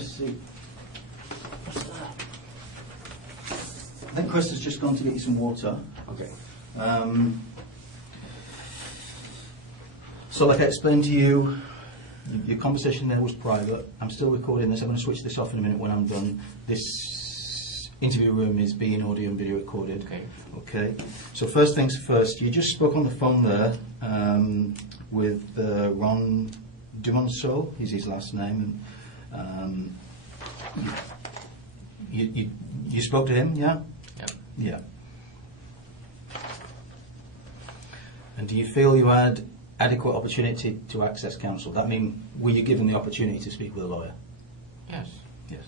Let's see. What's that? I think Chris has just gone to get you some water. Okay. So like I explained to you, your conversation there was private. I'm still recording this. I'm going to switch this off in a minute when I'm done. This interview room is being audio and video recorded. Okay. Okay. So first things first, you just spoke on the phone there with Ron Dumonceau, is his last name. And, you spoke to him, yeah? Yep. Yeah. And do you feel you had adequate opportunity to access counsel? That mean, were you given the opportunity to speak with a lawyer? Yes. Yes.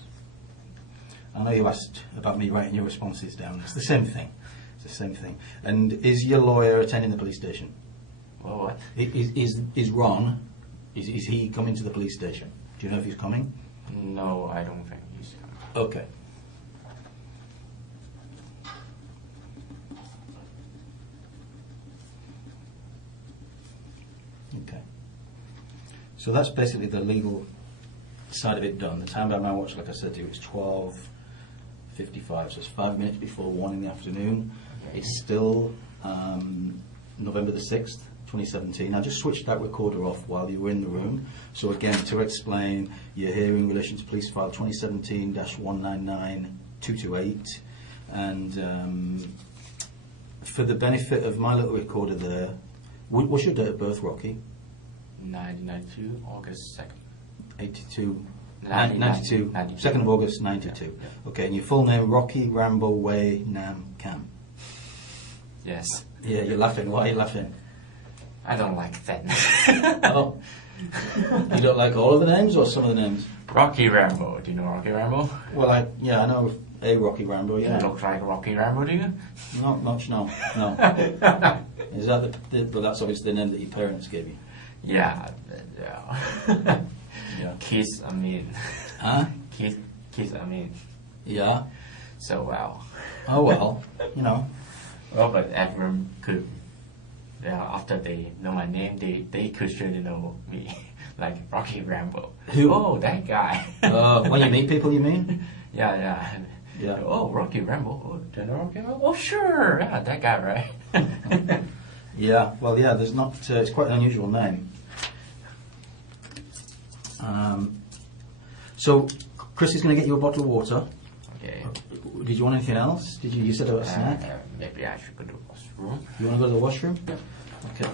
I know you asked about me writing your responses down. It's the same thing. It's the same thing. And is your lawyer attending the police station? Well, what? Is Ron, is he coming to the police station? Do you know if he's coming? No, I don't think he's coming. Okay. Okay. So that's basically the legal side of it done. The time by my watch, like I said to you, it's 12:55, so it's 5 minutes before 1 in the afternoon. Okay. It's still November the 6th, 2017. I just switched that recorder off while you were in the room. So again, to explain, you're here in relation to police file 2017-199228, and for the benefit of my little recorder there, what's your date of birth, Rocky? 1992, August 2nd. 82. 92. 2nd of August 92. Yeah. Okay, and your full name, Rocky Rambo Way Nam Cam. Yes. Yeah, you're laughing. Why are you laughing? I don't like that. Oh. You don't like all of the names or some of the names? Rocky Rambo. Do you know Rocky Rambo? Well, I know a Rocky Rambo, yeah. You look like Rocky Rambo, do you? Not much, no. Is that well, that's obviously the name that your parents gave you. Yeah. Yeah. Kids, I mean. Huh? Kids, I mean. Yeah. So well. Oh, well, you know. Well, but everyone could. Yeah, after they know my name, they could surely know me, like Rocky Rambo. Who? Oh, that guy. When you meet people, you mean? Yeah. Oh, Rocky Rambo. Oh, do you know Rocky Rambo? Oh, sure. Yeah, that guy, right? Yeah. Well, yeah. There's not. It's quite an unusual name. So, Chris is going to get you a bottle of water. Okay. Did you want anything else? You said about a snack? Maybe I should go to the washroom. You want to go to the washroom? Yeah. Okay.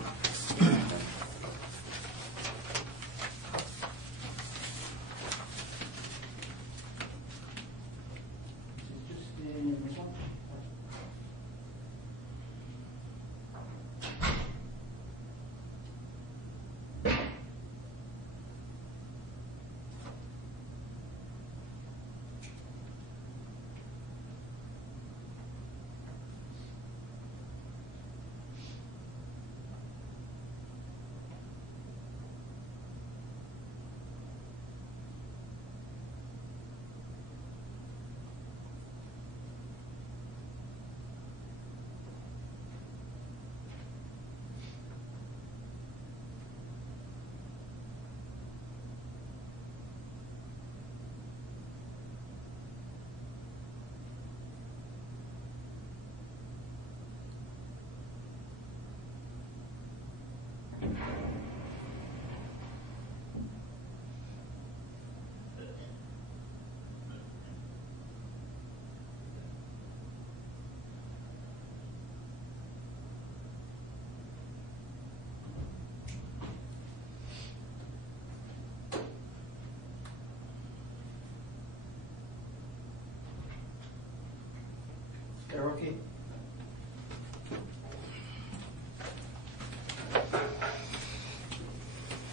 Okay, Rocky.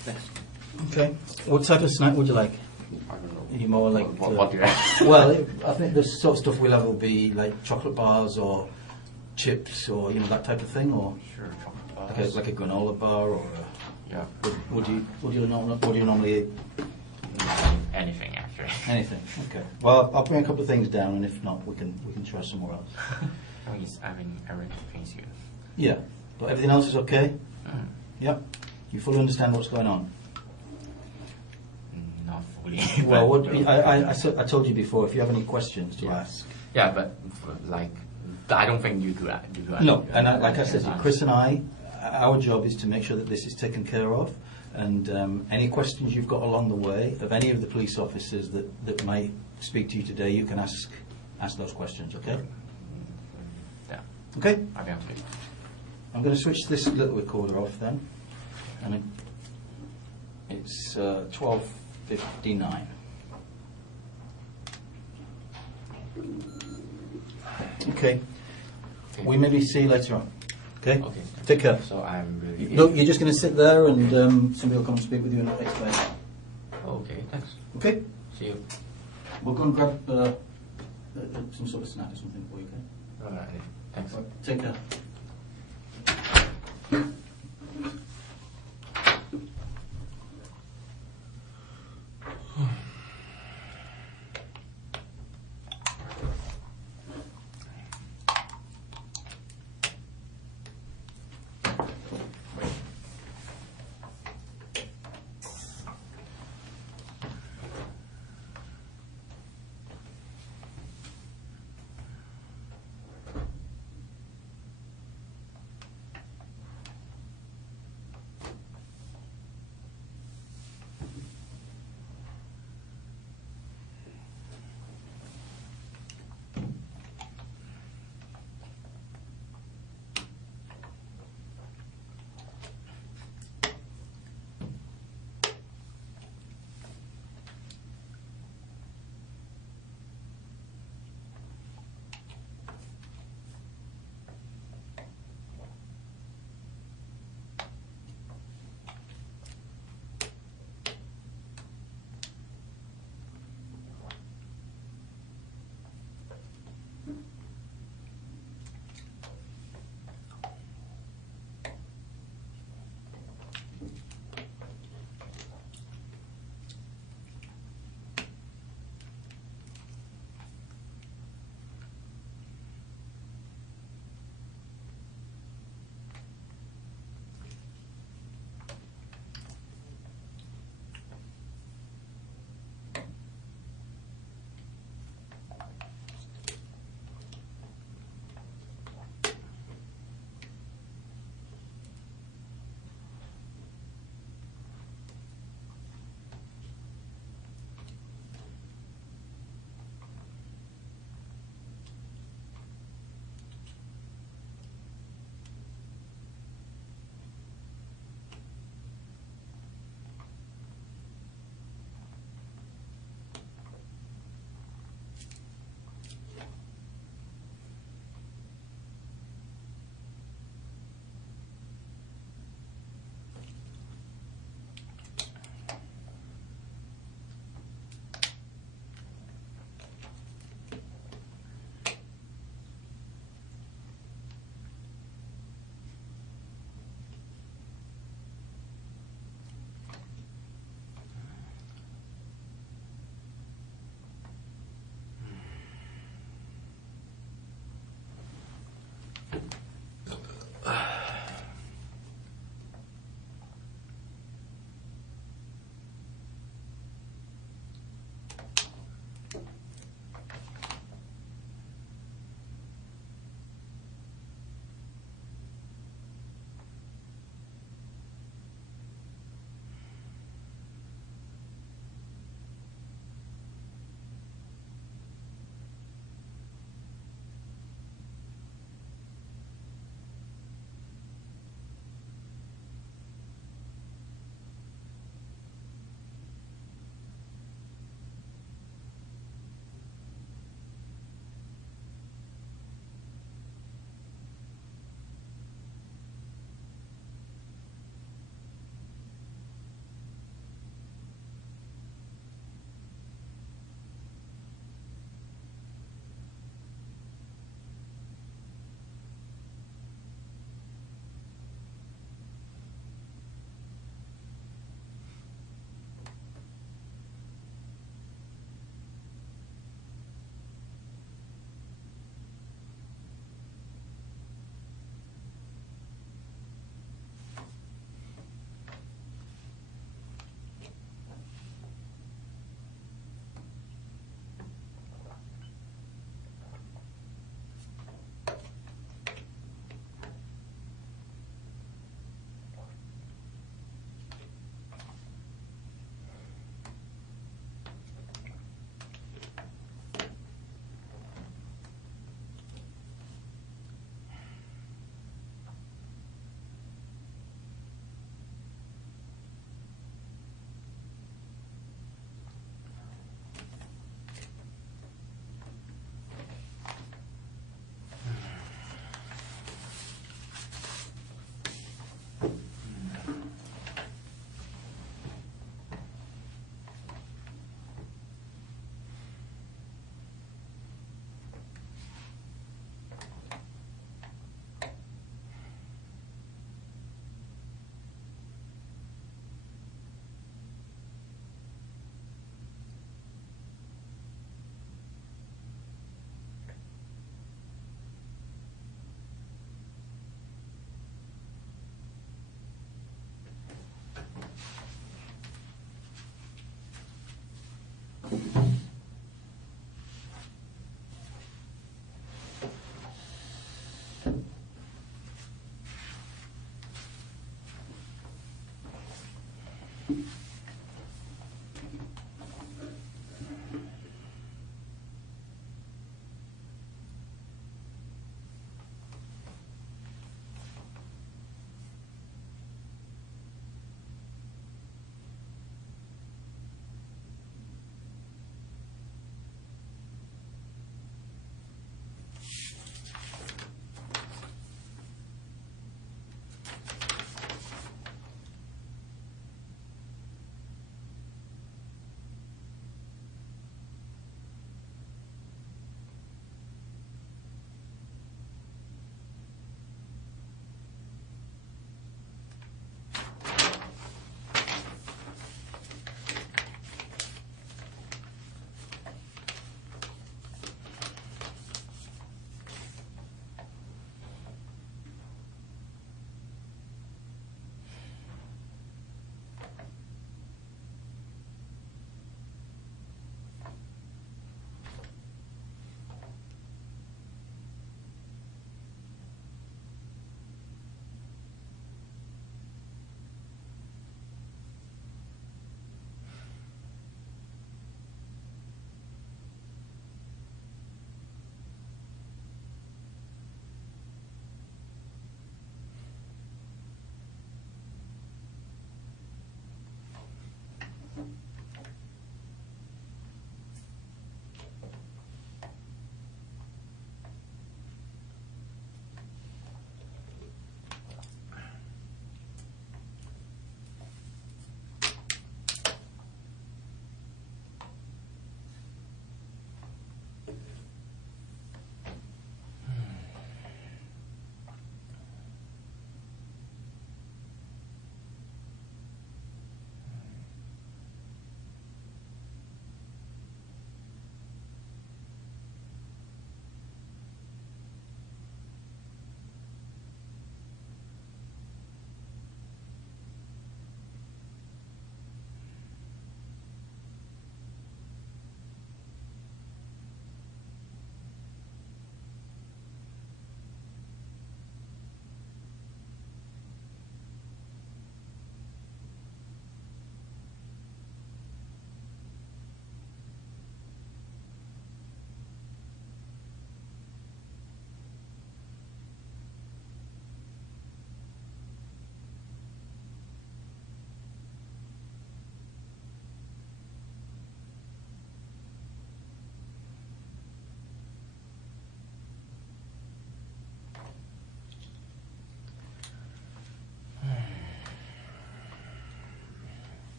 Thanks. Okay. What type of snack would you like? I don't know. Are you more like... What do you have? Well, I think the sort of stuff we'll have will be like chocolate bars or chips or, that type of thing, or Sure, chocolate bars. like a granola bar, or Yeah. what do you normally eat? Anything, actually. Anything. Okay. Well, I'll bring a couple of things down, and if not, we can try somewhere else. Everything's good. Yeah. But everything else is okay? Mm. Yep. You fully understand what's going on? No. not fully. Well, but, what, you know, I told you before, if you have any questions to ask. Yeah, but like, I don't think you could. No, and like I said, Chris and I, our job is to make sure that this is taken care of. And any questions you've got along the way of any of the police officers that might speak to you today, you can ask those questions, okay? Yeah. Okay? Okay. I'm going to switch this little recorder off then. And it's 12:59. Okay. We maybe see you later on. Okay? Okay. Take care. So I'm really. Look, you're just going to sit there and somebody will come and speak with you and explain. Okay, thanks. Okay? See you. We'll go and grab some sort of snack or something for you, okay? Alright, thanks. Right, take care.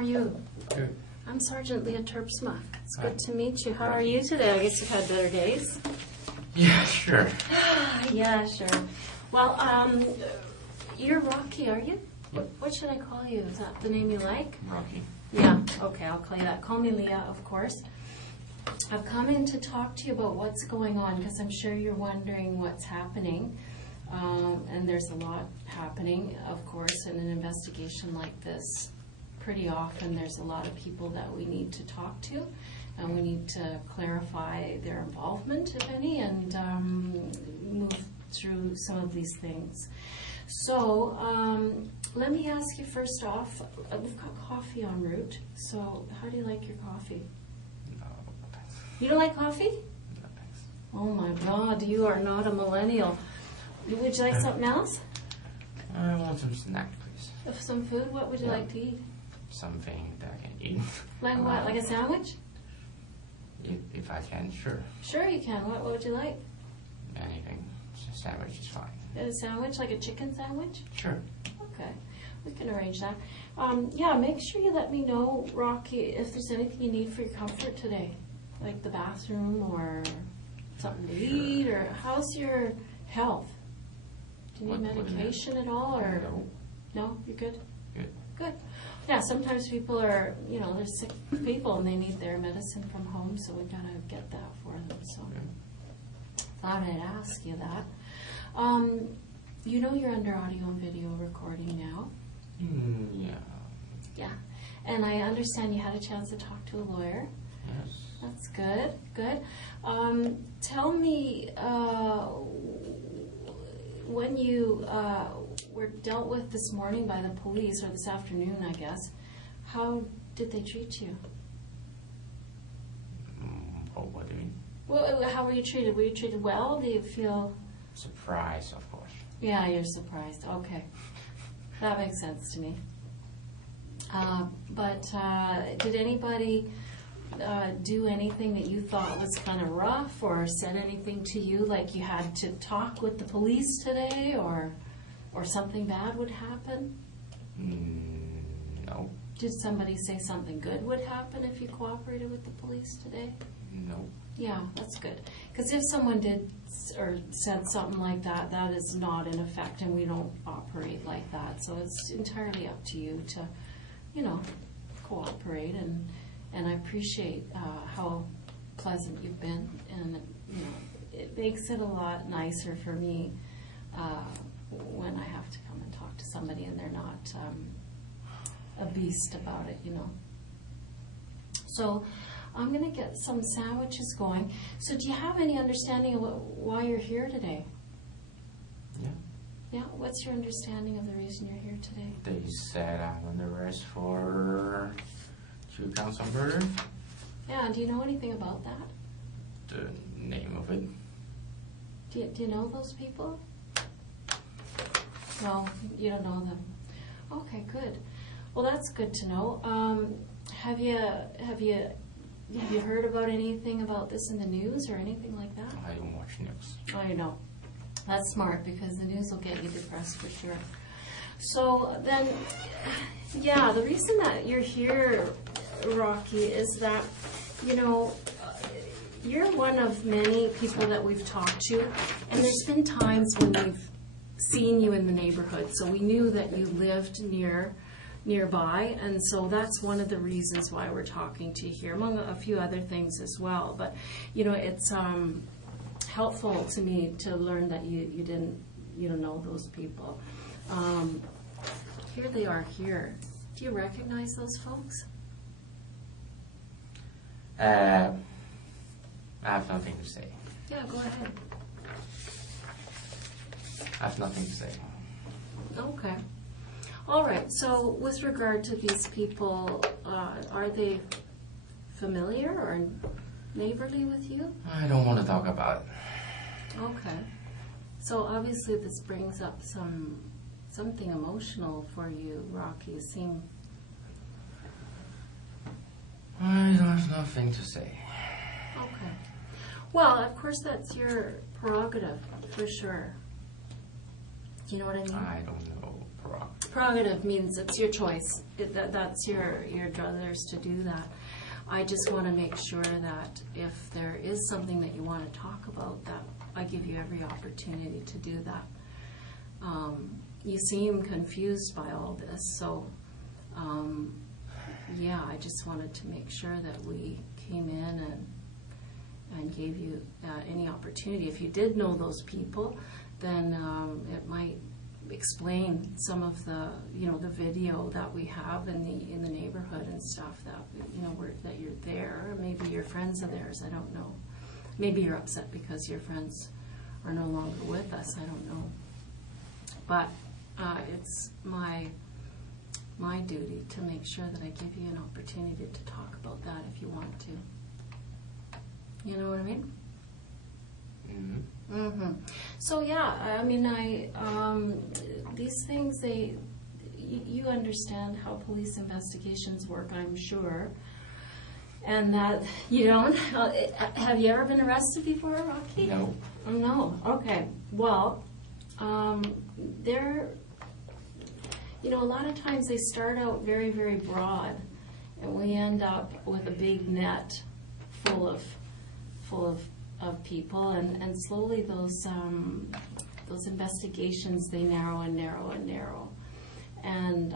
are you? Good. I'm Sergeant Leah Terpsma. It's good to meet you. How are you today? I guess you've had better days. Yeah, sure. Yeah, sure. Well, you're Rocky, are you? Yep. What should I call you? Is that the name you like? Rocky. Yeah, okay, I'll call you that. Call me Leah, of course. I've come in to talk to you about what's going on because I'm sure you're wondering what's happening. And there's a lot happening, of course, in an investigation like this. Pretty often there's a lot of people that we need to talk to, and we need to clarify their involvement, if any, and move through some of these things. So let me ask you first off, we've got coffee en route, so how do you like your coffee? No, thanks. You don't like coffee? No, thanks. Oh my God, you are not a millennial. Would you like something else? I want some snack, please. Some food? What would you like to eat? Something that I can eat. Like what? Like a sandwich? If I can, sure. Sure you can. What would you like? Anything. Sandwich is fine. A sandwich? Like a chicken sandwich? Sure. Okay. We can arrange that. Yeah, make sure you let me know, Rocky, if there's anything you need for your comfort today. Like the bathroom or something to eat, or how's your health? Do you need What do you mean? medication at all, or? No. No? You're good? Good. Good. Yeah, sometimes people are, they're sick people and they need their medicine from home, so we've got to get that for them. So thought I'd ask you that. You're under audio and video recording now. Yeah. Yeah. And I understand you had a chance to talk to a lawyer. Yes. That's good. Good. Tell me, when you were dealt with this morning by the police, or this afternoon, I guess, how did they treat you? What do you mean? Well, how were you treated? Were you treated well? Do you feel... Surprise, of course. Yeah, you're surprised. Okay. That makes sense to me. But did anybody do anything that you thought was kind of rough, or said anything to you like you had to talk with the police today, or something bad would happen? No. Did somebody say something good would happen if you cooperated with the police today? No. Yeah, that's good. Because if someone did or said something like that, that is not in effect, and we don't operate like that. So it's entirely up to you to, cooperate. And I appreciate how pleasant you've been, and it makes it a lot nicer for me when I have to come and talk to somebody and they're not a beast about it, So I'm going to get some sandwiches going. So do you have any understanding of why you're here today? Yeah. Yeah? What's your understanding of the reason you're here today? They said I'm under arrest for 2 counts of murder. Yeah, and do you know anything about that? The name of it. Do you know those people? No, you don't know them. Okay, good. Well, that's good to know. Have you heard about anything about this in the news or anything like that? I don't watch news. Oh, you know. That's smart, because the news will get you depressed for sure. So then, yeah, the reason that you're here, Rocky, is that, you're one of many people that we've talked to, and there's been times when we've seen you in the neighborhood, so we knew that you lived nearby, and so that's one of the reasons why we're talking to you here, among a few other things as well. But it's helpful to me to learn that you didn't know those people. Here they are here. Do you recognize those folks? I have nothing to say. Yeah, go ahead. I have nothing to say. Okay. All right. So with regard to these people, are they familiar or neighborly with you? I don't want to talk about it. Okay. So obviously this brings up something emotional for you, Rocky. You seem... I don't have nothing to say. Okay. Well, of course that's your prerogative, for sure. Do you know what I mean? I don't know prerogative. prerogative means it's your choice. That's your druthers to do that. I just want to make sure that if there is something that you want to talk about, that I give you every opportunity to do that. You seem confused by all this, so yeah, I just wanted to make sure that we came in and gave you any opportunity. If you did know those people, then it might explain some of the, the video that we have in the neighborhood and stuff that, that you're there. Maybe your friends are theirs, I don't know. Maybe you're upset because your friends are no longer with us, I don't know. But it's my duty to make sure that I give you an opportunity to talk about that if you want to. You know what I mean? Mm-hmm. Mm-hmm. So yeah, I mean, these things, you understand how police investigations work, I'm sure, and that you don't. Have you ever been arrested before, Rocky? No. No. Okay. Well, a lot of times they start out very, very broad, and we end up with a big net full of people, and slowly those investigations, they narrow and narrow and narrow, and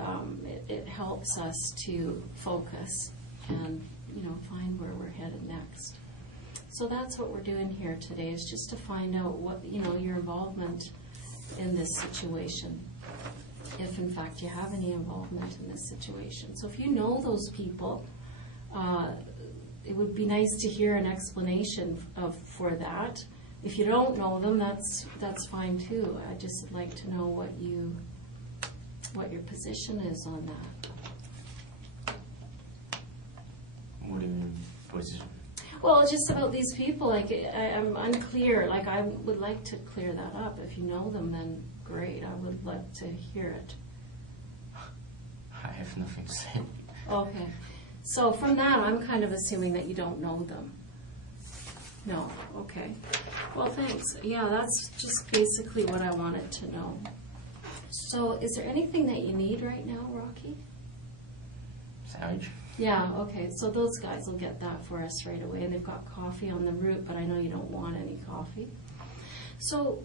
it helps us to focus and find where we're headed next. So that's what we're doing here today, is just to find out what your involvement in this situation, if in fact you have any involvement in this situation. So if you know those people, it would be nice to hear an explanation for that. If you don't know them, that's fine too. I just would like to know what your position is on that. What do you mean, position? Well, just about these people, I'm unclear. I would like to clear that up. If you know them, then great. I would like to hear it. I have nothing to say. Okay. So from that, I'm kind of assuming that you don't know them. No. Okay. Well, thanks. Yeah, that's just basically what I wanted to know. So is there anything that you need right now, Rocky? Sandwich? Yeah, okay. So those guys will get that for us right away. And they've got coffee on the route, but I know you don't want any coffee. So,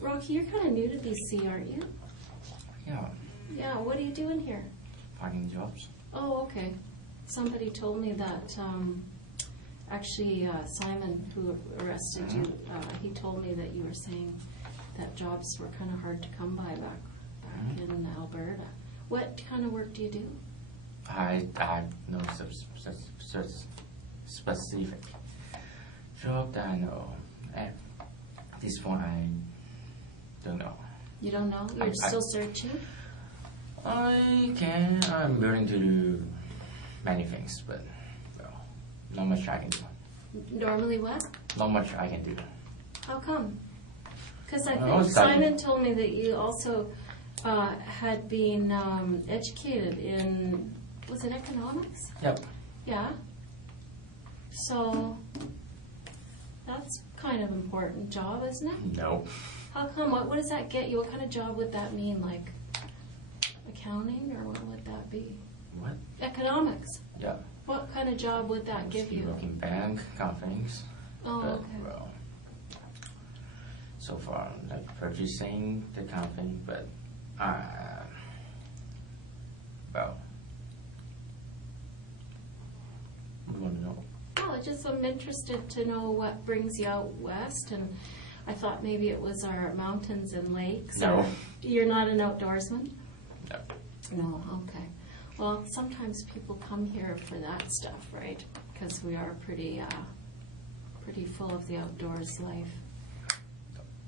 Rocky, you're kind of new to BC, aren't you? Yeah. Yeah, what are you doing here? Finding jobs. Oh, okay. Somebody told me that, actually, Simon, who arrested you, he told me that you were saying that jobs were kind of hard to come by back in Alberta. What kind of work do you do? I have no specific job that I know. At this point, I don't know. You don't know? You're still searching? I'm willing to do many things, but not much I can do. Normally what? Not much I can do. How come? Because I think Simon told me that you also had been educated in, was it economics? Yep. Yeah. So that's kind of important job, isn't it? No. How come? What does that get you? What kind of job would that mean? Like accounting, or what would that be? What? Economics. Yeah. What kind of job would that give you? Working bank, companies. Oh, but, okay. So far, purchasing the company, but we want to know. Oh, I'm interested to know what brings you out west, and I thought maybe it was our mountains and lakes. No. You're not an outdoorsman? No. No, okay. Well, sometimes people come here for that stuff, right? Because we are pretty full of the outdoors life.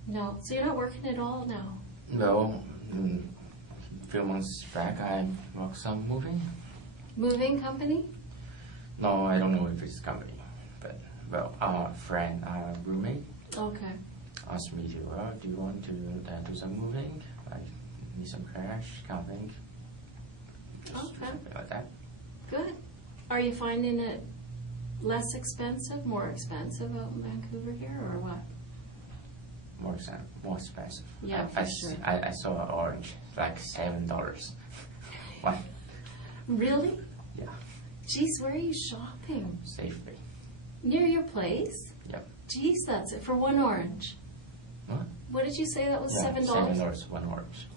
No, so you're not working at all now? No. A few months back, I worked some moving. Moving company? No, I don't know if it's a company, but a friend, roommate, Okay. asked me to, do you want to do some moving? I need some cash, something. Okay. Something like that. Good. Are you finding it less expensive, more expensive out in Vancouver here, or what? More expensive. Yeah, for sure. I saw orange, like $7. What? Really? Yeah, Geez, where are you shopping? safely. Near your place? Yep. Geez, that's it for one orange. What? What did you say that was? Yeah, $7? $7, one orange.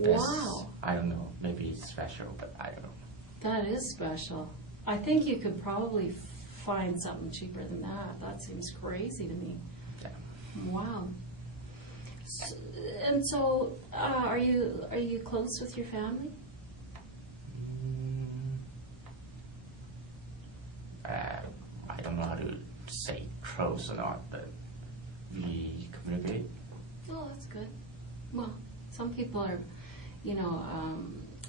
That's- Wow. I don't know. Maybe it's special, but I don't know. That is special. I think you could probably find something cheaper than that. That seems crazy to me. Yeah. Wow. And so, are you close with your family? I don't know how to say close or not, but we communicate. Oh, that's good. Well, some people are,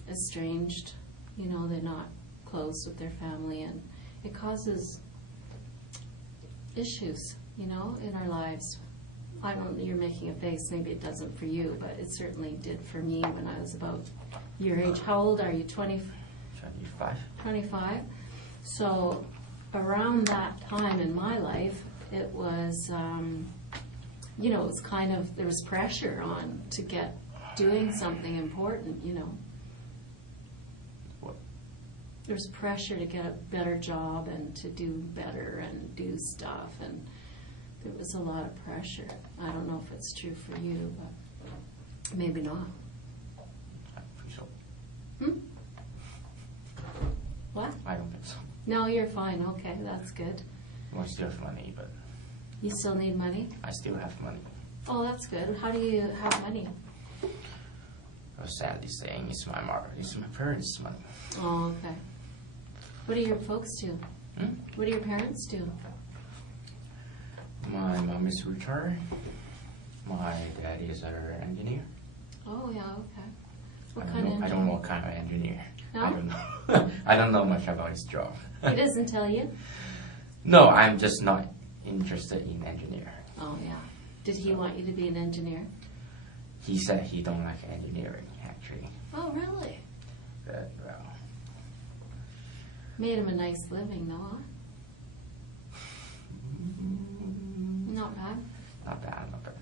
estranged. They're not close with their family, and it causes issues, in our lives. I don't. You're making a face. Maybe it doesn't for you, but it certainly did for me when I was about your age. How old are you? 25. 25. So around that time in my life, it was, it was kind of, there was pressure on to get doing something important, What? There was pressure to get a better job and to do better and do stuff, and there was a lot of pressure. I don't know if it's true for you, but maybe not. I'm pretty sure. Hmm? What? I don't think so. No, you're fine. Okay, that's good. I still have money, but You still need money? I still have money. Oh, that's good. How do you have money? I was sadly saying it's my parents' money. Oh, okay. What do your folks do? Hmm? What do your parents do? My mom is retired. My dad is an engineer. Oh, yeah, okay. What I kind of don't know what kind of engineer. No? I don't know. I don't know much about his job. He doesn't tell you? No, I'm just not interested in engineer. Oh, yeah. Did he want you to be an engineer? He said he don't like engineering, actually. Oh, really? But, well, Made him a nice living, though, huh? Not bad. not bad, not bad.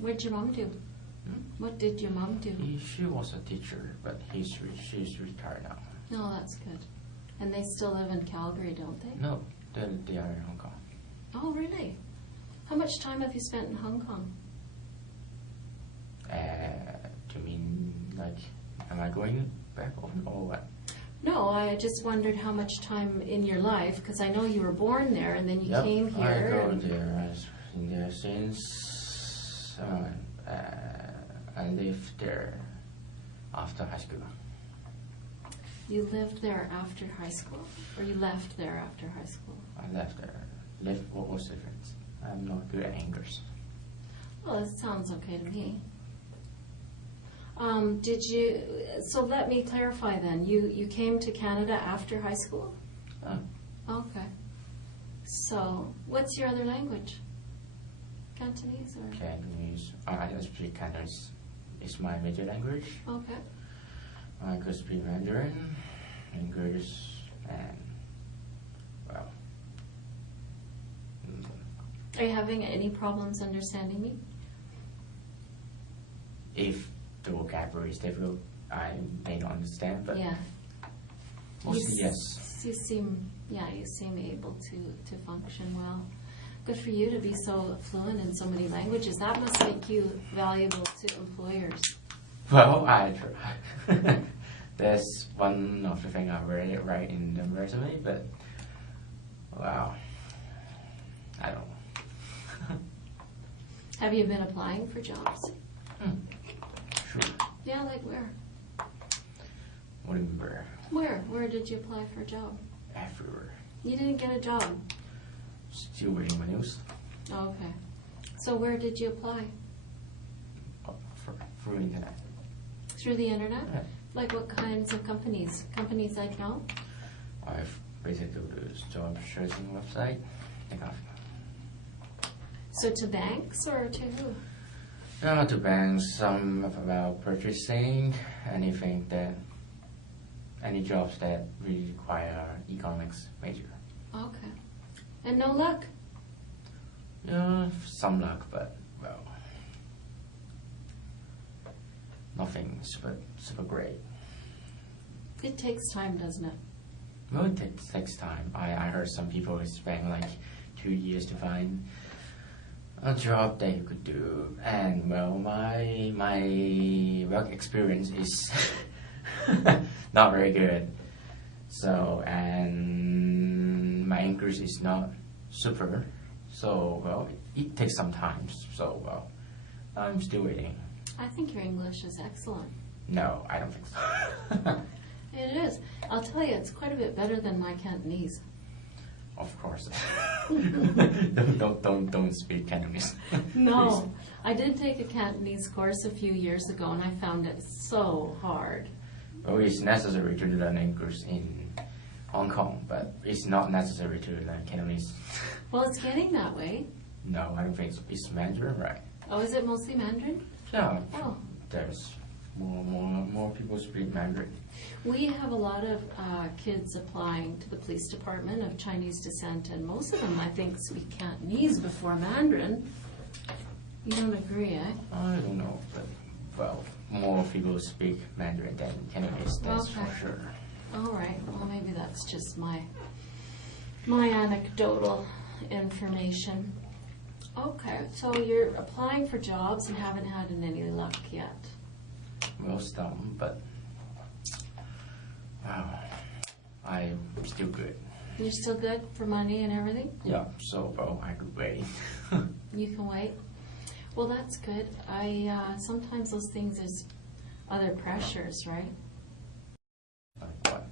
What'd your mom do? What did your mom do? She was a teacher, but she's retired now. Oh, that's good. And they still live in Calgary, don't they? No, they are in Hong Kong. Oh, really? How much time have you spent in Hong Kong? Do you mean, like, am I going back home or what? No, I just wondered how much time in your life, because I know you were born there and then you came here. I go and- there. I've been there since I lived there after high school. You lived there after high school? Or you left there after high school? I left there. What was the difference? I'm not good at English. Well, that sounds okay to me. So let me clarify then. You came to Canada after high school? Okay. So, what's your other language? Cantonese or? Cantonese. I speak Cantonese. It's my major language. Okay. I could speak Mandarin, English, and, well. Are you having any problems understanding me? If the vocabulary is difficult, I may not understand, but Yeah. mostly yes. You seem able to function well. Good for you to be so fluent in so many languages. That must make you valuable to employers. Well, I try. That's one of the things I write in the resume, but, wow, I don't know. Have you been applying for jobs? Sure. Yeah, like where? What do you mean where? Where? Where did you apply for a job? Everywhere. You didn't get a job. Still reading my news. Oh, okay. So where did you apply? Through internet. Through the internet? Yeah. Like what kinds of companies? Companies I know? I've basically the job searching website. So to banks or to who? To banks, some about purchasing, any jobs that really require economics major. Okay. And no luck? Yeah, some luck, but, well. nothing super great. It takes time, doesn't it? Well, it takes time. I heard some people spend like 2 years to find a job they could do, and well, my work experience is not very good. So, and my English is not super. So, well, it takes some time. So, well, I'm still waiting. I think your English is excellent. No, I don't think so. It is. I'll tell you, it's quite a bit better than my Cantonese. Of course. don't speak Cantonese. No, I did take a Cantonese course a few years ago, and I found it so hard. Well, it's necessary to learn English in Hong Kong, but it's not necessary to learn Cantonese. Well, it's getting that way. No, I don't think so. It's Mandarin, right? Oh, is it mostly Mandarin? Yeah. Oh. There's more people speak Mandarin. We have a lot of kids applying to the police department of Chinese descent, and most of them, I think, speak Cantonese before Mandarin. You don't agree, eh? I don't know, but, well, more people speak Mandarin than Cantonese, that's Okay. for sure. All right. Well, maybe that's just my anecdotal information. Okay, so you're applying for jobs and haven't had any luck yet. Well, some, but I'm still good. You're still good for money and everything? Yeah, so, well, I could wait. You can wait? Well, that's good. Sometimes those things is other pressures, right? Like what?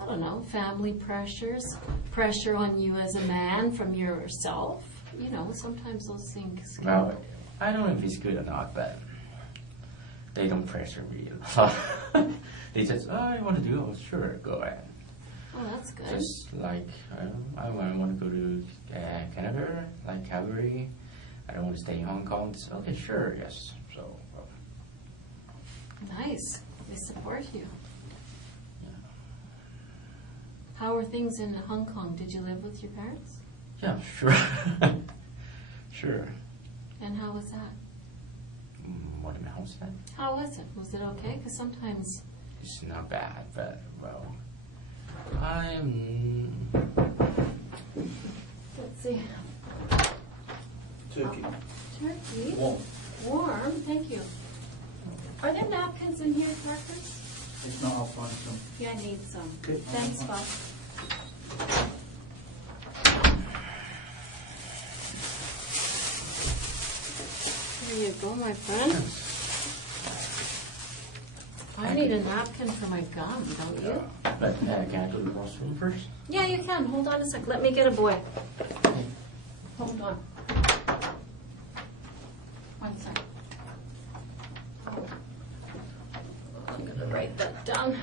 I don't know, family pressures, pressure on you as a man from yourself. You know, sometimes those things can... Well, I don't know if it's good or not, but they don't pressure me. They just, I want to do it. Oh, sure, go ahead. Oh, that's good. Just like, I want to go to Canada, like Calgary. I don't want to stay in Hong Kong. Just, okay, sure, yes. So, well, Nice. They support you. yeah. How are things in Hong Kong? Did you live with your parents? Yeah, sure. Sure. And how was that? What am I house at? How was it? Was it okay? Because sometimes... It's not bad, but, well, I'm... Let's see. Turkey. Turkey? Warm. Warm, thank you. Are there napkins in here, Marcus? If not, I'll find some. Yeah, I need some. Good. Thanks, Bob. There you go, my friend. I need a napkin for my gum, don't you? But can I go to the washroom first? Yeah, you can. Hold on a sec. Let me get a boy. Hold on. One sec. I'm going to write that down.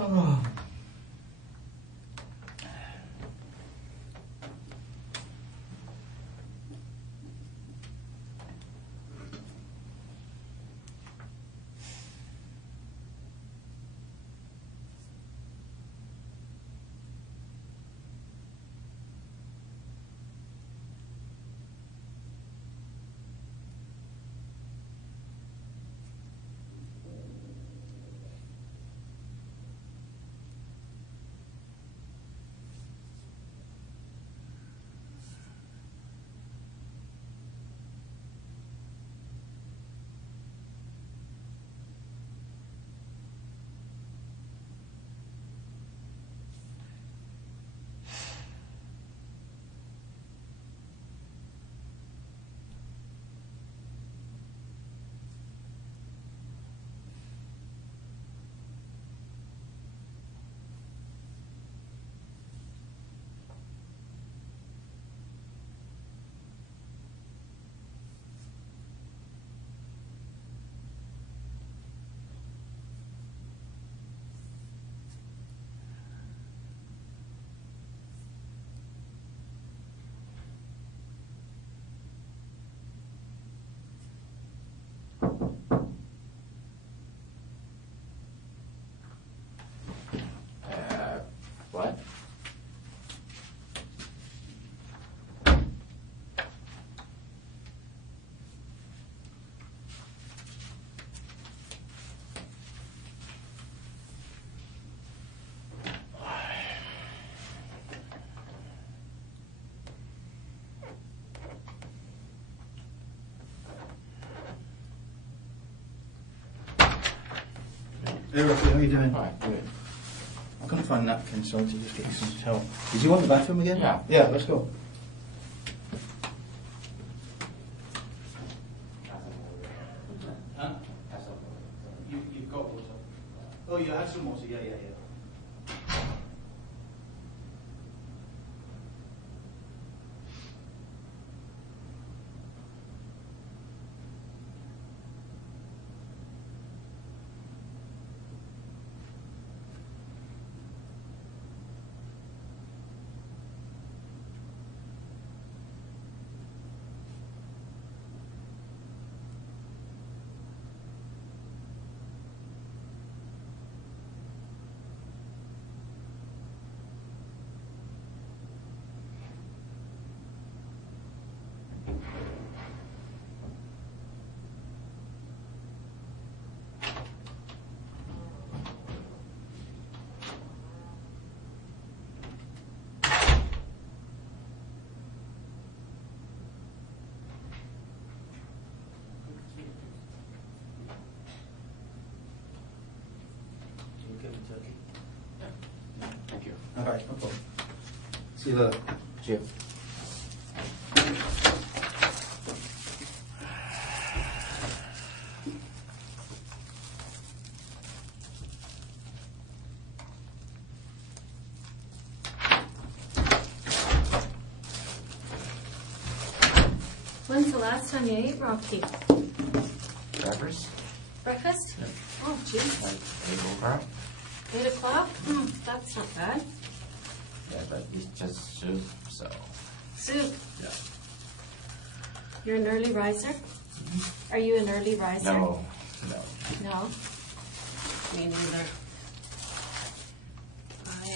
Oh. What? Hey Rocky, how are you doing? Alright, good. I couldn't find napkins, so I had to just get you some towel. Did you want the bathroom again? Yeah. Yeah, let's go. Huh? You've got water. Oh, you had some water, yeah. Turkey. Thank you. All right, no problem. See you later. Cheers. When's the last time you ate, Rocky? Breakfast? Breakfast? Yeah. Oh, geez. Like 8 o'clock? 8 o'clock? That's not bad. Yeah, but it's just soup, so. Soup. Yeah. You're an early riser? Are you an early riser? No. No? Me neither. I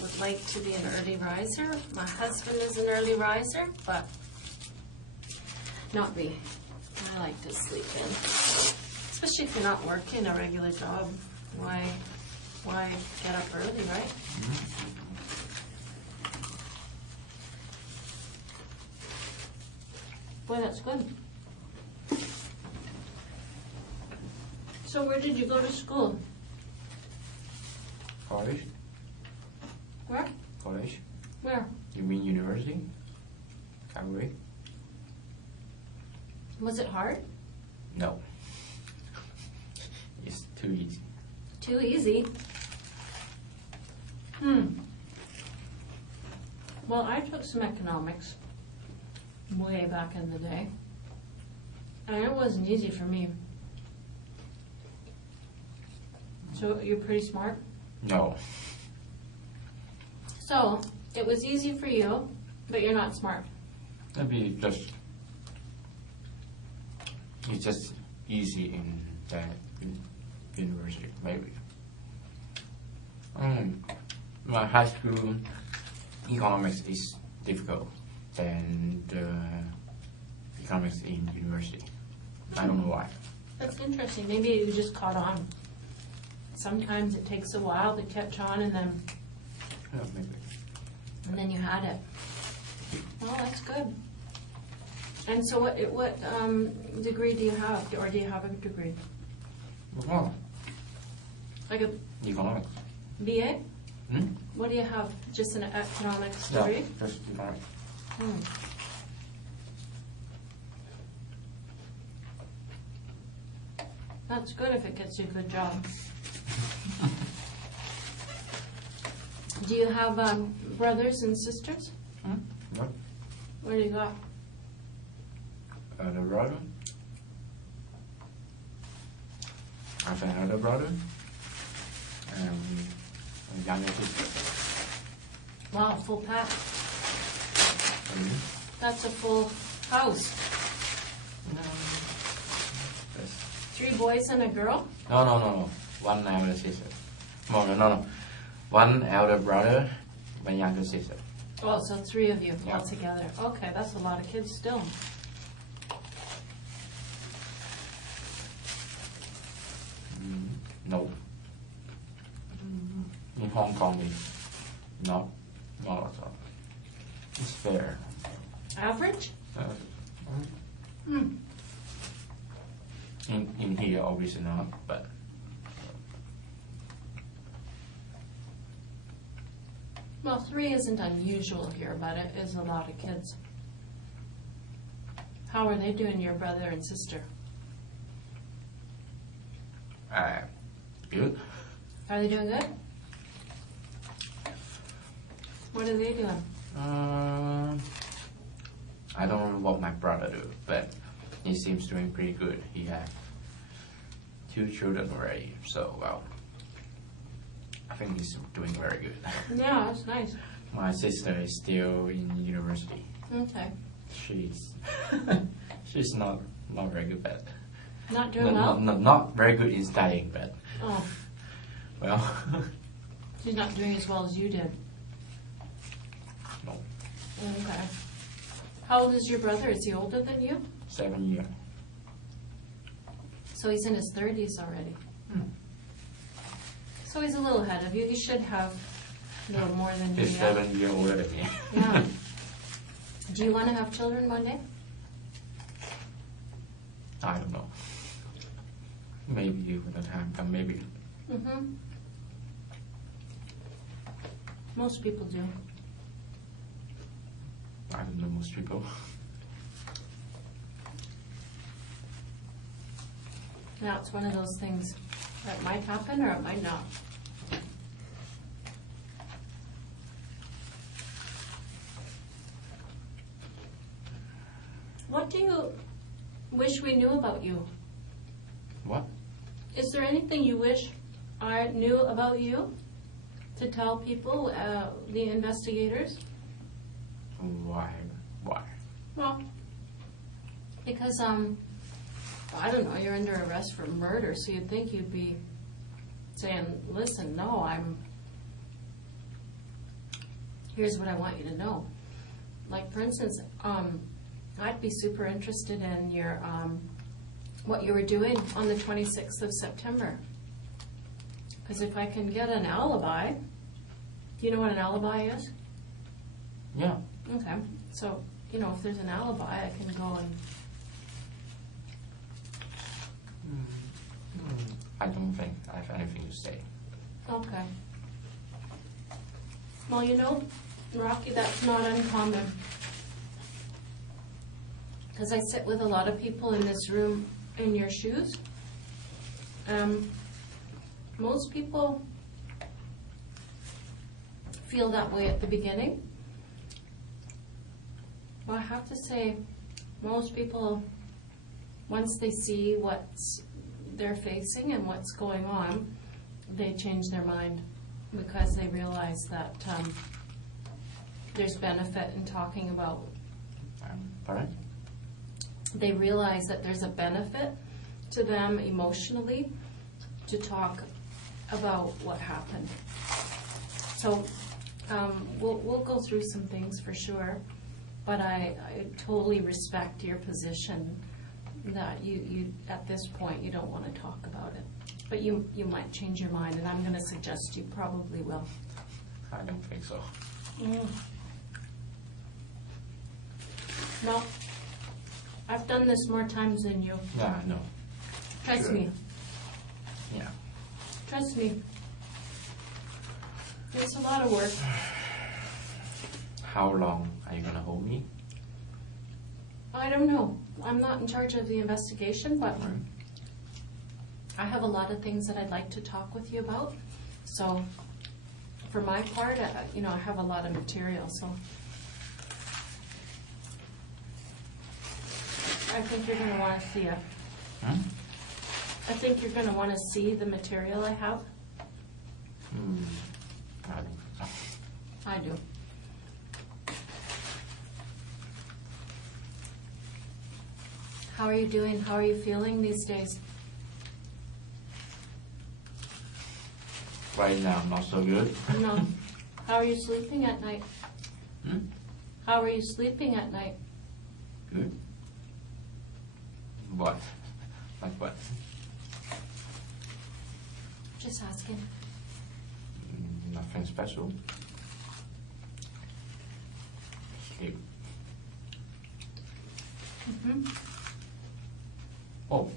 would like to be an early riser. My husband is an early riser, but not me. I like to sleep in. Especially if you're not working a regular job. Why get up early, right? Boy, that's good. So where did you go to school? College? Where? College? Where? You mean university? Calgary? Was it hard? No. It's too easy. Too easy? Well, I took some economics way back in the day. And it wasn't easy for me. So you're pretty smart? No. So, it was easy for you, but you're not smart. Maybe it's just easy in that university, maybe. My high school economics is difficult than the economics in university. I don't know why. That's interesting. Maybe you just caught on. Sometimes it takes a while to catch on, and Yeah, maybe. then you had it. Well, that's good. And so what degree do you have? Or do you have a degree? Well, Like a economics. BA? Hmm? What do you have? Just an economics Yeah, degree? just economics. That's good if it gets you a good job. Do you have brothers and sisters? No. What do you got? The brother. I have another brother. And a younger sister. Wow, full pack. And you? That's a full house. No. Yes. 3 boys and a girl? No. One elder sister. No. One elder brother, my younger sister. Oh, so 3 of you Yeah. all together. Okay, that's a lot of kids still. No. In Hong Kong, not at all. It's fair. Average? Uh, Hmm. in here, obviously not, but Well, 3 isn't unusual here, but it is a lot of kids. How are they doing, your brother and sister? good. Are they doing good? What are they doing? I don't know what my brother do, but he seems doing pretty good. He has 2 children already, so well, I think he's doing very good. Yeah, that's nice. My sister is still in university. Okay. She's she's not very good, but Not doing well? not very good in studying, but Oh, well, she's not doing as well as you did. no, Okay. How old is your brother? Is he older than you? 7 years. So he's in his 30s already. Hmm. So he's a little ahead of you. He should have a little more than you. He's 7 years older than me. Yeah. Do you want to have children one day? I don't know. Maybe when the time comes, maybe. Mm-hmm. Most people do. I don't know most people. Now, it's one of those things that might happen or it might not. What do you wish we knew about you? What? Is there anything you wish I knew about you to tell people, the investigators? Why? Well, because, I don't know, you're under arrest for murder, so you'd think you'd be saying, listen, no, here's what I want you to know. Like, for instance, I'd be super interested in your, what you were doing on the 26th of September. Because if I can get an alibi, do you know what an alibi is? Yeah. Okay, so, if there's an alibi, I can go and, I don't think I have anything to say. okay. Well, Rocky, that's not uncommon. Because I sit with a lot of people in this room in your shoes. Most people feel that way at the beginning. Well, I have to say, most people, once they see what they're facing and what's going on, they change their mind because they realize that there's benefit in talking about. Pardon? They realize that there's a benefit to them emotionally to talk about what happened. So we'll go through some things for sure, but I totally respect your position that you at this point you don't want to talk about it. But you might change your mind, and I'm going to suggest you probably will. I don't think so. No, I've done this more times than you. Yeah, I know. Trust Sure. me. Yeah. Trust me. It's a lot of work. How long are you gonna hold me? I don't know. I'm not in charge of the investigation, but I have a lot of things that I'd like to talk with you about. So, for my part, I have a lot of material. So, I think you're going to want to see it. I think you're going to want to see the material I have. I don't think so. I do. How are you doing? How are you feeling these days? right now not so good. No. How are you sleeping at night? Hmm? How are you sleeping at night? Good. What? Like what? Just asking. Nothing special. Sleep. Mm-hmm. Oh.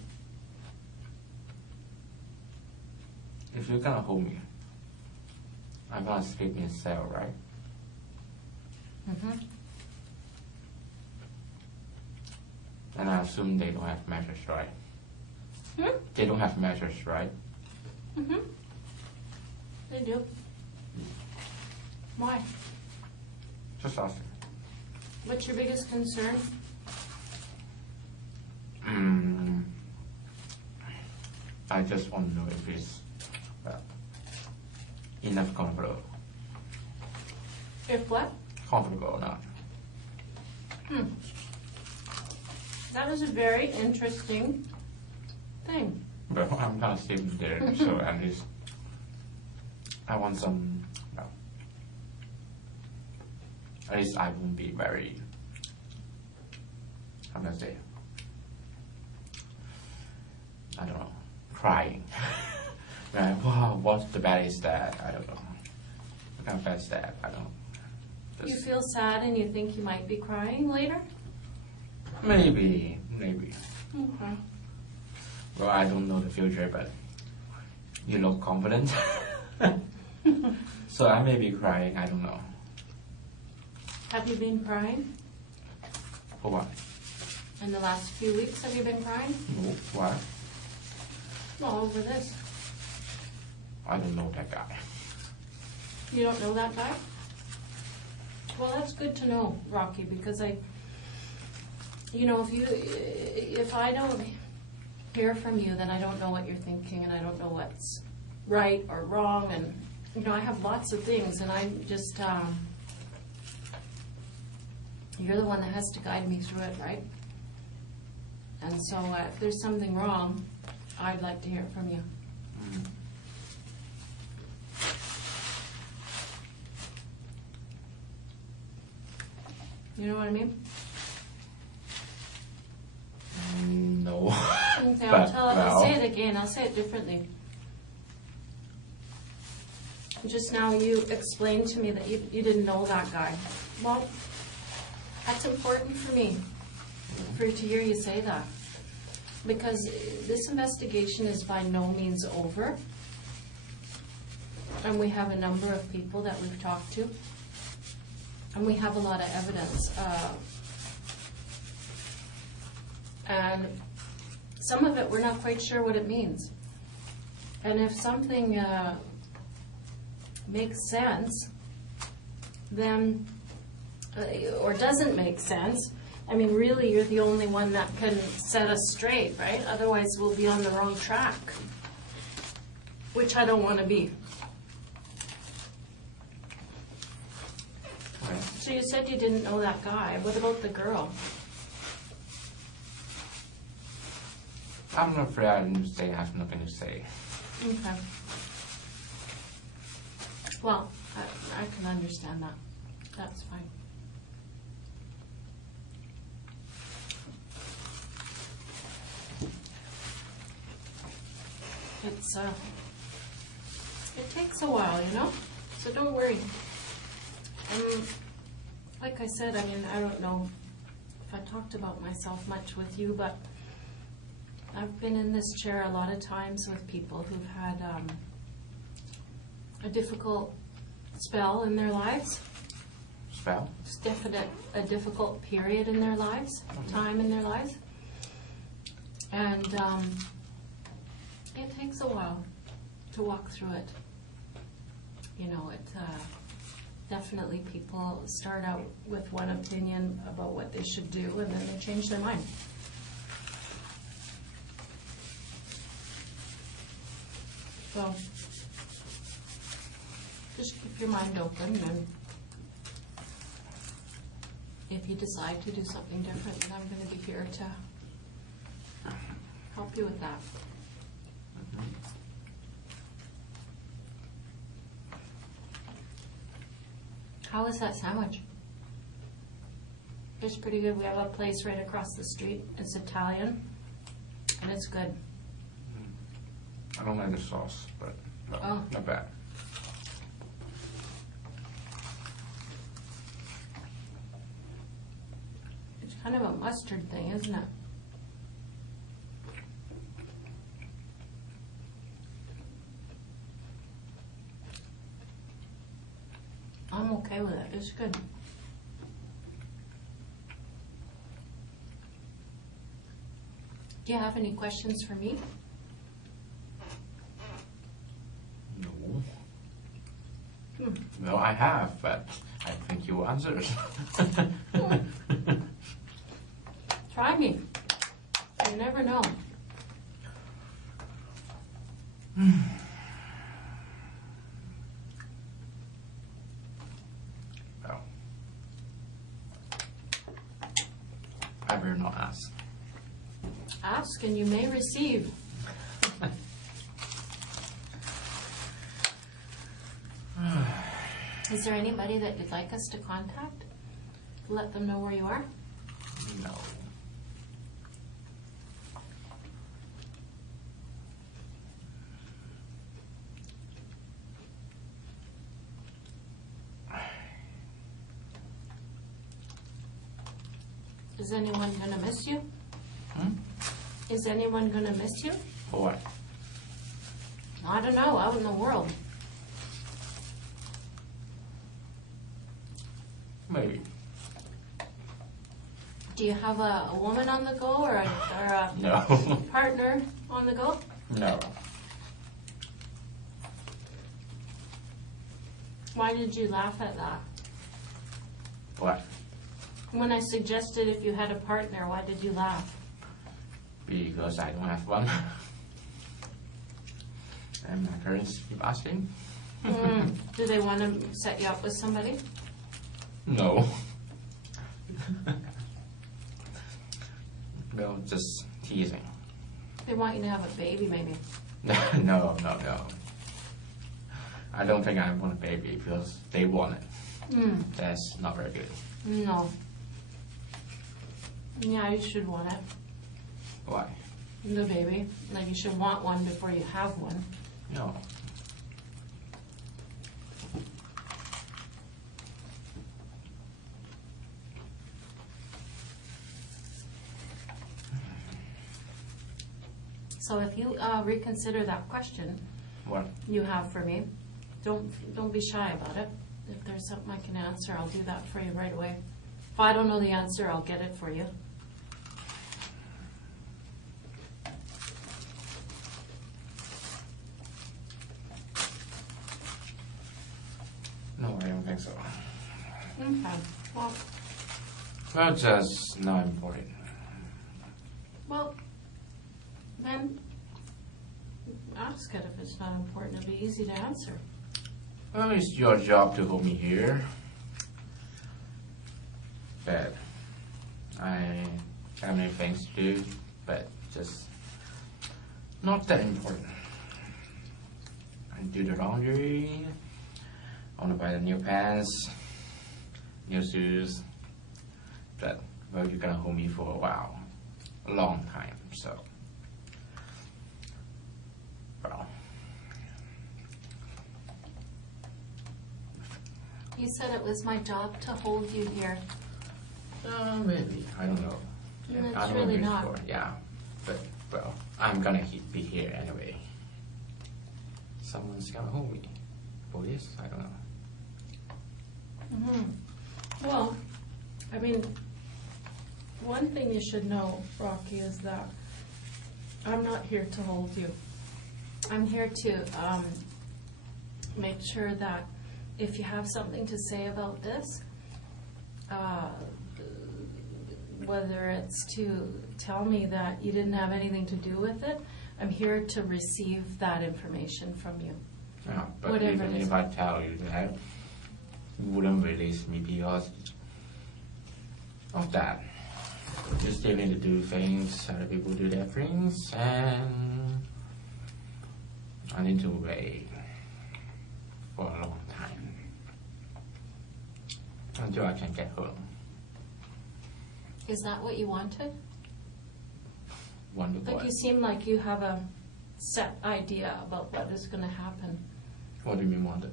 If you're gonna hold me, I'm gonna sleep in a cell, right? Mm-hmm. And I assume they don't have mattress, right? Hmm? They don't have mattress, right? Mm-hmm. They do. Why? Just asking. What's your biggest concern? I just want to know if it's enough comfortable. If what? Comfortable or not. That is a very interesting thing. But I'm gonna sleep there, so at least I want some. Well, at least I won't be very. How can I say? I don't know, crying. Like, wow, what the bed is that? I don't know. What kind of bed is that? I don't know. You feel sad and you think you might be crying later? Maybe. Okay. Well, I don't know the future, but you look confident. So I may be crying, I don't know. Have you been crying? For what? In the last few weeks, have you been crying? No, why? Well, over this. I don't know that guy. You don't know that guy? Well, that's good to know, Rocky, because if I don't hear from you, then I don't know what you're thinking, and I don't know what's right or wrong, and, I have lots of things, and I'm just, you're the one that has to guide me through it, right? And so if there's something wrong, I'd like to hear from you. You know what I mean? No. Okay, But, I'll say it again. I'll say it differently. Just now you explained to me that you didn't know that guy. Well, that's important for me, for to hear you say that. Because this investigation is by no means over. And we have a number of people that we've talked to. And we have a lot of evidence. And some of it, we're not quite sure what it means. And if something makes sense, then, or doesn't make sense, I mean, really, you're the only one that can set us straight, right? Otherwise, we'll be on the wrong track, which I don't want to be. Okay. So you said you didn't know that guy. What about the girl? I'm afraid I didn't say I have nothing to say. Okay. Well, I can understand that. That's fine. It takes a while, so don't worry. Like I said, I mean, I don't know if I talked about myself much with you, but I've been in this chair a lot of times with people who've had a difficult spell in their lives. Spell? It's a difficult period in their lives, time in their lives. And it takes a while to walk through it. Definitely people start out with one opinion about what they should do, and then they change their mind. So, just keep your mind open, and if you decide to do something different, then I'm going to be here to help you with that. How is that sandwich? It's pretty good. We have a place right across the street. It's Italian, and it's good. I don't like the sauce, but no, Oh. not bad. It's kind of a mustard thing, isn't it? I'm okay with it. It's good. Do you have any questions for me? No. Hmm. No, I have, but I think you answered. Try me. You never know. Well, I better not ask. Ask and you may receive. Is there anybody that you'd like us to contact? Let them know where you are? No. Is anyone gonna miss you? Hmm? Is anyone gonna miss you? For what? I don't know, out in the world. Maybe. Do you have a woman on the go or a No. partner on the go? No. Why did you laugh at that? What? When I suggested if you had a partner, why did you laugh? Because I don't have one. And my parents keep asking. Do they want to set you up with somebody? No. No, just teasing. They want you to have a baby, maybe. No. I don't think I want a baby because they want it. That's not very good. No. Yeah, you should want it. Why? The baby. Like you should want one before you have one. No. So if you reconsider that question What? you have for me, don't be shy about it. If there's something I can answer, I'll do that for you right away. If I don't know the answer, I'll get it for you. No, I don't think so. Okay. Well, Well, just not important. well, then ask it if it's not important. It'll be easy to answer. Well, it's your job to hold me here. But I have many things to do, but just not that important. I do the laundry. I want to buy the new pants, new shoes. But well, you're gonna hold me for a while, a long time. So, well, You said it was my job to hold you here. maybe I don't know. No, I it's don't really know not. before. Yeah, but well, I'm gonna be here anyway. Someone's gonna hold me. Police? I don't know. Well, I mean, one thing you should know, Rocky, is that I'm not here to hold you. I'm here to make sure that if you have something to say about this, whether it's to tell me that you didn't have anything to do with it, I'm here to receive that information from you. Yeah, but Whatever even it is. if I tell you that, you wouldn't release me because of that. You still need to do things, other people do their things, and I need to wait for a long time. until I can get home. Is that what you wanted? Wonderful. Like you seem like you have a set idea about what is going to happen. What do you mean wanted?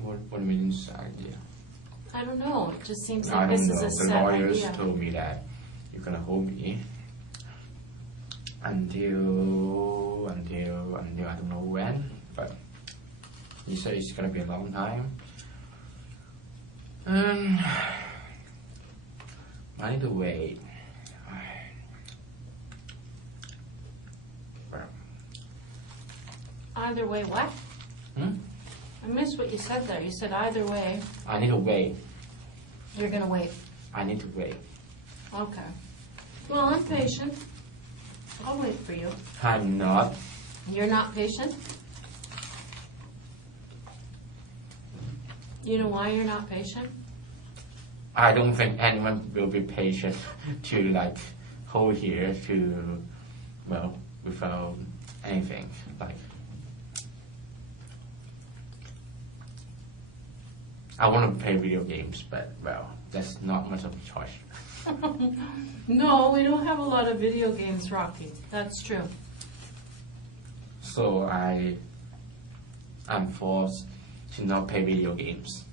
What do you mean idea? I don't know. It just seems I like don't this know. is a The set lawyers idea. told me that you're gonna hold me until I don't know when, but he said it's gonna be a long time. I need to wait. Either way, what? I missed what you said there. You said either way, I need to wait. you're going to wait. I need to wait. Okay. Well, I'm patient. I'll wait for you. I'm not. You're not patient? You know why you're not patient? I don't think anyone will be patient to like hold here to, well, without anything. Like, I want to play video games, but well, that's not much of a choice. No, we don't have a lot of video games, Rocky. That's true. So I'm forced to not play video games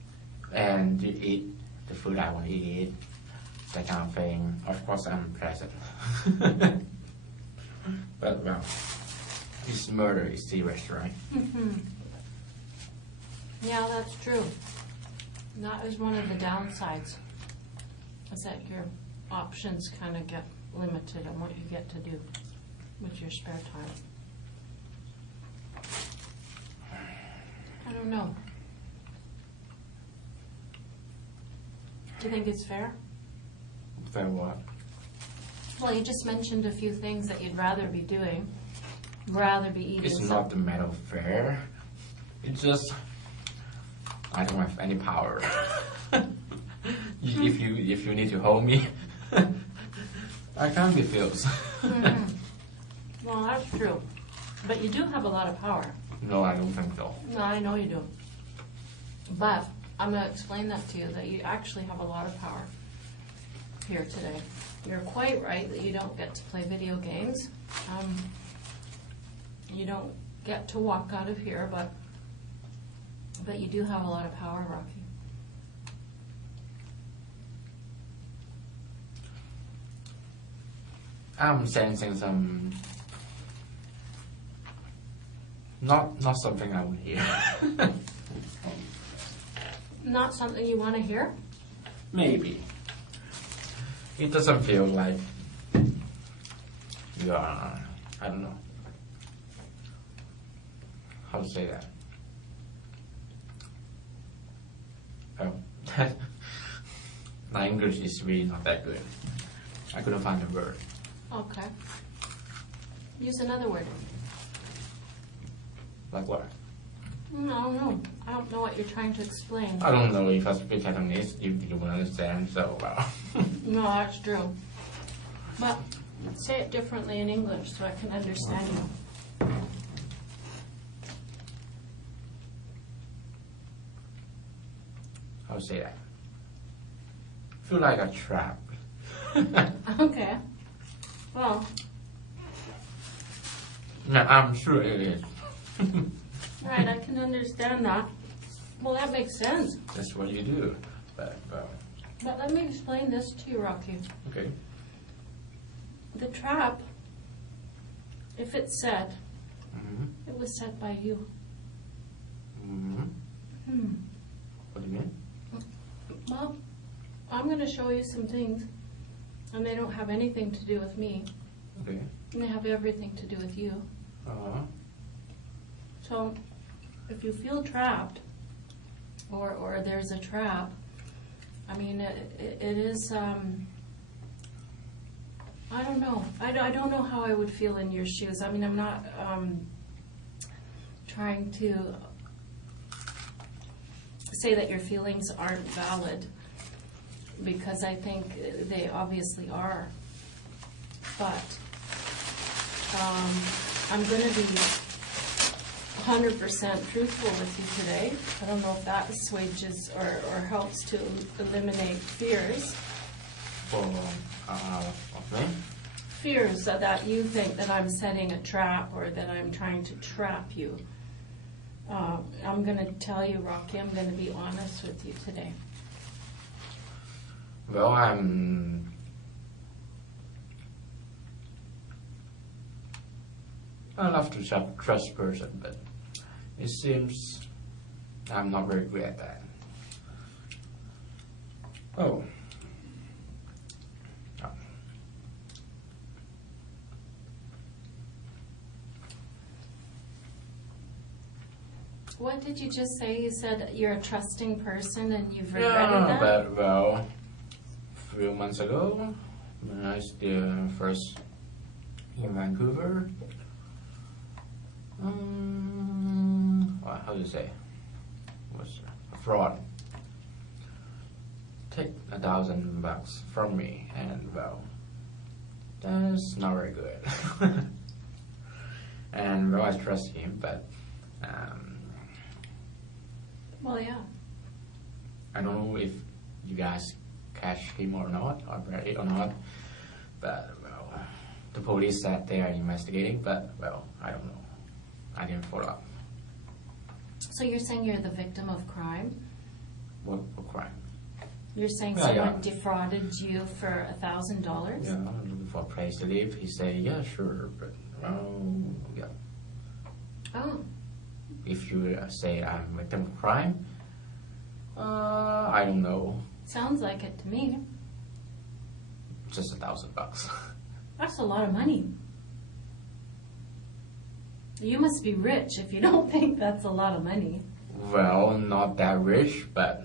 and to eat the food I want to eat, that kind of thing. Of course, I'm present. But well, this murder is serious, right? Yeah, that's true. That is one of the downsides, is that your options kind of get limited on what you get to do with your spare time. I don't know. Do you think it's fair? Fair what? Well, you just mentioned a few things that you'd rather be doing, rather be eating. It's not the matter of fair. It's just I don't have any power. If you need to hold me, I can't refuse. Well, that's true. But you do have a lot of power. No, I don't think so. No, I know you do. But I'm going to explain that to you, that you actually have a lot of power here today. You're quite right that you don't get to play video games. You don't get to walk out of here, but you do have a lot of power, Rocky. I'm sensing some not something I would hear. Not something you want to hear? Maybe. It doesn't feel like you are, I don't know how to say that. Oh, my English is really not that good. I couldn't find a word. Okay. Use another word. Like what? I don't know. I don't know what you're trying to explain. I don't know if I speak Cantonese, if you will understand, so well. No, that's true. But say it differently in English so I can understand you. How to say that? Feel like a trap. Okay. Well, No, I'm sure it is. right, I can understand that. Well, that makes sense. That's what you do. But But let me explain this to you, Rocky. okay. The trap, if it's set, Mm-hmm. it was set by you. Mm-hmm. What do you mean? Well, I'm going to show you some things, and they don't have anything to do with me, Okay. and they have everything to do with you. Uh-huh. So, if you feel trapped, or there's a trap, I mean, it is, I don't know. I don't know how I would feel in your shoes. I mean, I'm not trying to say that your feelings aren't valid, because I think they obviously are. But I'm going to be 100% truthful with you today. I don't know if that assuages or helps to eliminate fears. Of me? Fears that you think that I'm setting a trap or that I'm trying to trap you. I'm going to tell you, Rocky, I'm going to be honest with you today. Well, I'm I love to trust person, but it seems I'm not very good at that. Oh. What did you just say? You said you're a trusting person and you've regretted that? But well, a few months ago, when I was the first in Vancouver, how do you say? Was a fraud. Take $1,000 from me, and well, that's not very good. And well, I trust him, but well, yeah. I don't know if you guys catch him or not, or bury it or not. But well, the police said they are investigating, but well, I don't know. I didn't follow up. So you're saying you're the victim of crime? What crime? You're saying Yeah, someone yeah. defrauded you for $1,000? Yeah, I'm looking for a place to live. He said, yeah, sure, but yeah. Oh. If you say I'm a victim of crime, I don't know. Sounds like it to me. Just $1,000. That's a lot of money. You must be rich if you don't think that's a lot of money. Well, not that rich, but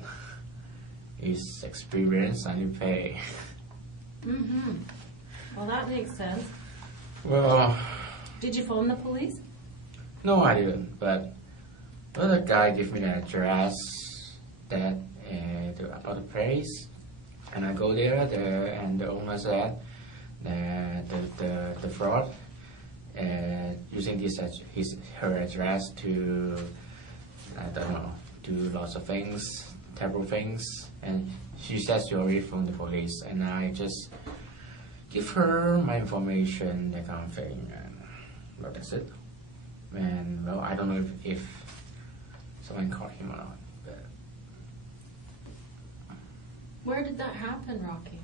it's experience I need to pay. Mm-hmm. Well, that makes sense. Well, Did you phone the police? no, I didn't. But the other guy gave me the address that about the place, and I go there. And the owner said that the fraud using her address to I don't know, do lots of things, terrible things, and she said she already phoned the police, and I just give her my information, that kind of thing, and well, that's it. And well, I don't know if someone caught him or not, but Where did that happen, Rocky?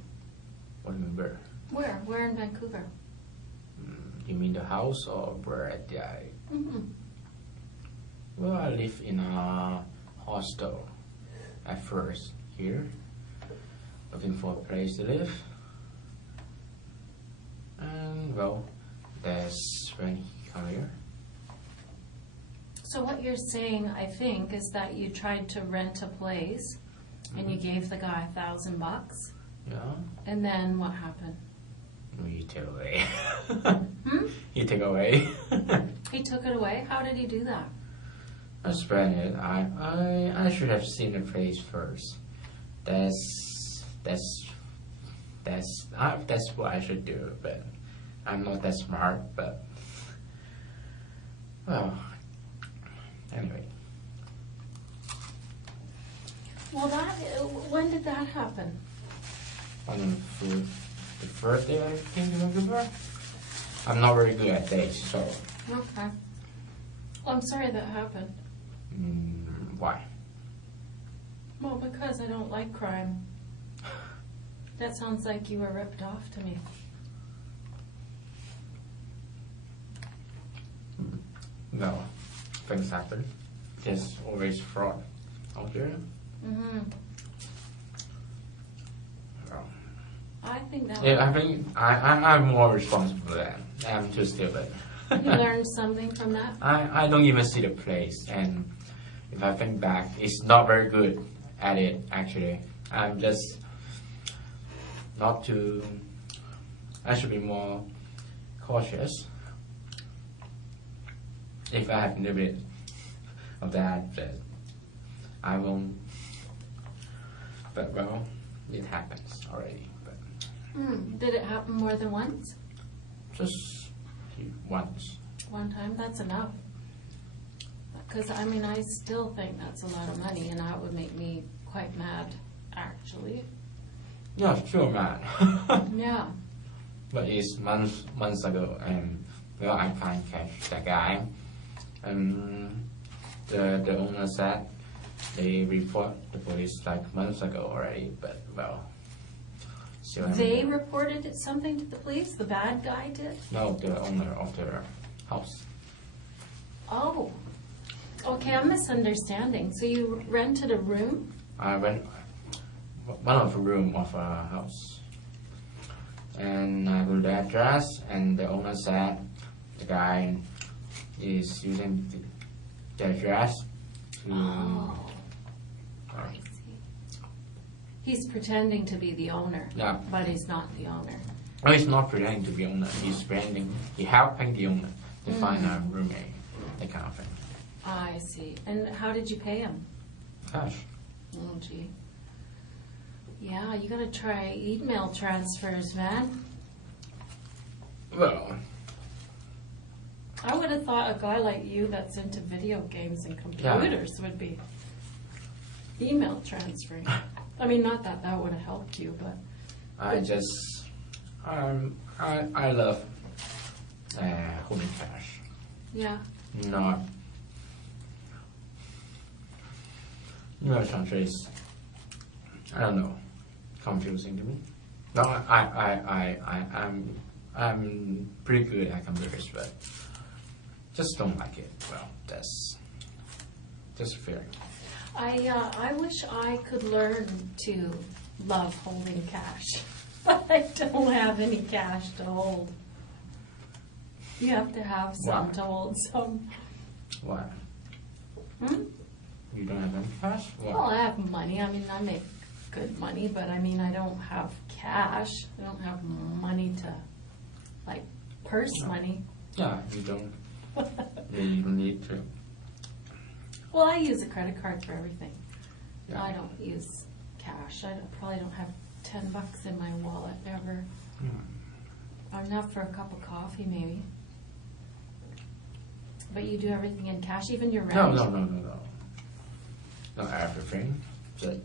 what do you mean where? Where? Where in Vancouver? You mean the house or where at the Mm-hmm. Well, I live in a hostel at first here, looking for a place to live. And well, that's when he come here. So what you're saying, I think, is that you tried to rent a place and you gave the guy $1,000, Yeah, and then what happened? you take away. Hmm? You take away. He took it away? How did he do that? I spent it. I should have seen the place first. That's what I should do. But I'm not that smart. But well, anyway. Well, when did that happen? On the first day I came to Vancouver, I'm not very good at dates, so Okay. Well, I'm sorry that happened. why? Well, because I don't like crime. That sounds like you were ripped off to me. No, things happen. There's always fraud out here. Mm-hmm. Well, I think that yeah, I think I'm more responsible than I'm too stupid. you learned something from that. I don't even see the place, and if I think back, it's not very good at it actually. I'm just not too. I should be more cautious. If I have a little bit of that, but I won't. But well, it happens already. But Did it happen more than once? just once. One time? That's enough. Because, I mean, I still think that's a lot of money, and that would make me quite mad, actually. Yeah, sure, man. Yeah. But it's months ago, and well, I can't catch that guy. And the owner said they report the police like months ago already, but well, still They reported something to the police? The bad guy did? no, the owner of the house. Oh. Okay, I'm misunderstanding. So you rented a room? I went one of the room of a house, and I got the address, and the owner said the guy is using the address to. Oh. I see. He's pretending to be the owner. Yeah. But he's not the owner. No, he's not pretending to be owner. He's helping the owner to find a roommate, that kind of thing. I see. And how did you pay him? Cash. Oh, gee. Yeah, you gotta try email transfers, man. Well, I would have thought a guy like you that's into video games and computers would be email transferring. I mean, not that that would have helped you, but I just, I love holding cash. yeah. Not, email transfer is, I don't know, confusing to me. No, I'm pretty good at computers, but just don't like it. Well, that's just a feeling. I wish I could learn to love holding cash, but I don't have any cash to hold. You have to have some Why? to hold some. Why? Hmm? You don't have any cash? Why? Well, I have money. I mean, I make good money, but I mean, I don't have cash. I don't have money to, like, purse money. Yeah, you don't. You don't need to. Well, I use a credit card for everything. Yeah. I don't use cash. Probably don't have $10 in my wallet ever. Enough for a cup of coffee, maybe. But you do everything in cash, even your rent? No. Not everything. Just,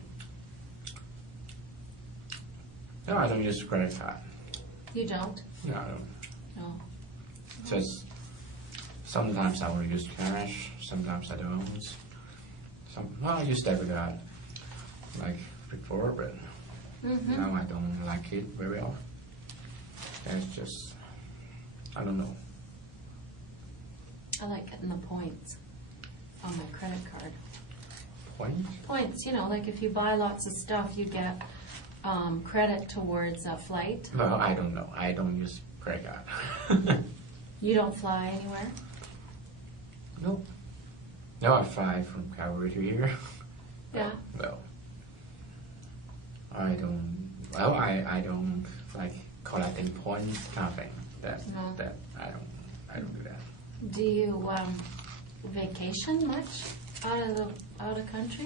no, I don't use credit card. You don't? No, I don't. No. Just sometimes I will use cash, sometimes I don't. Well, I use debit card like before, but now I don't like it very often. It's just, I don't know. I like getting the points on my credit card. Point? Points, you know, like if you buy lots of stuff, you get credit towards a flight. Well, I don't know. I don't use credit card. You don't fly anywhere? Nope. No, I fly from Calgary to here. Yeah. Well, I don't like collecting points kind of thing. That I don't do that. Do you vacation much out of country?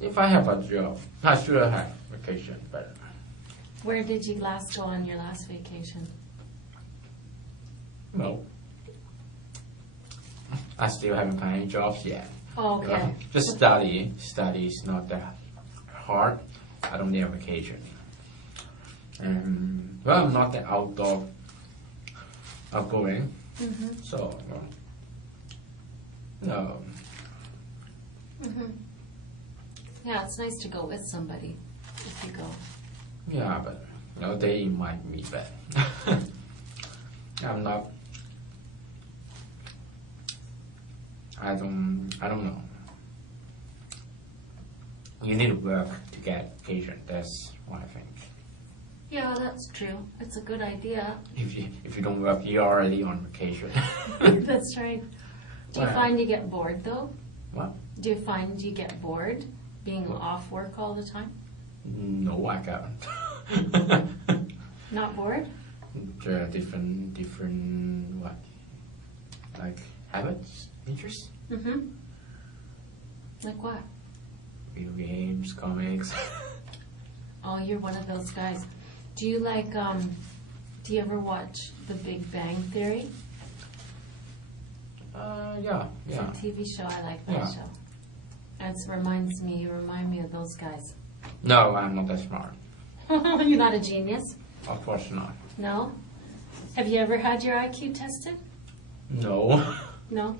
If I have a job, I should have vacation, but Where did you last go on your last vacation? no. I still haven't found any jobs yet. Oh, okay. Just study. Study is not that hard. I don't need a vacation. Well, I'm not that outgoing. So, no. Yeah, it's nice to go with somebody if you go. Yeah, but they invite me, but I'm not. I don't know. You need to work to get vacation. That's what I think. Yeah, that's true. It's a good idea. If you don't work, you're already on vacation. That's right. Do you Well. find you get bored though? What? Do you find you get bored being off work all the time? No, I can't. Not bored? There are different what? Like habits, interests, Mm-hmm. Like what? video games, comics. Oh, you're one of those guys. Do you like, do you ever watch The Big Bang Theory? Yeah. It's a TV show. I like that Yeah. show. You remind me of those guys. No, I'm not that smart. You're not a genius? Of course not. No? Have you ever had your IQ tested? No. No?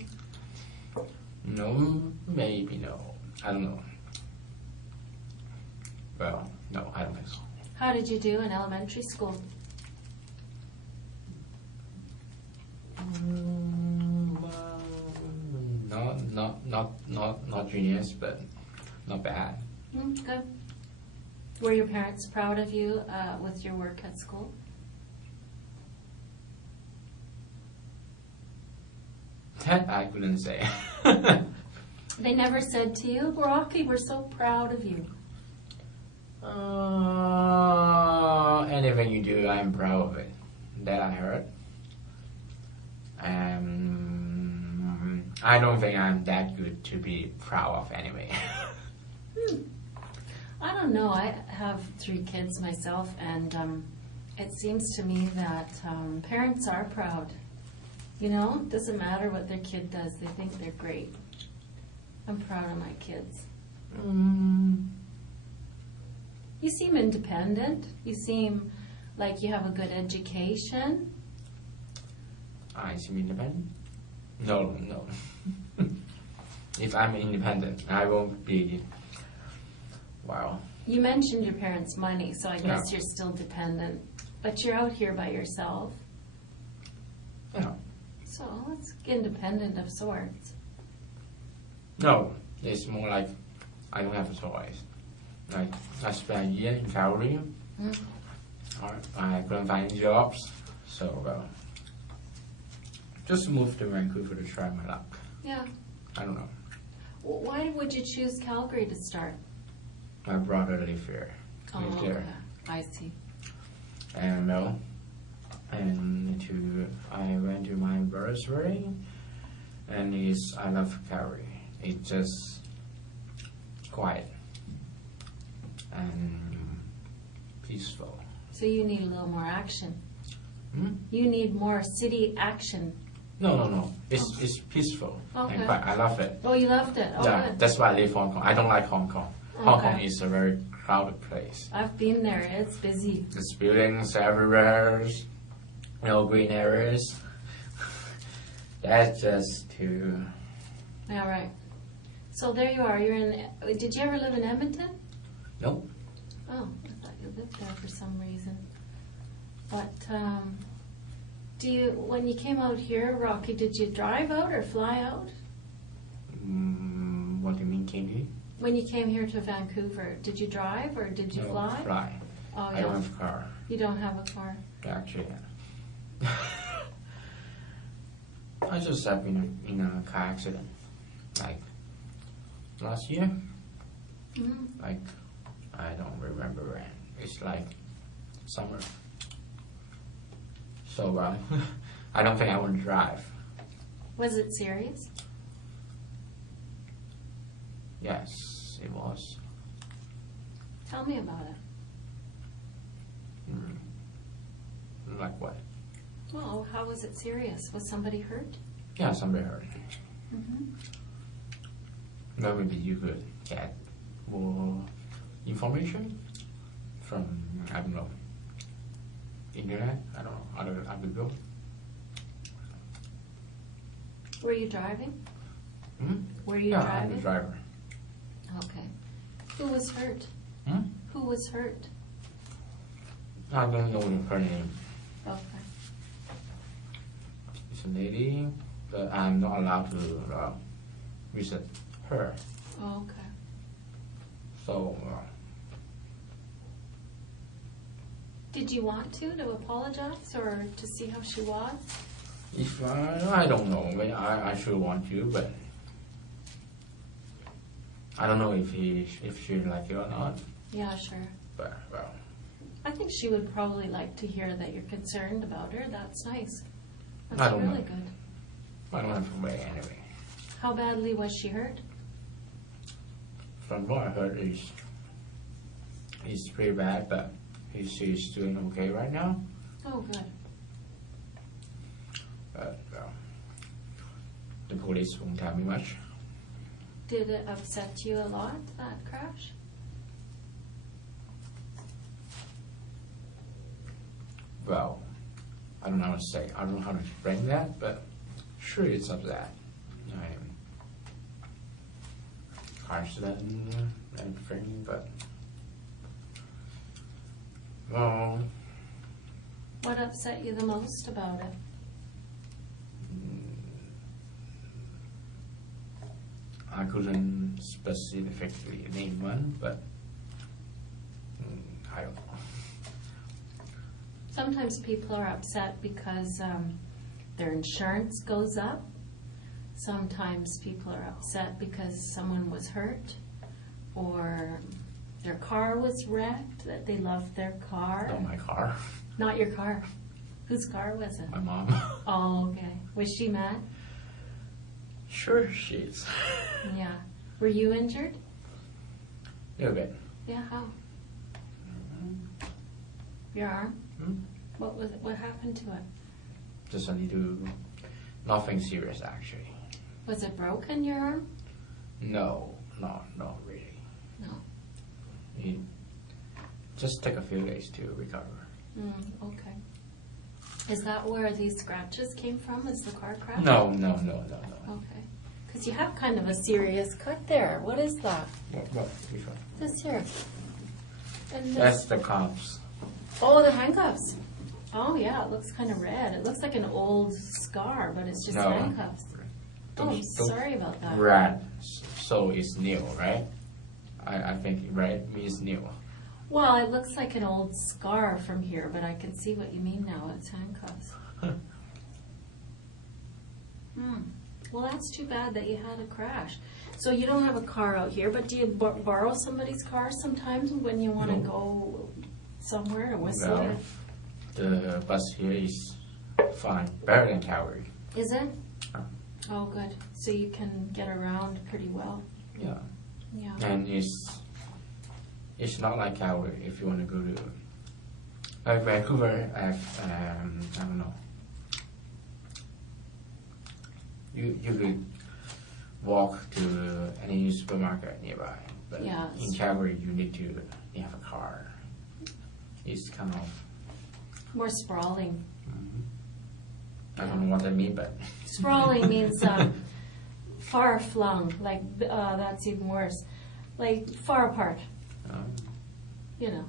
No, maybe no. I don't know. Well, no, I don't think so. How did you do in elementary school? Well, not genius, but not bad. Good. Were your parents proud of you with your work at school? That I couldn't say. They never said to you, Rocky, we're so proud of you. Anything you do, I'm proud of it. That I heard. I don't think I'm that good to be proud of anyway. I don't know. I have 3 kids myself, and it seems to me that parents are proud. You know, it doesn't matter what their kid does. They think they're great. I'm proud of my kids. You seem independent. You seem like you have a good education. I seem independent? No. If I'm independent, I won't be. Wow. You mentioned your parents' money, so I guess Yeah. you're still dependent. But you're out here by yourself. Yeah. So it's independent of sorts. No, it's more like I don't have a choice. Like I spent a year in Calgary. I couldn't find any jobs, so just moved to Vancouver to try my luck. Yeah. I don't know. Why would you choose Calgary to start? My brother lives here. Lives okay. there. I see. And I went to my brother's wedding, and I love Calgary. It's just quiet and peaceful. So you need a little more action. Hmm? You need more city action. No. It's peaceful. Okay. And quiet. I love it. Oh, you loved it. Oh, Yeah, good. that's why I live Hong Kong. I don't like Hong Kong. Hong Okay. Kong is a very crowded place. I've been there. It's busy. There's buildings everywhere, green areas. That's just too. All right. So there you are. You're in. Did you ever live in Edmonton? Nope. Oh, I thought you lived there for some reason. But when you came out here, Rocky, did you drive out or fly out? What do you mean, Kingy? When you came here to Vancouver, did you drive or did you No, fly? Fly. Oh, I yeah. don't have a car. You don't have a car. Actually, I just have been in a car accident, like last year. Mm-hmm. Like I don't remember when. It's like summer. So I don't think I want to drive. Was it serious? Yes, it was. Tell me about it. Like what? Well, how was it serious? Was somebody hurt? Yeah, somebody heard. Mm-hmm. Well, maybe you could get more information from, I don't know, internet, I don't know, other people. Were you driving? Were you Yeah, driving? I'm the driver. Okay. Who was hurt? Who was hurt? I don't know her name. Okay. It's a lady, but I'm not allowed to visit her. Oh, okay. So, Did you want to apologize or to see how she was? if I don't know, maybe I should want to, but I don't know if she like it or not. Yeah, sure. But well, I think she would probably like to hear that you're concerned about her. That's nice. That's I don't really know. good. I don't have to wait anyway. How badly was she hurt? From what I heard, it's pretty bad, but she's doing okay right now. Oh, good. But the police won't tell me much. Did it upset you a lot, that crash? Well, I don't know how to say. I don't know how to explain that, but sure it's upset. Car accident and everything, but well. What upset you the most about it? I couldn't specifically name one, but I don't know. Sometimes people are upset because their insurance goes up. Sometimes people are upset because someone was hurt or their car was wrecked, that they loved their car. Not my car. Not your car. Whose car was it? My mom. Oh, okay. Was she mad? Sure she is. Yeah. Were you injured? A little bit. Yeah, how? Your arm? What was it? What happened to it? Just only do nothing serious actually. Was it broken, your arm? No, not really. No. It just took a few days to recover. Okay. Is that where these scratches came from? Is the car crash? No. Okay. Because you have kind of a serious cut there. What is that? What? Which one? This here. And this. That's the cuffs. Oh, the handcuffs. Oh, yeah, it looks kind of red. It looks like an old scar, but it's just No. handcuffs. Oh, I'm Those sorry about that. red, so it's new, right? I think red means new. Well, it looks like an old scar from here, but I can see what you mean now. It's handcuffs. Well, that's too bad that you had a crash. So you don't have a car out here, but do you borrow somebody's car sometimes when you want to No. go somewhere to whistle? Well, the bus here is fine, better than Calgary. Is it? Oh, good. So you can get around pretty well. Yeah. Yeah. And it's not like Calgary if you want to go to like Vancouver. I don't know. You could walk to any supermarket nearby, but Yeah, in Calgary you have a car. It's kind of More sprawling. I don't know what that means, but Sprawling means far flung, like that's even worse. Like far apart, you know.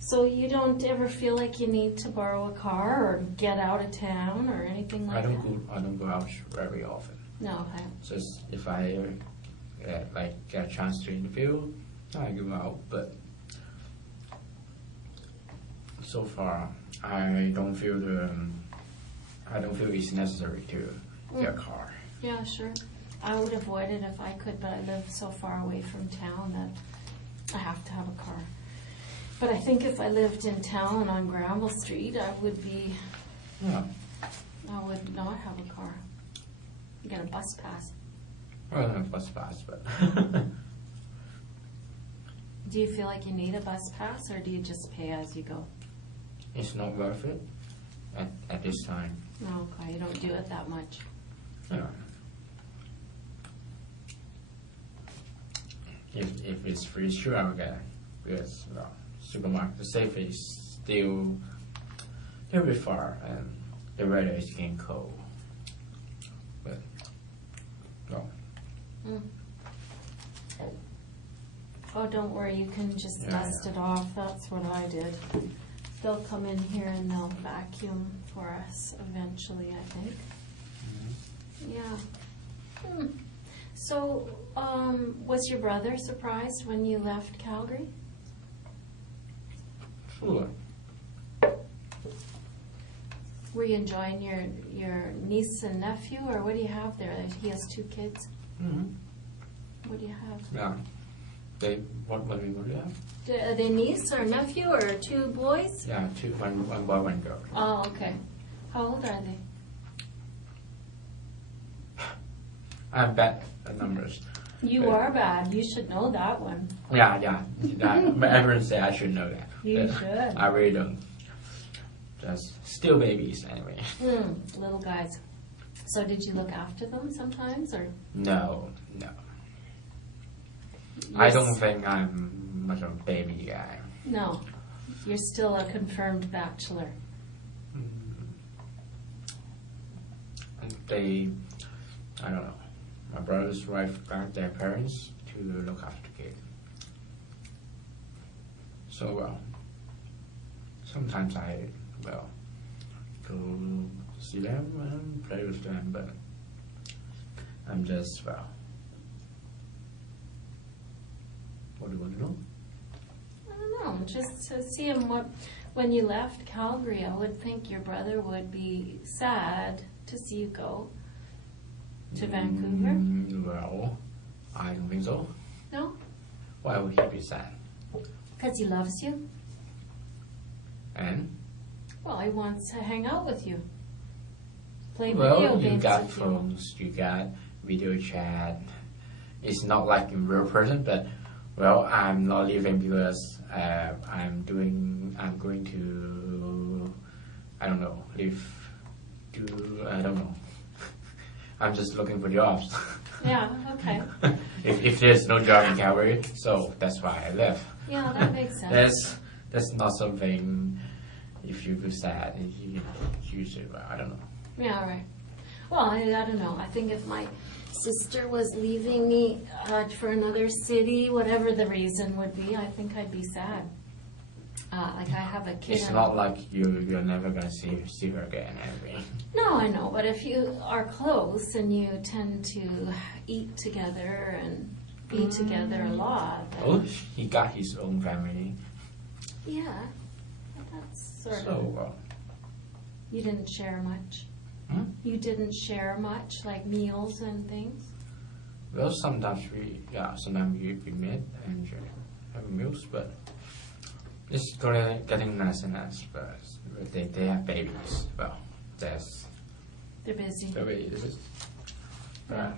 So you don't ever feel like you need to borrow a car or get out of town or anything like I that? don't go out very often. No, okay. Just if I get a chance to interview, I go out. But so far, I don't feel it's necessary to get a car. Yeah, sure. I would avoid it if I could, but I live so far away from town that I have to have a car. But I think if I lived in town on Granville Street, I would not have a car. Get a bus pass. Well, not a bus pass, but Do you feel like you need a bus pass, or do you just pay as you go? it's not worth it at this time. No, okay, you don't do it that much. Yeah. If it's free, sure I'll get it. Because supermarket, the safe is still a little bit far, and the weather is getting cold. But no. Oh, don't worry, you can just Yeah, dust it off. That's what I did. They'll come in here and they'll vacuum for us eventually, I think. Yeah. So, was your brother surprised when you left Calgary? Sure. Were you enjoying your niece and nephew, or what do you have there? He has 2 kids. What do you have? Yeah. What do you have? Are they niece or nephew or 2 boys? Yeah, one boy, one girl. Oh, okay. How old are they? I'm bad at numbers. You are bad. You should know that one. Yeah. Everyone say I should know that. You but should. I really don't. Just still babies anyway. Little guys. So did you look after them sometimes, or? No. Yes. I don't think I'm much of a baby guy. No, you're still a confirmed bachelor. I don't know. My brother's wife got their parents to look after the kid. So, sometimes I, go see them and play with them, but I'm just, what do you want to know? I don't know, just to see him. When you left Calgary, I would think your brother would be sad to see you go to Vancouver. Well, I don't think so. No? Why would he be sad? Because he loves you. And? Well, he wants to hang out with you. Play video games you got with phones, you got video chat. It's not like in real person, but I'm not leaving because I'm going to, I don't know, I don't know. I'm just looking for jobs. Yeah, okay. if there's no job in Calgary, so that's why I left. Yeah, that makes sense. That's not something. If you feel sad, you should. I don't know. Yeah, right. Well, I don't know. I think if my sister was leaving me for another city, whatever the reason would be, I think I'd be sad. Like I have a kid. It's not like you're never gonna see her again, anyway. No, I know, but if you are close and you tend to eat together and be together a lot. Then, Oh, he got his own family. yeah, but that's sort of. So, You didn't share much. Hmm? You didn't share much, like meals and things. well, sometimes we meet and have meals, but it's getting nice and nice. But they have babies. Well, They're busy. the way it is. Yeah.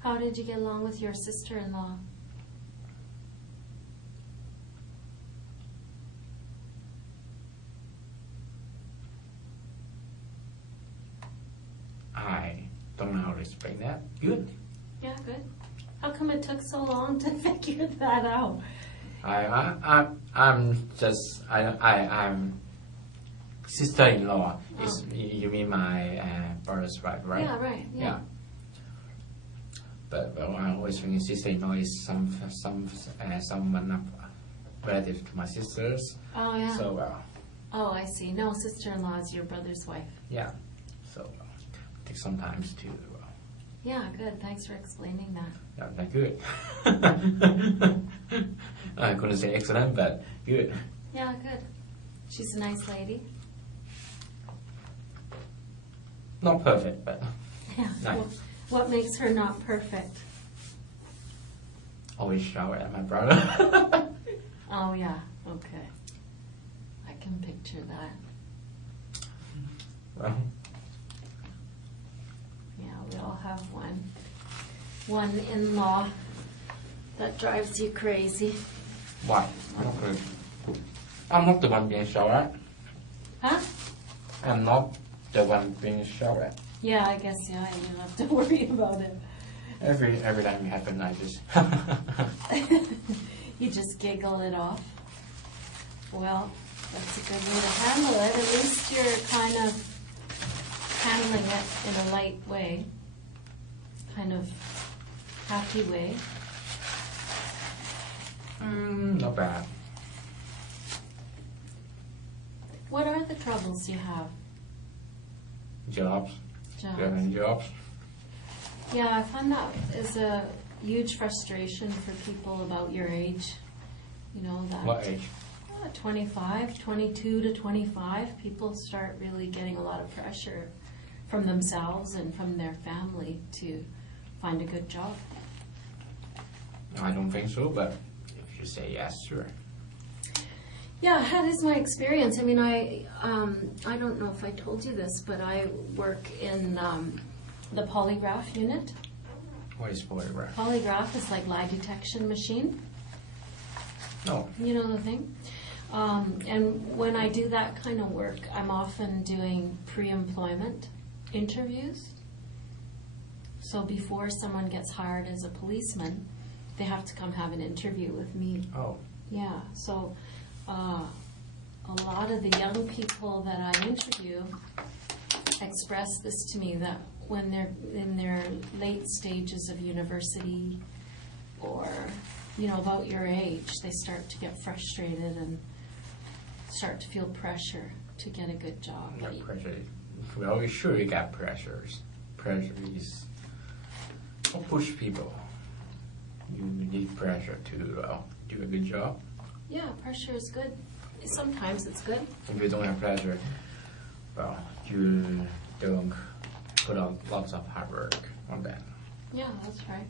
How did you get along with your sister-in-law? I don't know how to explain that. Good. Yeah, good. How come it took so long to figure that out? I'm sister-in-law. You mean my brother's wife, right? Yeah, right. Yeah. But I always think sister-in-law is someone relative to my sisters. Oh, yeah. So Oh, I see. No, sister-in-law is your brother's wife. yeah. So it takes some time to. Yeah, good. Thanks for explaining that. Yeah, not good. I couldn't say excellent, but good. Yeah, good. She's a nice lady. Not perfect, but Yeah. nice. What makes her not perfect? Always shower at my brother. Oh, yeah. Okay. I can picture that. Well, Yeah, we all have one in-law that drives you crazy. why? I'm not the one being showered at. Huh? I'm not the one being showered at. Yeah, I guess, yeah, you don't have to worry about it. Every time it happens, I just. You just giggle it off. Well, that's a good way to handle it. At least you're kind of handling it in a light way, kind of happy way. Not bad. What are the troubles you have? Jobs. Jobs. Getting jobs. Yeah, I find that is a huge frustration for people about your age. You know, that What age? 25, 22 to 25, people start really getting a lot of pressure from themselves and from their family to find a good job. I don't think so, but if you say yes, sure. Yeah, that is my experience. I mean, I don't know if I told you this, but I work in the polygraph unit. What is polygraph? Polygraph is like lie detection machine. No. You know the thing? And when I do that kind of work, I'm often doing pre-employment interviews. So before someone gets hired as a policeman, they have to come have an interview with me. Oh. Yeah, so a lot of the young people that I interview express this to me, that when they're in their late stages of university or, about your age, they start to get frustrated and start to feel pressure to get a good job. Yeah, pressure. Well, we surely got pressures. Pressure is push people. You need pressure to do a good job. Yeah, pressure is good. Sometimes it's good. If you don't have pressure, well, you don't put on lots of hard work on that. Yeah, that's right.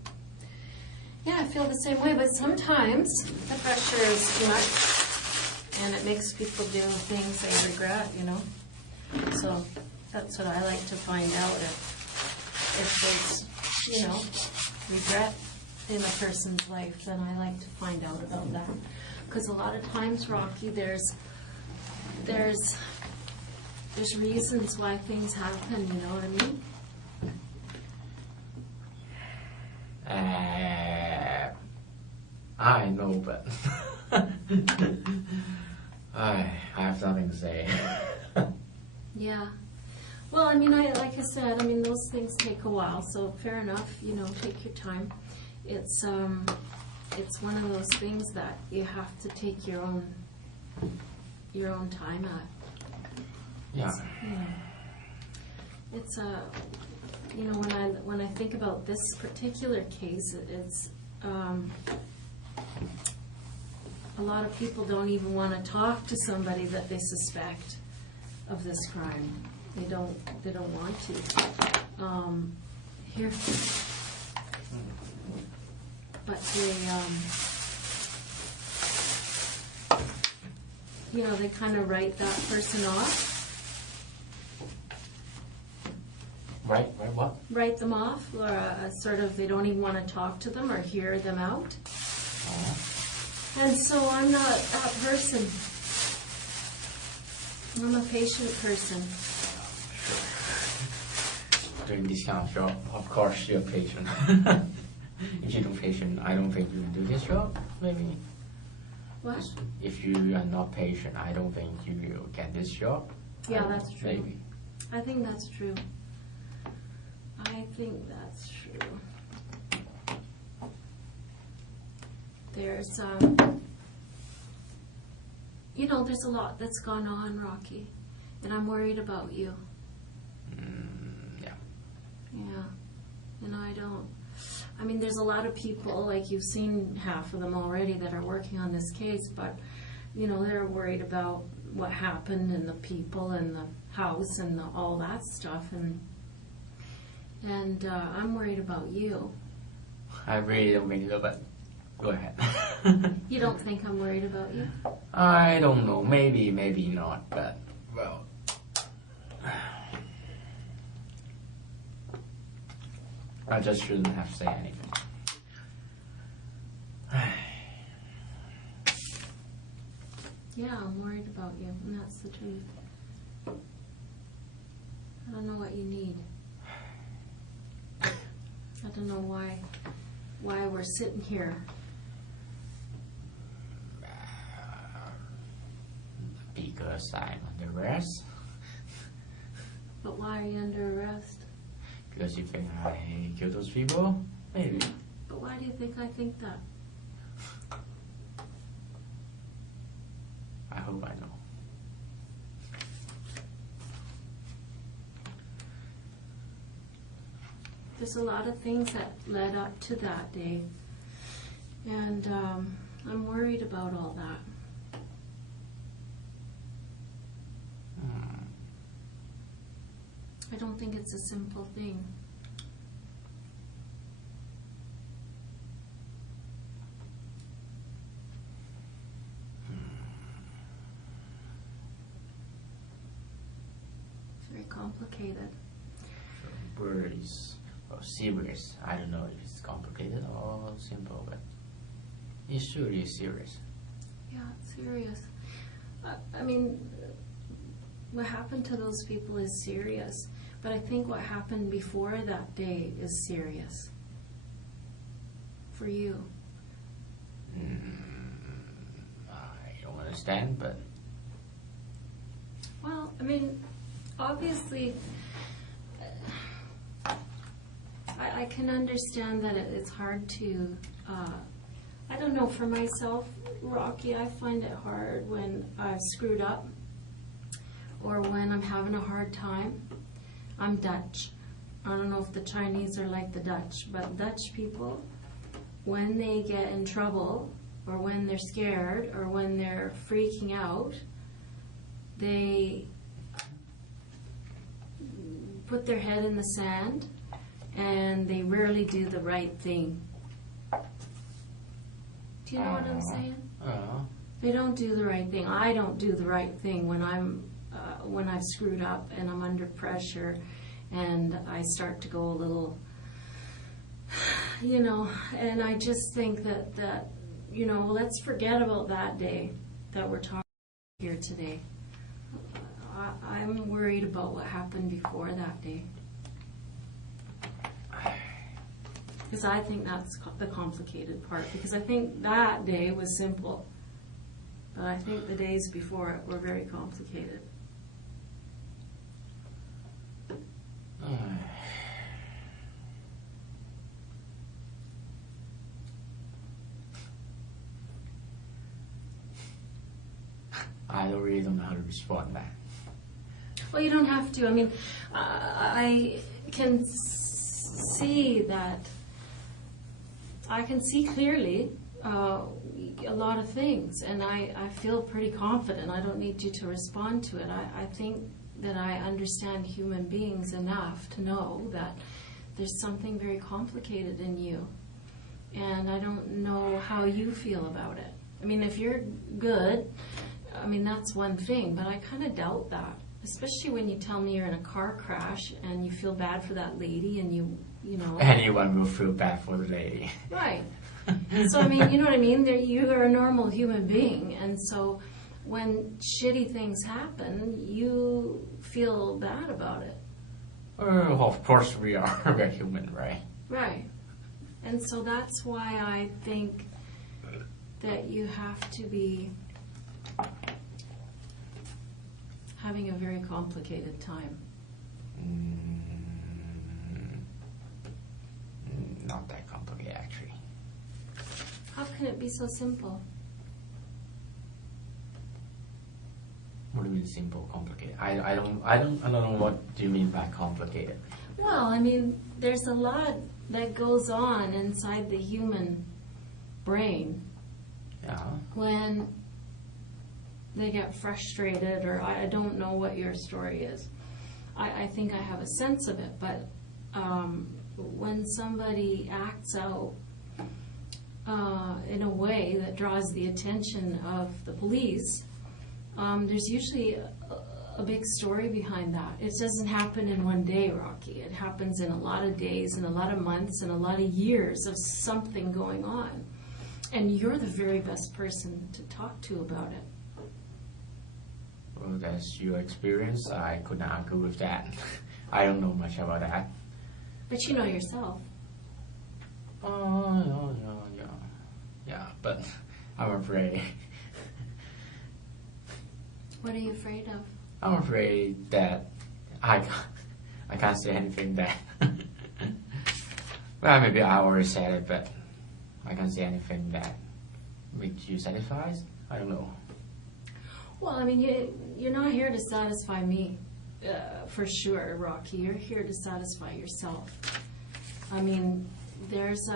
Yeah, I feel the same way, but sometimes the pressure is too much and it makes people do things they regret, So that's what I like to find out, if there's, regret in a person's life, then I like to find out about that. Because a lot of times, Rocky, there's reasons why things happen, you know what I mean? I know, but I have nothing to say. Yeah. Well, like I said, those things take a while, so fair enough, take your time. It's one of those things that you have to take your own time at. Yeah. It's when I think about this particular case, it's a lot of people don't even want to talk to somebody that they suspect of this crime. They don't want to. Here. But they kind of write that person off. Right, what? Write them off, or sort of they don't even want to talk to them or hear them out. And so I'm not that person. I'm a patient person. Doing this kind of job, of course you're patient. If you're not patient, I don't think you will do this job, maybe. What? If you are not patient, I don't think you will get this job. Yeah, that's true. Maybe. I think that's true. I think that's true. There's, there's a lot that's gone on, Rocky, and I'm worried about you. Yeah. Yeah. And there's a lot of people, like you've seen half of them already, that are working on this case, but, they're worried about what happened and the people and the house and all that stuff, and I'm worried about you. I really don't think so, but go ahead. You don't think I'm worried about you? I don't know. Maybe, maybe not, but, well... I just shouldn't have to say anything. Yeah, I'm worried about you, and that's the truth. I don't know what you need. I don't know why we're sitting here. Because I'm under arrest. But why are you under arrest? Because you think I killed those people? Maybe. But why do you think I think that? I hope I know. There's a lot of things that led up to that day. And I'm worried about all that. I don't think it's a simple thing. It's very complicated. Word is serious. I don't know if it's complicated or simple, but it's surely serious. Yeah, it's serious. I mean, what happened to those people is serious. But I think what happened before that day is serious. For you. I don't understand, but... Well, I mean, obviously, I can understand that it's hard to, I don't know, for myself, Rocky, I find it hard when I've screwed up or when I'm having a hard time. I'm Dutch. I don't know if the Chinese are like the Dutch, but Dutch people, when they get in trouble or when they're scared or when they're freaking out, they put their head in the sand and they rarely do the right thing. Do you know what I'm saying? They don't do the right thing. I don't do the right thing when I've screwed up and I'm under pressure and I start to go a little, and I just think that let's forget about that day that we're talking here today. I'm worried about what happened before that day. Because I think that's the complicated part. Because I think that day was simple. But I think the days before it were very complicated. I really don't know how to respond to that. Well, you don't have to. I mean, I can see that. I can see clearly a lot of things, and I feel pretty confident. I don't need you to respond to it. I think that I understand human beings enough to know that there's something very complicated in you, and I don't know how you feel about it. I mean, if you're good, I mean, that's one thing, but I kind of doubt that. Especially when you tell me you're in a car crash and you feel bad for that lady and you know. Anyone will feel bad for the lady. Right. So, I mean, you know what I mean? You are a normal human being. And so when shitty things happen, you feel bad about it. Of course we are. We're human, right? Right. And so that's why I think that you have to be having a very complicated time. Not that complicated, actually. How can it be so simple? What do you mean simple, complicated? I don't know what do you mean by complicated. Well, I mean, there's a lot that goes on inside the human brain. Yeah. When they get frustrated, or I don't know what your story is. I think I have a sense of it, but when somebody acts out in a way that draws the attention of the police, there's usually a big story behind that. It doesn't happen in one day, Rocky. It happens in a lot of days and a lot of months and a lot of years of something going on. And you're the very best person to talk to about it. Well, that's your experience. I could not agree with that. I don't know much about that. But you know yourself. Oh, yeah, but I'm afraid. What are you afraid of? I'm afraid that I can't say anything that... Well, maybe I already said it, but I can't say anything that makes you satisfied. I don't know. Well, I mean, you're not here to satisfy me, for sure, Rocky. You're here to satisfy yourself. I mean, there's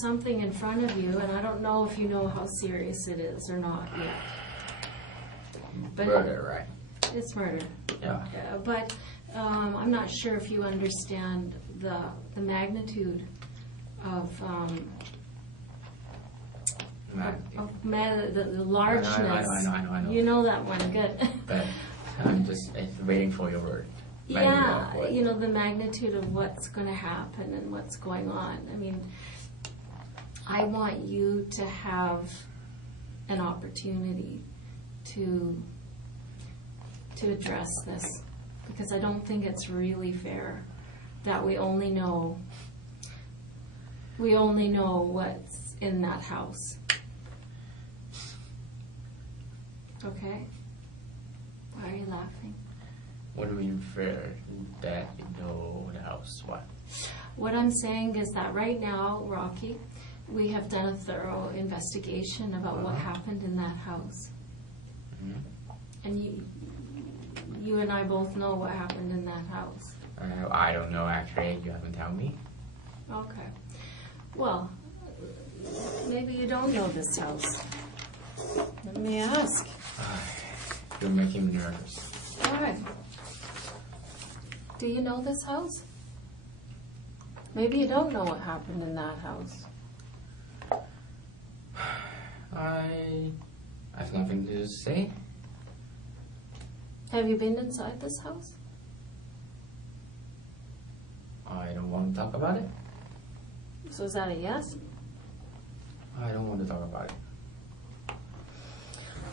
something in front of you, and I don't know if you know how serious it is or not yet. But Murder, right? It's murder. Yeah. But I'm not sure if you understand the magnitude of the largeness. I know. You know that one, good. But I'm just waiting for your word. Yeah, you know, the magnitude of what's going to happen and what's going on. I mean, I want you to have an opportunity to address this, because I don't think it's really fair that we only know what's in that house. Okay? Why are you laughing? What do you mean fair that you know the house? What? What I'm saying is that right now, Rocky, we have done a thorough investigation about what happened in that house. Mm-hmm. And you and I both know what happened in that house. I don't know, actually. You haven't told me. Okay. Well, maybe you don't know this house. Let me ask. You're making me nervous. Why? Do you know this house? Maybe you don't know what happened in that house. I have nothing to say. Have you been inside this house? I don't want to talk about it. So is that a yes? I don't want to talk about it.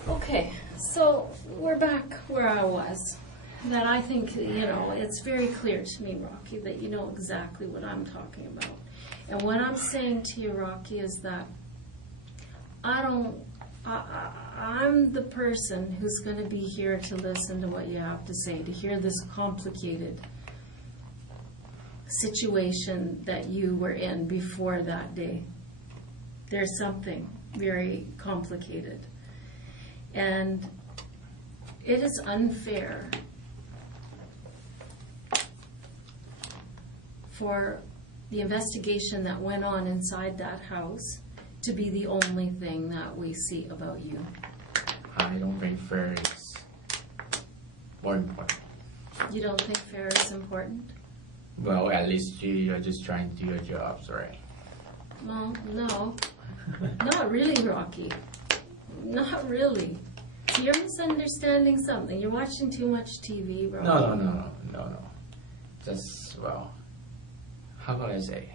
Okay, so we're back where I was. That I think, it's very clear to me, Rocky, that you know exactly what I'm talking about. And what I'm saying to you, Rocky, is that I'm the person who's going to be here to listen to what you have to say, to hear this complicated situation that you were in before that day. There's something very complicated. And it is unfair for the investigation that went on inside that house to be the only thing that we see about you. I don't think fair is more important. You don't think fair is important? Well, at least you're just trying to do your jobs, right? Well, no. Not really, Rocky. Not really. You're misunderstanding something. You're watching too much TV, Rocky. No. Just, well, how can I say?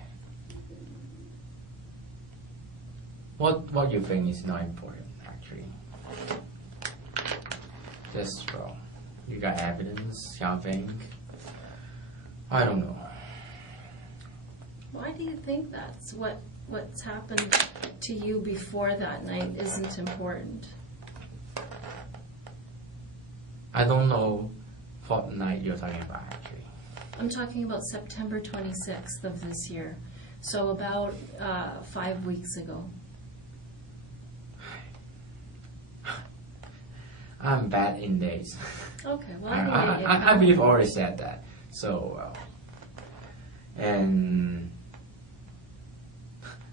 What you think is not important, actually. Just, well, you got evidence, something. I don't know. Why do you think that's what's happened to you before that night isn't important? I don't know what night you're talking about, actually. I'm talking about September 26th of this year. So about 5 weeks ago. I'm bad in days. Okay, well, I believe I already said that. So, and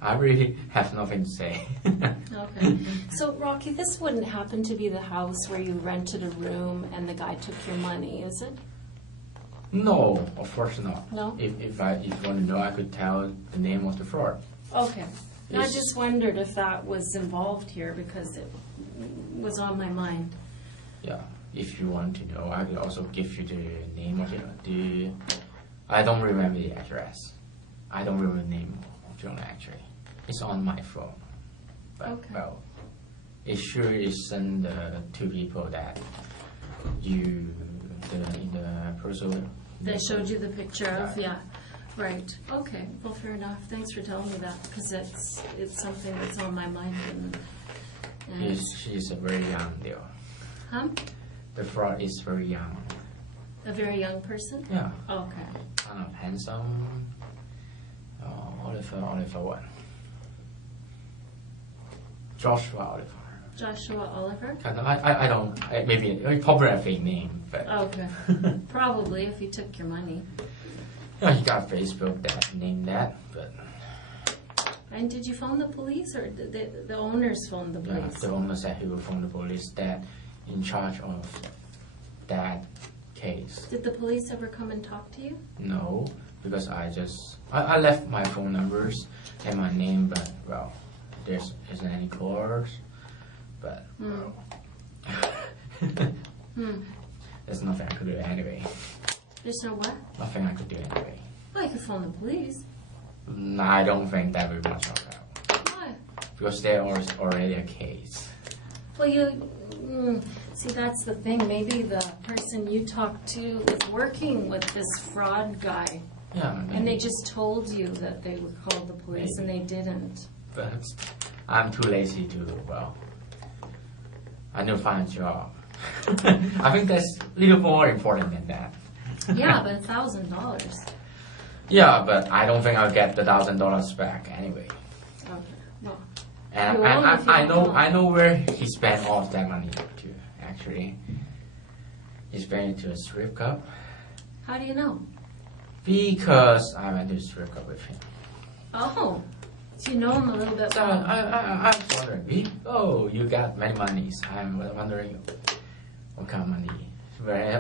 I really have nothing to say. Okay. So, Rocky, this wouldn't happen to be the house where you rented a room and the guy took your money, is it? No, of course not. No? If you want to know, I could tell the name of the fraud. Okay. I Yes. just wondered if that was involved here because it was on my mind. Yeah, if you want to know, I could also give you the name of the. I don't remember the address. I don't remember the name of the owner, actually. It's on my phone. But, Okay. well, it sure isn't the two people that in the person. They showed you the picture of, yeah. Right. Okay. Well, fair enough. Thanks for telling me that because it's something that's on my mind. And She's a very young deal. huh? The fraud is very young. A very young person? Yeah. Okay. Kind of handsome. Oliver what? Joshua Oliver. Joshua Oliver? Kind of, I don't, maybe, probably a fake name, but. Okay. Probably if he took your money. Yeah, he got Facebook that named that, but. And did you phone the police or did the owners phone the Yeah, police? the owner said he will phone the police that in charge of that case. Did the police ever come and talk to you? No, because I left my phone numbers and my name, but, well, there isn't any calls, but, well, there's nothing I could do anyway. There's no what? Nothing I could do anyway. Well, you could phone the police. No, I don't think that would much help out. Why? Because there is already a case. Well, see, that's the thing. Maybe the person you talked to is working with this fraud guy. Yeah, maybe. And they just told you that they would call the police, and they didn't. But I'm too lazy to, I need to find a job. I think that's a little more important than that. Yeah, but $1,000. Yeah, but I don't think I'll get the $1,000 back anyway. Okay. Well, And You won't if you don't know. I know where he spent all of that money to, actually. He spent it to a strip club. how do you know? Because I went to a strip club with him. Oh, so you know him a little bit So well. I was wondering, oh, you got many monies. I'm wondering what kind of money.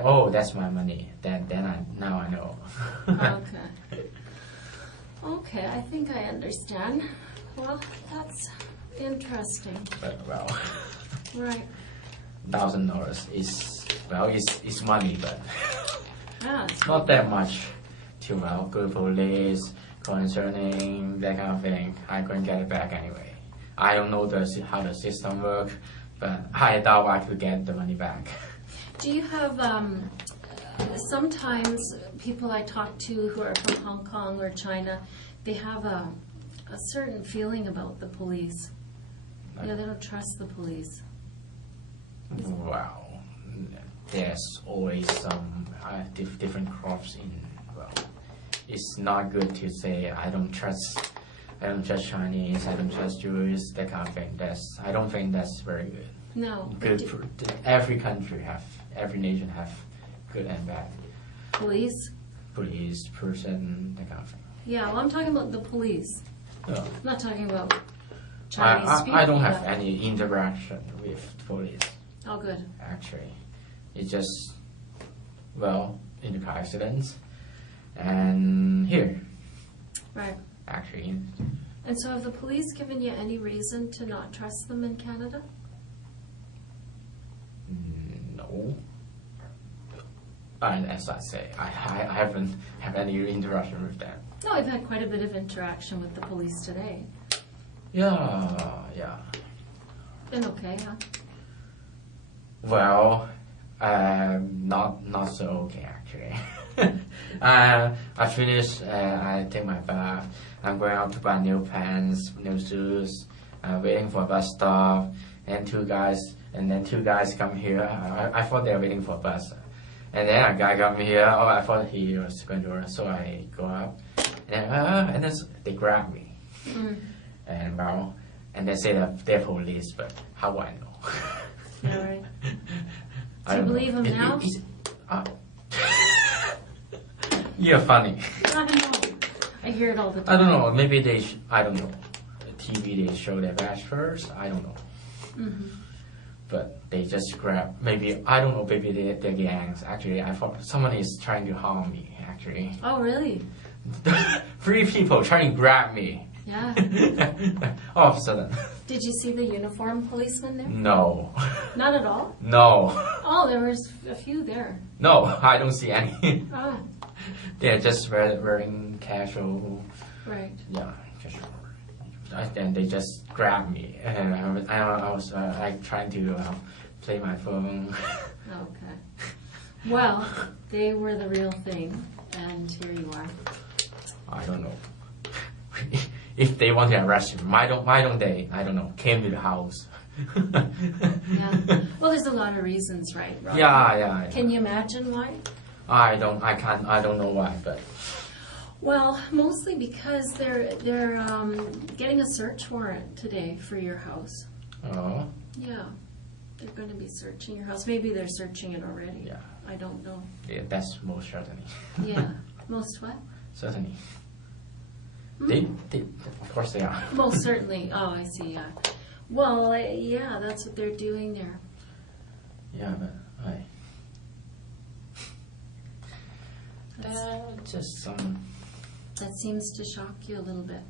Oh, that's my money. Now I know. Okay. Okay, I think I understand. Well, that's interesting. But Right. $1,000 is it's money, but Yeah, it's not that much to go to police concerning that kind of thing. I couldn't get it back anyway. I don't know how the system works, but I doubt I could get the money back. Do you have, sometimes people I talk to who are from Hong Kong or China, they have a certain feeling about the police. You know, they don't trust the police. Wow, there's always some different crops in. Well, it's not good to say I don't trust Chinese, I don't trust Jews, that kind of thing. I don't think that's very good. No. Good for every nation have good and bad Police? police person, that kind of thing. Yeah, well, I'm talking about the police. No. I'm not talking about Chinese people. I don't have but- any interaction with police. Oh, good. Actually, it's just in the car accidents and here Right. actually. And so have the police given you any reason to not trust them in Canada? No. And as I say, I haven't had any interaction with them. No, I've had quite a bit of interaction with the police today. Yeah. Been okay, huh? Well, not so okay actually. I finished. I take my bath. I'm going out to buy new pants, new shoes. Waiting for a bus stop, and two guys come here. I thought they were waiting for a bus, and then a guy come here. Oh, I thought he was going to run, so I go up, and then they grab me, and they say that they're police, but how do I know? All right. I Do you don't believe know. him now? You're funny. I don't know. I hear it all the I time. don't know. Maybe I don't know. TV they show their badge first. I don't know. Mm-hmm. But they just grab. Maybe I don't know. Maybe they're gangs. Actually, I thought someone is trying to harm me. Actually, Oh, really? 3 people trying to grab me. Yeah. All of a sudden, Did you see the uniformed policeman there? no, Not at all? no, Oh, there was a few there. no. I don't see any. Ah, They're just wearing casual. right. Yeah, casual. And they just grabbed me, and I was like trying to play my phone. Okay. Well, they were the real thing, and here you are. I don't know. If they want to arrest him, why don't they? I don't know. Came to the house. Yeah. Well, there's a lot of reasons, right, Rob? Yeah. Can you imagine why? I don't know why, but Well, mostly because they're getting a search warrant today for your house. oh Yeah. They're going to be searching your house. Maybe they're searching it already. yeah, I don't know. that's most certainly. Yeah. Most what? Certainly. Hmm? They of course they are. Most certainly. Oh, I see. Yeah. Well, yeah, that's what they're doing there. Yeah, but just some. That seems to shock you a little bit.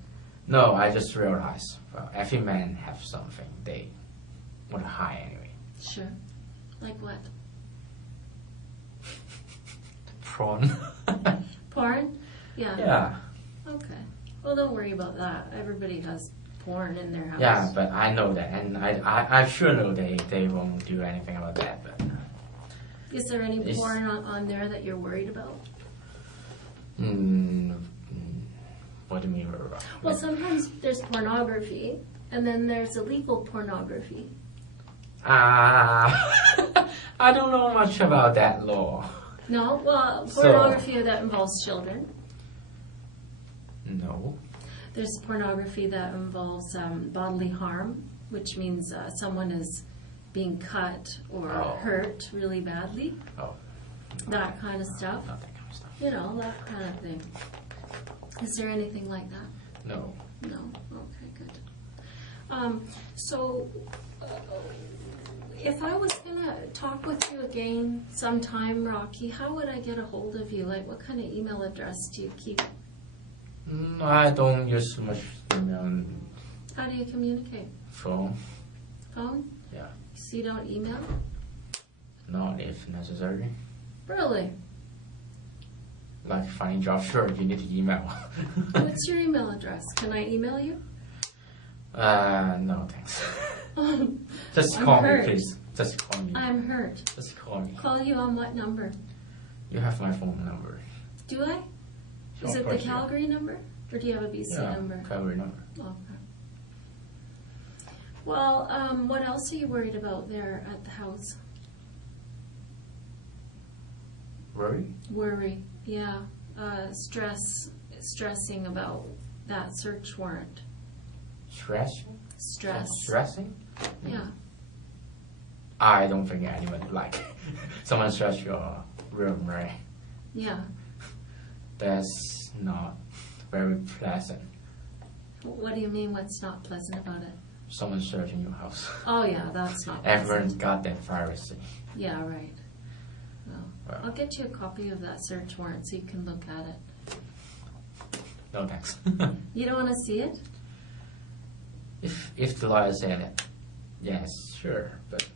No, I just realized. Well, every man have something they want to hide anyway. Sure. Like what? Prawn. Porn? Yeah. Yeah. Okay. Well, don't worry about that. Everybody has porn in their house. Yeah, but I know that, and I sure know they won't do anything about that. But Is there any porn on there that you're worried about? What do you mean? Well, sometimes there's pornography, and then there's illegal pornography. I don't know much about that law. No? Well, pornography that involves children. No. There's pornography that involves bodily harm, which means someone is being cut or hurt really badly. Oh. That kind of stuff. Not that kind of stuff. You know, that kind of thing. Is there anything like that? No. No? Okay, good. So, if I was going to talk with you again sometime, Rocky, how would I get a hold of you? Like, what kind of email address do you keep? I don't use so much email. How do you communicate? Phone. Phone? Yeah. So you don't email? Not if necessary. Really? Like finding job, sure, you need to email. What's your email address? Can I email you? No thanks. Just I'm call hurt. me, please. Just call me. I'm hurt. Just call me. Call you on what number? You have my phone number. Do I? Sure, Is it of the course, yeah. Calgary number? Or do you have a BC number? Calgary number. Okay. Well, what else are you worried about there at the house? Worry? Yeah. Stressing about that search warrant. Stressing? Stressing? Yeah. I don't think anyone would like someone search your room, right? Yeah. That's not very pleasant. What do you mean what's not pleasant about it? Someone searching your house. Oh yeah, that's not pleasant. Everyone's got their privacy. Yeah, right. No. Well. I'll get you a copy of that search warrant so you can look at it. No thanks. You don't want to see it? If the lawyer said it, yes, sure, but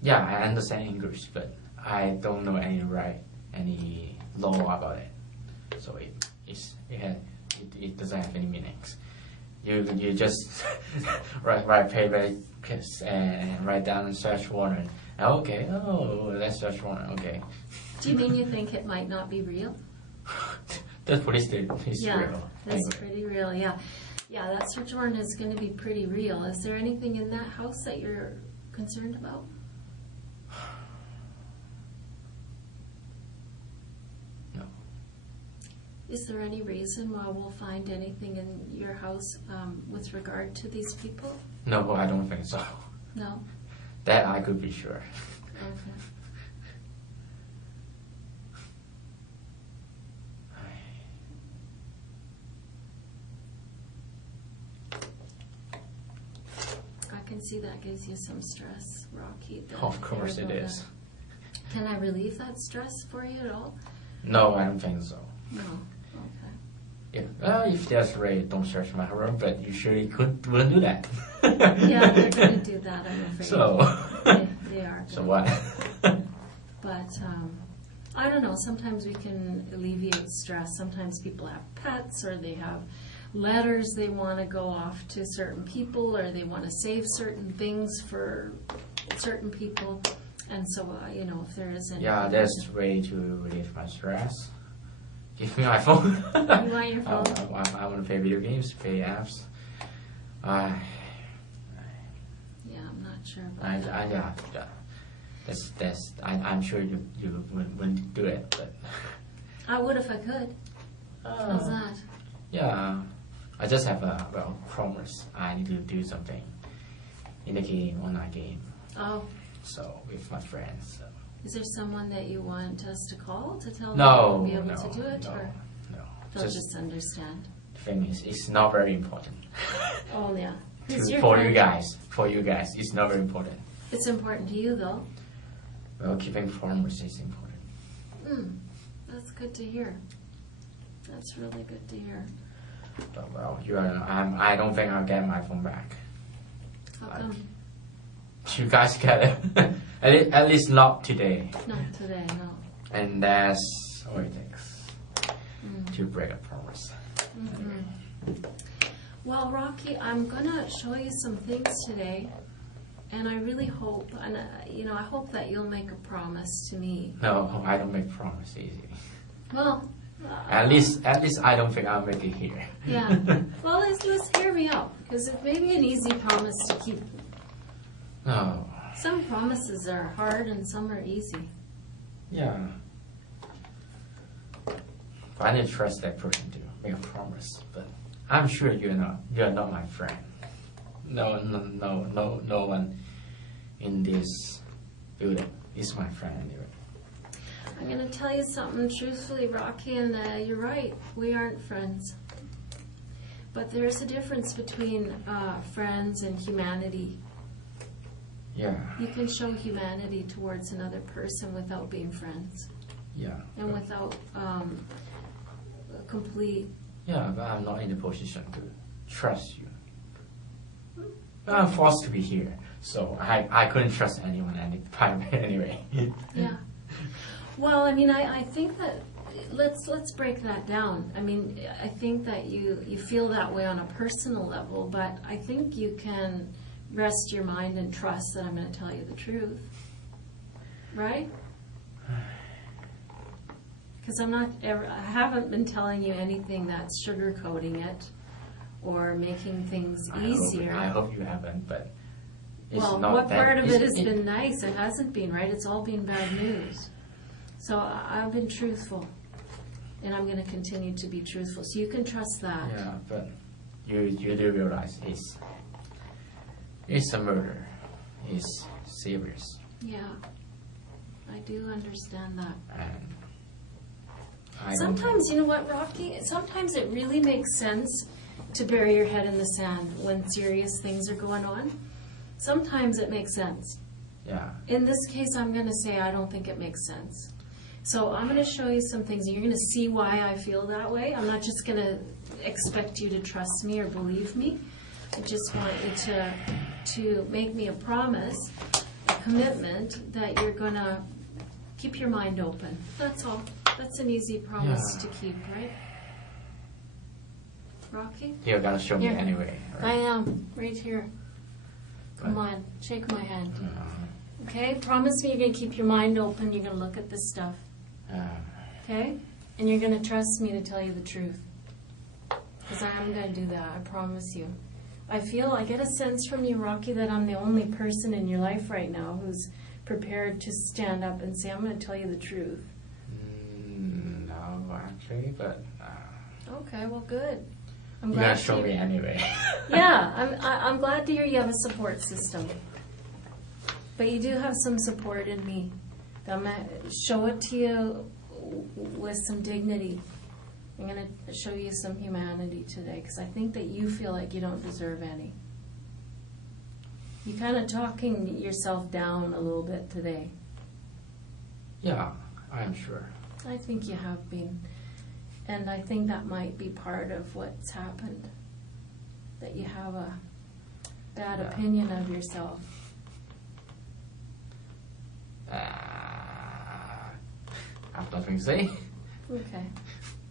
yeah, I understand English, but I don't know any law about it, so it doesn't have any meanings. You just write paper and write down a search warrant. Okay, that's search warrant. Okay. Do you mean you think it might not be real? The police state is Yeah, real. that's Anyway. pretty real. Yeah, that search warrant is going to be pretty real. Is there anything in that house that you're concerned about? No. Is there any reason why we'll find anything in your house with regard to these people? No, I don't think so. No? That I could be sure. Okay. I can see that gives you some stress, Rocky. Of course it is. Can I relieve that stress for you at all? No, I don't think so. No. Okay. Yeah. If there's raid, don't search my room, but you surely wouldn't do that. Yeah, they're going to do that, I'm afraid. So. They are. So what? But I don't know. Sometimes we can alleviate stress. Sometimes people have pets, or they have letters they want to go off to certain people, or they want to save certain things for certain people. And so, if there isn't... Yeah, that's a way to relieve my stress. Give me my phone. You want your phone? I want to play video games, play apps. Yeah, I'm not sure about that. Yeah. I'm sure you wouldn't do it, but... I would if I could. How's that? Yeah, I just have a promise. I need to do something in the game, online game. Oh. So with my friends. So. Is there someone that you want us to call to tell them No, to be able to do it? No. They'll just understand. The thing is, it's not very important. Oh, yeah. For you guys, it's not very important. It's important to you, though. Well, keeping promises is important. That's good to hear. That's really good to hear. But well, I don't think I'll get my phone back. How come? You guys get it. At least not today. Not today, no. And that's all it takes to break a promise. Well, Rocky, I'm gonna show you some things today, and I really hope, and I hope that you'll make a promise to me. No, I don't make promise easy. Well, At least I don't think I'll make it here. yeah. Well, let's hear me out, because it may be an easy promise to keep. No. Some promises are hard and some are easy. Yeah. But I didn't trust that person to make a promise. But I'm sure you're not my friend. No one in this building is my friend anyway. I'm going to tell you something truthfully, Rocky, and you're right. We aren't friends. But there's a difference between friends and humanity. Yeah. You can show humanity towards another person without being friends. Yeah. And without a complete... Yeah, but I'm not in the position to trust you. But I'm forced to be here, so I couldn't trust anyone anyway. Yeah. Well, I mean, I think that let's break that down. I mean, I think that you feel that way on a personal level, but I think you can rest your mind and trust that I'm going to tell you the truth. Right? Because I haven't been telling you anything that's sugarcoating it or making things easier. I hope you haven't, but it's well, not what that, part of it has been nice? It hasn't been, right? It's all been bad news. So I've been truthful, and I'm going to continue to be truthful. So you can trust that. Yeah, but you do realize it's a murder. It's serious. Yeah, I do understand that. And Sometimes, you know what, Rocky? Sometimes it really makes sense to bury your head in the sand when serious things are going on. Sometimes it makes sense. Yeah. In this case, I'm going to say I don't think it makes sense. So I'm going to show you some things. You're going to see why I feel that way. I'm not just going to expect you to trust me or believe me. I just want you to make me a promise, a commitment that you're going to keep your mind open. That's all. That's an easy promise to keep, right? Rocky? You're going to show me Here. anyway. I am. Right here. Come Right. on. Shake my hand. Okay? Promise me you're going to keep your mind open. You're going to look at this stuff. Okay? And you're going to trust me to tell you the truth. Because I am going to do that. I promise you. I get a sense from you, Rocky, that I'm the only person in your life right now who's prepared to stand up and say, I'm going to tell you the truth. No, actually, but... Okay, well, good. I'm you're glad going to show me anyway. Yeah, I'm glad to hear you have a support system. But you do have some support in me. I'm going to show it to you with some dignity. I'm going to show you some humanity today because I think that you feel like you don't deserve any. You're kind of talking yourself down a little bit today. Yeah, I am sure. I think you have been. And I think that might be part of what's happened. That you have a bad opinion of yourself. I have nothing to say. Okay.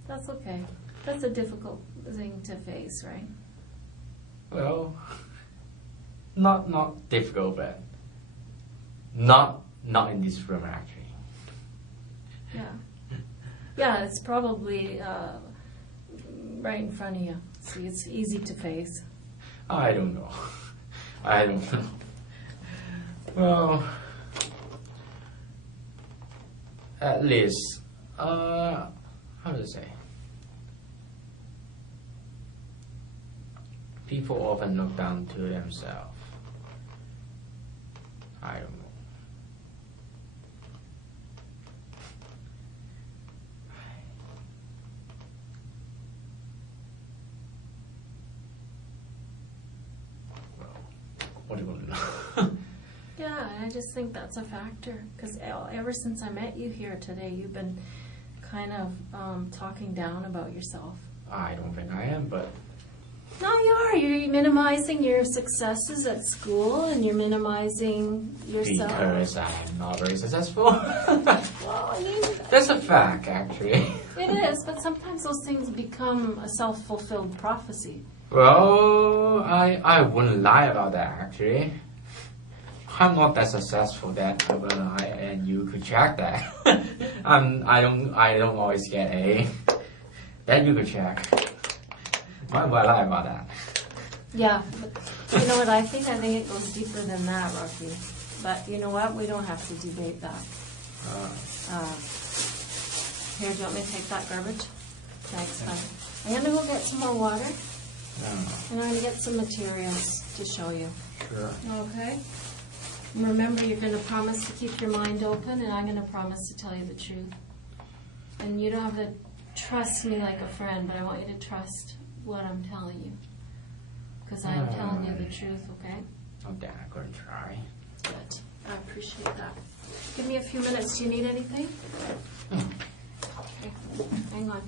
That's okay. That's a difficult thing to face, right? Well, not difficult, but not in this room actually. Yeah. Yeah, it's probably right in front of you. See, it's easy to face. I don't know. I don't know. Well, at least, how to say? People often look down to themselves. I don't know. Well, what do you want to know? Yeah, I just think that's a factor. Because ever since I met you here today, you've been kind of talking down about yourself. I don't think I am, but No, you are. You're minimizing your successes at school, and you're minimizing yourself. Because I'm not very successful. Well, I mean, That's a fact, actually. it is, but sometimes those things become a self-fulfilled prophecy. Well, I wouldn't lie about that, actually. I'm not that successful that and you could check that. I don't always get A. Then you could check. Why would I lie about that? Yeah, but you know what I think? I think it goes deeper than that, Rocky. But you know what? We don't have to debate that. Here, do you want me to take that garbage? Thanks, bud. I'm going to go get some more water, and I'm going to get some materials to show you. Sure. Okay? And remember, you're going to promise to keep your mind open, and I'm going to promise to tell you the truth. And you don't have to trust me like a friend, but I want you to trust what I'm telling you. Because I am telling you the truth, okay? Okay, I'm going to try. Good. I appreciate that. Give me a few minutes. Do you need anything? Okay. Hang on.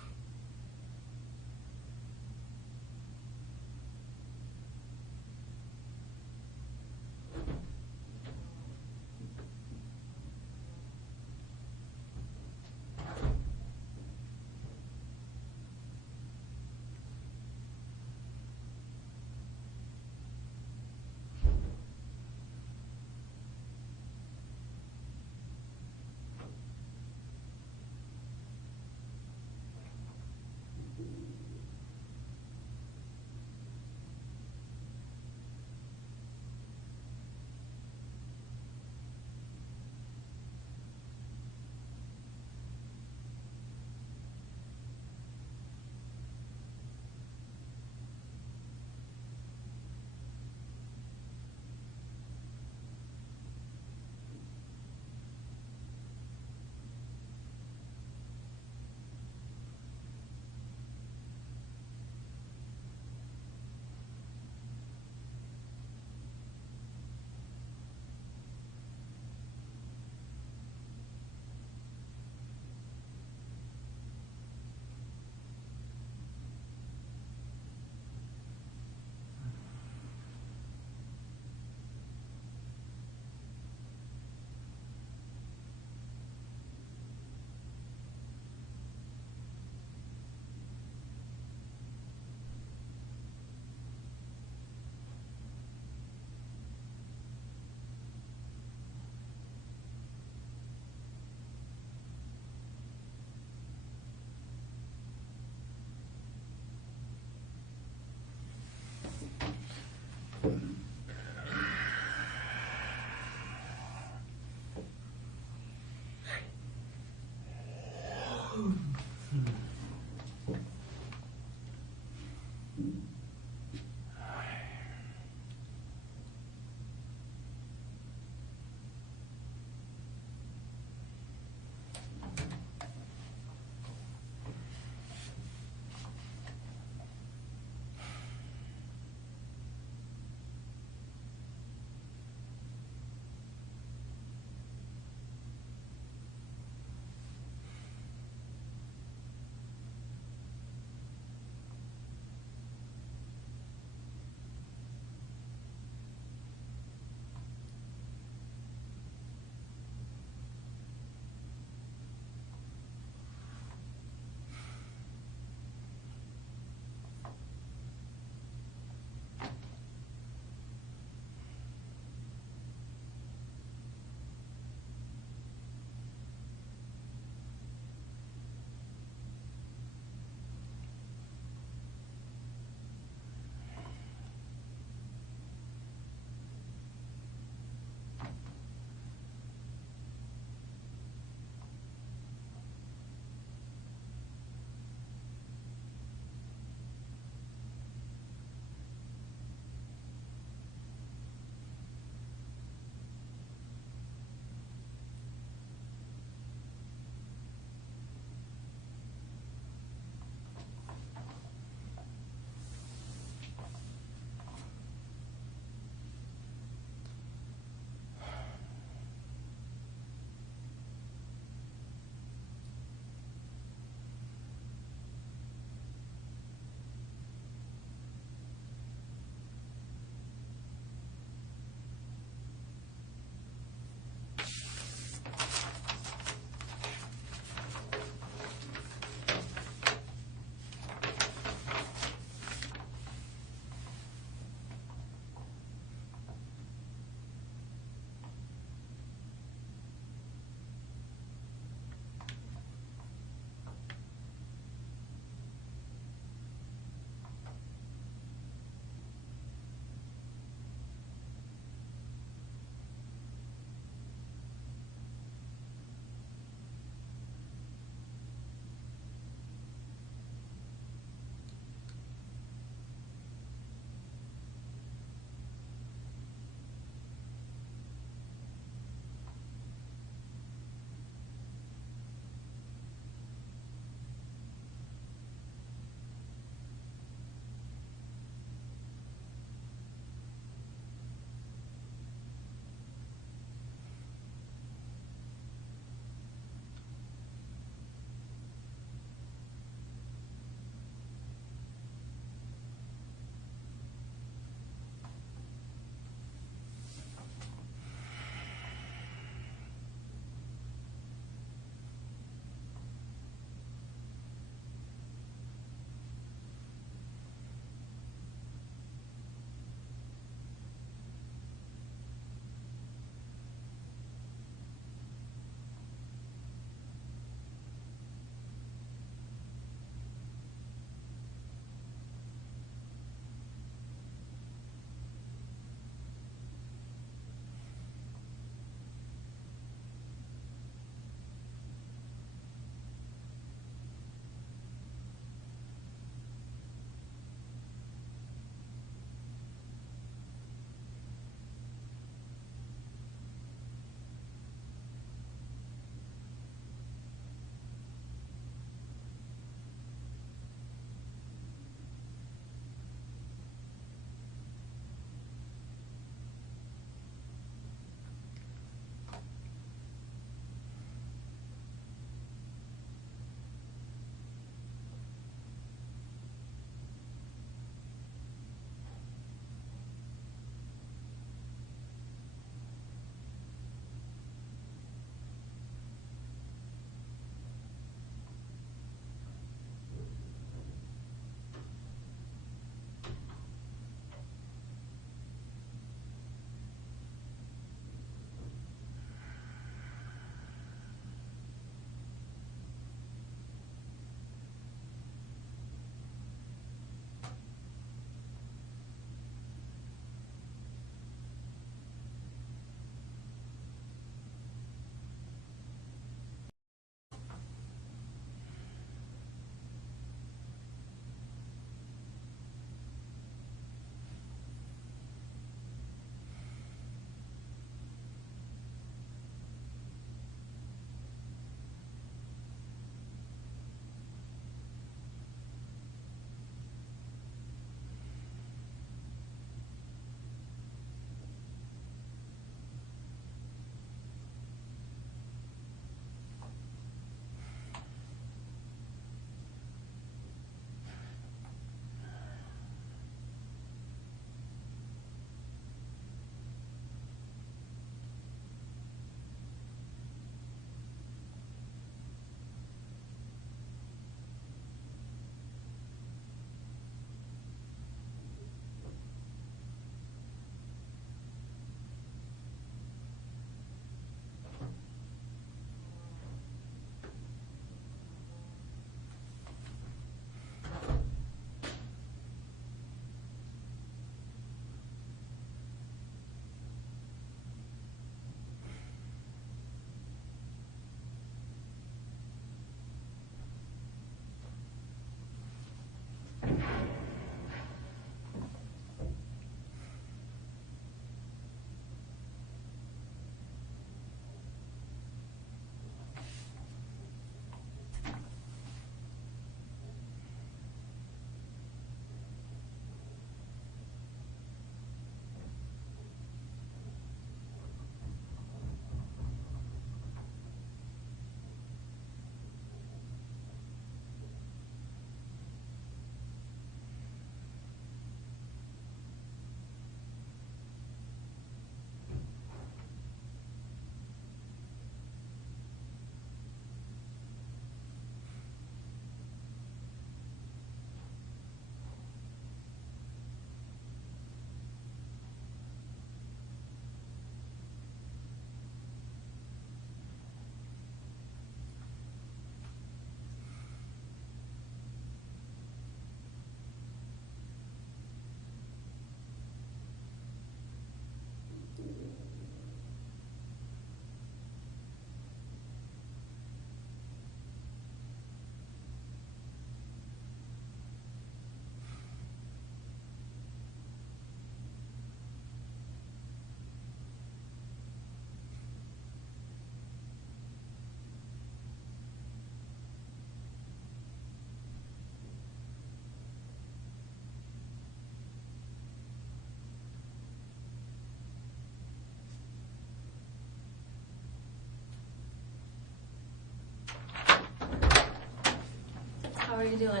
are you doing?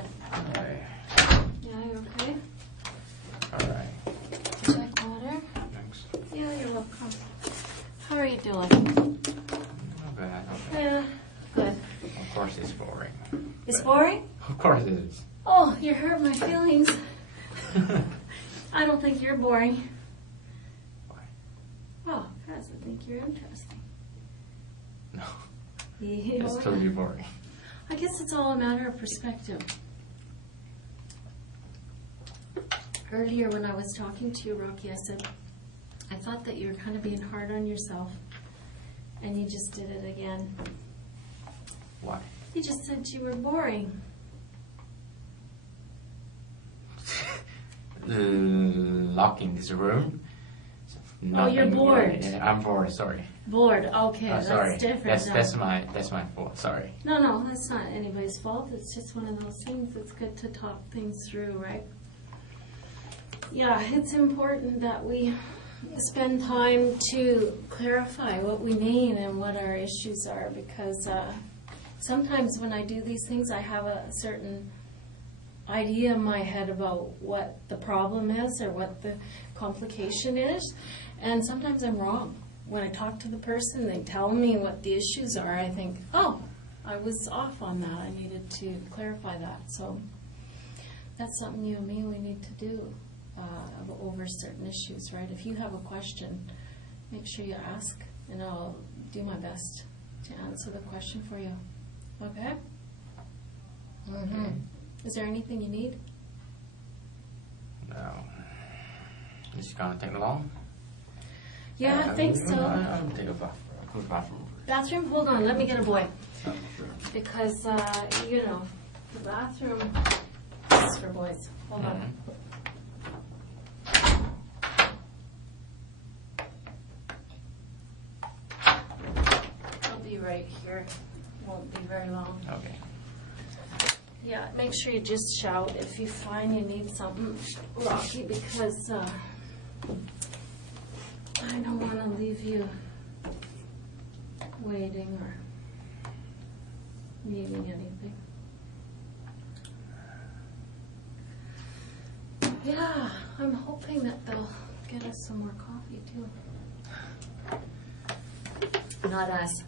Okay. Yeah, you okay? Alright. Check water? Thanks. Yeah, you're welcome. How are you doing? Not bad. Okay. Yeah, good. Of course it's boring. It's But- boring? Of course it is. Oh, you hurt my feelings. I don't think you're boring. Why? Oh, because I think you're interesting. No. Yeah, It's totally boring. I guess it's all a matter of perspective. Earlier when I was talking to you, Rocky, I said, I thought that you were kind of being hard on yourself. And you just did it again. Why? You just said you were boring. Locked in this room. Oh, you're Nothing- bored. Yeah, I'm bored. Sorry. Bored, okay, Oh, sorry. that's different. That's now. that's my fault. Sorry. No, that's not anybody's fault. It's just one of those things. It's good to talk things through, right? Yeah, it's important that we spend time to clarify what we mean and what our issues are, because sometimes when I do these things, I have a certain idea in my head about what the problem is or what the complication is, and sometimes I'm wrong. When I talk to the person, they tell me what the issues are, I think, oh, I was off on that. I needed to clarify that. So that's something you and me, we need to do over certain issues, right? If you have a question, make sure you ask, and I'll do my best to answer the question for you. Okay? Mm-hmm. Is there anything you need? No. It's gonna take long. Yeah, I think so. I'll take a bath. Go to the bathroom. Bathroom? Hold on, let me get a boy. Oh, sure. Because, you know, the bathroom is for boys. Hold on. Mhm. I'll be right here. Won't be very long. Okay. Yeah, make sure you just shout if you find you need something, Rocky, because I don't want to leave you waiting or needing anything. Yeah, I'm hoping that they'll get us some more coffee too. Not us,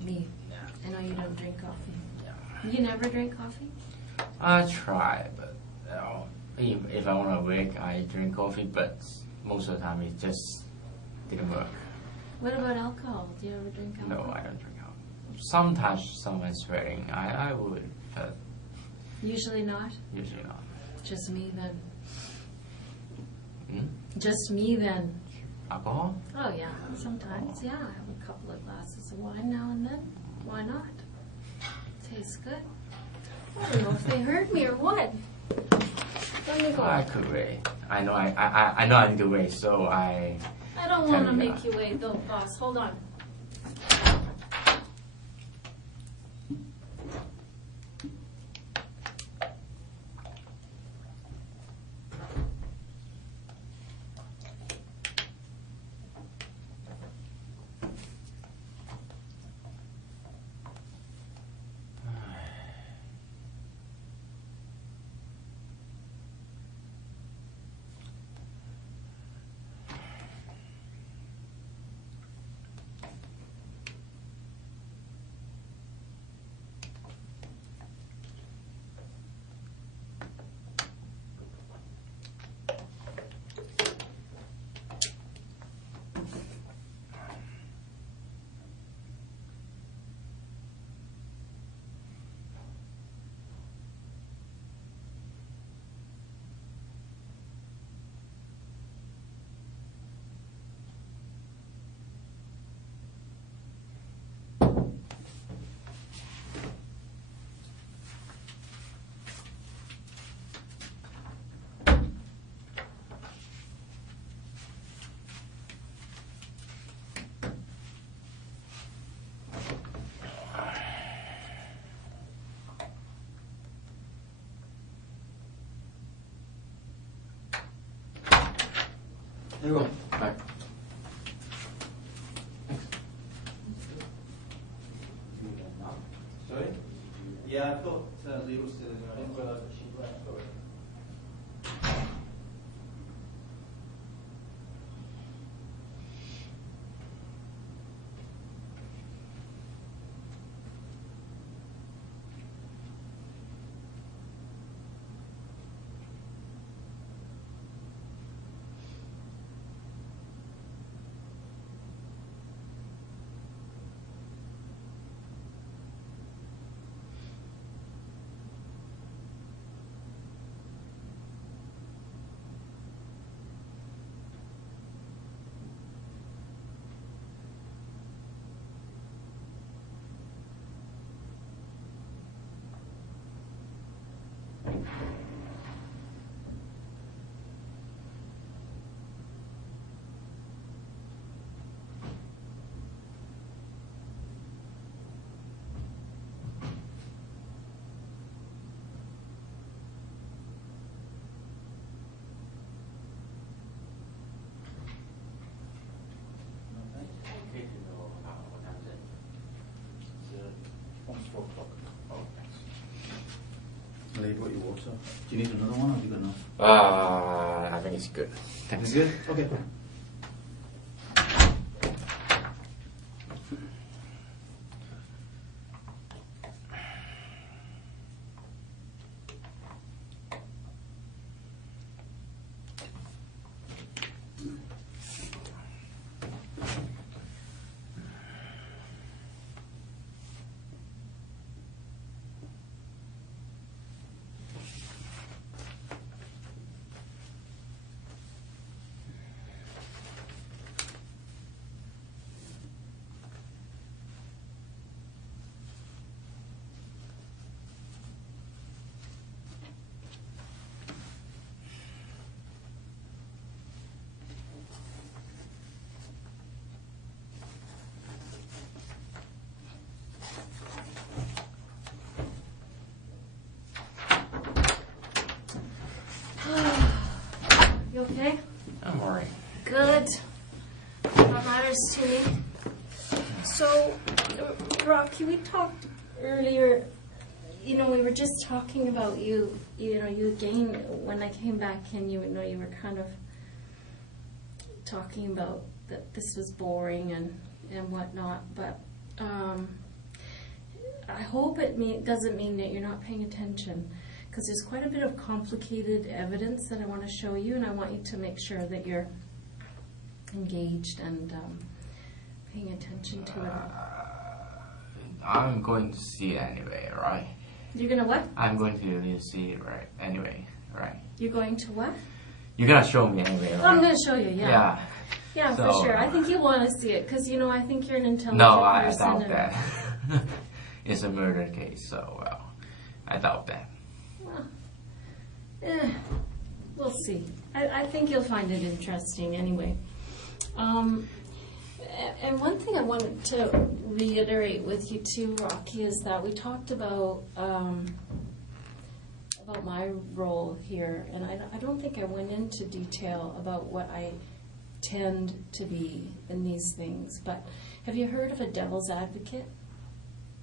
me. I know you don't drink coffee. You never drink coffee? I try, but if I want to wake, I drink coffee. But most of the time, it just didn't work. What about alcohol? Do you ever drink alcohol? No, I don't drink alcohol. Sometimes someone's swearing, I would, but Usually not? usually not. Just me then. Hmm? Just me then. Alcohol? Oh yeah, sometimes, yeah. I have a couple of glasses of wine now and then. Why not? Tastes good. I don't know if they heard me or what. Let me go. I could wait. I know I need to wait, so I don't want to Tell me make you wait though, boss. Hold on. Here you go. Back. Sorry? Yeah, I've got legal stealing. I didn't realize that she left already. Okay to know what time is it? It's almost 4 o'clock. Oh, thanks. Lee, what your water? Do you need another one or have you got enough? I think it's good. Thanks. Is it good? Okay. You okay? I'm alright. Good. That matters to me. So, Rocky, we talked earlier, you know, we were just talking about you again, when I came back and you were kind of talking about that this was boring and whatnot, but I hope it doesn't mean that you're not paying attention, because there's quite a bit of complicated evidence that I want to show you, and I want you to make sure that you're engaged and paying attention to it. I'm going to see it anyway, right? You're gonna what? I'm going to see it right anyway, right? You're going to what? You're gonna show me anyway, right? I'm gonna show you, yeah. Yeah. Yeah, So, for sure. I think you want to see it, because, I think you're an intelligent No, I person. doubt and- that. It's a murder case, so, well, I doubt that. Well, we'll see. I think you'll find it interesting anyway. And one thing I wanted to reiterate with you too, Rocky, is that we talked about my role here, and I don't think I went into detail about what I tend to be in these things. But have you heard of a devil's advocate?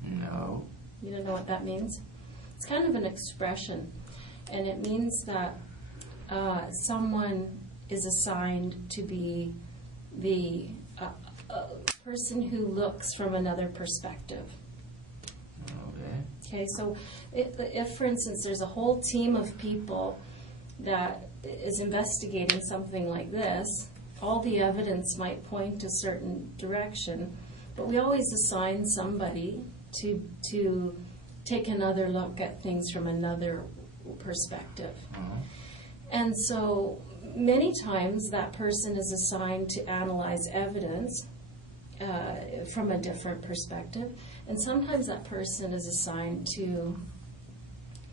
No. You don't know what that means? It's kind of an expression, and it means that someone is assigned to be the person who looks from another perspective. Okay. Okay, so if, for instance, there's a whole team of people that is investigating something like this, all the evidence might point a certain direction, but we always assign somebody to take another look at things from another perspective. Uh-huh. And so many times that person is assigned to analyze evidence from a different perspective, and sometimes that person is assigned to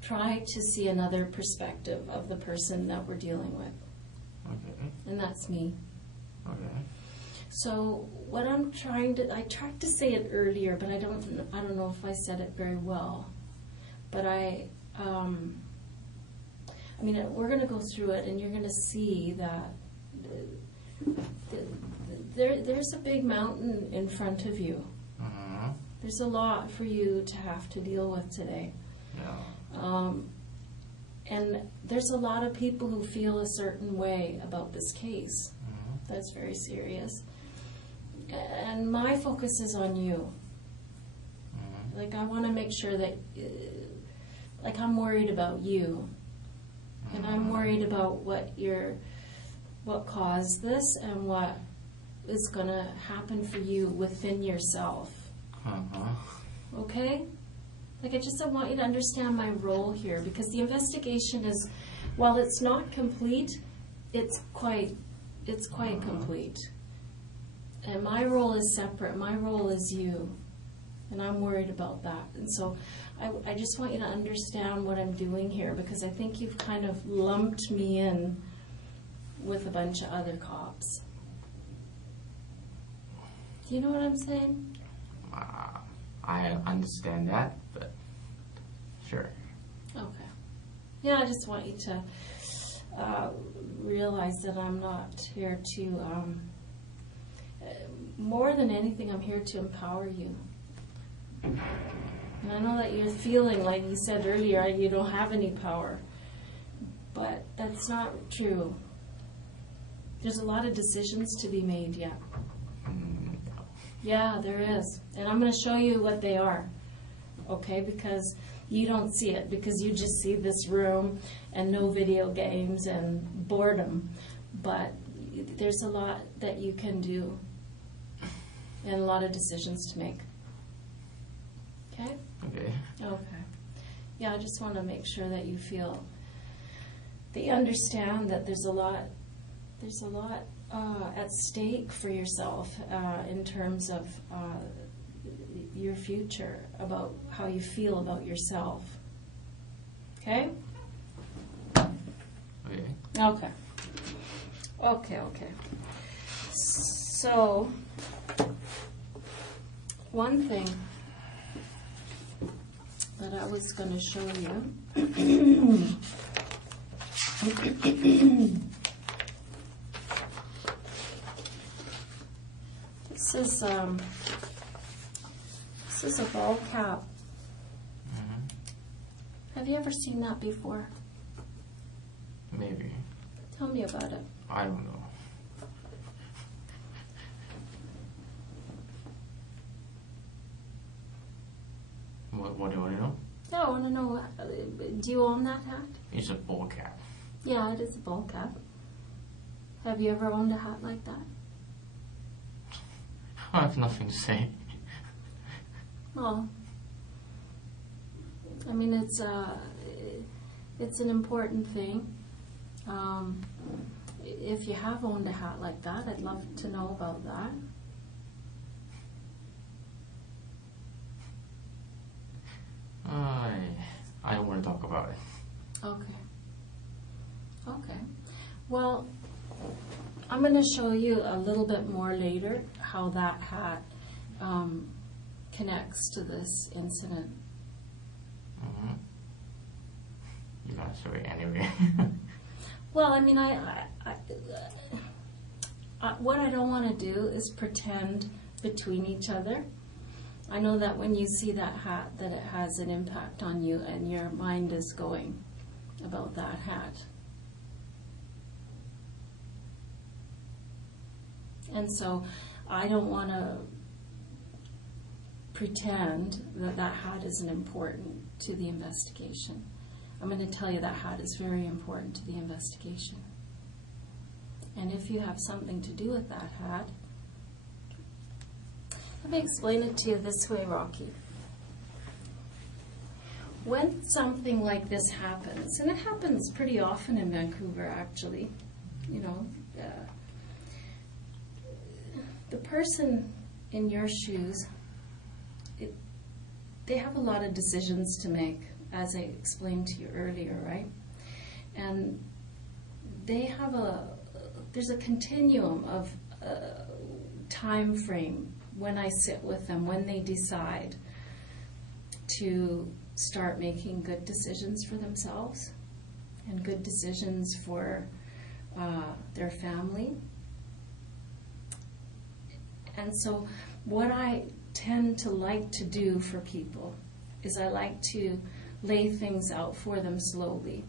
try to see another perspective of the person that we're dealing with. Okay. And that's me. Okay. So what I tried to say it earlier, but I don't know if I said it very well. But we're going to go through it, and you're going to see that there's a big mountain in front of you. Uh-huh. There's a lot for you to have to deal with today. Yeah. And there's a lot of people who feel a certain way about this case. That's very serious. And my focus is on you. Like, I want to make sure that, like, I'm worried about you. And I'm worried about what caused this and what is going to happen for you within yourself. Okay? Like, I want you to understand my role here, because the investigation is, while it's not complete, it's quite complete. And my role is separate. My role is you. And I'm worried about that. And so I just want you to understand what I'm doing here, because I think you've kind of lumped me in with a bunch of other cops. Do you know what I'm saying? I understand that, but sure. Okay. Yeah, I just want you to realize that I'm not here to, more than anything, I'm here to empower you. And I know that you're feeling, like you said earlier, you don't have any power. But that's not true. There's a lot of decisions to be made yet. Yeah, there is. And I'm going to show you what they are. Okay? Because you don't see it. Because you just see this room and no video games and boredom. But there's a lot that you can do. And a lot of decisions to make. Okay? Okay. Okay. Yeah, I just want to make sure that you feel, that you understand that there's a lot at stake for yourself in terms of your future, about how you feel about yourself. Okay? Okay. Okay. Okay. So, one thing that I was going to show you. This is a ball cap. Have you ever seen that before? Maybe. Tell me about it. I don't know. What do you want to know? Yeah, I want to know, do you own that hat? It's a ball cap. Yeah, it is a ball cap. Have you ever owned a hat like that? I have nothing to say. Well, I mean, it's an important thing. If you have owned a hat like that, I'd love to know about that. I don't want to talk about it. Okay. Well, I'm going to show you a little bit more later how that hat connects to this incident. You're not sure anyway. Well, I mean, what I don't want to do is pretend between each other. I know that when you see that hat, that it has an impact on you, and your mind is going about that hat. And so I don't want to pretend that that hat isn't important to the investigation. I'm going to tell you that hat is very important to the investigation. And if you have something to do with that hat, let me explain it to you this way, Rocky. When something like this happens, and it happens pretty often in Vancouver, actually, you know, the person in your shoes, they have a lot of decisions to make, as I explained to you earlier, right? And there's a continuum of time frame when I sit with them, when they decide to start making good decisions for themselves and good decisions for their family. And so what I tend to like to do for people is I like to lay things out for them slowly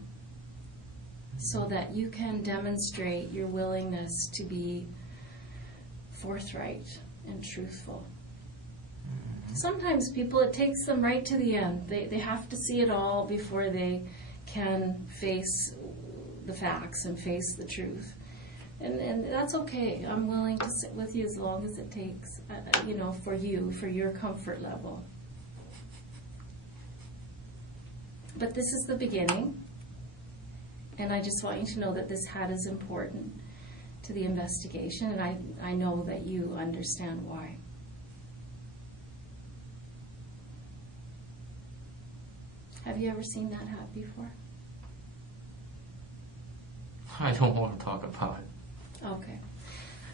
so that you can demonstrate your willingness to be forthright and truthful. Sometimes people, it takes them right to the end. They have to see it all before they can face the facts and face the truth. And that's okay. I'm willing to sit with you as long as it takes, for you, for your comfort level. But this is the beginning, and I just want you to know that this hat is important to the investigation, and I know that you understand why. Have you ever seen that hat before? I don't want to talk about it. Okay.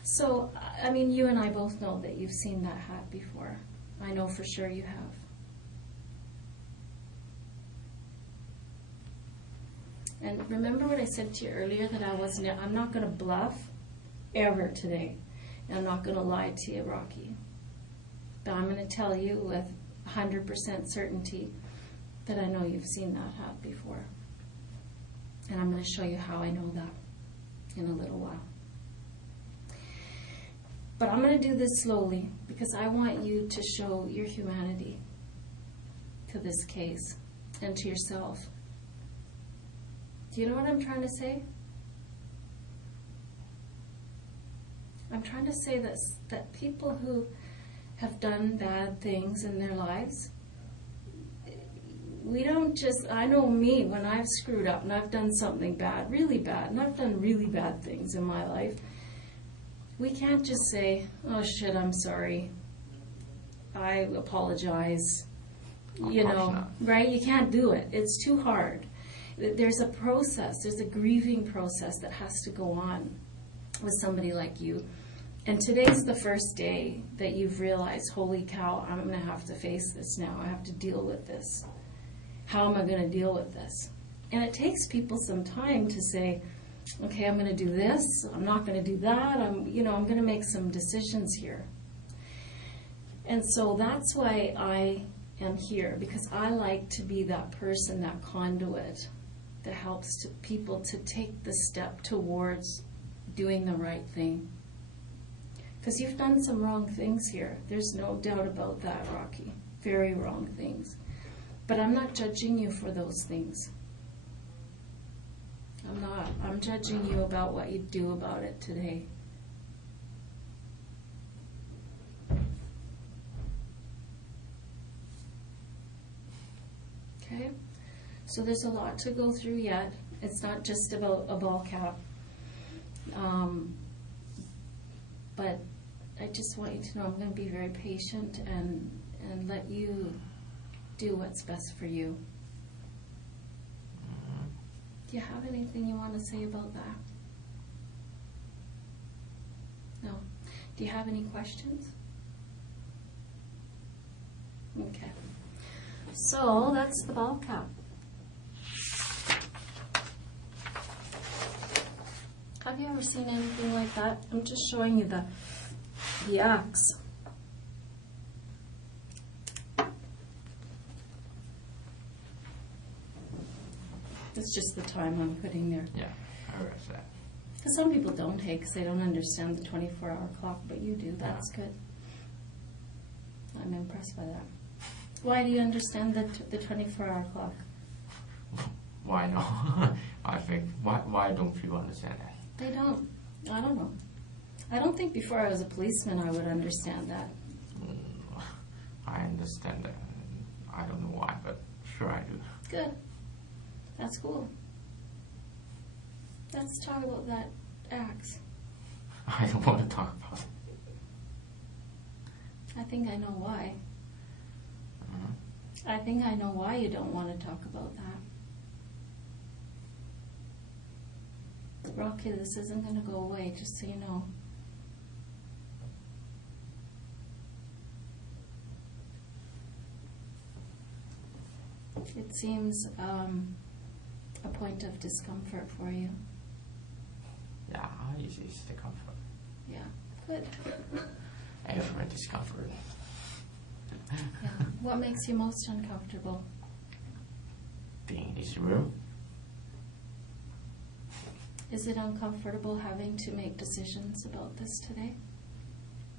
So, I mean, you and I both know that you've seen that hat before. I know for sure you have. And remember what I said to you earlier, that I'm not going to bluff ever today. And I'm not going to lie to you, Rocky. But I'm going to tell you with 100% certainty that I know you've seen that hat before. And I'm going to show you how I know that in a little while. But I'm going to do this slowly because I want you to show your humanity to this case and to yourself. Do you know what I'm trying to say? I'm trying to say that people who have done bad things in their lives, we don't just, I know me, when I've screwed up and I've done something bad, really bad, and I've done really bad things in my life, we can't just say, oh shit, I'm sorry, I apologize, right? You can't do it. It's too hard. There's a process, there's a grieving process that has to go on with somebody like you. And today's the first day that you've realized, holy cow, I'm going to have to face this now. I have to deal with this. How am I going to deal with this? And it takes people some time to say, okay, I'm going to do this. I'm not going to do that. I'm going to make some decisions here. And so that's why I am here, because I like to be that person, that conduit that helps people to take the step towards doing the right thing. Because you've done some wrong things here. There's no doubt about that, Rocky. Very wrong things. But I'm not judging you for those things. I'm not. I'm judging you about what you do about it today. Okay? So there's a lot to go through yet. It's not just about a ball cap. But I just want you to know I'm going to be very patient and let you do what's best for you. Do you have anything you want to say about that? No. Do you have any questions? Okay. So that's the ball cap. Have you ever seen anything like that? I'm just showing you the axe. It's just the time I'm putting there. Yeah, I read that. Because some people don't take, because they don't understand the 24-hour clock, but you do. That's good. I'm impressed by that. Why do you understand the 24-hour clock? Why not? I think, why don't people understand that? They don't. I don't know. I don't think before I was a policeman I would understand that. I understand that. I don't know why, but sure I do. Good. That's cool. Let's talk about that axe. I don't want to talk about it. I think I know why. I think I know why you don't want to talk about that. Rocky, this isn't going to go away, just so you know. It seems a point of discomfort for you. Yeah, it's the comfort. Yeah, good. Every discomfort. Yeah. What makes you most uncomfortable? in his room. Is it uncomfortable having to make decisions about this today?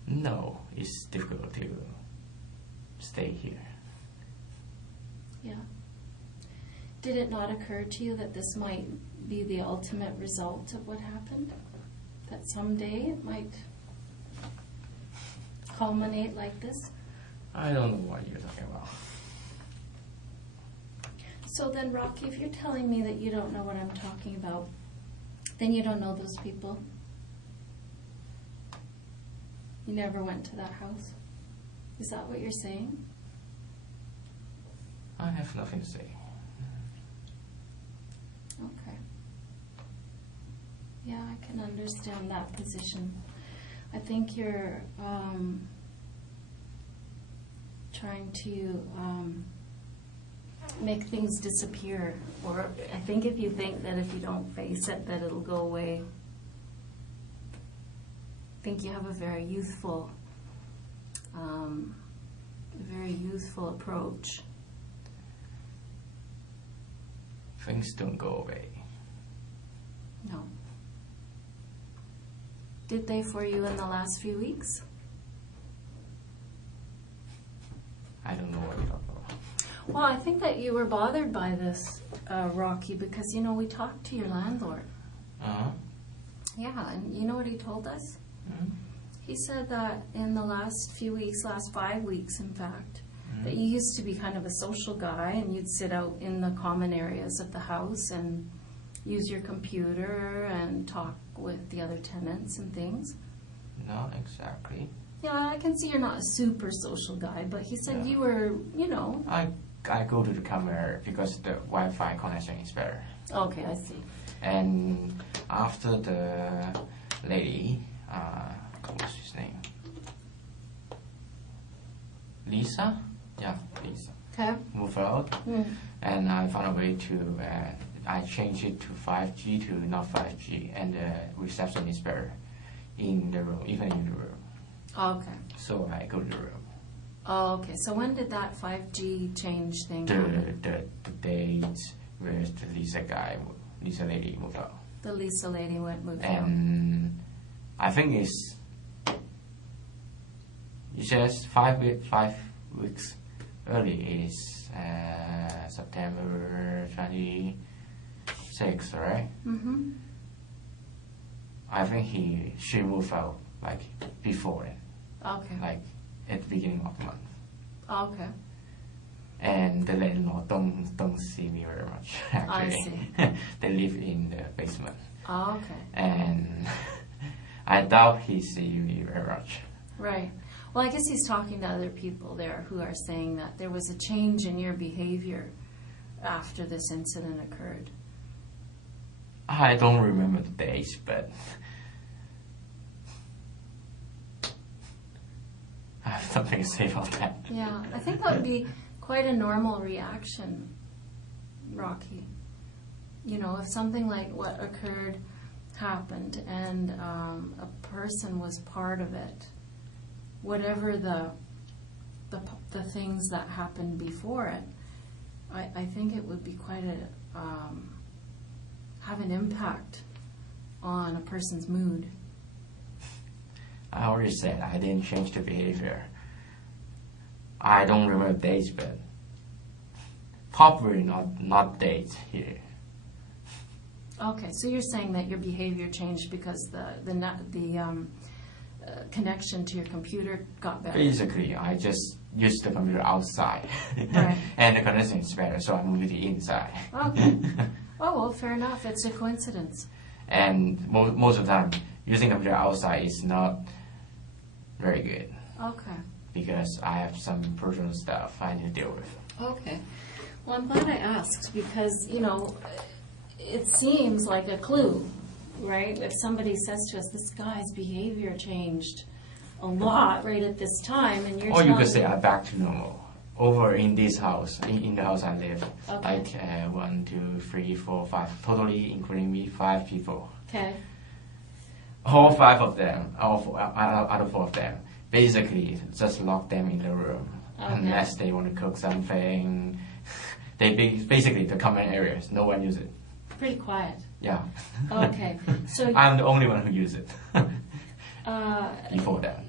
No, it's difficult to stay here. Yeah. Did it not occur to you that this might be the ultimate result of what happened? That someday it might culminate like this? I don't know what you're talking about. So then, Rocky, if you're telling me that you don't know what I'm talking about, then you don't know those people. You never went to that house. Is that what you're saying? I have nothing to say. Okay. Yeah, I can understand that position. I think you're trying to make things disappear. Or I think if you think that if you don't face it, that it'll go away. I think you have a very youthful approach. Things don't go away. No. Did they for you in the last few weeks? I don't know what you're talking about. Well, I think that you were bothered by this, Rocky, because, you know, we talked to your landlord. Uh-huh. Yeah, and you know what he told us? Mm-hmm. He said that in the last few weeks, last 5 weeks, in fact, that you used to be kind of a social guy and you'd sit out in the common areas of the house and use your computer and talk with the other tenants and things. Not exactly. Yeah, I can see you're not a super social guy, but he said Yeah. you were, you know. I go to the camera because the Wi-Fi connection is better. Okay, I see. And after the lady, what's his name? Lisa? Yeah, Lisa. Okay. Move out. And I found a way to, I changed it to 5G to not 5G, and the reception is better in the room, even in the room. Okay. So I go to the room. Oh, okay. So when did that 5G change thing happen? The date where the Lisa lady moved out. The Lisa lady moved out. And I think it's just 5 weeks early is September 26th, right? Mm-hmm. I think she moved out like before it, Okay. like at the beginning of the month. Okay. And the landlord don't see me very much. Actually, I see. They live in the basement, Oh, okay. and I doubt he see me very much. Right. Well, I guess he's talking to other people there who are saying that there was a change in your behavior after this incident occurred. I don't remember the dates, but I have something to say about that. Yeah, I think that would be quite a normal reaction, Rocky. You know, if something like what occurred happened and a person was part of it, whatever the things that happened before it, I think it would be quite a have an impact on a person's mood. I already said I didn't change the behavior. I don't remember dates, but probably not dates here. Okay, so you're saying that your behavior changed because the connection to your computer got better. Basically, I just used the computer outside, Right. and the connection is better, so I moved it inside. Okay. Oh, well, fair enough. It's a coincidence. And most of the time, using the computer outside is not very good Okay. because I have some personal stuff I need to deal with. Okay. Well, I'm glad I asked because, you know, it seems like a clue, right? If somebody says to us, this guy's behavior changed a lot right at this time, and you're Or you telling could say me- I'm back to normal. Over in this house, in the house I live, Okay. like 1, 2, 3, 4, 5, totally including me, 5 people. Okay. All 5 of them, out of 4 of them, basically just lock them in the room Okay. unless they want to cook something, basically the common areas. No one uses it. Pretty quiet. Yeah. Okay. So I'm the only one who uses it. Before that.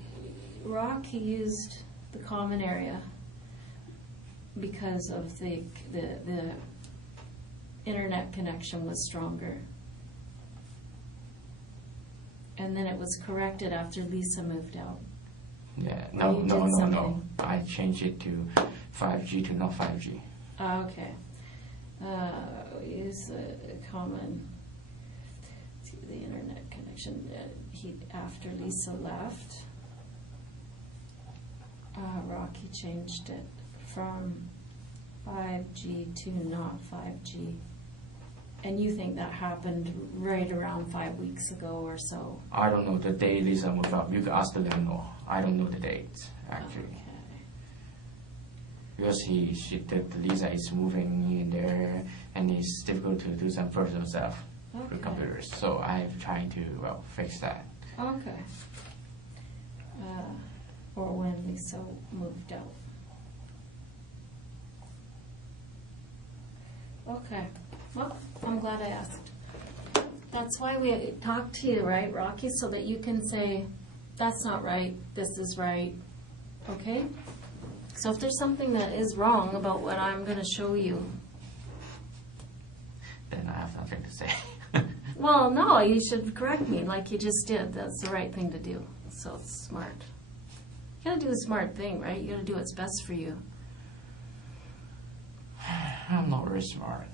Rocky used the common area because of the internet connection was stronger. And then it was corrected after Lisa moved out. Yeah. You did No. something. I changed it to 5G to not 5G. Okay. Use the common to the internet connection. After Lisa left, Rocky changed it from 5G to not 5G. And you think that happened right around 5 weeks ago or so? I don't know the day Lisa moved out. You can ask the landlord. I don't know the dates actually. Okay. Because Lisa is moving in there, and it's difficult to do some personal stuff with Okay. computers. So I'm trying to fix that. Okay. Or when Lisa moved out. Okay. Well, I'm glad I asked. That's why we talked to you, right, Rocky? So that you can say, that's not right, this is right. Okay? So if there's something that is wrong about what I'm going to show you, Then I have nothing to say. well, no, you should correct me like you just did. That's the right thing to do. So it's smart. You gotta do the smart thing, right? You gotta do what's best for you. I'm not very smart.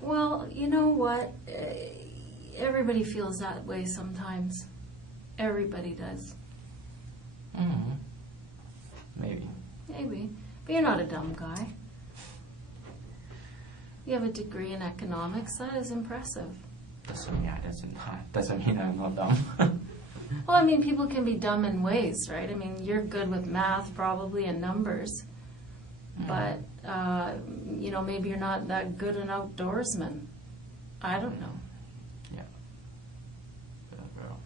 Well, you know what? Everybody feels that way sometimes. Everybody does. Mm-hmm. Maybe. Maybe. But you're not a dumb guy. You have a degree in economics. That is impressive. Doesn't mean I'm not dumb. Well, I mean, people can be dumb in ways, right? I mean, you're good with math probably and numbers. But, maybe you're not that good an outdoorsman. I don't know. Yeah. Well,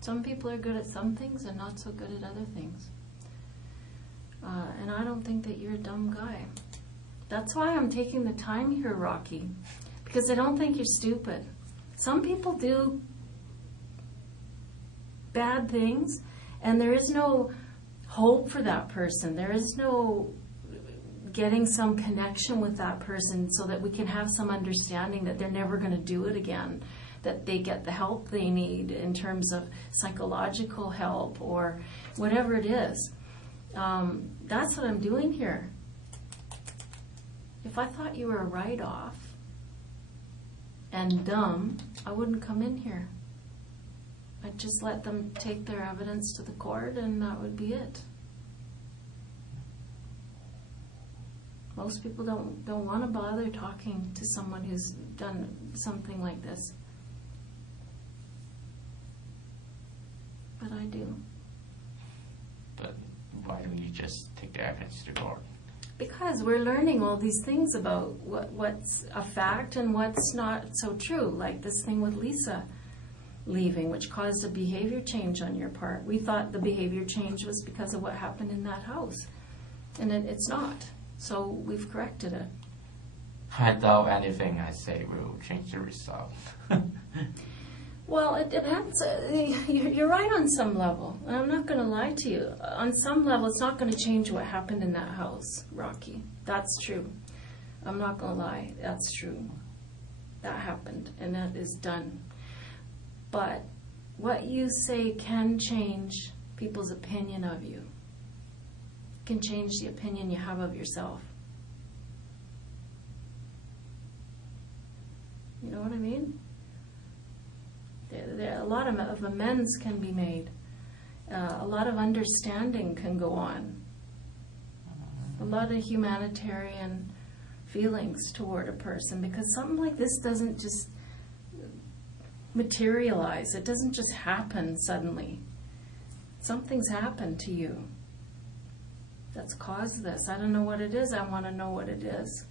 Some people are good at some things and not so good at other things. And I don't think that you're a dumb guy. That's why I'm taking the time here, Rocky, because I don't think you're stupid. Some people do bad things, and there is no hope for that person. There is no getting some connection with that person so that we can have some understanding that they're never going to do it again, that they get the help they need in terms of psychological help or whatever it is. That's what I'm doing here. If I thought you were a write-off and dumb, I wouldn't come in here. I'd just let them take their evidence to the court and that would be it. Most people don't want to bother talking to someone who's done something like this. But I do. but why don't you just take the evidence to court? Because we're learning all these things about what's a fact and what's not so true, like this thing with Lisa leaving, which caused a behavior change on your part. We thought the behavior change was because of what happened in that house, and it's not. So we've corrected it. I doubt anything I say will change the result. Well, it depends. You're right on some level. And I'm not going to lie to you. On some level, it's not going to change what happened in that house, Rocky. That's true. I'm not going to lie. That's true. That happened, and that is done. But what you say can change people's opinion of you. It can change the opinion you have of yourself. You know what I mean? A lot of amends can be made. A lot of understanding can go on. A lot of humanitarian feelings toward a person, because something like this doesn't just materialize. It doesn't just happen suddenly. Something's happened to you that's caused this. I don't know what it is. I want to know what it is.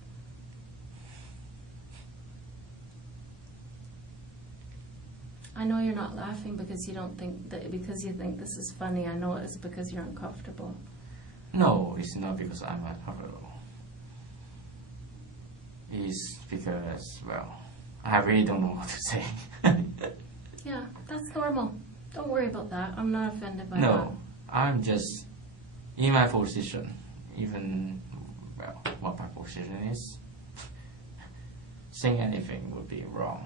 I know you're not laughing because you don't think that, because you think this is funny. I know it's because you're uncomfortable. No, it's not because I'm uncomfortable. is because, well, I really don't know what to say. Yeah, that's normal. Don't worry about that. I'm not offended by that. No, I'm just in my position. Even, well, what my position is, saying anything would be wrong.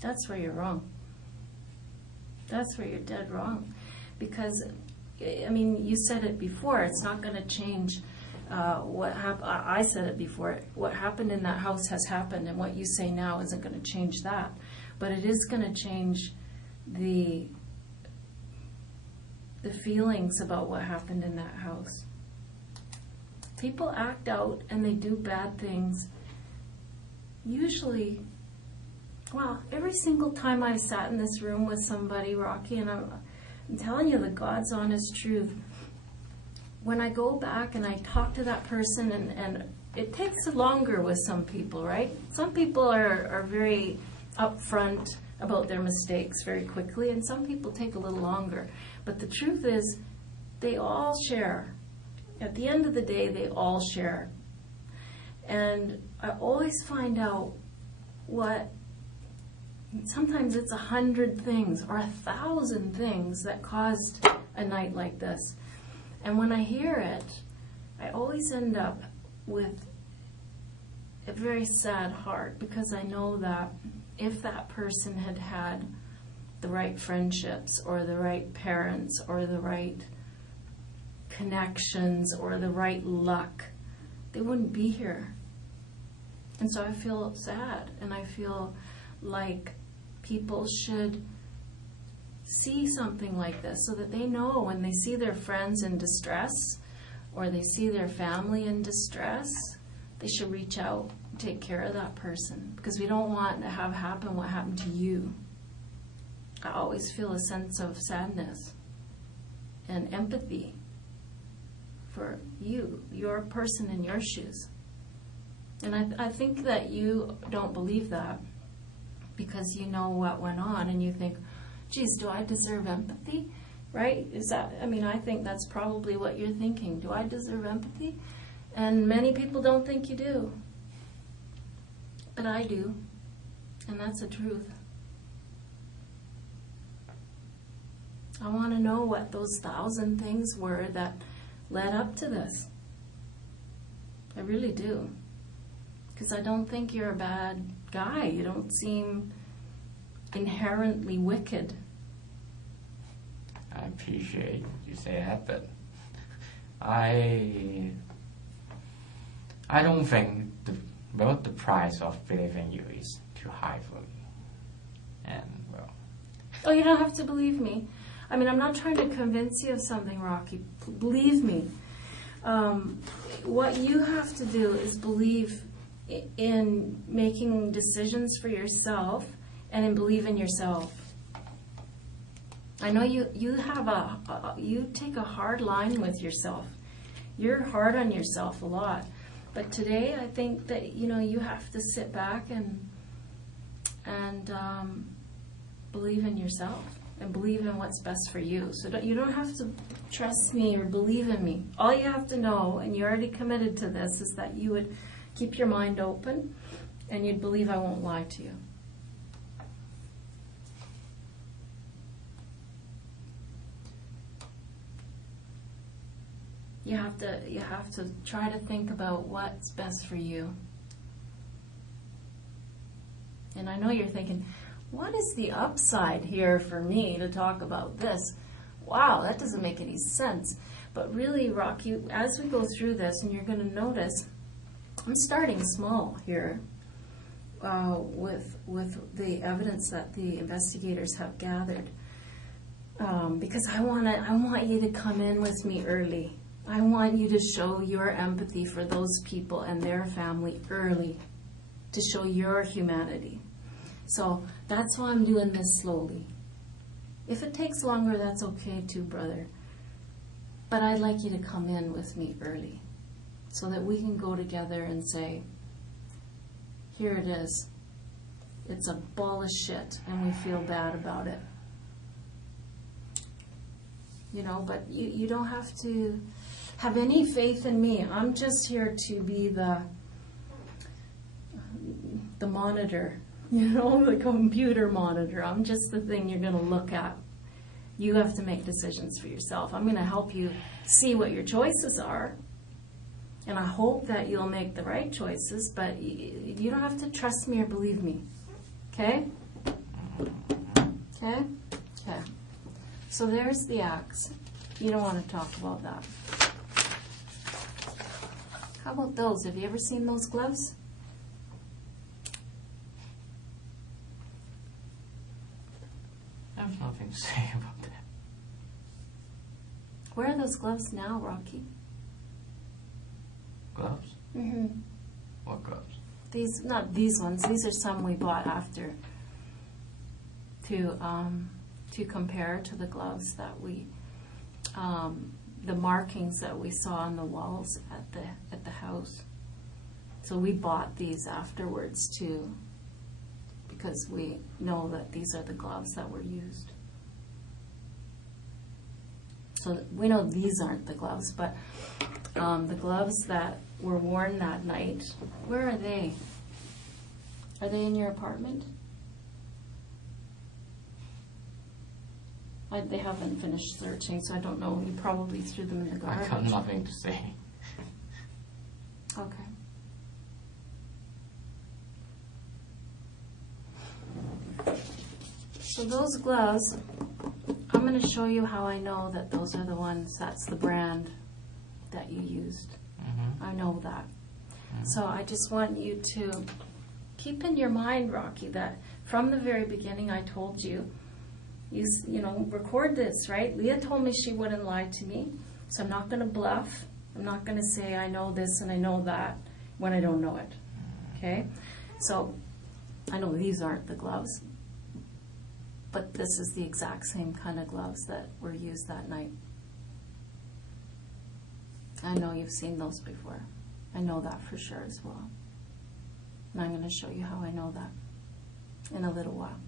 That's where you're wrong. That's where you're dead wrong. Because, I mean, you said it before, it's not going to change what happened. I said it before, what happened in that house has happened, and what you say now isn't going to change that. But it is going to change the feelings about what happened in that house. People act out and they do bad things. Usually, well, every single time I sat in this room with somebody, Rocky, and I'm telling you the God's honest truth, when I go back and I talk to that person, and it takes longer with some people, right? Some people are very upfront about their mistakes very quickly, and some people take a little longer. But the truth is, they all share. At the end of the day, they all share. And I always find out what, sometimes it's 100 things or 1,000 things that caused a night like this. And when I hear it, I always end up with a very sad heart, because I know that if that person had had the right friendships or the right parents or the right connections or the right luck, they wouldn't be here. And so I feel sad, and I feel like people should see something like this so that they know when they see their friends in distress or they see their family in distress, they should reach out and take care of that person, because we don't want to have happen what happened to you. I always feel a sense of sadness and empathy for you, your person in your shoes. And I think that you don't believe that because you know what went on, and you think, geez, do I deserve empathy? Right? Is that, I mean, I think that's probably what you're thinking. Do I deserve empathy? And many people don't think you do. But I do. And that's the truth. I want to know what those 1,000 things were that led up to this. I really do. Because I don't think you're a bad guy. You don't seem inherently wicked. I appreciate you say that, but I don't think the price of believing you is too high for me. And, well... Oh, you don't have to believe me. I mean, I'm not trying to convince you of something, Rocky. Believe me. What you have to do is believe in making decisions for yourself and in believe in yourself. I know you take a hard line with yourself. You're hard on yourself a lot. But today I think that, you have to sit back and believe in yourself and believe in what's best for you. So you don't have to trust me or believe in me. All you have to know, and you're already committed to this, is that you would keep your mind open and you'd believe I won't lie to you. You have to try to think about what's best for you. And I know you're thinking, what is the upside here for me to talk about this? Wow, that doesn't make any sense. But really, Rocky, as we go through this, and you're going to notice, I'm starting small here with the evidence that the investigators have gathered, because I want you to come in with me early. I want you to show your empathy for those people and their family early, to show your humanity. So that's why I'm doing this slowly. If it takes longer, that's okay too, brother. But I'd like you to come in with me early so that we can go together and say, here it is. It's a ball of shit and we feel bad about it. But you don't have to have any faith in me. I'm just here to be the the monitor, you know, the computer monitor. I'm just the thing you're going to look at. You have to make decisions for yourself. I'm going to help you see what your choices are. And I hope that you'll make the right choices, but you don't have to trust me or believe me. Okay? Okay? Okay. So there's the axe. You don't want to talk about that. How about those? Have you ever seen those gloves? I have nothing to say about that. Where are those gloves now, Rocky? Gloves? Mm-hmm. What gloves? These, not these ones. These are some we bought after to compare to the gloves that we, the markings that we saw on the walls at the house. So we bought these afterwards too, because we know that these are the gloves that were used. So we know these aren't the gloves, but the gloves that were worn that night, where are they? Are they in your apartment? They haven't finished searching, so I don't know. You probably threw them in the I garbage. got nothing to say. Okay. So those gloves, I'm going to show you how I know that those are the ones, that's the brand that you used. Mm-hmm. I know that. So I just want you to keep in your mind, Rocky, that from the very beginning I told you, you know, record this, right? Leah told me she wouldn't lie to me, so I'm not going to bluff. I'm not going to say I know this and I know that when I don't know it. Okay? So I know these aren't the gloves, but this is the exact same kind of gloves that were used that night. I know you've seen those before. I know that for sure as well. And I'm going to show you how I know that in a little while.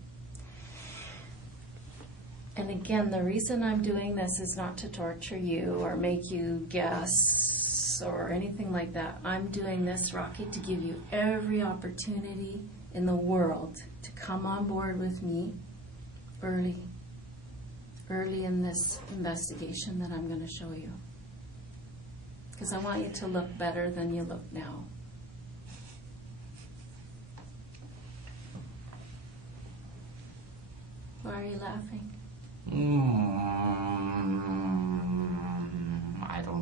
And again, the reason I'm doing this is not to torture you or make you guess or anything like that. I'm doing this, Rocky, to give you every opportunity in the world to come on board with me early in this investigation that I'm going to show you. Because I want you to look better than you look now. Why are you laughing? I don't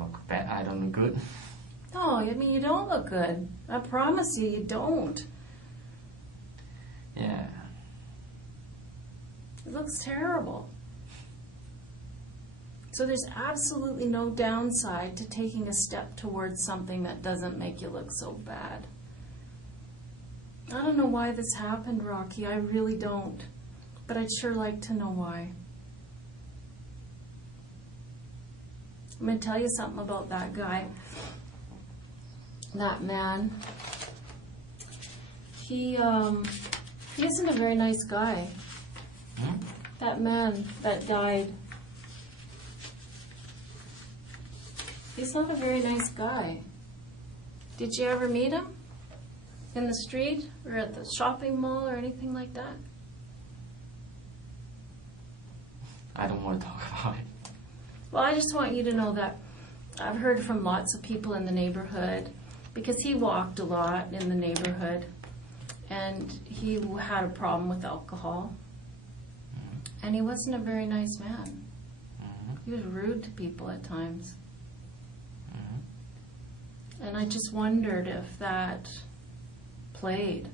look bad. I don't look good. No, I mean, you don't look good. I promise you, you don't. Yeah. It looks terrible. So there's absolutely no downside to taking a step towards something that doesn't make you look so bad. I don't know why this happened, Rocky. I really don't. But I'd sure like to know why. I'm going to tell you something about that guy. That man. He isn't a very nice guy. Hmm? That man that died. He's not a very nice guy. Did you ever meet him? In the street or at the shopping mall or anything like that? I don't want to talk about it. Well, I just want you to know that I've heard from lots of people in the neighborhood, because he walked a lot in the neighborhood, and he had a problem with alcohol, and he wasn't a very nice man. He was rude to people at times. And I just wondered if that played.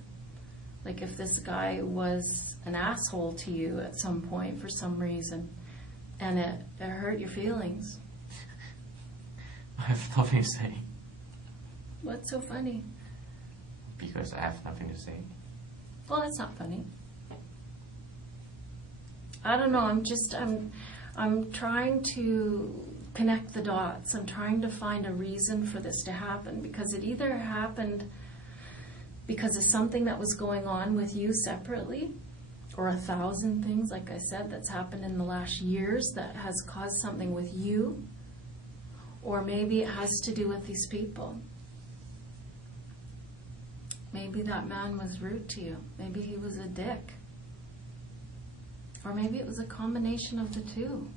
Like if this guy was an asshole to you at some point for some reason, and it hurt your feelings. I have nothing to say. What's so funny? Because I have nothing to say. Well, that's not funny. I don't know, I'm trying to connect the dots. I'm trying to find a reason for this to happen, because it either happened because of something that was going on with you separately, or 1,000 things, like I said, that's happened in the last years that has caused something with you, or maybe it has to do with these people. Maybe that man was rude to you. Maybe he was a dick. Or maybe it was a combination of the two.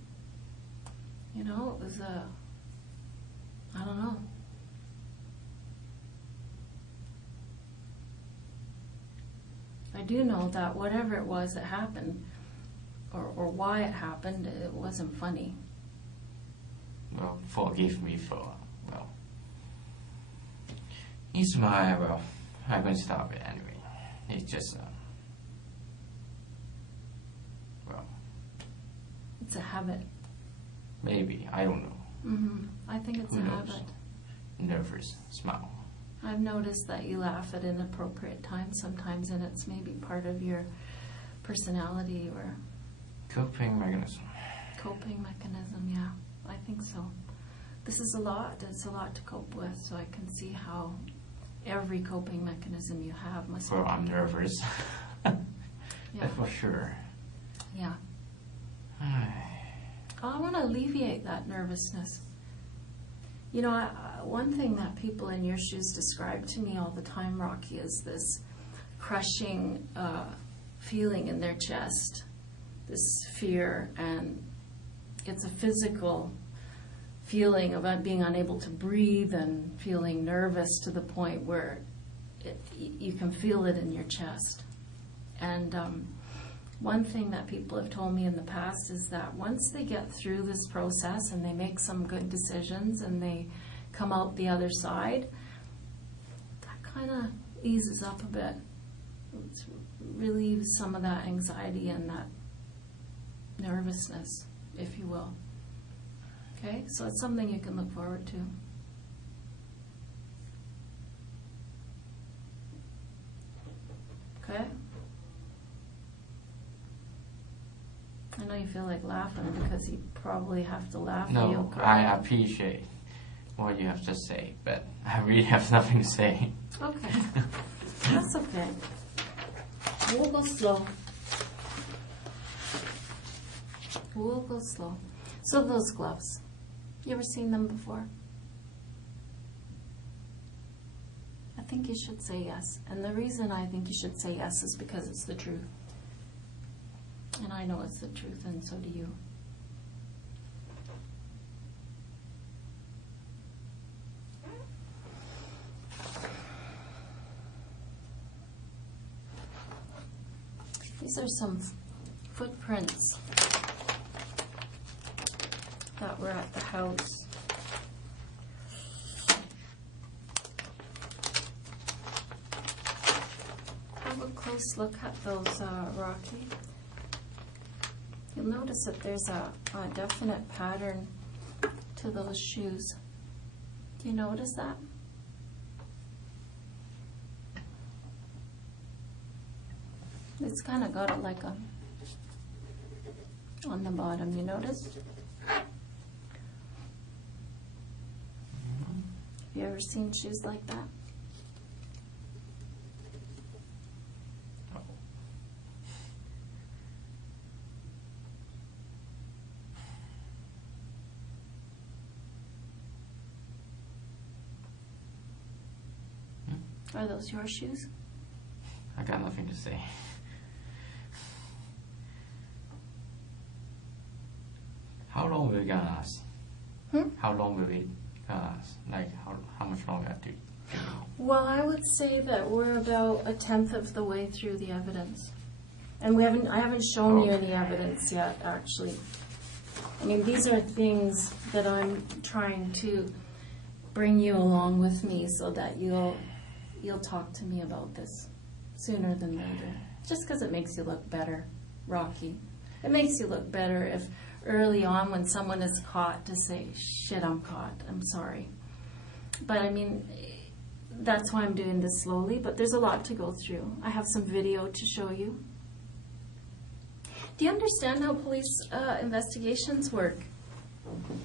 You know, it was I don't know. I do know that whatever it was that happened, or why it happened, it wasn't funny. Well, forgive me for, it's my, I'm going to stop it anyway. It's just, It's a habit. maybe, I don't know. I think it's Who a knows? habit. Nervous smile. I've noticed that you laugh at inappropriate times sometimes, and it's maybe part of your personality or Coping mechanism. coping mechanism. Yeah, I think so. This is a lot. It's a lot to cope with, so I can see how every coping mechanism you have must Well, I'm nervous. Yeah. That's for sure. Yeah. I want to alleviate that nervousness. You know, one thing that people in your shoes describe to me all the time, Rocky, is this crushing feeling in their chest, this fear, and it's a physical feeling of being unable to breathe and feeling nervous to the point where you can feel it in your chest. And one thing that people have told me in the past is that once they get through this process and they make some good decisions and they come out the other side, that kind of eases up a bit. It relieves some of that anxiety and that nervousness, if you will. Okay, so it's something you can look forward to. Okay? I know you feel like laughing because you probably have to laugh. or you'll No, cry. I appreciate what you have to say, but I really have nothing to say. Okay, that's okay. We'll go slow. We'll go slow. So those gloves, you ever seen them before? I think you should say yes. And the reason I think you should say yes is because it's the truth. And I know it's the truth, and so do you. These are some footprints that were at the house. Have a close look at those, Rocky. You'll notice that there's a definite pattern to those shoes. Do you notice that? It's kind of got it like a on the bottom, you notice? Have you ever seen shoes like that? Are those your shoes? I got nothing to say. How long will it gonna last? How long will it gonna last? Like how much longer do you? Well, I would say that we're about 1/10 of the way through the evidence. And I haven't shown you any evidence yet, actually. I mean, these are things that I'm trying to bring you along with me so that you'll talk to me about this sooner than later. Just because it makes you look better, Rocky. It makes you look better if early on when someone is caught to say, shit, I'm caught, I'm sorry. But I mean, that's why I'm doing this slowly, but there's a lot to go through. I have some video to show you. Do you understand how police investigations work?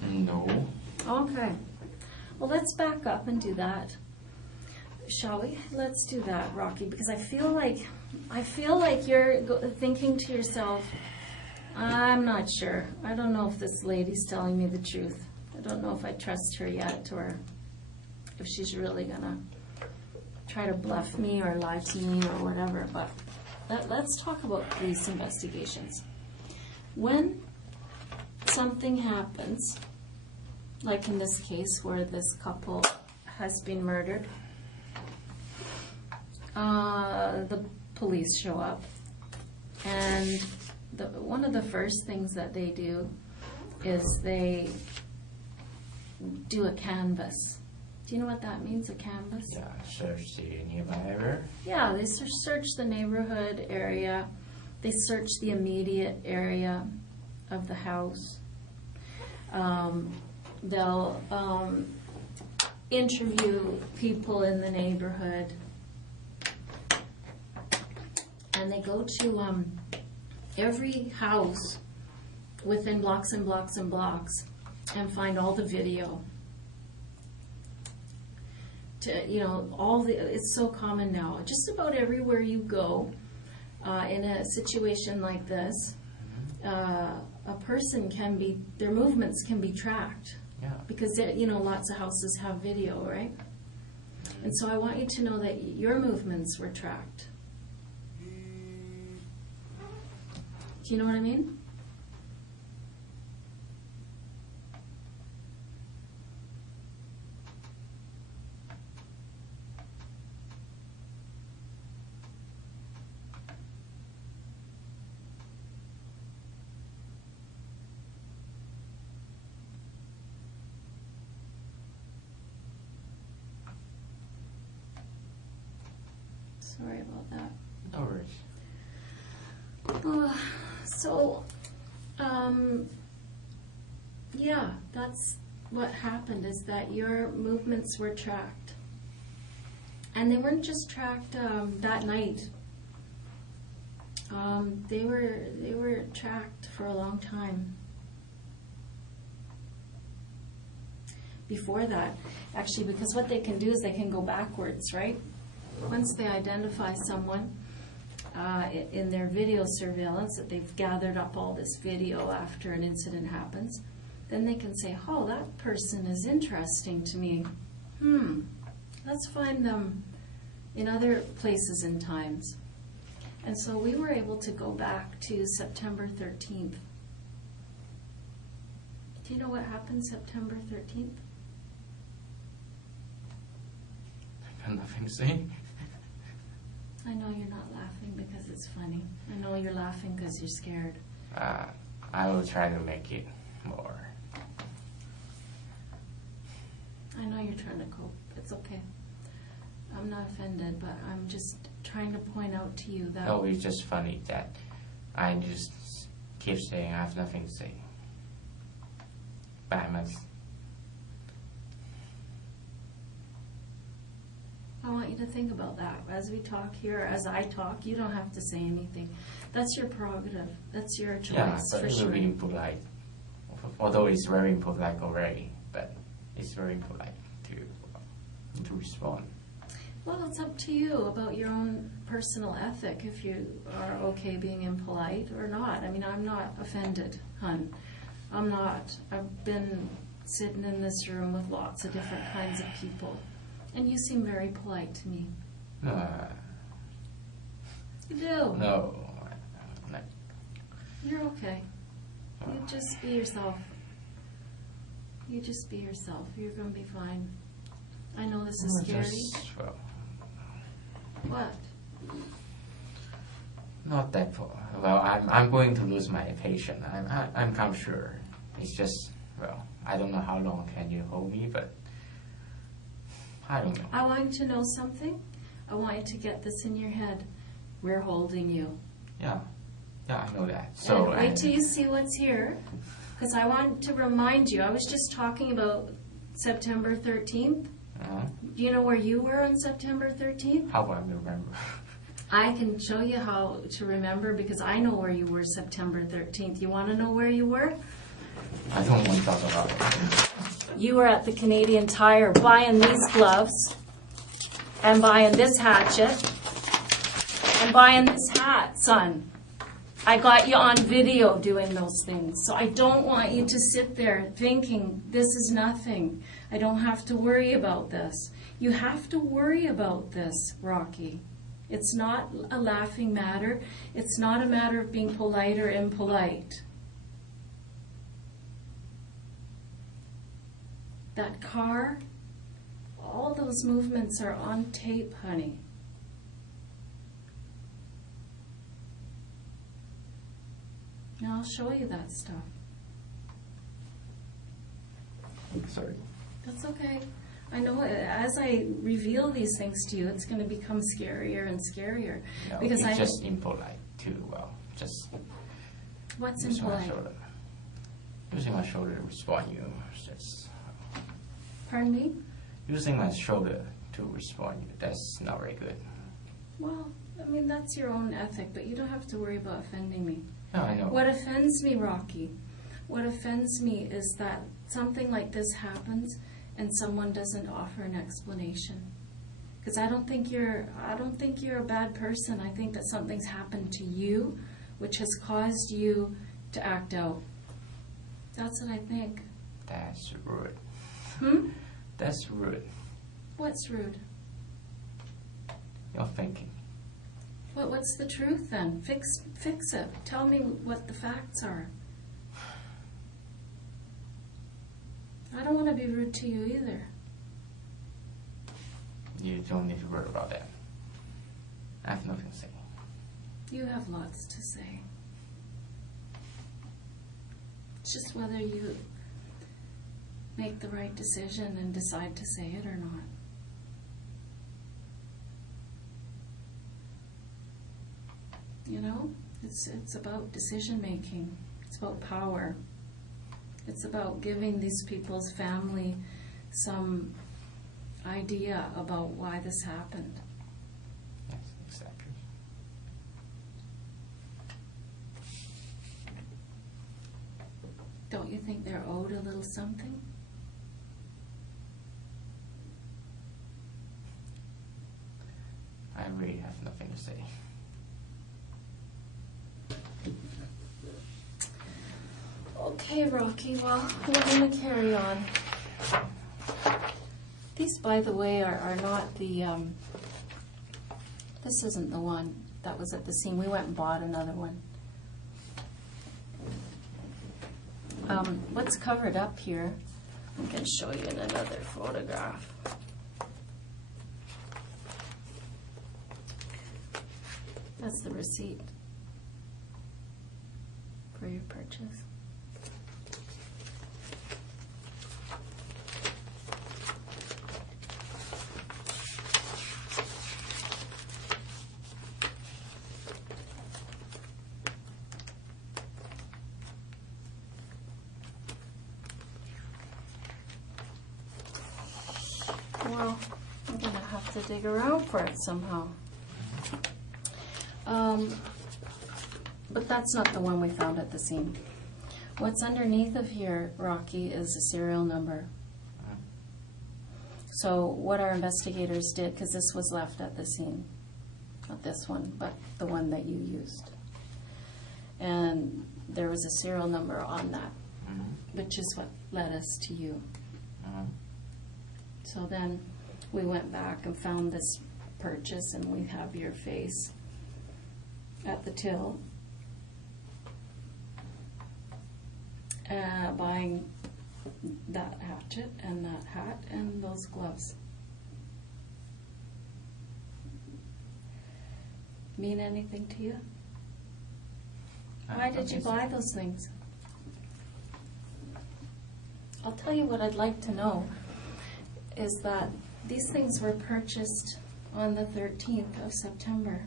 No. Okay. Well, let's back up and do that. Shall we? Let's do that, Rocky, because I feel like you're thinking to yourself, I'm not sure. I don't know if this lady's telling me the truth. I don't know if I trust her yet, or if she's really gonna try to bluff me or lie to me or whatever, but let's talk about police investigations. When something happens, like in this case where this couple has been murdered, the police show up, and one of the first things that they do is they do a canvass. Do you know what that means, a canvass? Yeah, search the nearby area. Yeah, they search the neighborhood area. They search the immediate area of the house. They'll interview people in the neighborhood. And they go to every house within blocks and blocks and blocks and find all the video. It's so common now. Just about everywhere you go, in a situation like this, a person their movements can be tracked. Yeah. Because, lots of houses have video, right? And so I want you to know that your movements were tracked. Do you know what I mean? Sorry about that. No worries. Yeah, that's what happened, is that your movements were tracked. And they weren't just tracked that night. They were tracked for a long time. Before that, actually, because what they can do is they can go backwards, right? Once they identify someone in their video surveillance, that they've gathered up all this video after an incident happens, then they can say, oh, that person is interesting to me. Let's find them in other places and times. And so we were able to go back to September 13th. Do you know what happened September 13th? I got nothing to say. I know you're not laughing because it's funny. I know you're laughing because you're scared. I will try to make it more. I know you're trying to cope. It's okay. I'm not offended, but I'm just trying to point out to you that... No, it's just funny that I just keep saying I have nothing to say. But I must. I want you to think about that. As we talk here, as I talk, you don't have to say anything. That's your prerogative. That's your choice, Yeah, but for it sure. will be impolite. Although it's very impolite already, but it's very impolite to respond. Well, it's up to you about your own personal ethic, if you are okay being impolite or not. I mean, I'm not offended, hun. I'm not. I've been sitting in this room with lots of different kinds of people, and you seem very polite to me. You do. No. You're okay. You just be yourself. You just be yourself. You're going to be fine. I know this is scary. What? Not that far. Well, I'm going to lose my patience. I'm kind of sure. It's just, well, I don't know how long can you hold me, but I don't know. I want you to know something. I want you to get this in your head. We're holding you. Yeah, I know that. So and wait till you see what's here, because I want to remind you. I was just talking about September 13th. Do you know where you were on September 13th? How do I remember? I can show you how to remember, because I know where you were September 13th. You want to know where you were? I don't want to talk about it. You were at the Canadian Tire buying these gloves and buying this hatchet and buying this hat, son. I got you on video doing those things. So I don't want you to sit there thinking this is nothing. I don't have to worry about this. You have to worry about this, Rocky. It's not a laughing matter. It's not a matter of being polite or impolite. That car, all those movements are on tape, honey. Now I'll show you that stuff. Sorry. That's okay. I know as I reveal these things to you, it's going to become scarier and scarier. No, Because it's just impolite too. Well, just what's using my impolite? shoulder. Using my shoulder to respond you. It's just Pardon me? using my shoulder to respond you. That's not very good. Well, I mean, that's your own ethic, but you don't have to worry about offending me. No, I know. What offends me, Rocky, what offends me is that something like this happens and someone doesn't offer an explanation. Because I don't think you're a bad person. I think that something's happened to you which has caused you to act out. That's what I think. That's rude. Hmm? That's rude. What's rude? You're thinking. What's the truth then? Fix it. Tell me what the facts are. I don't want to be rude to you either. You don't need to worry about that. I have nothing to say. You have lots to say. It's just whether you make the right decision and decide to say it or not. You know, it's about decision making. It's about power. It's about giving these people's family some idea about why this happened. Yes, exactly. Don't you think they're owed a little something? I really have nothing to say. Okay, Rocky, well, we're going to carry on. These, by the way, are not the, this isn't the one that was at the scene. We went and bought another one. What's covered up here, I can show you in another photograph. That's the receipt for your purchase. Well, I'm going to have to dig around for it somehow. But that's not the one we found at the scene. What's underneath of here, Rocky, is a serial number. So what our investigators did, because this was left at the scene, not this one, but the one that you used. And there was a serial number on that, which is what led us to you. So then we went back and found this purchase, and we have your face at the till buying that hatchet and that hat and those gloves. Mean anything to you? Why did you buy those things? I'll tell you what I'd like to know is that these things were purchased on the 13th of September.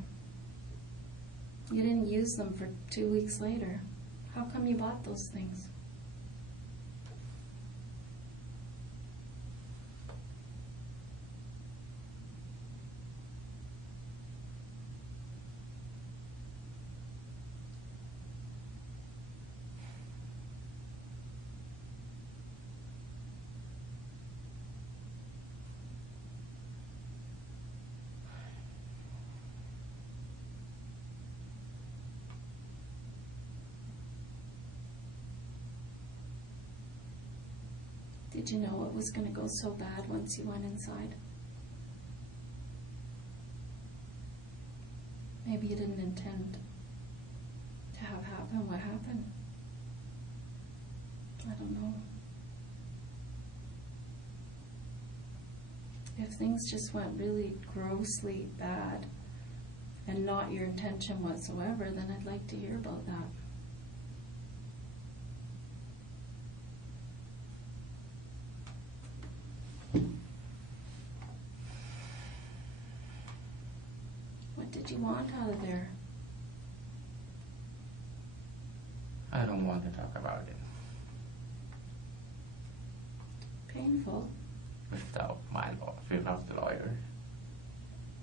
You didn't use them for 2 weeks later. How come you bought those things? Did you know it was going to go so bad once you went inside? maybe you didn't intend to have happen what happened. I don't know. If things just went really grossly bad and not your intention whatsoever, then I'd like to hear about that. What did you want out of there? I don't want to talk about it Painful. without the lawyer.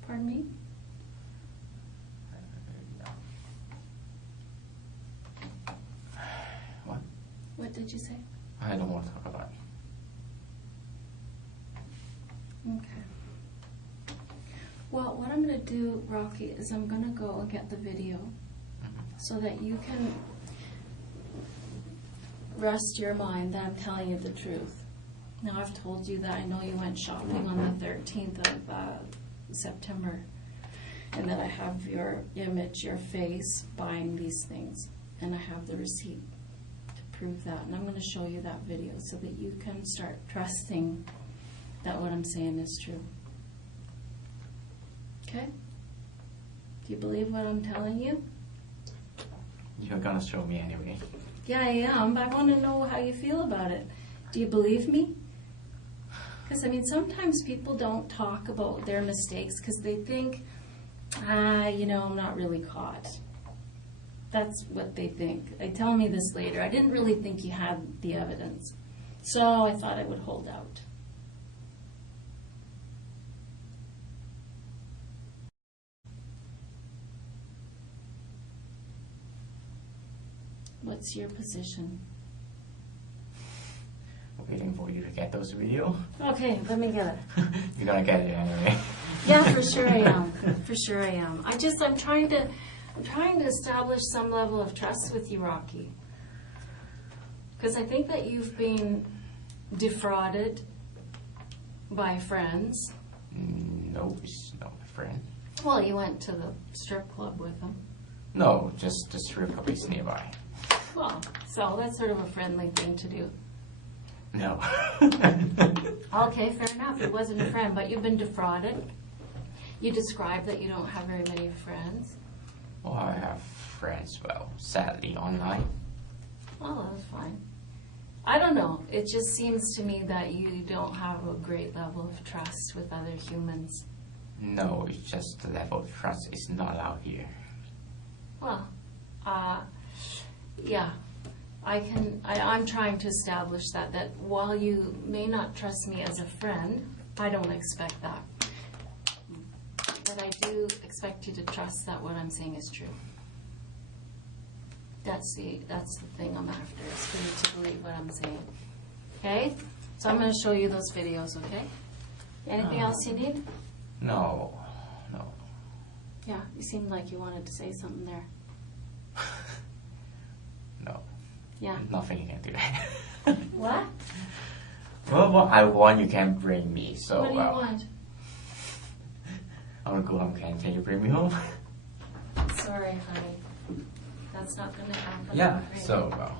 Pardon me? What? What did you say? I don't want to talk about it. Okay. Well, what I'm going to do, Rocky, is I'm going to go and get the video so that you can rest your mind that I'm telling you the truth. Now, I've told you that I know you went shopping on the 13th of September, and that I have your image, your face, buying these things, and I have the receipt to prove that. And I'm going to show you that video so that you can start trusting that what I'm saying is true. Okay? Do you believe what I'm telling you? You're gonna show me anyway. Yeah, I am, but I want to know how you feel about it. Do you believe me? Because, I mean, sometimes people don't talk about their mistakes because they think, I'm not really caught. That's what they think. They tell me this later. I didn't really think you had the evidence, so I thought I would hold out. What's your position? Waiting for you to get those video. Okay, let me get it. You're gonna get it anyway. Yeah, for sure I am. For sure I am. I'm trying to establish some level of trust with you, Rocky. Because I think that you've been defrauded by friends. No, he's not my friend. Well, you went to the strip club with them. No, just the strip club is nearby. Well, so that's sort of a friendly thing to do. No. Okay, fair enough. It wasn't a friend, but you've been defrauded. You described that you don't have very many friends. Well, I have friends, sadly, online. Well, that's fine. I don't know. It just seems to me that you don't have a great level of trust with other humans. No, it's just the level of trust is not out here. Well, yeah. I'm trying to establish that while you may not trust me as a friend, I don't expect that. But I do expect you to trust that what I'm saying is true. That's the thing I'm after, is for you to believe what I'm saying. Okay? So I'm going to show you those videos, okay? Anything else you need? No. Yeah, you seemed like you wanted to say something there. No. Yeah. Nothing you can do. What? Well, what I want you can bring me, so... What do you want? I want to go home, can you bring me home? Sorry, honey. That's not going to happen. Yeah, Right? so...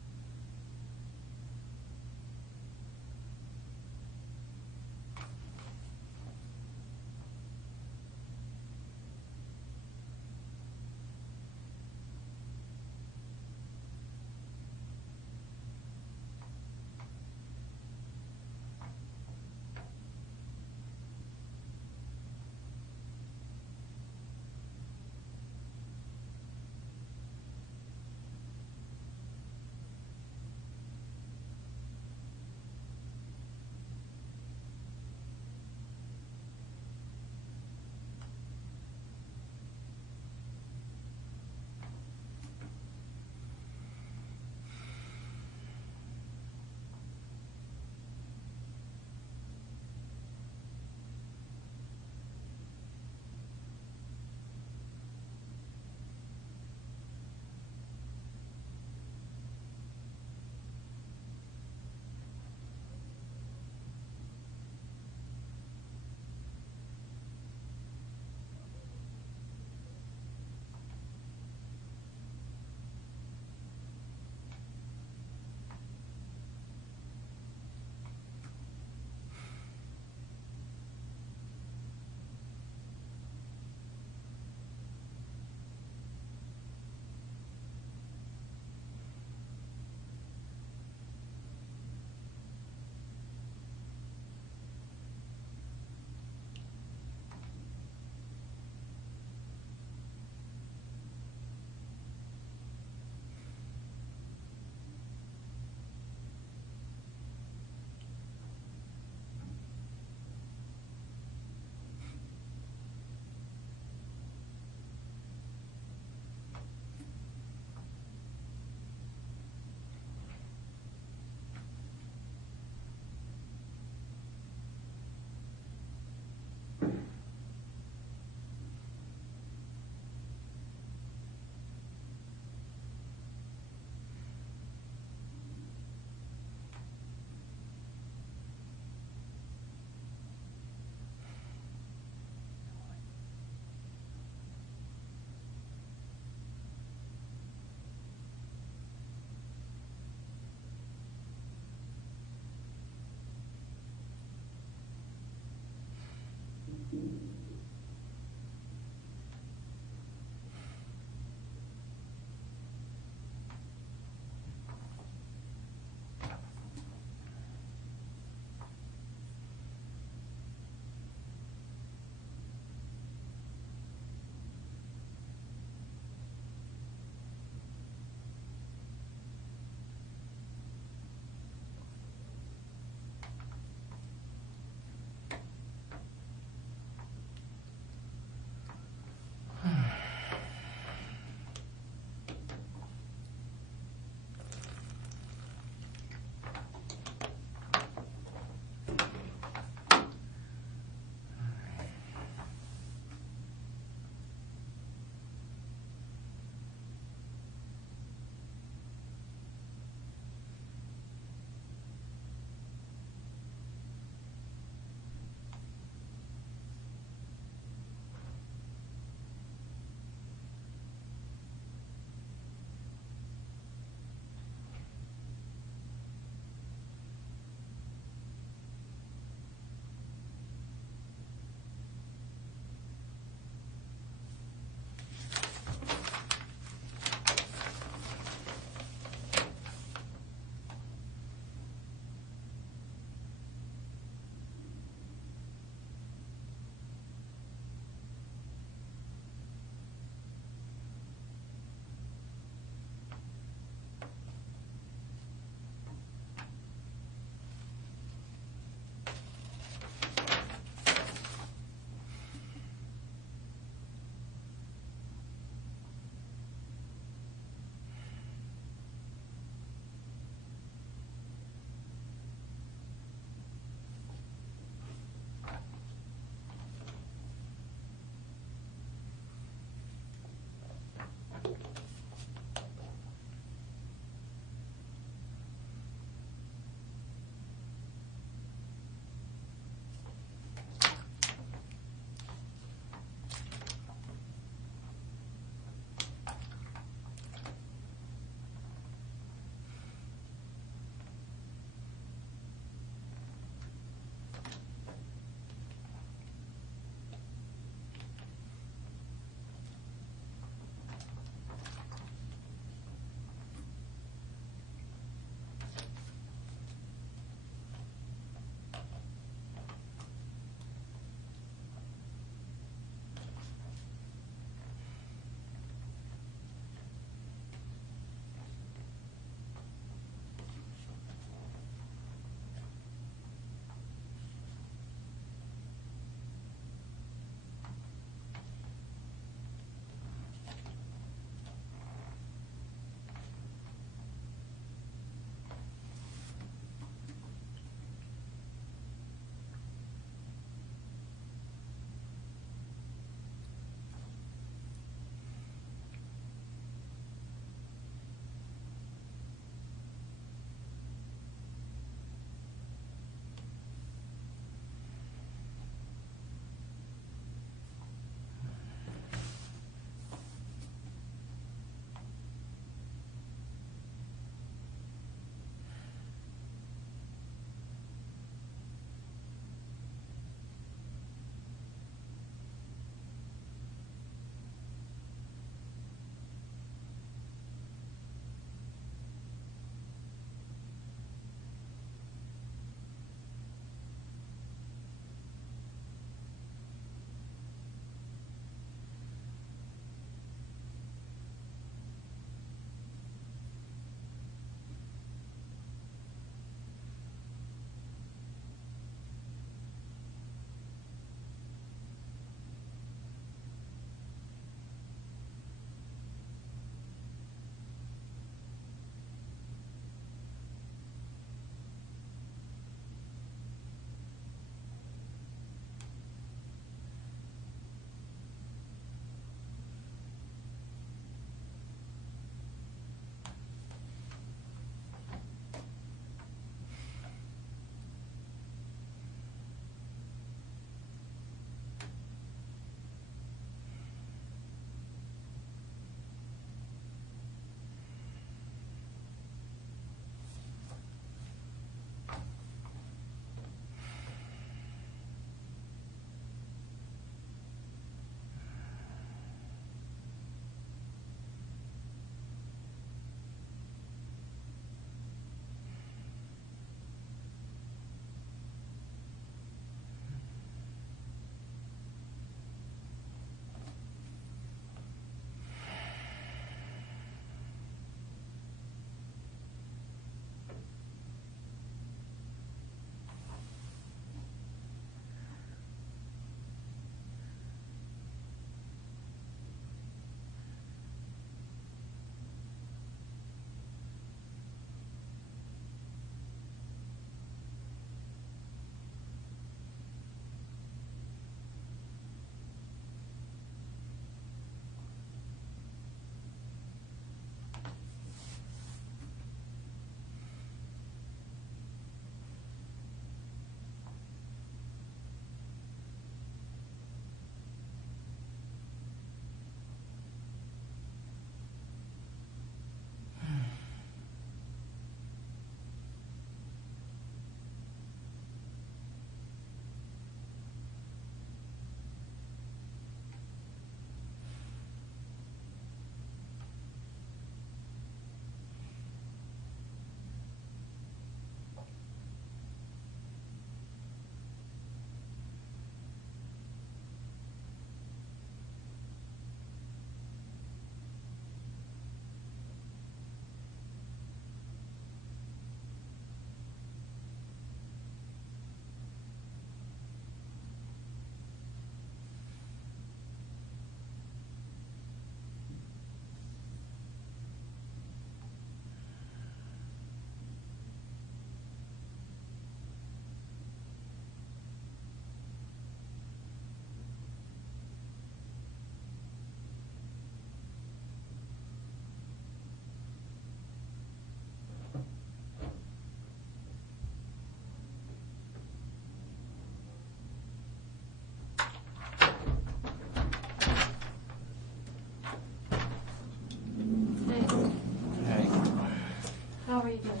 you doing?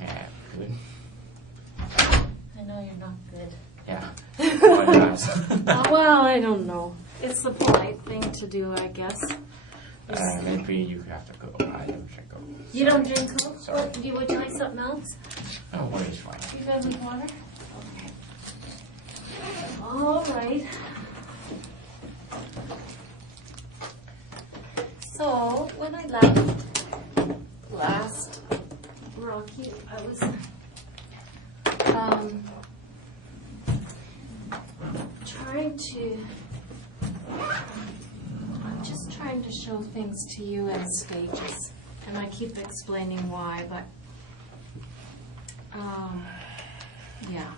Yeah, good. I know you're not good. Yeah. What else? Well, I don't know. It's the polite thing to do, I guess. Maybe you have to go. I don't drink Coke. You don't drink Coke? Sorry. What, would you like something else? Oh, what is fine? You good with water? Okay. All right. So, when I last, Rocky, I was I'm just trying to show things to you in stages, and I keep explaining why, but, yeah.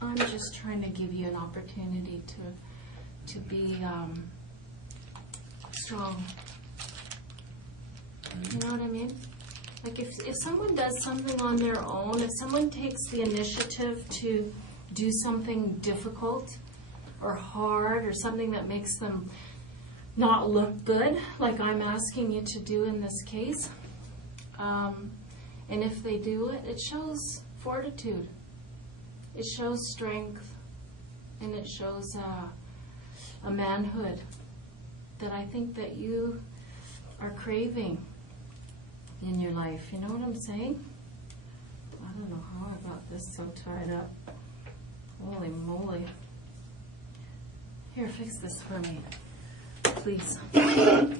I'm just trying to give you an opportunity to be, strong. You know what I mean? Like if someone does something on their own, if someone takes the initiative to do something difficult or hard or something that makes them not look good, like I'm asking you to do in this case, and if they do it, it shows fortitude. It shows strength, and it shows a manhood that I think that you are craving in your life. You know what I'm saying? I don't know how I got this so tied up. Holy moly. Here, fix this for me, please. Did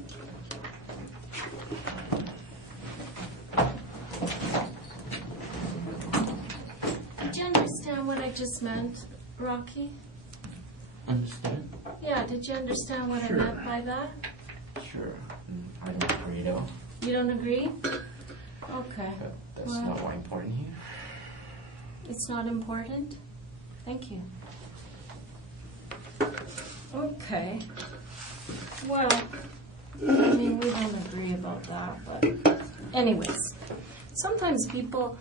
you understand what I just meant, Rocky? Understand? Yeah, did you understand what Sure. I meant by that? Sure. I don't agree though. You don't agree? Okay. But that's Well, not what's important here. it's not important? Thank you. Okay. Well, I mean, we don't agree about that, but anyways, sometimes people,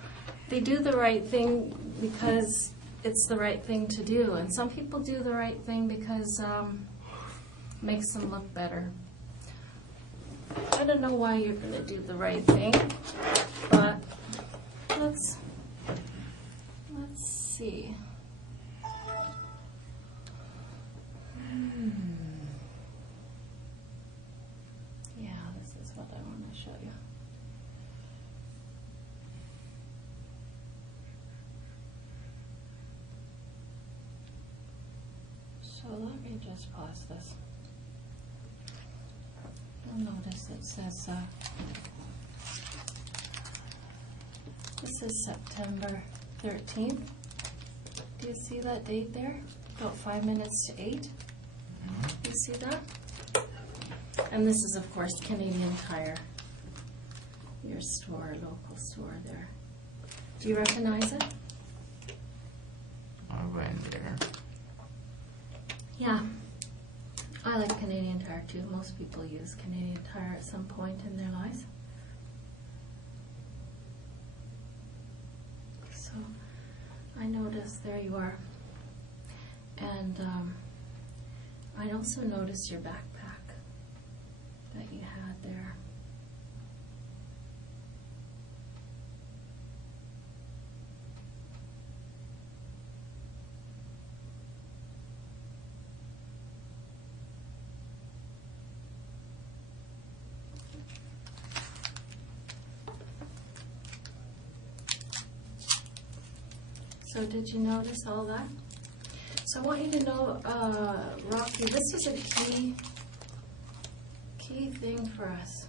they do the right thing because it's the right thing to do, and some people do the right thing because it makes them look better. I don't know why you're going to do the right thing, but let's see. Yeah, this is what I want to show you. So let me just pause this. You'll notice it says, this is September 13th. Do you see that date there? About 5 minutes to 8. You see that? And this is, of course, Canadian Tire. Your store, local store there. Do you recognize it? I went there. Yeah. I like Canadian Tire too. Most people use Canadian Tire at some point in their lives. So I noticed there you are. And I also noticed your backpack that you had there. So did you notice all that? So I want you to know, Rocky, this is a key thing for us.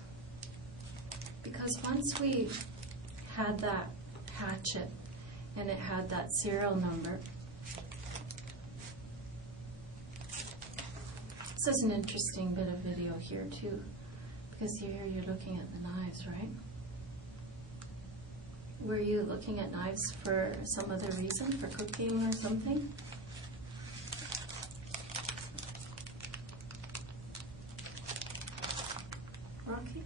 Because once we had that hatchet and it had that serial number, this is an interesting bit of video here too. Because here you're looking at the knives, right? Were you looking at knives for some other reason, for cooking or something? Rocky?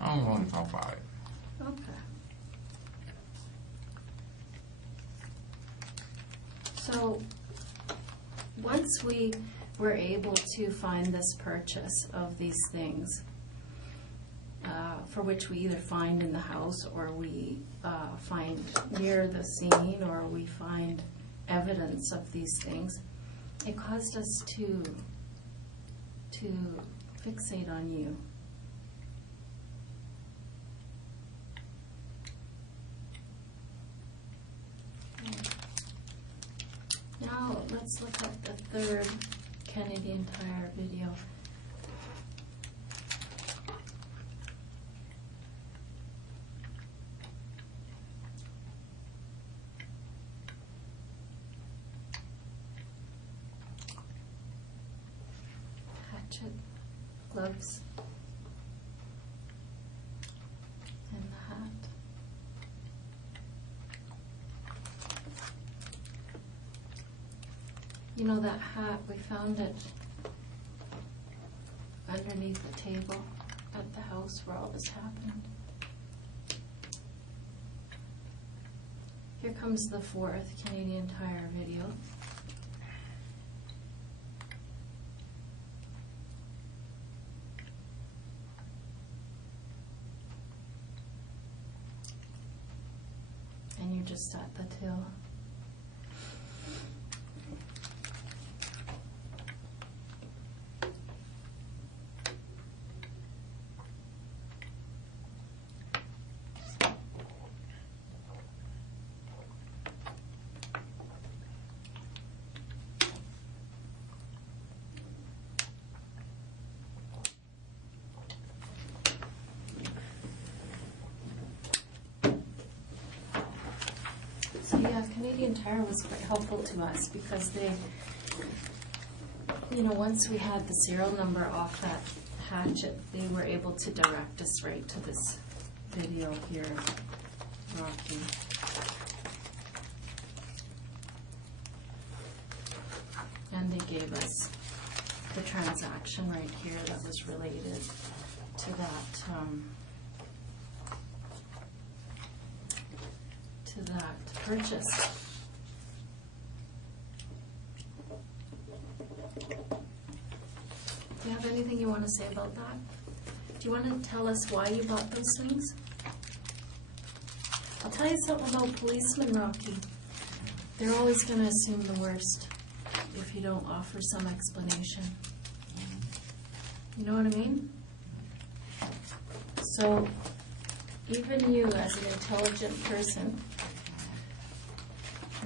I don't want to talk about it. Okay. So, once we we're able to find this purchase of these things, for which we either find in the house or we find near the scene or we find evidence of these things. It caused us to fixate on you. Now let's look at the third Canadian Tire video. Hatchet, gloves, and the hat. You know that hat, we found it underneath the table at the house where all this happened. Here comes the fourth Canadian Tire video. And you're just at the till. So yeah, Canadian Tire was quite helpful to us because they, once we had the serial number off that hatchet, they were able to direct us right to this video here, Rocky. And they gave us the transaction right here that was related to that purchase. Do you have anything you want to say about that? Do you want to tell us why you bought those things? I'll tell you something about policemen, Rocky. They're always going to assume the worst if you don't offer some explanation. You know what I mean? So, even you as an intelligent person,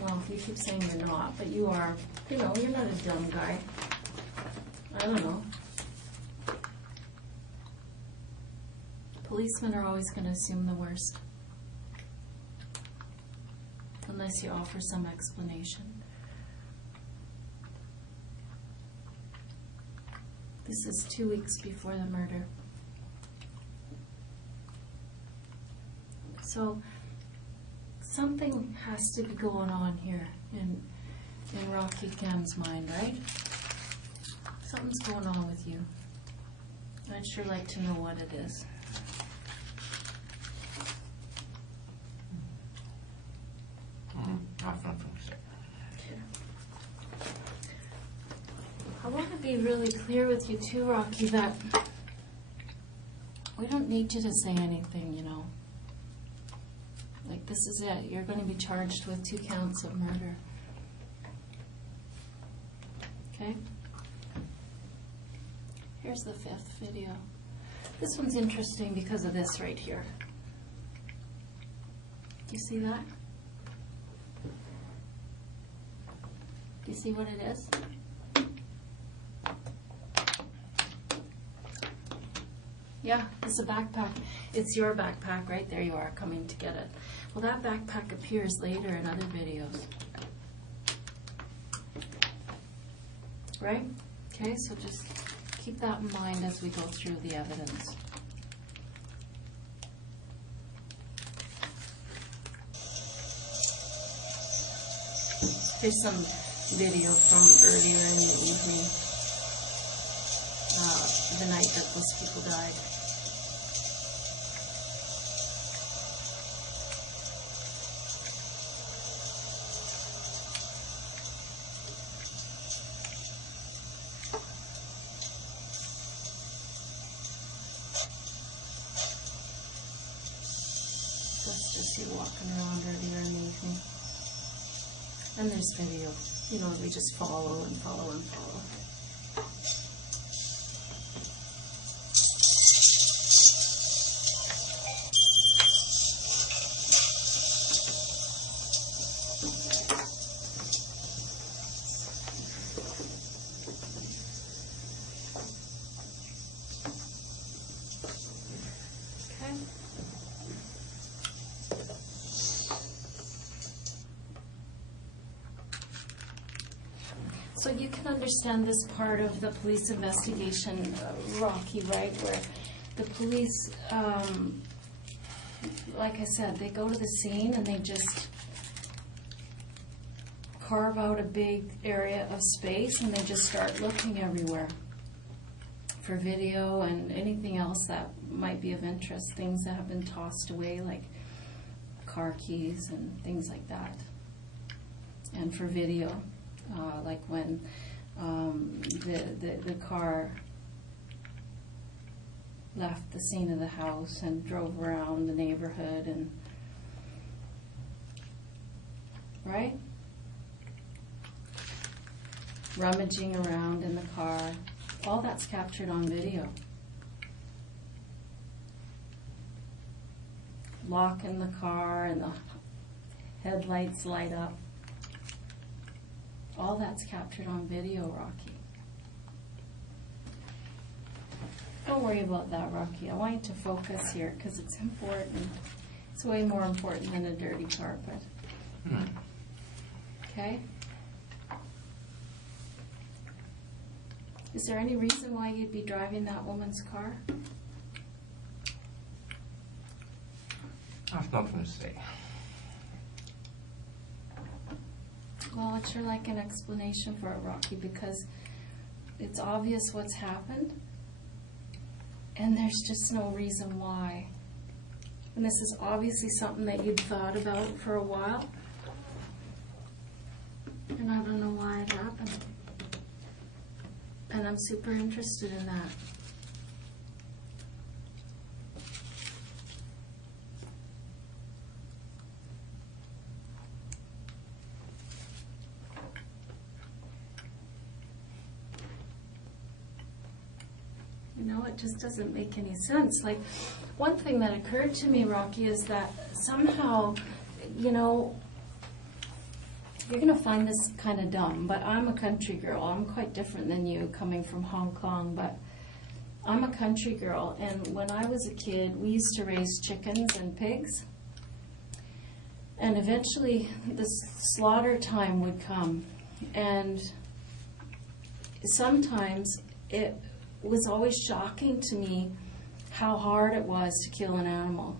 well, you keep saying you're not, but you are, you're not a dumb guy. I don't know. Policemen are always going to assume the worst, unless you offer some explanation. This is 2 weeks before the murder. So, something has to be going on here in Rocky Cam's mind, right? Something's going on with you. I'd sure like to know what it is. I want to be really clear with you too, Rocky, that we don't need you to say anything, Like, this is it. You're going to be charged with 2 counts of murder. Okay? Here's the 5th video. This one's interesting because of this right here. Do you see that? Do you see what it is? Yeah, it's a backpack. It's your backpack, right? There you are, coming to get it. Well, that backpack appears later in other videos. Right? Okay, so just keep that in mind as we go through the evidence. Here's some video from earlier in the evening, the night that those people died. Let's just see walking around earlier in the evening. And there's video. You know, we just follow and follow and follow. So you can understand this part of the police investigation, Rocky, right? Where the police, like I said, they go to the scene and they just carve out a big area of space and they just start looking everywhere for video and anything else that might be of interest, things that have been tossed away, like car keys and things like that. And for video. Like when the car left the scene of the house and drove around the neighborhood, and right? Rummaging around in the car, all that's captured on video. Lock in the car and the headlights light up. All that's captured on video, Rocky. Don't worry about that, Rocky. I want you to focus here because it's important. It's way more important than a dirty carpet. Okay? Is there any reason why you'd be driving that woman's car? I have nothing to say. Well, I'd sure like an explanation for it, Rocky, because it's obvious what's happened, and there's just no reason why. And this is obviously something that you'd thought about for a while, and I don't know why it happened. And I'm super interested in that. You know, it just doesn't make any sense. Like, one thing that occurred to me, Rocky, is that somehow, you know, you're going to find this kind of dumb, but I'm a country girl. I'm quite different than you, coming from Hong Kong, but I'm a country girl, and when I was a kid, we used to raise chickens and pigs, and eventually the slaughter time would come, and sometimes it was always shocking to me how hard it was to kill an animal.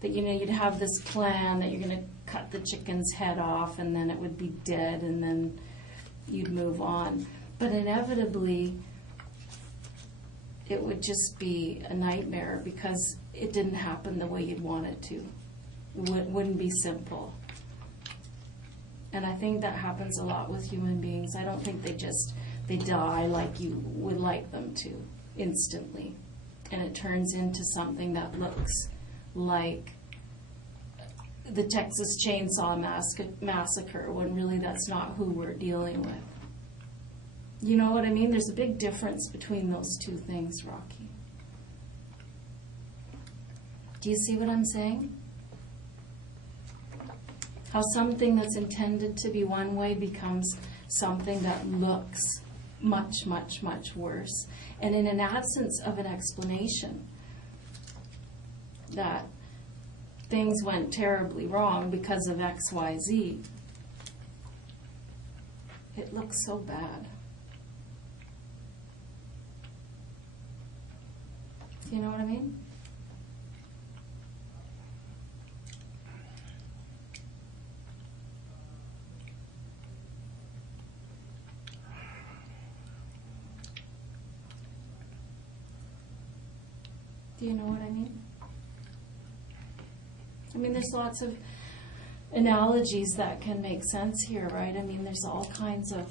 That, you know, you'd have this plan that you're going to cut the chicken's head off and then it would be dead and then you'd move on. But inevitably, it would just be a nightmare because it didn't happen the way you'd want it to. It wouldn't be simple. And I think that happens a lot with human beings. I don't think they die like you would like them to, instantly. And it turns into something that looks like the Texas Chainsaw Massacre, when really that's not who we're dealing with. You know what I mean? There's a big difference between those two things, Rocky. Do you see what I'm saying? How something that's intended to be one way becomes something that looks much, much, much worse. And in an absence of an explanation that things went terribly wrong because of X, Y, Z, it looks so bad. Do you know what I mean? Do you know what I mean? I mean, there's lots of analogies that can make sense here, right? I mean, there's all kinds of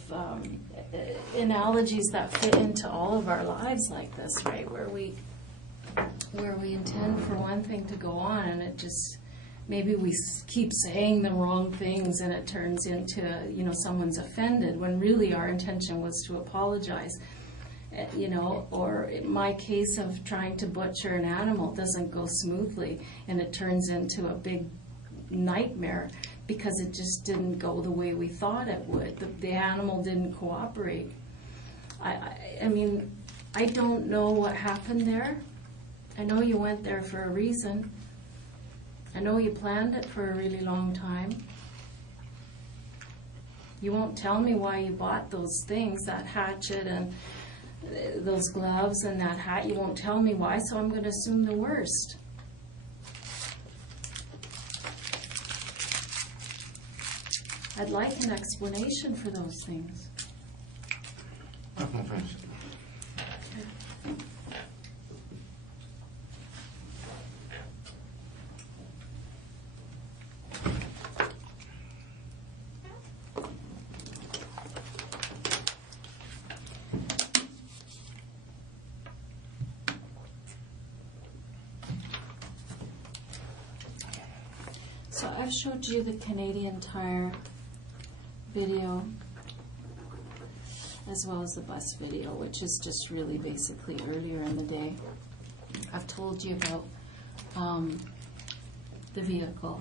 analogies that fit into all of our lives like this, right? Where we intend for one thing to go on and it just maybe we keep saying the wrong things and it turns into, someone's offended when really our intention was to apologize. Or in my case of trying to butcher an animal doesn't go smoothly and it turns into a big nightmare because it just didn't go the way we thought it would. The animal didn't cooperate. I mean, I don't know what happened there. I know you went there for a reason. I know you planned it for a really long time. You won't tell me why you bought those things, that hatchet and those gloves and that hat. You won't tell me why, so I'm going to assume the worst. I'd like an explanation for those things. So I've showed you the Canadian Tire video as well as the bus video, which is just really basically earlier in the day. I've told you about the vehicle,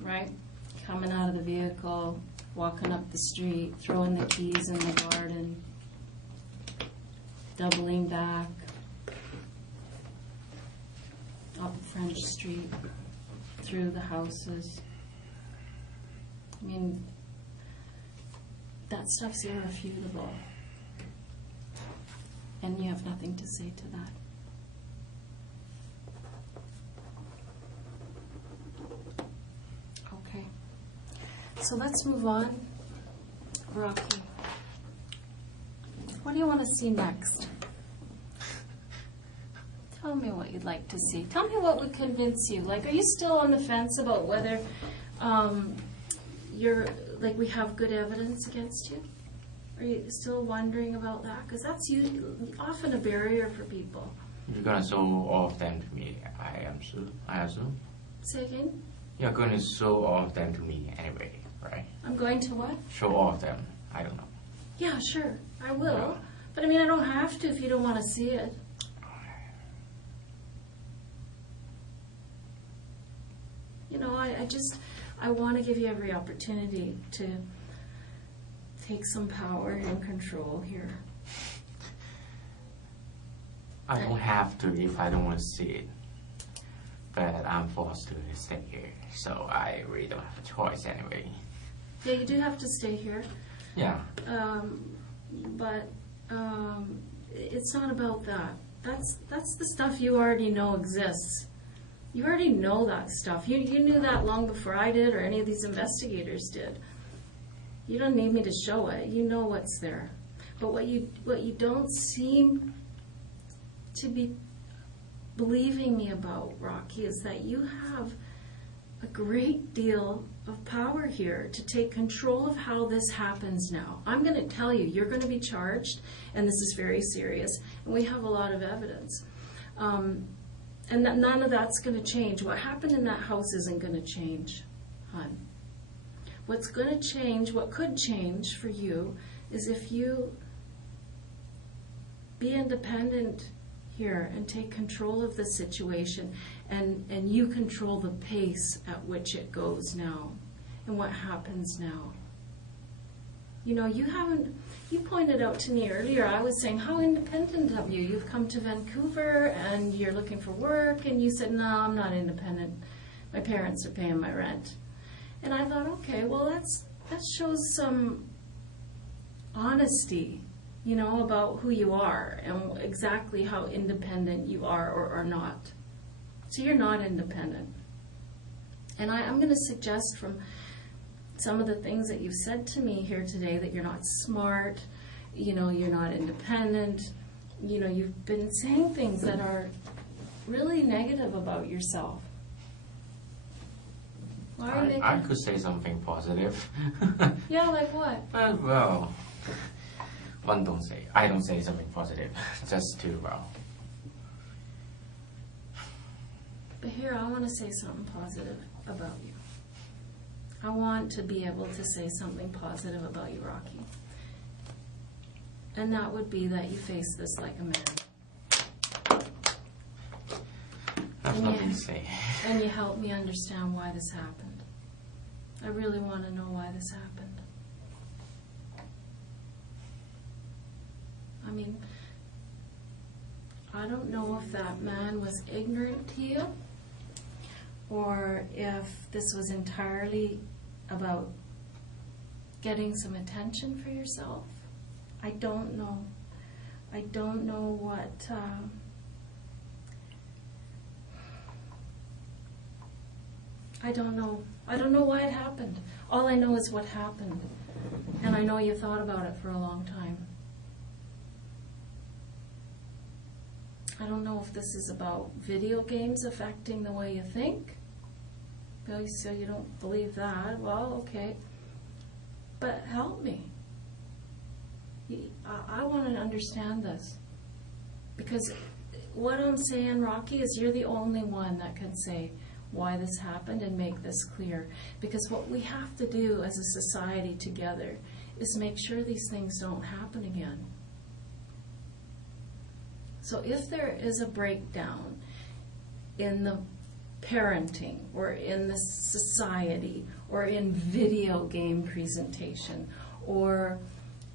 right? Coming out of the vehicle, walking up the street, throwing the keys in the garden, doubling back, up French Street, through the houses. I mean, that stuff's irrefutable. And you have nothing to say to that. Okay. So let's move on. Rocky, what do you want to see next? Tell me what you'd like to see. Tell me what would convince you. Like, are you still on the fence about whether we have good evidence against you? Are you still wondering about that? Because that's often a barrier for people. You're going to show all of them to me, I assume? Say again? You're going to show all of them to me anyway, right? I'm going to what? Show all of them. I don't know. Yeah, sure. I will. Yeah. But I mean, I don't have to if you don't want to see it. I want to give you every opportunity to take some power and control here. I don't have to if I don't want to see it. But I'm forced to stay here, so I really don't have a choice anyway. Yeah, you do have to stay here. Yeah. But it's not about that. That's the stuff you already know exists. You already know that stuff. You knew that long before I did or any of these investigators did. You don't need me to show it. You know what's there. But what you don't seem to be believing me about, Rocky, is that you have a great deal of power here to take control of how this happens now. I'm going to tell you, you're going to be charged, and this is very serious, and we have a lot of evidence. And none of that's going to change. What happened in that house isn't going to change, hon. What's going to change, what could change for you, is if you be independent here and take control of the situation, and you control the pace at which it goes now and what happens now. You know, you pointed out to me earlier, I was saying, how independent of you? You've come to Vancouver and you're looking for work, and you said, no, I'm not independent. My parents are paying my rent. And I thought, okay, well, that shows some honesty, you know, about who you are and exactly how independent you are or are not. So you're not independent. And I'm going to suggest from some of the things that you've said to me here today that you're not smart, you know, you're not independent, you know, you've been saying things that are really negative about yourself. Why are you I could say something positive. Yeah, like what? Well, I don't say something positive, just to, But here, I want to say something positive about you. I want to be able to say something positive about you, Rocky. And that would be that you face this like a man. That's nothing to say. And you help me understand why this happened. I really want to know why this happened. I mean, I don't know if that man was ignorant to you, or if this was entirely about getting some attention for yourself. I don't know. I don't know what... I don't know. I don't know why it happened. All I know is what happened. And I know you thought about it for a long time. I don't know if this is about video games affecting the way you think. So you don't believe that. Well, okay. But help me. I want to understand this. Because what I'm saying, Rocky, is you're the only one that can say why this happened and make this clear. Because what we have to do as a society together is make sure these things don't happen again. So if there is a breakdown in the parenting or in the society or in video game presentation, or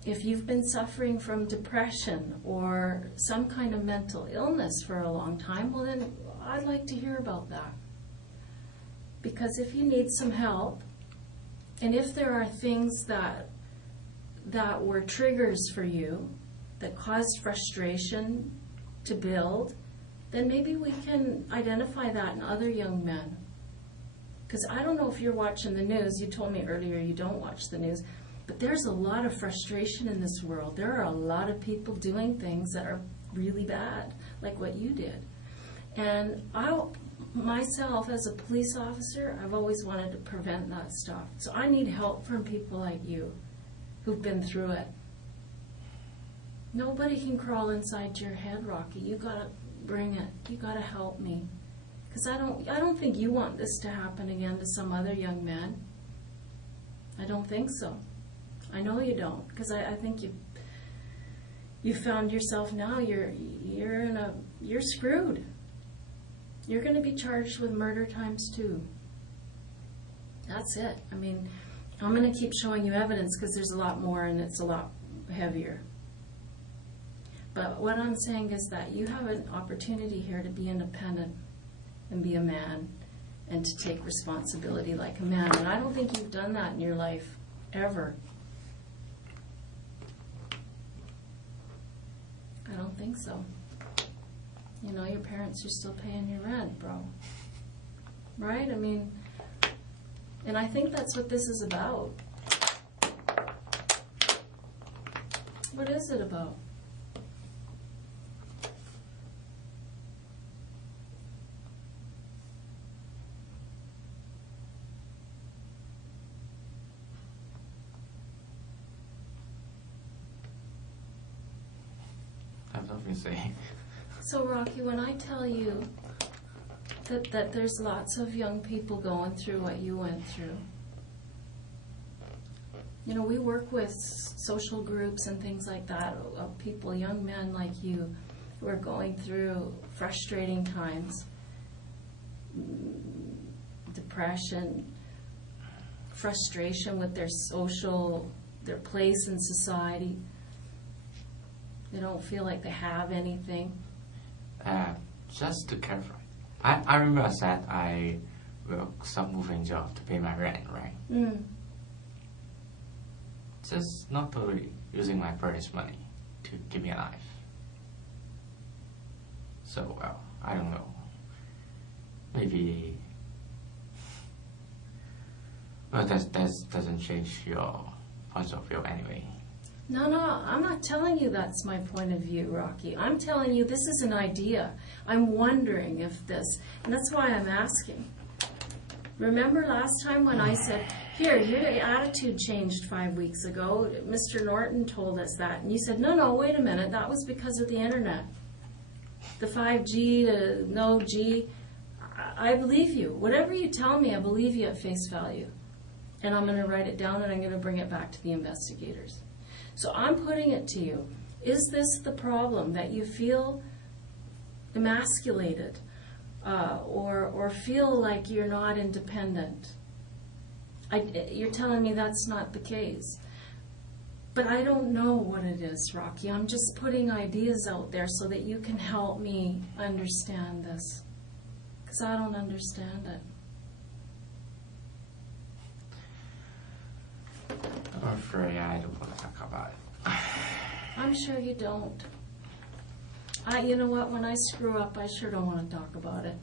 if you've been suffering from depression or some kind of mental illness for a long time, well then I'd like to hear about that. Because if you need some help, and if there are things that were triggers for you that caused frustration to build, then maybe we can identify that in other young men. Because I don't know if you're watching the news. You told me earlier you don't watch the news. But there's a lot of frustration in this world. There are a lot of people doing things that are really bad, like what you did. And myself, as a police officer, I've always wanted to prevent that stuff. So I need help from people like you who've been through it. Nobody can crawl inside your head, Rocky. You gotta bring it. You gotta help me. Because I don't think you want this to happen again to some other young man. I don't think so. I know you don't, because I think you found yourself now. You're screwed. You're going to be charged with murder times 2. That's it. I mean, I'm going to keep showing you evidence because there's a lot more and it's a lot heavier. But what I'm saying is that you have an opportunity here to be independent and be a man and to take responsibility like a man. And I don't think you've done that in your life, ever. I don't think so. You know, your parents are still paying your rent, bro. Right? I mean, and I think that's what this is about. What is it about? I have nothing to say. So, Rocky, when I tell you that there's lots of young people going through what you went through, you know, we work with social groups and things like that of people, young men like you, who are going through frustrating times, depression, frustration with their place in society. They don't feel like they have anything. Just to clarify, I remember I said I will stop moving job to pay my rent, right? Mm. Just not totally using my parents' money to keep me alive. So, well, I don't know. Maybe... Well, that doesn't change your point of view anyway. No, I'm not telling you that's my point of view, Rocky. I'm telling you this is an idea. I'm wondering if this, and that's why I'm asking. Remember last time when I said, here, your attitude changed 5 weeks ago. Mr. Norton told us that. And you said, no, wait a minute. That was because of the internet. The 5G, the no G. I believe you. Whatever you tell me, I believe you at face value. And I'm going to write it down and I'm going to bring it back to the investigators. So I'm putting it to you. Is this the problem, that you feel emasculated or feel like you're not independent? You're telling me that's not the case. But I don't know what it is, Rocky. I'm just putting ideas out there so that you can help me understand this. Because I don't understand it. I'm afraid I don't want to talk about it. I'm sure you don't. You know what? When I screw up, I sure don't want to talk about it.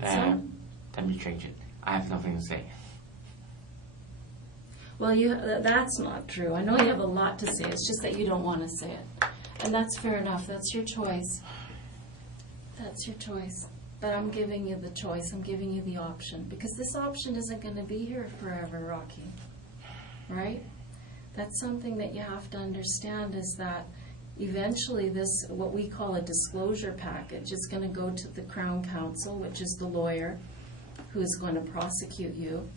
Let me change it. I have nothing to say. Well, that's not true. I know you have a lot to say. It's just that you don't want to say it. And that's fair enough. That's your choice. That's your choice. But I'm giving you the choice. I'm giving you the option. Because this option isn't going to be here forever, Rocky. Right? That's something that you have to understand, is that eventually this, what we call a disclosure package, is going to go to the Crown Counsel, which is the lawyer who is going to prosecute you.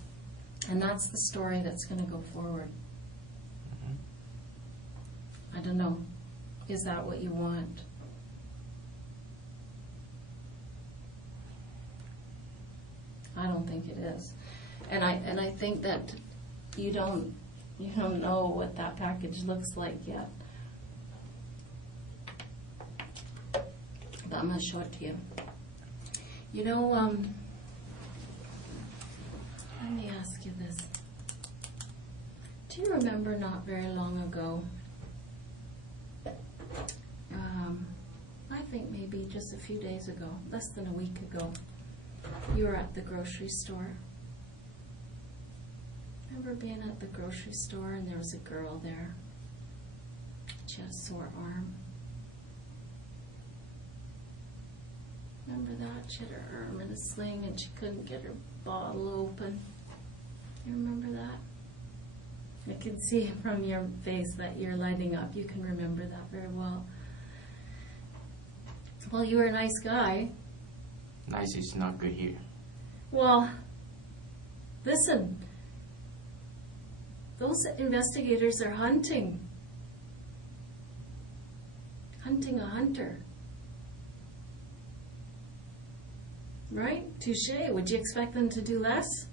And that's the story that's going to go forward. I don't know. Is that what you want? I don't think it is. And I think that you don't know what that package looks like yet. But I'm going to show it to you. You know, let me ask you this. Do you remember not very long ago, I think maybe just a few days ago, less than a week ago, you were at the grocery store? Remember being at the grocery store and there was a girl there? She had a sore arm. Remember that? She had her arm in a sling and she couldn't get her bottle open. You remember that? I can see from your face that you're lighting up. You can remember that very well. Well, you were a nice guy. Nice is not good here. Well, listen. Those investigators are hunting a hunter. Right? Touche. Would you expect them to do less?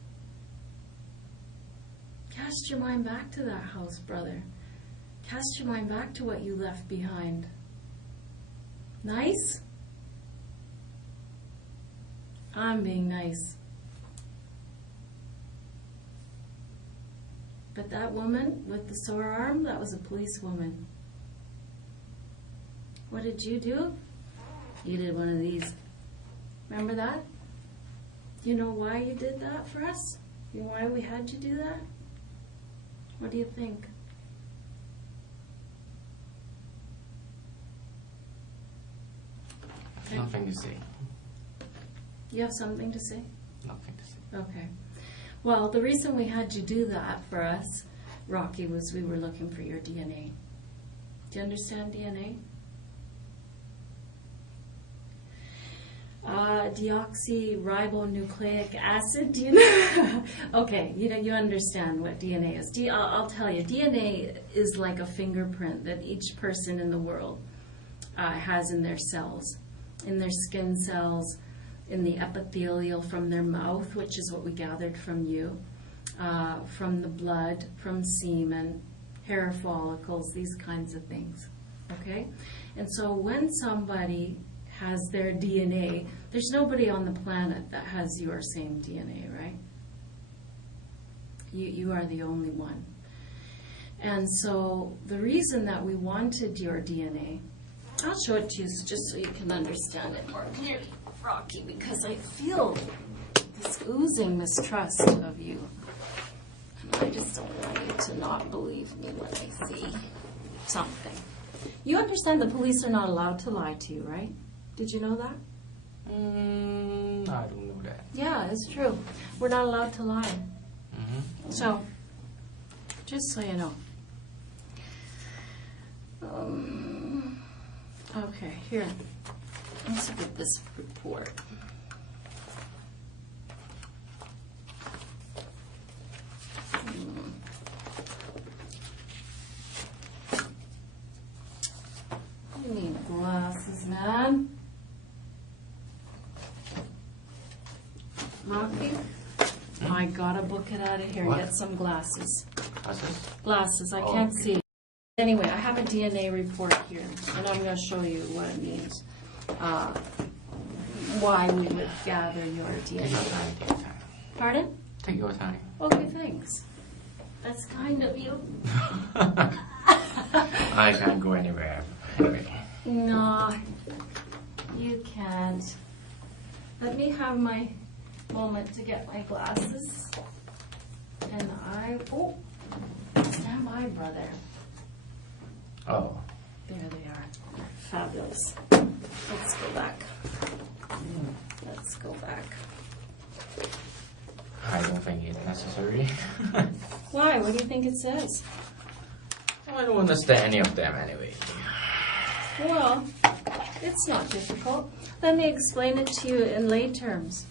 Cast your mind back to that house, brother. Cast your mind back to what you left behind. Nice? I'm being nice. But that woman with the sore arm, that was a policewoman. What did you do? You did one of these. Remember that? Do you know why you did that for us? You know why we had you do that? What do you think? Nothing to say. You have something to say? Nothing to say. Okay. Well, the reason we had you do that for us, Rocky, was we were looking for your DNA. Do you understand DNA? Deoxyribonucleic acid. Do you know? Okay, you understand what DNA is. I'll tell you. DNA is like a fingerprint that each person in the world has in their cells, in their skin cells, in the epithelial from their mouth, which is what we gathered from you, from the blood, from semen, hair follicles, these kinds of things. Okay? And so when somebody has their DNA, there's nobody on the planet that has your same DNA, right? You are the only one. And so the reason that we wanted your DNA, I'll show it to you just so you can understand it more clearly, Rocky, because I feel this oozing mistrust of you. And I just don't want you to not believe me when I see something. You understand the police are not allowed to lie to you, right? Did you know that? I don't know that. Yeah, it's true. We're not allowed to lie. Mm-hmm. So, just so you know. Okay, here. Let's look at this report. You need glasses, man. Rocky, I gotta book it out of here and What? get some glasses. What's this? Glasses, I Oh, can't okay. see. Anyway, I have a DNA report here, and I'm gonna show you what it means. Why we would gather your Take your DNA. time, take your time. Pardon? Take your time. Okay, thanks. That's kind of you. I can't go anywhere. Anyway. No, you can't. Let me have my moment to get my glasses. And oh, stand by, brother. Oh. There they are. Fabulous. Let's go back. Let's go back. I don't think it's necessary. Why? What do you think it says? I don't understand any of them anyway. Well, it's not difficult. Let me explain it to you in lay terms.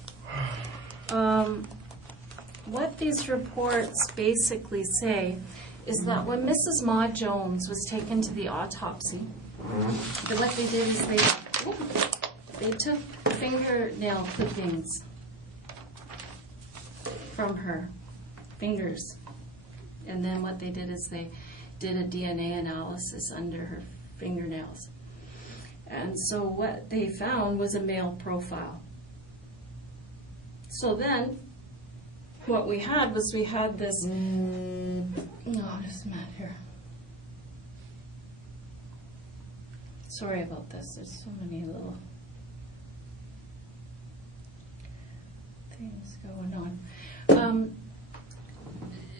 What these reports basically say is that when Mrs. Ma Jones was taken to the autopsy, what they did is they took fingernail clippings from her fingers, and then what they did is they did a DNA analysis under her fingernails. And so what they found was a male profile. So then, what we had was we had this, just a minute here. Sorry about this, there's so many little things going on.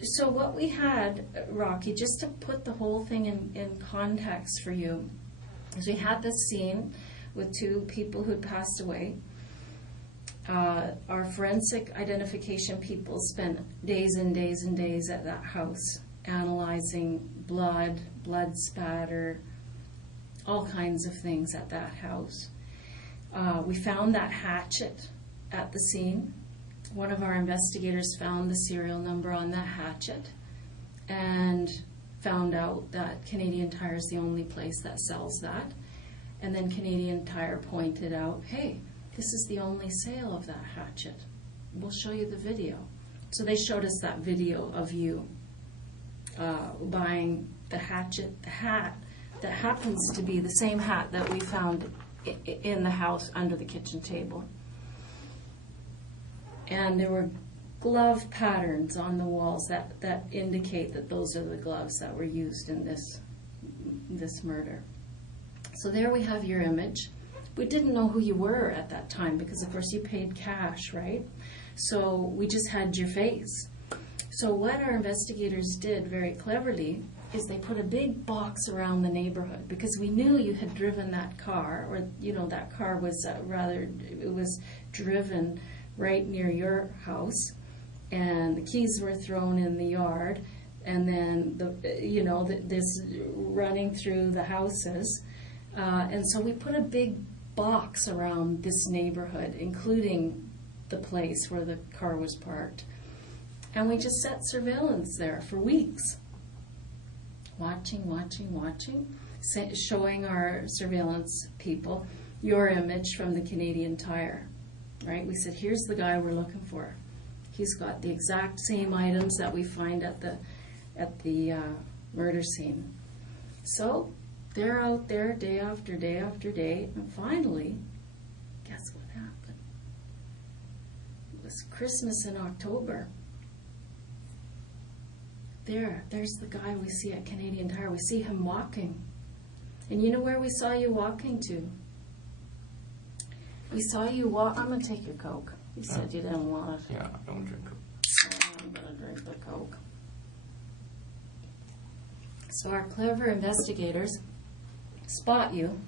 So what we had, Rocky, just to put the whole thing in context for you, is we had this scene with two people who'd passed away. Our forensic identification people spent days and days and days at that house analyzing blood spatter, all kinds of things at that house. We found that hatchet at the scene. One of our investigators found the serial number on that hatchet and found out that Canadian Tire is the only place that sells that. And then Canadian Tire pointed out, hey, this is the only sale of that hatchet. We'll show you the video. So they showed us that video of you buying the hatchet, the hat that happens to be the same hat that we found in the house under the kitchen table. And there were glove patterns on the walls that indicate that those are the gloves that were used in this murder. So there we have your image. We didn't know who you were at that time because, of course, you paid cash, right? So we just had your face. So what our investigators did very cleverly is they put a big box around the neighborhood because we knew you had driven that car, or, that car was it was driven right near your house, and the keys were thrown in the yard, and then this running through the houses, and so we put a big box around this neighborhood, including the place where the car was parked, and we just set surveillance there for weeks, watching, showing our surveillance people your image from the Canadian Tire. Right? We said, here's the guy we're looking for. He's got the exact same items that we find at the murder scene. So they're out there day after day after day, and finally, guess what happened? It was Christmas in October. There's the guy we see at Canadian Tire. We see him walking. And you know where we saw you walking to? We saw you walk. I'm going to take your Coke. You said you didn't want it. Yeah, I don't drink Coke. I'm going to drink the Coke. So our clever investigators spot you.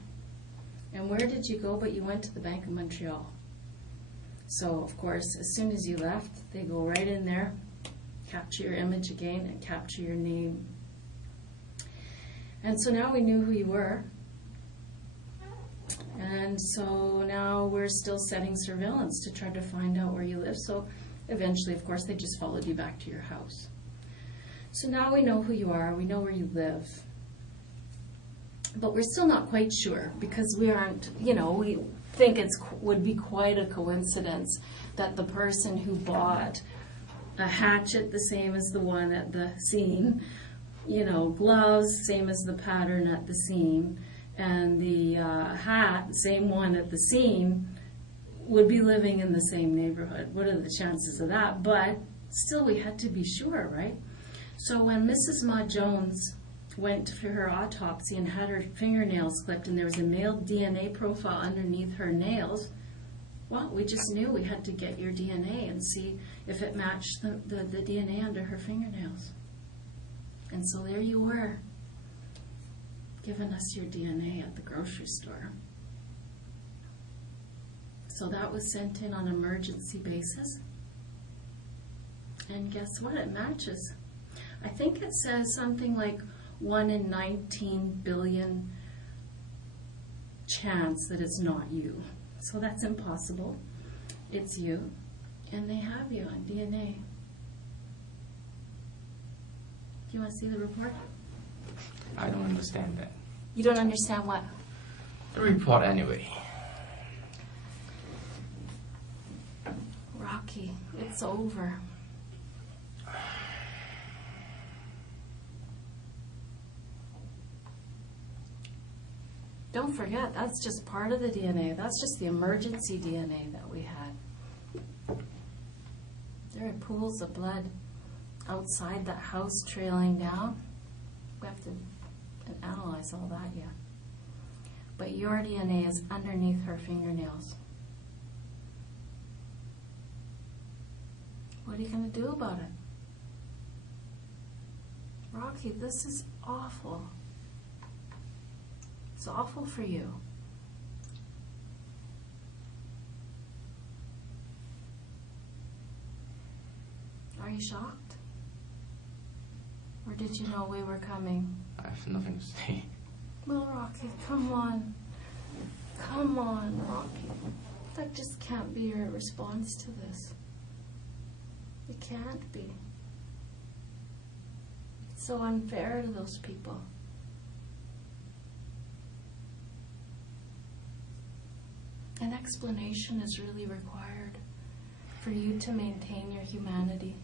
And where did you go? But you went to the Bank of Montreal. So, of course, as soon as you left, they go right in there, capture your image again, and capture your name. And so now we knew who you were. And so now we're still setting surveillance to try to find out where you live. So eventually, of course, they just followed you back to your house. So now we know who you are, we know where you live. But we're still not quite sure because we aren't, we think would be quite a coincidence that the person who bought a hatchet the same as the one at the scene, gloves, same as the pattern at the scene, and the hat, same one at the scene, would be living in the same neighborhood. What are the chances of that? But still, we had to be sure, right? So when Mrs. Ma Jones went for her autopsy and had her fingernails clipped and there was a male DNA profile underneath her nails, well, we just knew we had to get your DNA and see if it matched the DNA under her fingernails. And so there you were, giving us your DNA at the grocery store. So that was sent in on an emergency basis. And guess what? It matches. I think it says something like 1 in 19 billion chance that it's not you. So that's impossible. It's you. And they have you on DNA. Do you want to see the report? I don't understand that. You don't understand what? The report anyway. Rocky, it's over. Don't forget, that's just part of the DNA. That's just the emergency DNA that we had. There are pools of blood outside that house trailing down. We have to analyze all that yet. But your DNA is underneath her fingernails. What are you going to do about it? Rocky, this is awful. It's awful for you. Are you shocked? Or did you know we were coming? I have nothing to say. Well, Rocky, come on. Come on, Rocky. That just can't be your response to this. It can't be. It's so unfair to those people. An explanation is really required for you to maintain your humanity.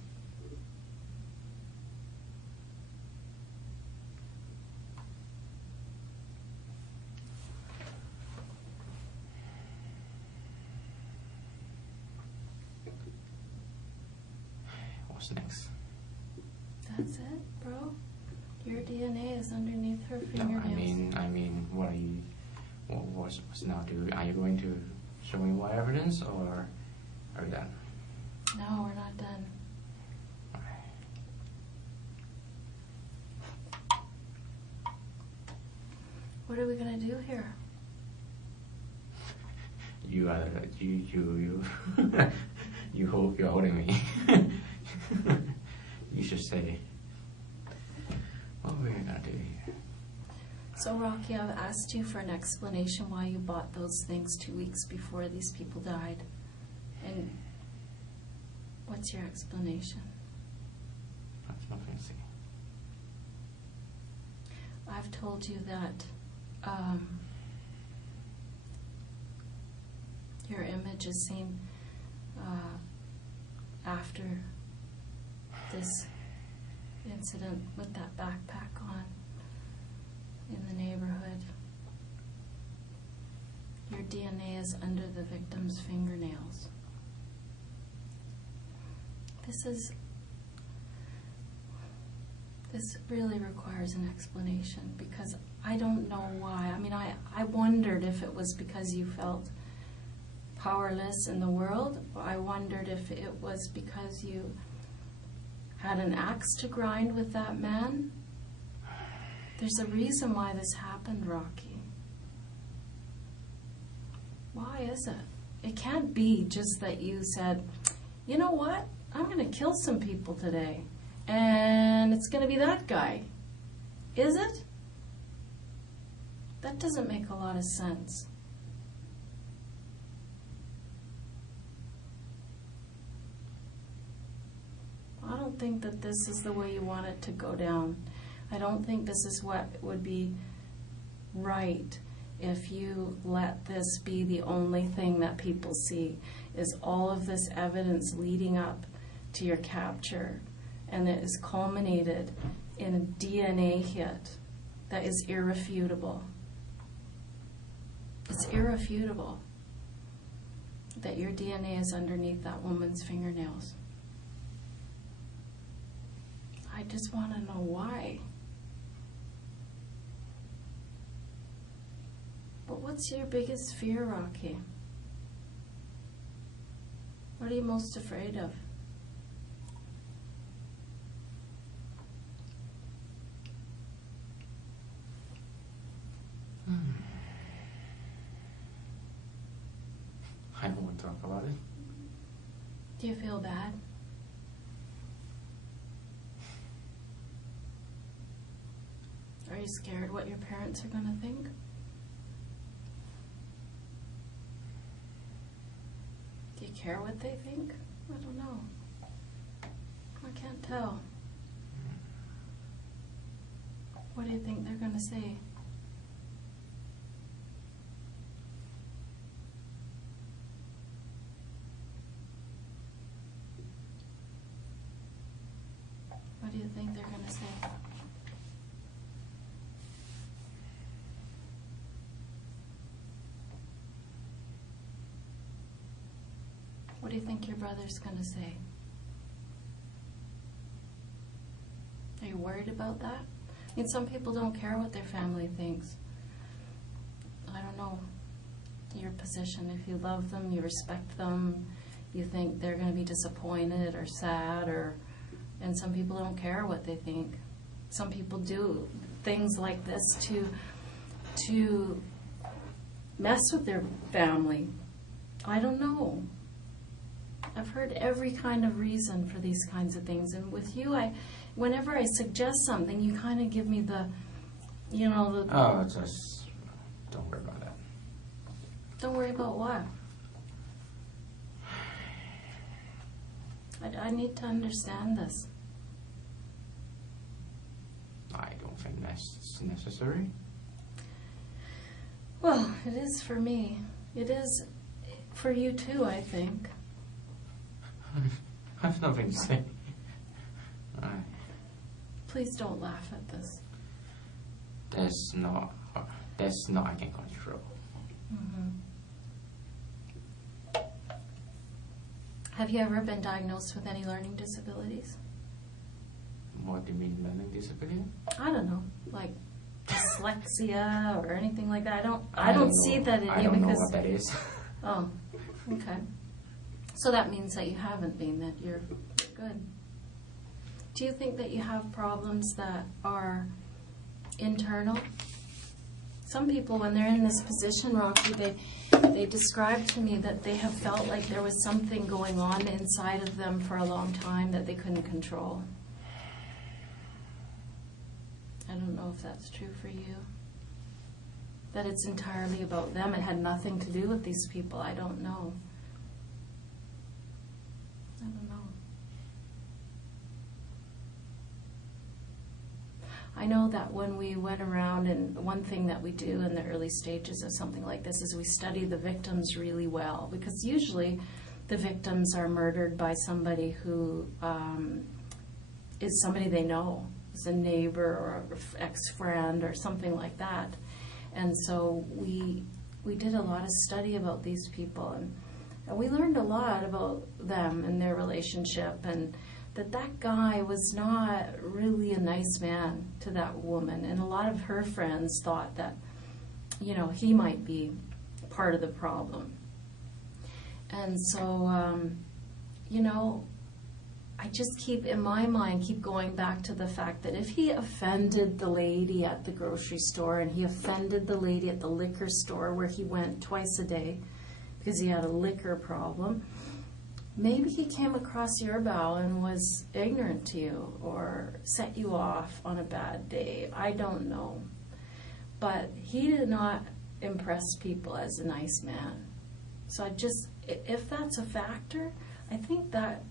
What's next? That's it, bro. Your DNA is underneath her No, fingernails. I mean, what are you? What's now? Are you going to show me more evidence, or are we done? No, we're not done. What are we gonna do here? You you hope you're holding me. You should say, what are we gonna do here? So, Rocky, I've asked you for an explanation why you bought those things 2 weeks before these people died. And what's your explanation? That's nothing to say. I've told you that your image is seen after this incident with that backpack on in the neighborhood. Your DNA is under the victim's fingernails. This really requires an explanation because I don't know why. I mean, I wondered if it was because you felt powerless in the world, or I wondered if it was because you had an axe to grind with that man. There's a reason why this happened, Rocky. Why is it? It can't be just that you said, you know what? I'm going to kill some people today. And it's going to be that guy. Is it? That doesn't make a lot of sense. don't think that this is the way you want it to go down. I don't think this is what would be right if you let this be the only thing that people see, is all of this evidence leading up to your capture, and it is culminated in a DNA hit that is irrefutable. It's irrefutable that your DNA is underneath that woman's fingernails. I just want to know why. But what's your biggest fear, Rocky? What are you most afraid of? I don't want to talk about it. Do you feel bad? Are you scared what your parents are going to think? Do you care what they think? I don't know. I can't tell. What do you think they're going to say? What do you think they're going to say? What do you think your brother's going to say? Are you worried about that? I mean, some people don't care what their family thinks. I don't know your position. If you love them, you respect them, you think they're going to be disappointed or sad, and some people don't care what they think. Some people do things like this to mess with their family. I don't know. I've heard every kind of reason for these kinds of things, and with you, whenever I suggest something, you kind of give me the. Oh, just don't worry about that. Don't worry about what? I need to understand this. I don't think that's necessary. Well, it is for me. It is for you too, I think. I've nothing to say. Please don't laugh at this. That's not I can control. Mm-hmm. Have you ever been diagnosed with any learning disabilities? What do you mean learning disability? I don't know, like dyslexia or anything like that. I don't see that in you I don't know because. what that is. Oh, okay. So that means that you haven't been, that you're good. Do you think that you have problems that are internal? Some people, when they're in this position, Rocky, they describe to me that they have felt like there was something going on inside of them for a long time that they couldn't control. I don't know if that's true for you. That it's entirely about them. It had nothing to do with these people. I don't know. I don't know. I know that when we went around, and one thing that we do in the early stages of something like this is we study the victims really well, because usually the victims are murdered by somebody who is somebody they know, is a neighbor or an ex-friend or something like that. And so we did a lot of study about these people, and we learned a lot about them and their relationship, and that guy was not really a nice man to that woman. And a lot of her friends thought that, he might be part of the problem. And so, I just keep going back to the fact that if he offended the lady at the grocery store, and he offended the lady at the liquor store where he went twice a day because he had a liquor problem, maybe he came across your bow and was ignorant to you or set you off on a bad day. I don't know. But he did not impress people as a nice man. So if that's a factor, I think that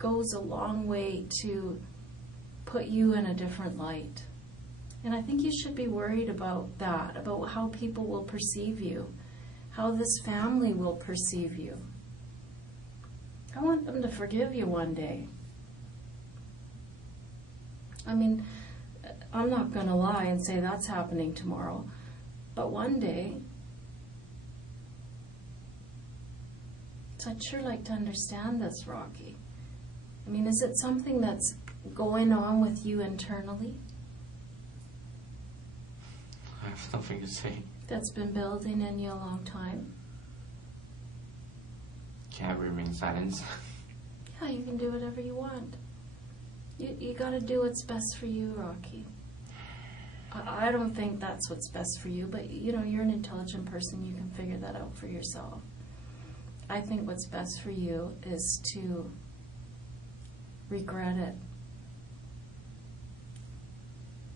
goes a long way to put you in a different light. And I think you should be worried about that, about how people will perceive you, how this family will perceive you. I want them to forgive you one day. I mean, I'm not going to lie and say that's happening tomorrow, but one day, so I'd sure like to understand this, Rocky. I mean, is it something that's going on with you internally? I have nothing to say. That's been building in you a long time? Can't remain silent. Yeah, you can do whatever you want. You got to do what's best for you, Rocky. I don't think that's what's best for you, but you know, you're an intelligent person. You can figure that out for yourself. I think what's best for you is to regret it.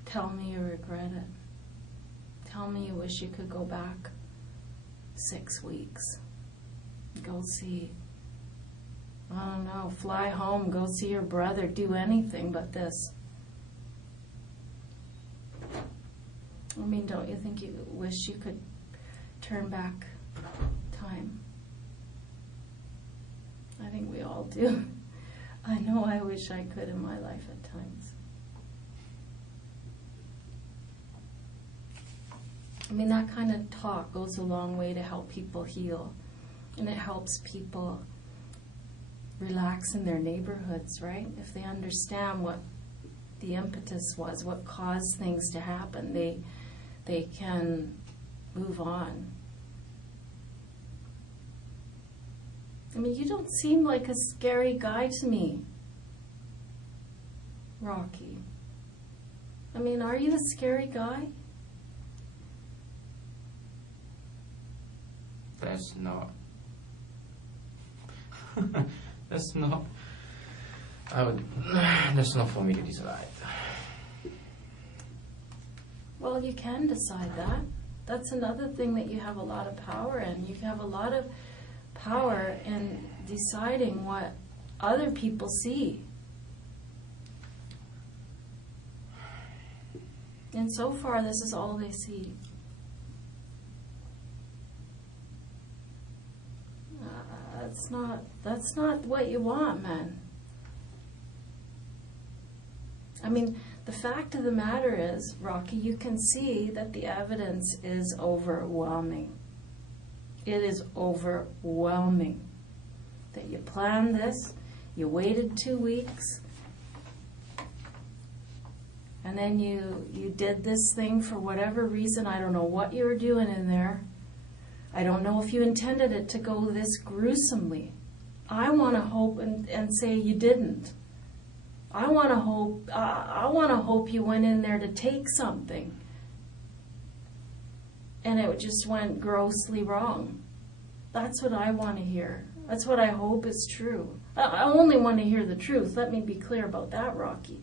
Tell me you regret it. Tell me you wish you could go back 6 weeks. Go see, I don't know, fly home, go see your brother, do anything but this. I mean, don't you think you wish you could turn back time? I think we all do. I know I wish I could in my life at times. I mean, that kind of talk goes a long way to help people heal. And it helps people relax in their neighborhoods, right? If they understand what the impetus was, what caused things to happen, they can move on. I mean, you don't seem like a scary guy to me, Rocky. I mean, are you a scary guy? That's not. That's not. That's not for me to decide. Well, you can decide that. That's another thing that you have a lot of power in. You have a lot of power in deciding what other people see. And so far, this is all they see. That's not what you want, man. I mean, the fact of the matter is, Rocky, you can see that the evidence is overwhelming. It is overwhelming. That you planned this, you waited 2 weeks, and then you did this thing for whatever reason. I don't know what you were doing in there. I don't know if you intended it to go this gruesomely. I want to hope and say you didn't. I want to hope you went in there to take something, and it just went grossly wrong. That's what I want to hear. That's what I hope is true. I only want to hear the truth. Let me be clear about that, Rocky.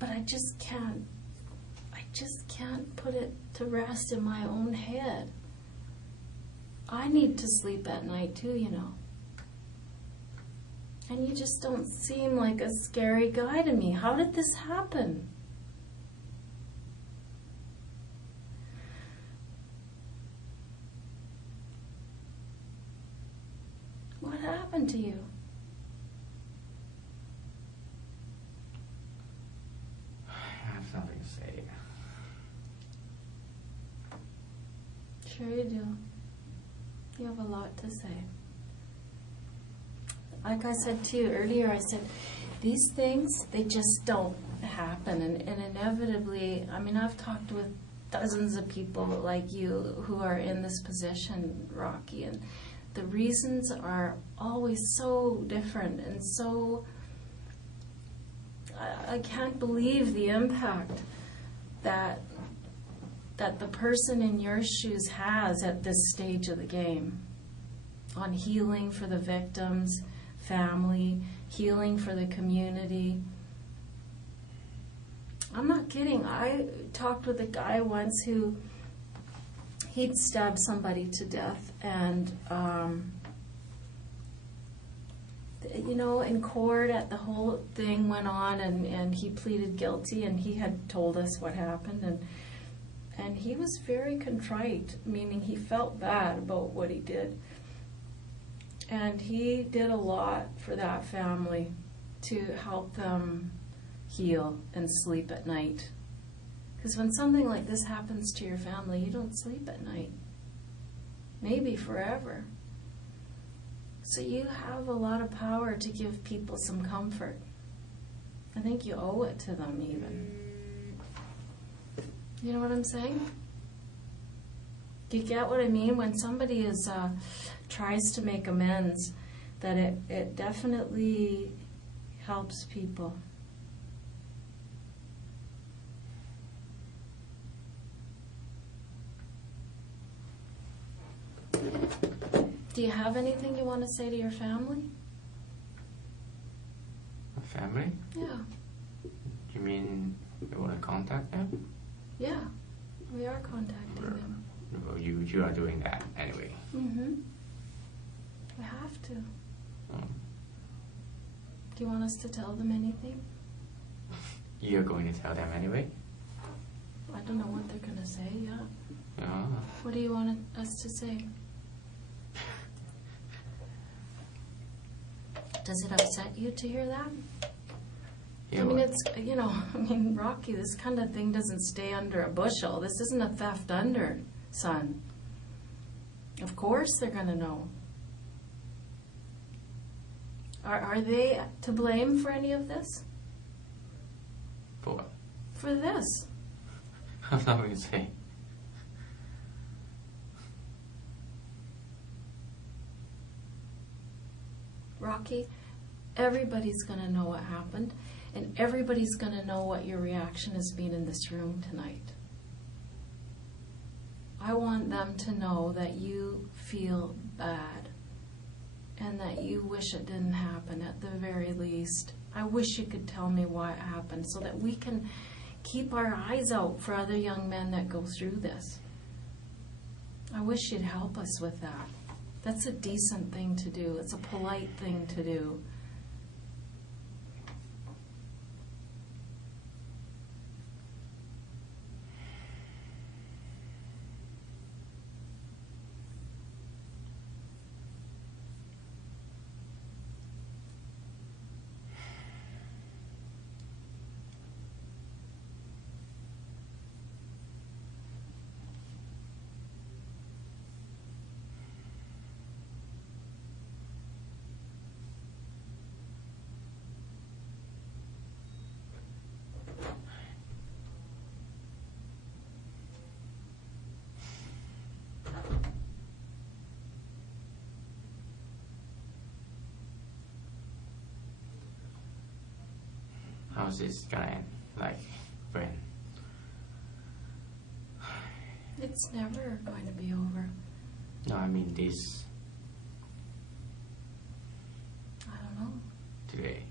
But I just can't put it to rest in my own head. I need to sleep at night too, you know. And you just don't seem like a scary guy to me. How did this happen? What happened to you? I have nothing to say. Sure you do. You have a lot to say. Like I said to you earlier, I said, these things, they just don't happen. And inevitably, I mean, I've talked with dozens of people like you who are in this position, Rocky, and the reasons are always so different and so... I can't believe the impact that the person in your shoes has at this stage of the game on healing for the victims, family, healing for the community. I'm not kidding. I talked with a guy once who he'd stabbed somebody to death, and in court, the whole thing went on, and he pleaded guilty, and he had told us what happened, and he was very contrite, meaning he felt bad about what he did. And he did a lot for that family to help them heal and sleep at night. Because when something like this happens to your family, you don't sleep at night. Maybe forever. So you have a lot of power to give people some comfort. I think you owe it to them even. You know what I'm saying? Do you get what I mean? When somebody tries to make amends, that it definitely helps people. Do you have anything you want to say to your family? Family? Yeah. You mean you want to contact them? Yeah, we are contacting them. Well, you are doing that anyway. Mm-hmm. We have to. Oh. Do you want us to tell them anything? You're going to tell them anyway? I don't know what they're going to say, yeah. Ah. What do you want us to say? Does it upset you to hear that? Yeah, I mean, well, it's, Rocky, this kind of thing doesn't stay under a bushel. This isn't a theft under, son. Of course they're going to know. Are they to blame for any of this? for what? For this? I'm not going to say. Rocky, everybody's going to know what happened, and everybody's going to know what your reaction has been in this room tonight. I want them to know that you feel bad and that you wish it didn't happen at the very least. I wish you could tell me why it happened so that we can keep our eyes out for other young men that go through this. I wish you'd help us with that. That's a decent thing to do. It's a polite thing to do. How's this gonna end? Like, when? It's never going to be over. No, I mean this I don't know. today.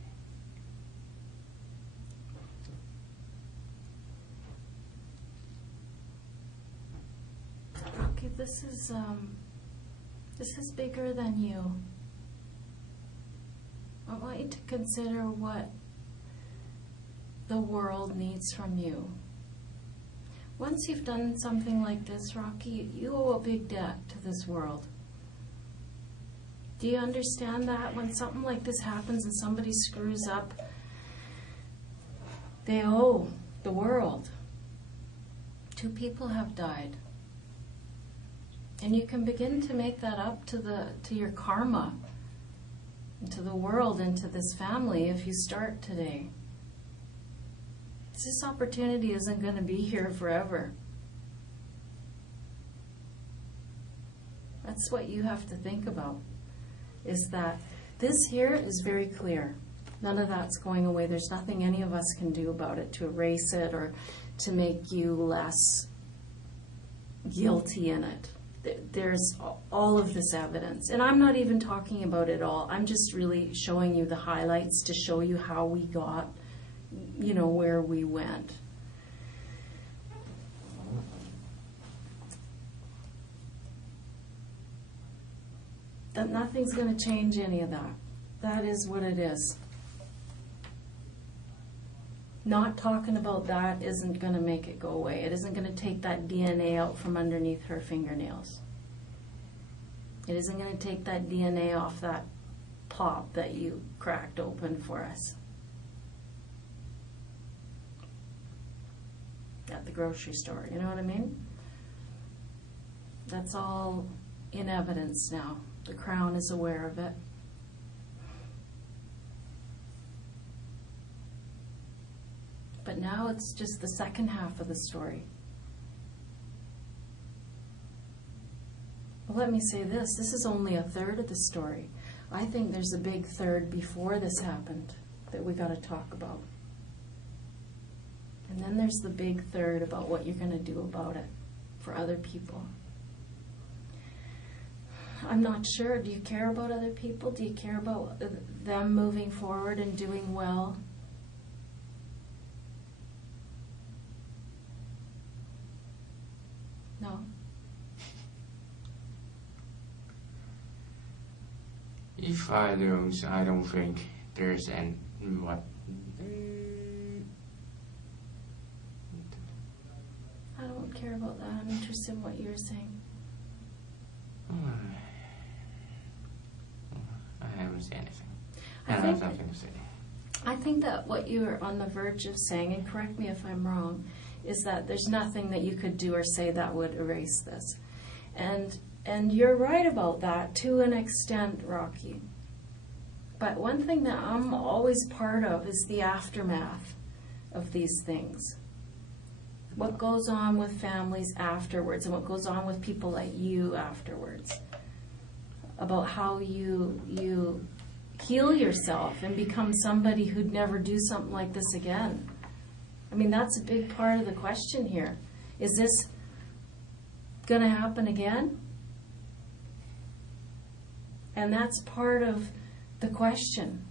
Rocky, this is bigger than you. I want you to consider what the world needs from you. Once you've done something like this, Rocky, you owe a big debt to this world. Do you understand that? When something like this happens and somebody screws up, they owe the world. 2 people have died. And you can begin to make that up to your karma, and to the world, and to this family if you start today. This opportunity isn't going to be here forever. That's what you have to think about, is that this here is very clear. None of that's going away. There's nothing any of us can do about it to erase it or to make you less guilty in it. There's all of this evidence. And I'm not even talking about it all. I'm just really showing you the highlights to show you how we got, where we went. that nothing's going to change any of that. That is what it is. Not talking about that isn't going to make it go away. It isn't going to take that DNA out from underneath her fingernails. It isn't going to take that DNA off that pop that you cracked open for us at the grocery store. You know what I mean? That's all in evidence now. The Crown is aware of it. But now it's just the second half of the story. Well, let me say this. This is only a third of the story. I think there's a big third before this happened that we got to talk about. And then there's the big third about what you're going to do about it for other people. I'm not sure. Do you care about other people? Do you care about them moving forward and doing well? No. If I don't think there's an what. I don't care about that. I'm interested in what you're saying. I haven't said anything. I I think- have nothing to say. I think that what you're on the verge of saying, and correct me if I'm wrong, is that there's nothing that you could do or say that would erase this. And you're right about that to an extent, Rocky. But one thing that I'm always part of is the aftermath of these things. What goes on with families afterwards and what goes on with people like you afterwards. About how you heal yourself and become somebody who'd never do something like this again. I mean, that's a big part of the question here. Is this going to happen again? And that's part of the question.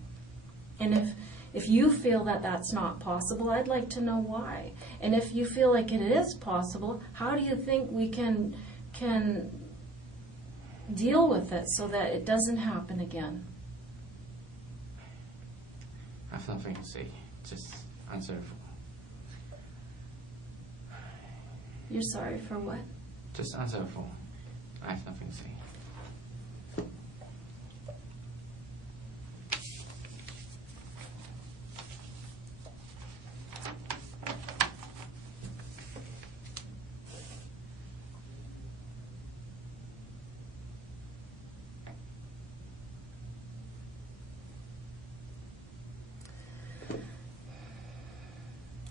And if you feel that that's not possible, I'd like to know why. And if you feel like it is possible, how do you think we can deal with it so that it doesn't happen again? I have nothing to say. Just answer. You're sorry for what? Just answer the phone. I have nothing to say.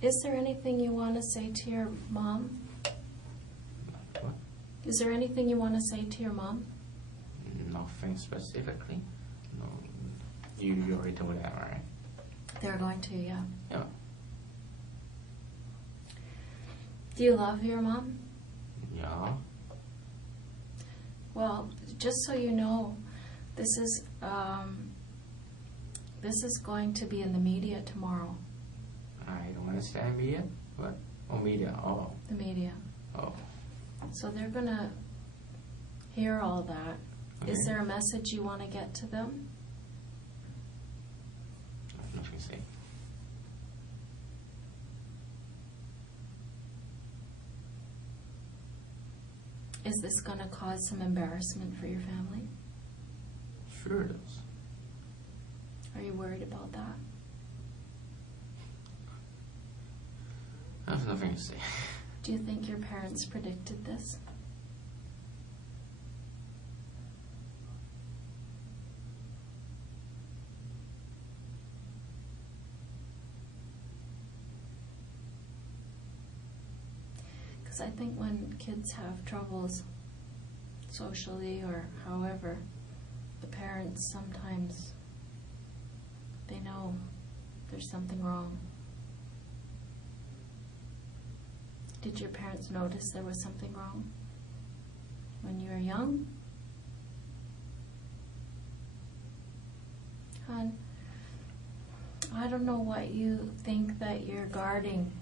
Is there anything you want to say to your mom? What? Is there anything you want to say to your mom? Nothing specifically. No. You already told that, right? They're going to, yeah. Yeah. Do you love your mom? Yeah. Well, just so you know, this is going to be in the media tomorrow. I don't understand media. What? Oh, media. Oh. The media. Oh. So they're going to hear all that. Okay. Is there a message you want to get to them? I have nothing to say. Is this going to cause some embarrassment for your family? Sure it is. Are you worried about that? I have nothing to say. Do you think your parents predicted this? Because I think when kids have troubles socially or however, the parents sometimes, they know there's something wrong. Did your parents notice there was something wrong when you were young? Hon, I don't know what you think that you're guarding.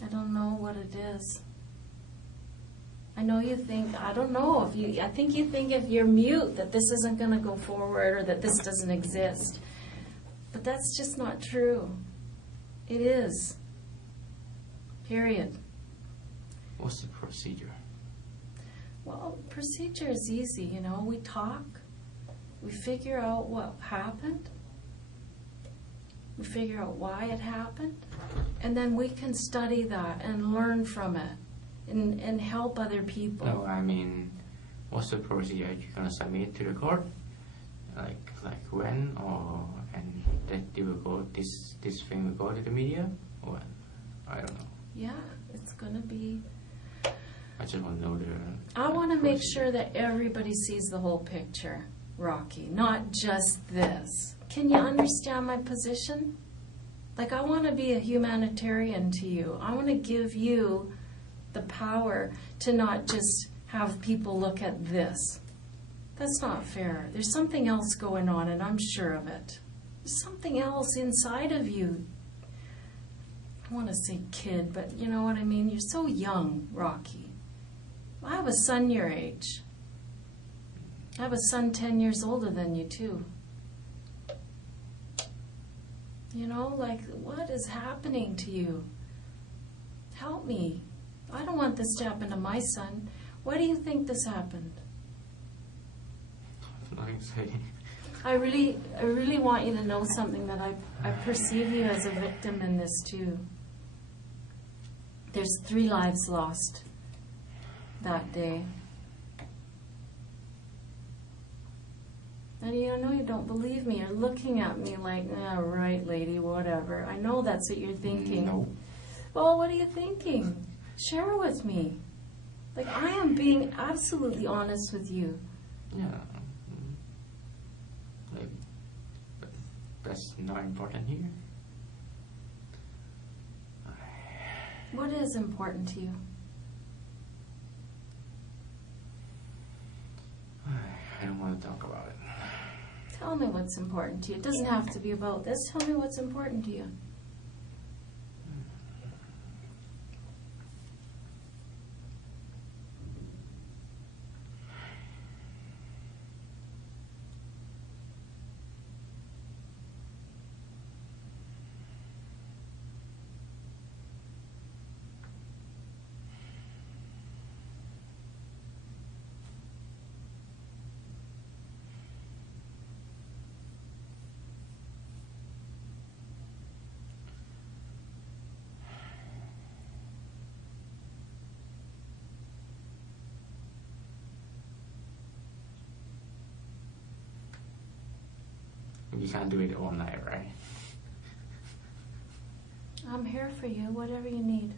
I don't know what it is. I know you think, I don't know, I think you think if you're mute that this isn't going to go forward or that this doesn't exist. But that's just not true. It is. Period. What's the procedure? Well, procedure is easy, you know. We talk. We figure out what happened. We figure out why it happened. And then we can study that and learn from it and help other people. No, I mean, what's the procedure? You're gonna submit to the court, like when, or and that they will go. This thing will go to the media, or I don't know. Yeah, it's gonna be. I just want to know the. I want to make procedure. sure that everybody sees the whole picture, Rocky, not just this. Can you understand my position? Like, I want to be a humanitarian to you. I want to give you the power to not just have people look at this. That's not fair. There's something else going on, and I'm sure of it. There's something else inside of you. I want to say kid, but you know what I mean? You're so young, Rocky. I have a son your age. I have a son 10 years older than you, too. You know, like, what is happening to you? Help me. I don't want this to happen to my son. Why do you think this happened? Nothing exciting. I really want you to know something, that I perceive you as a victim in this, too. There's 3 lives lost that day. And you know, you don't believe me. You're looking at me like, ah, right, lady, whatever. I know that's what you're thinking. No. Well, what are you thinking? Share with me. Like, I am being absolutely honest with you. Yeah. Like, but that's not important here. What is important to you? I don't want to talk about it. Tell me what's important to you. It doesn't have to be about this. Tell me what's important to you. You can't do it all night, right? I'm here for you, whatever you need.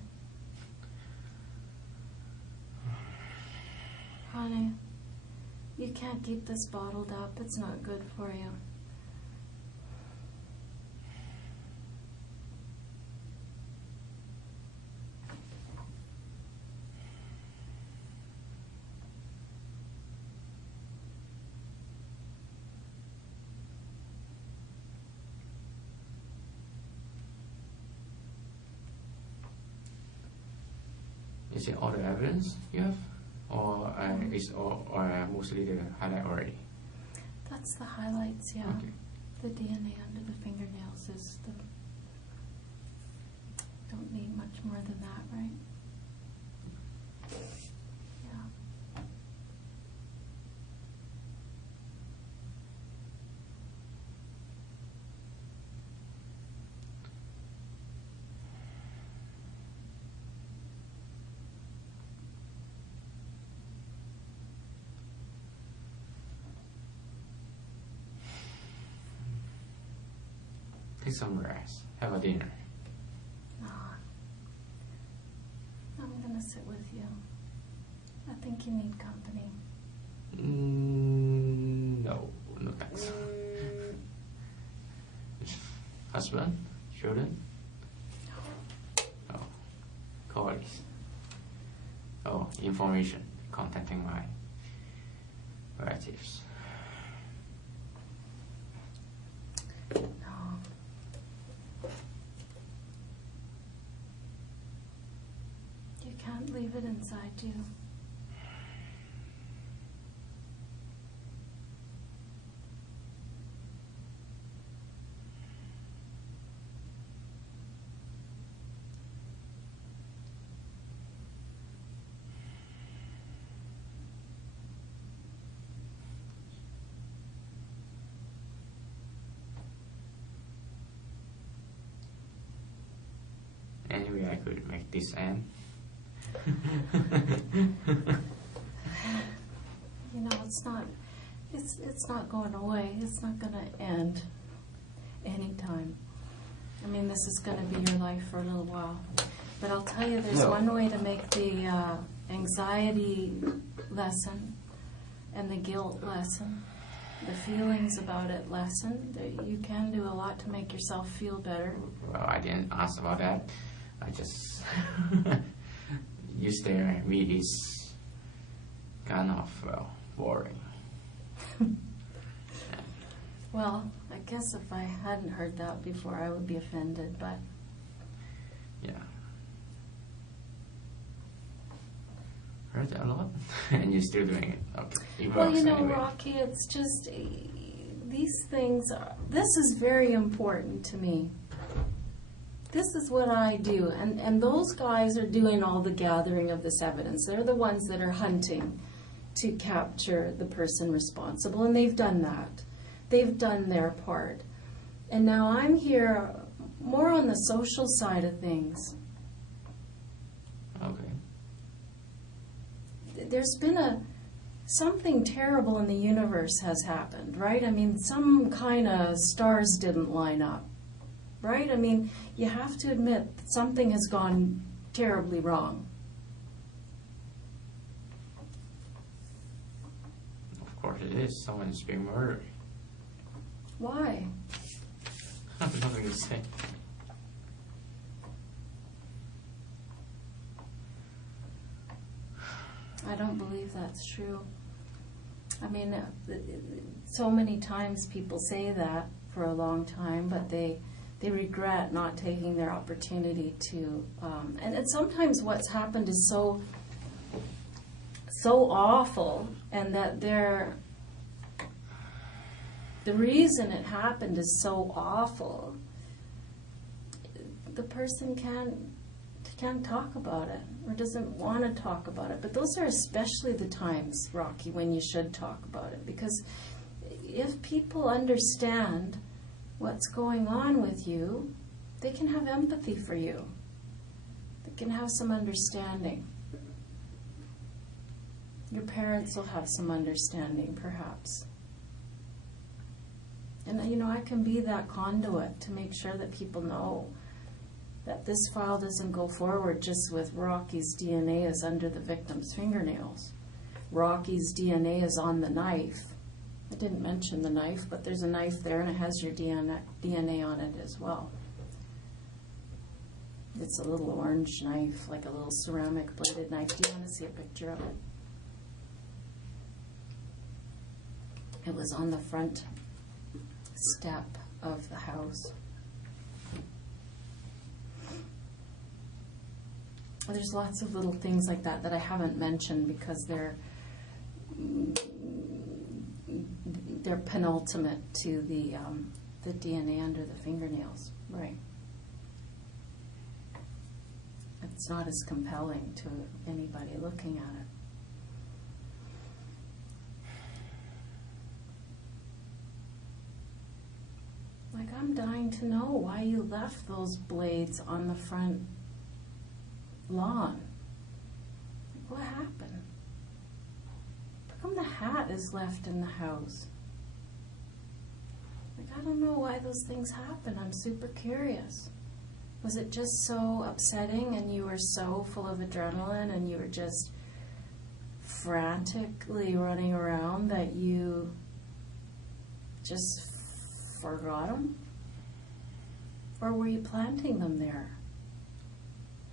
Honey, you can't keep this bottled up. It's not good for you. Is it all the evidence you have? Or is or mostly the highlight already? That's the highlights, yeah. Okay. The DNA under the fingernails is the... Don't need much more than that, right? Yeah. Take some rest. Have a dinner. No. I'm gonna sit with you. I think you need company. No, no thanks. Husband? Children? Oh, colleagues. Oh, information. Contacting my relatives. No. You can't leave it inside you. Anyway, I could make this end. You know, it's not going away. It's not going to end anytime. I mean, this is going to be your life for a little while. But I'll tell you, there's No. one way to make the anxiety lessen and the guilt lessen, the feelings about it lessen. You can do a lot to make yourself feel better. Well, I didn't ask about that. I just you stare at me is kind of boring. Well, I guess if I hadn't heard that before, I would be offended, but Yeah. Heard that a lot, and you're still doing it. Okay. It well, works you know, anyway. Rocky, it's just these things this is very important to me. This is what I do, and those guys are doing all the gathering of this evidence. They're the ones that are hunting to capture the person responsible, and they've done that. They've done their part. And now I'm here more on the social side of things. Okay. There's been something terrible in the universe has happened, right? I mean, some kind of stars didn't line up, right? I mean, you have to admit that something has gone terribly wrong. Of course it is. Someone's being murdered. Why? I have nothing to say. I don't believe that's true. I mean, so many times people say that for a long time, but they regret not taking their opportunity to. And sometimes what's happened is so awful, and that the reason it happened is so awful. The person can't talk about it or doesn't want to talk about it. But those are especially the times, Rocky, when you should talk about it. Because if people understand what's going on with you, they can have empathy for you. They can have some understanding. Your parents will have some understanding, perhaps. And, you know, I can be that conduit to make sure that people know that this file doesn't go forward just with Rocky's DNA is under the victim's fingernails. Rocky's DNA is on the knife. I didn't mention the knife, but there's a knife there and it has your DNA on it as well. It's a little orange knife, like a little ceramic bladed knife. Do you want to see a picture of it? It was on the front step of the house. There's lots of little things like that that I haven't mentioned because they're penultimate to the DNA under the fingernails. Right. It's not as compelling to anybody looking at it. Like, I'm dying to know why you left those blades on the front lawn. Like, what happened? How come the hat is left in the house? Like, I don't know why those things happen. I'm super curious. Was it just so upsetting and you were so full of adrenaline and you were just frantically running around that you just forgot them? Or were you planting them there?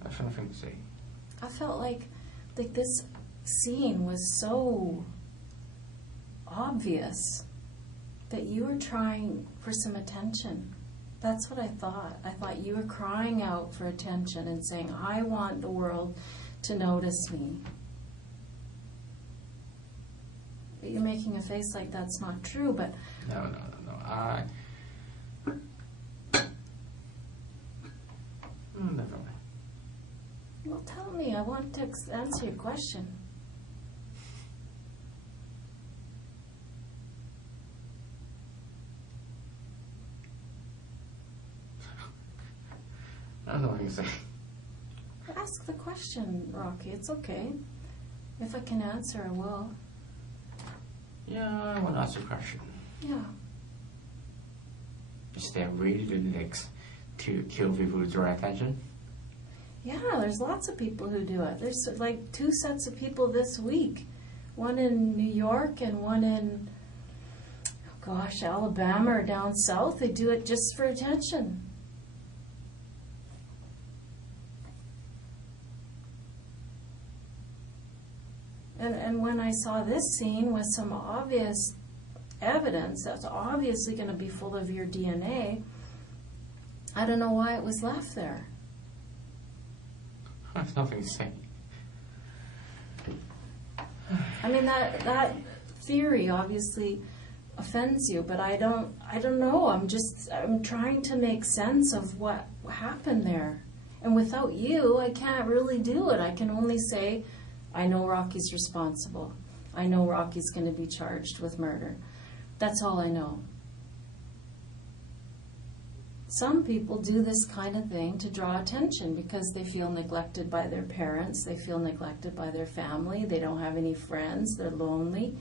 I have nothing to say. I felt like this scene was so obvious that you were trying for some attention. That's what I thought. I thought you were crying out for attention and saying, I want the world to notice me. But you're making a face like that's not true, but... No. Never mind. Well, tell me. I want to answer your question. I have nothing to say. ask the question, Rocky. It's okay. If I can answer, I will. Yeah, I want to ask a question. Yeah. Is there really the next to kill people to draw attention? Yeah, there's lots of people who do it. There's like 2 sets of people this week. One in New York and one in, Alabama or down south. They do it just for attention. And when I saw this scene with some obvious evidence that's obviously going to be full of your DNA, I don't know why it was left there. I have nothing to say. I mean, that theory obviously offends you, but I don't know. I'm trying to make sense of what happened there. And without you, I can't really do it. I can only say, I know Rocky's responsible. I know Rocky's going to be charged with murder. That's all I know. Some people do this kind of thing to draw attention because they feel neglected by their parents, they feel neglected by their family, they don't have any friends, they're lonely,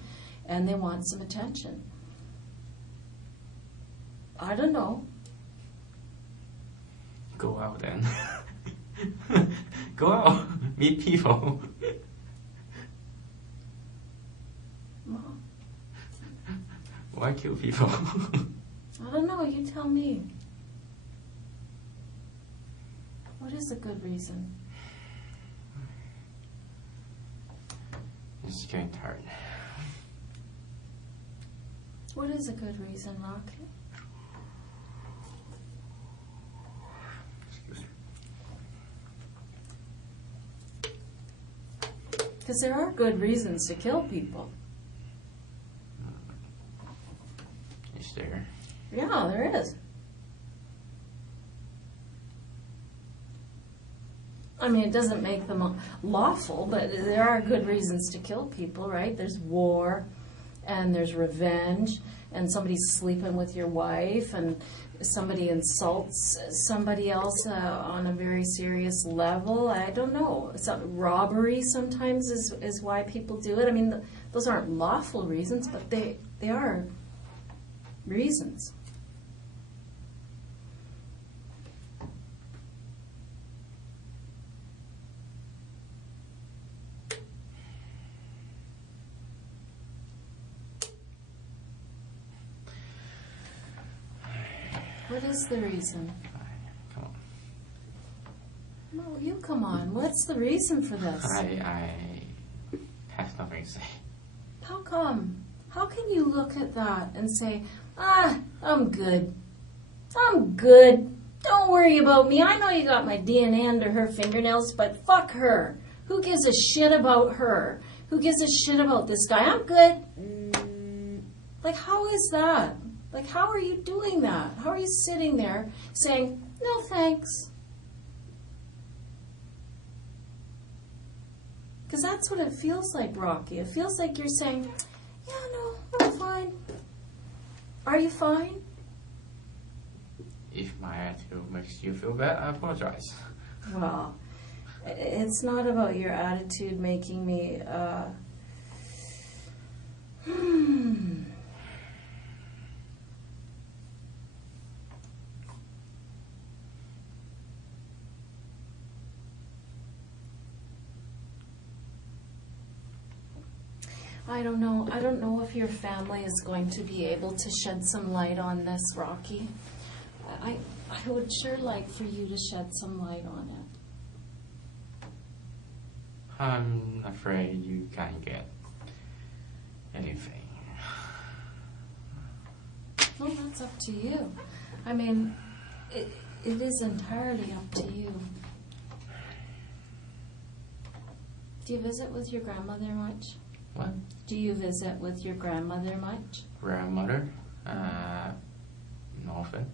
and they want some attention. I don't know. Go out then. Go out. Meet people. Mom, Why kill people? I don't know, you tell me. What is a good reason? It's getting tired. What is a good reason, Rocky? Excuse me. Because there are good reasons to kill people. Is there? Yeah, there is. I mean, it doesn't make them lawful, but there are good reasons to kill people, right? There's war, and there's revenge, and somebody's sleeping with your wife, and somebody insults somebody else on a very serious level. I don't know. Robbery sometimes is why people do it. I mean, those aren't lawful reasons, but they are reasons. What is the reason? Come on. No, you come on. What's the reason for this? I have nothing to say. How come? How can you look at that and say, I'm good. I'm good. Don't worry about me. I know you got my DNA under her fingernails, but fuck her. Who gives a shit about her? Who gives a shit about this guy? I'm good. Like, how is that? Like, how are you doing that? How are you sitting there saying, no thanks? Because that's what it feels like, Rocky. It feels like you're saying, yeah, no, I'm fine. Are you fine? If my attitude makes you feel bad, I apologize. Well, it's not about your attitude making me, I don't know. I don't know if your family is going to be able to shed some light on this, Rocky. I would sure like for you to shed some light on it. I'm afraid you can't get anything. Well, that's up to you. I mean, it is entirely up to you. Do you visit with your grandmother much? What? Do you visit with your grandmother much? Grandmother? Not often,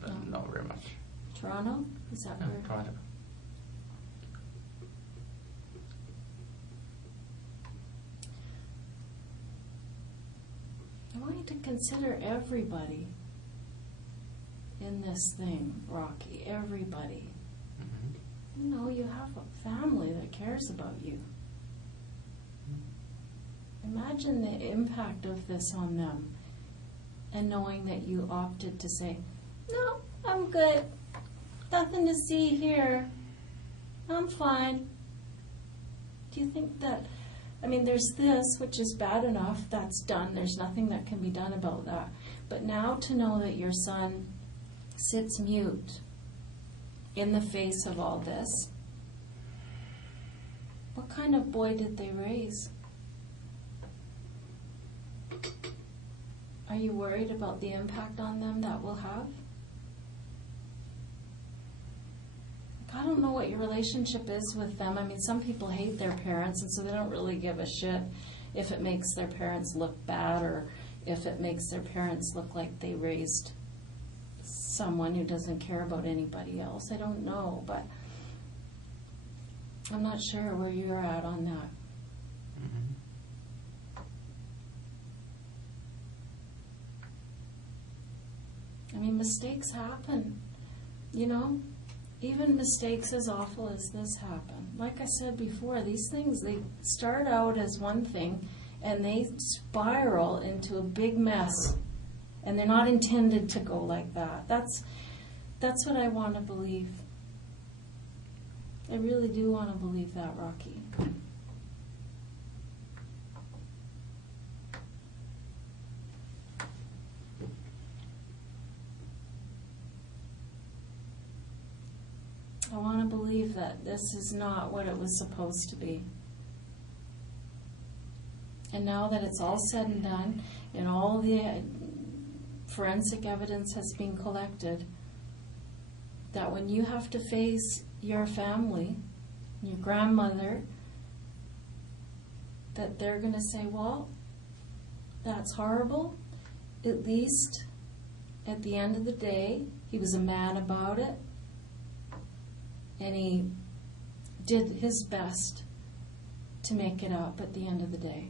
but not very much. Toronto? Is that No, where? Toronto. I want you to consider everybody in this thing, Rocky. Everybody. Mm-hmm. you know, you have a family that cares about you. Imagine the impact of this on them, and knowing that you opted to say, no, I'm good. Nothing to see here. I'm fine. Do you think that, I mean, there's this, which is bad enough. That's done. There's nothing that can be done about that. But now to know that your son sits mute in the face of all this, what kind of boy did they raise? Are you worried about the impact on them that will have? I don't know what your relationship is with them. I mean, some people hate their parents, and so they don't really give a shit if it makes their parents look bad or if it makes their parents look like they raised someone who doesn't care about anybody else. I don't know, but I'm not sure where you're at on that. I mean, mistakes happen, you know? Even mistakes as awful as this happen. Like I said before, these things, they start out as one thing and they spiral into a big mess. And they're not intended to go like that. That's what I want to believe. I really do want to believe that, Rocky. I want to believe that this is not what it was supposed to be. And now that it's all said and done, and all the forensic evidence has been collected, that when you have to face your family, your grandmother, that they're going to say, well, that's horrible. At least at the end of the day, he was a man about it. And he did his best to make it up at the end of the day.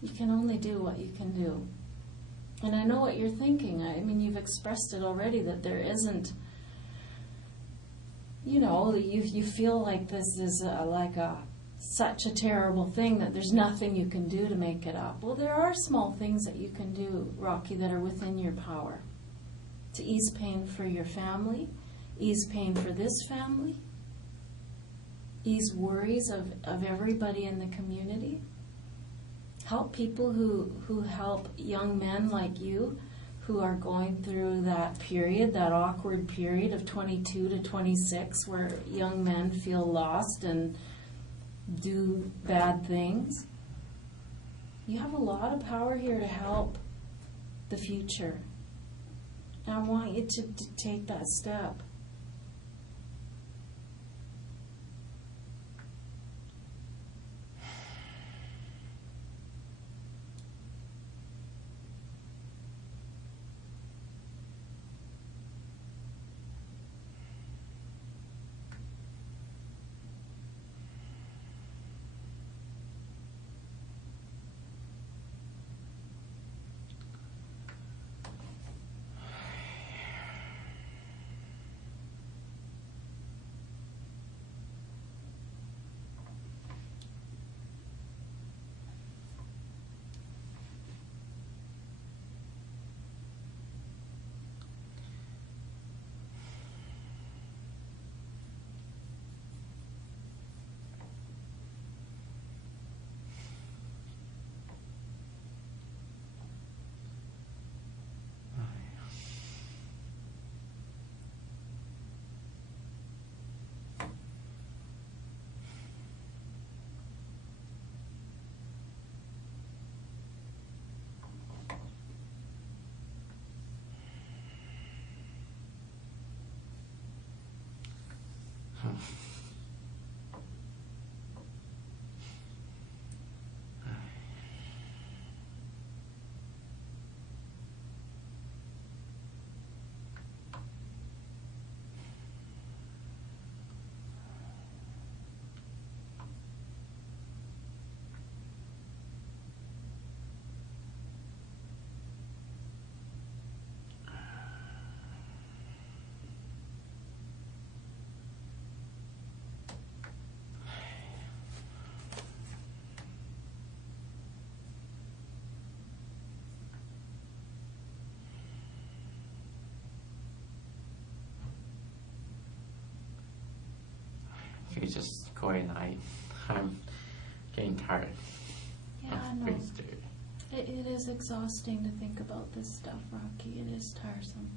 You can only do what you can do. And I know what you're thinking. I mean, you've expressed it already, that there isn't, you know, you feel like this is such a terrible thing that there's nothing you can do to make it up. Well, there are small things that you can do, Rocky, that are within your power to ease pain for your family, ease pain for this family, ease worries of everybody in the community, help people who help young men like you who are going through that period, that awkward period of 22 to 26 where young men feel lost and do bad things. You have a lot of power here to help the future. And I want you to take that step. we just go at night. I'm getting tired. Yeah, of I know. being scared. It is exhausting to think about this stuff, Rocky. It is tiresome.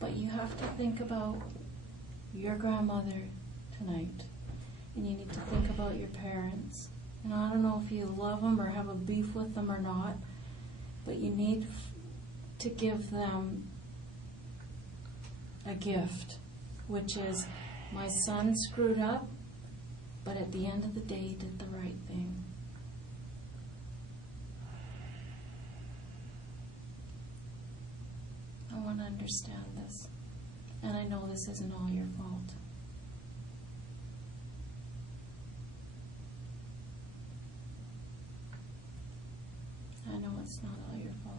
But you have to think about your grandmother tonight. And you need to think about your parents. And I don't know if you love them or have a beef with them or not, but you need to give them a gift, which is, my son screwed up, but at the end of the day, he did the right thing. I want to understand this. And I know this isn't all your fault. I know it's not all your fault.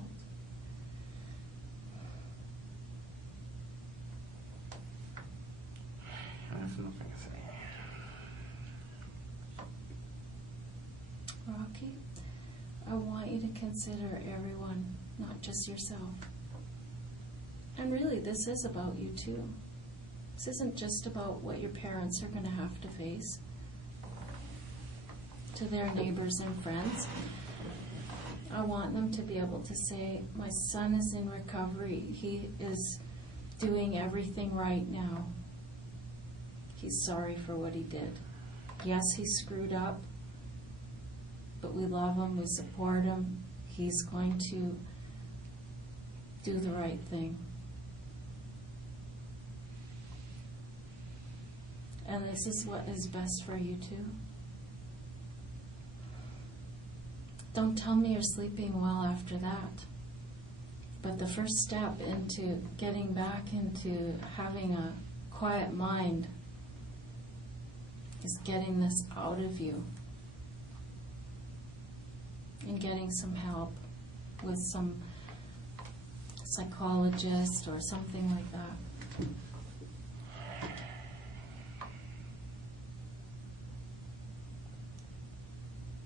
I have nothing to say. Rocky, I want you to consider everyone, not just yourself. And really, this is about you too. This isn't just about what your parents are going to have to face to their neighbors and friends. I want them to be able to say, my son is in recovery. He is doing everything right now. He's sorry for what he did. Yes, he screwed up, but we love him, we support him. He's going to do the right thing. And this is what is best for you too. Don't tell me you're sleeping well after that. But the first step into getting back into having a quiet mind is getting this out of you and getting some help with some psychologist or something like that.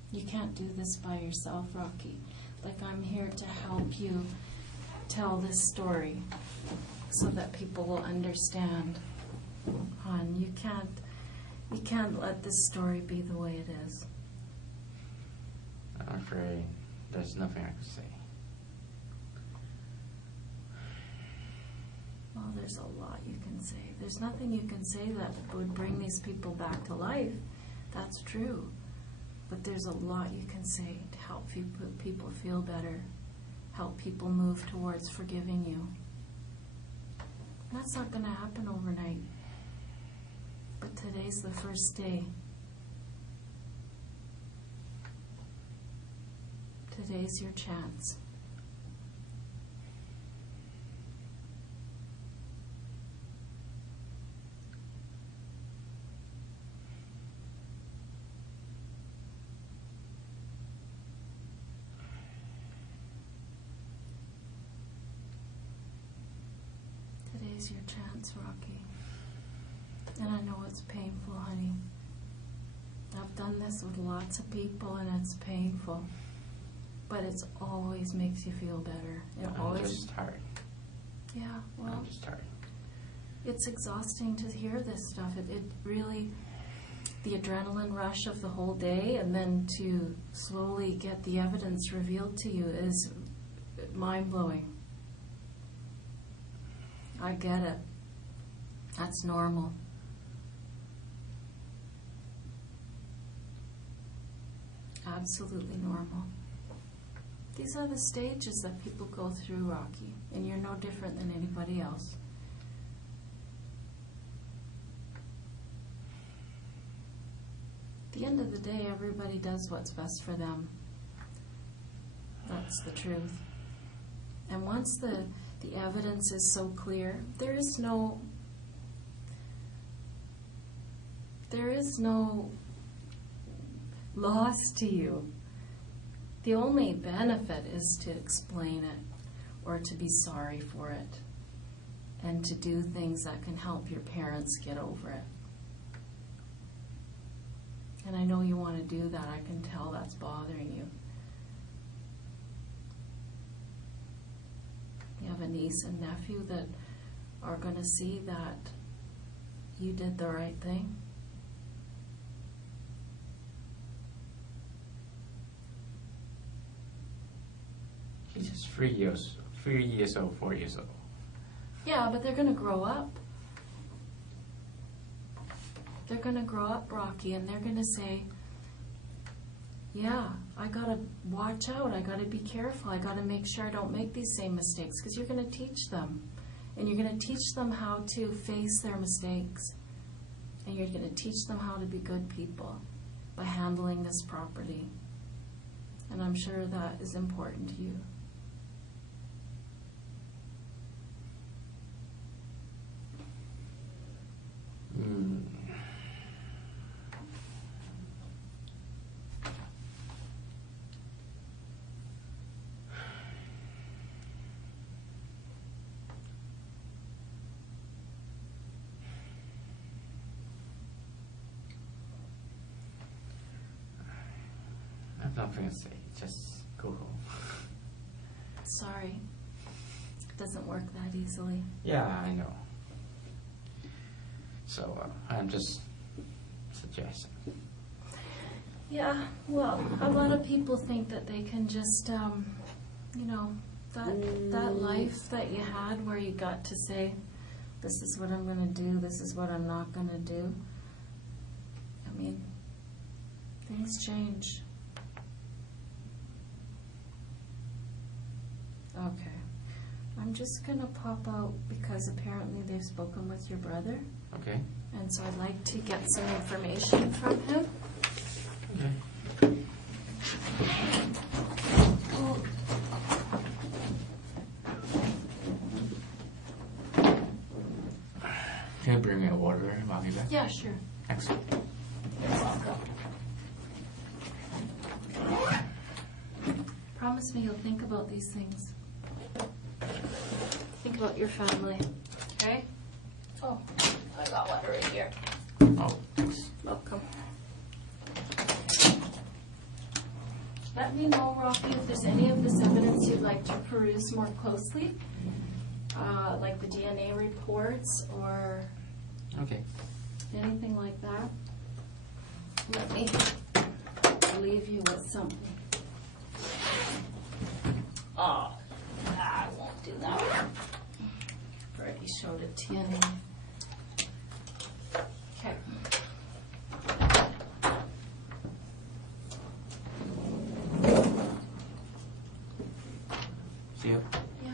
You can't do this by yourself, Rocky. Like, I'm here to help you tell this story so that people will understand. Hon, you can't let this story be the way it is. I'm afraid there's nothing I can say. Well, there's a lot you can say. There's nothing you can say that would bring these people back to life. That's true. But there's a lot you can say to help people feel better, help people move towards forgiving you. That's not going to happen overnight. But today's the first day. Today's your chance. Today's your chance, Rocky. And I know it's painful, honey. I've done this with lots of people and it's painful. But it always makes you feel better. I'm just tired. Yeah, well, I'm just tired. it's exhausting to hear this stuff. It really, the adrenaline rush of the whole day and then to slowly get the evidence revealed to you is mind-blowing. I get it. That's normal. Absolutely normal. These are the stages that people go through, Rocky, and you're no different than anybody else. At the end of the day, everybody does what's best for them. That's the truth. And once the evidence is so clear, there is no loss to you. The only benefit is to explain it or to be sorry for it and to do things that can help your parents get over it. And I know you want to do that. I can tell that's bothering you. You have a niece and nephew that are going to see that you did the right thing. 3 years old, 4 years old. Yeah, but they're going to grow up. They're going to grow up, Rocky, and they're going to say, yeah, I got to watch out. I got to be careful. I got to make sure I don't make these same mistakes, because you're going to teach them. And you're going to teach them how to face their mistakes. And you're going to teach them how to be good people by handling this property. And I'm sure that is important to you. I have nothing to say. Just go home. Sorry. It doesn't work that easily. Yeah, I know. So I'm just suggesting. Yeah, well, a lot of people think that they can just, you know, that life that you had where you got to say, this is what I'm going to do, this is what I'm not going to do. I mean, things change. Okay. I'm just going to pop out because apparently they've spoken with your brother. Okay. And so I'd like to get some information from him. Okay. Can you bring me a water and I'll be back? Yeah, sure. Excellent. You're welcome. Promise me you'll think about these things. Think about your family. Okay? Oh, I got water right here. Oh, thanks. Welcome. Let me know, Rocky, if there's any of this evidence you'd like to peruse more closely, like the DNA reports or Okay. anything like that. Let me leave you with something. Oh, I won't do that. I've already showed it to you anyway. Okay. See you. Yeah.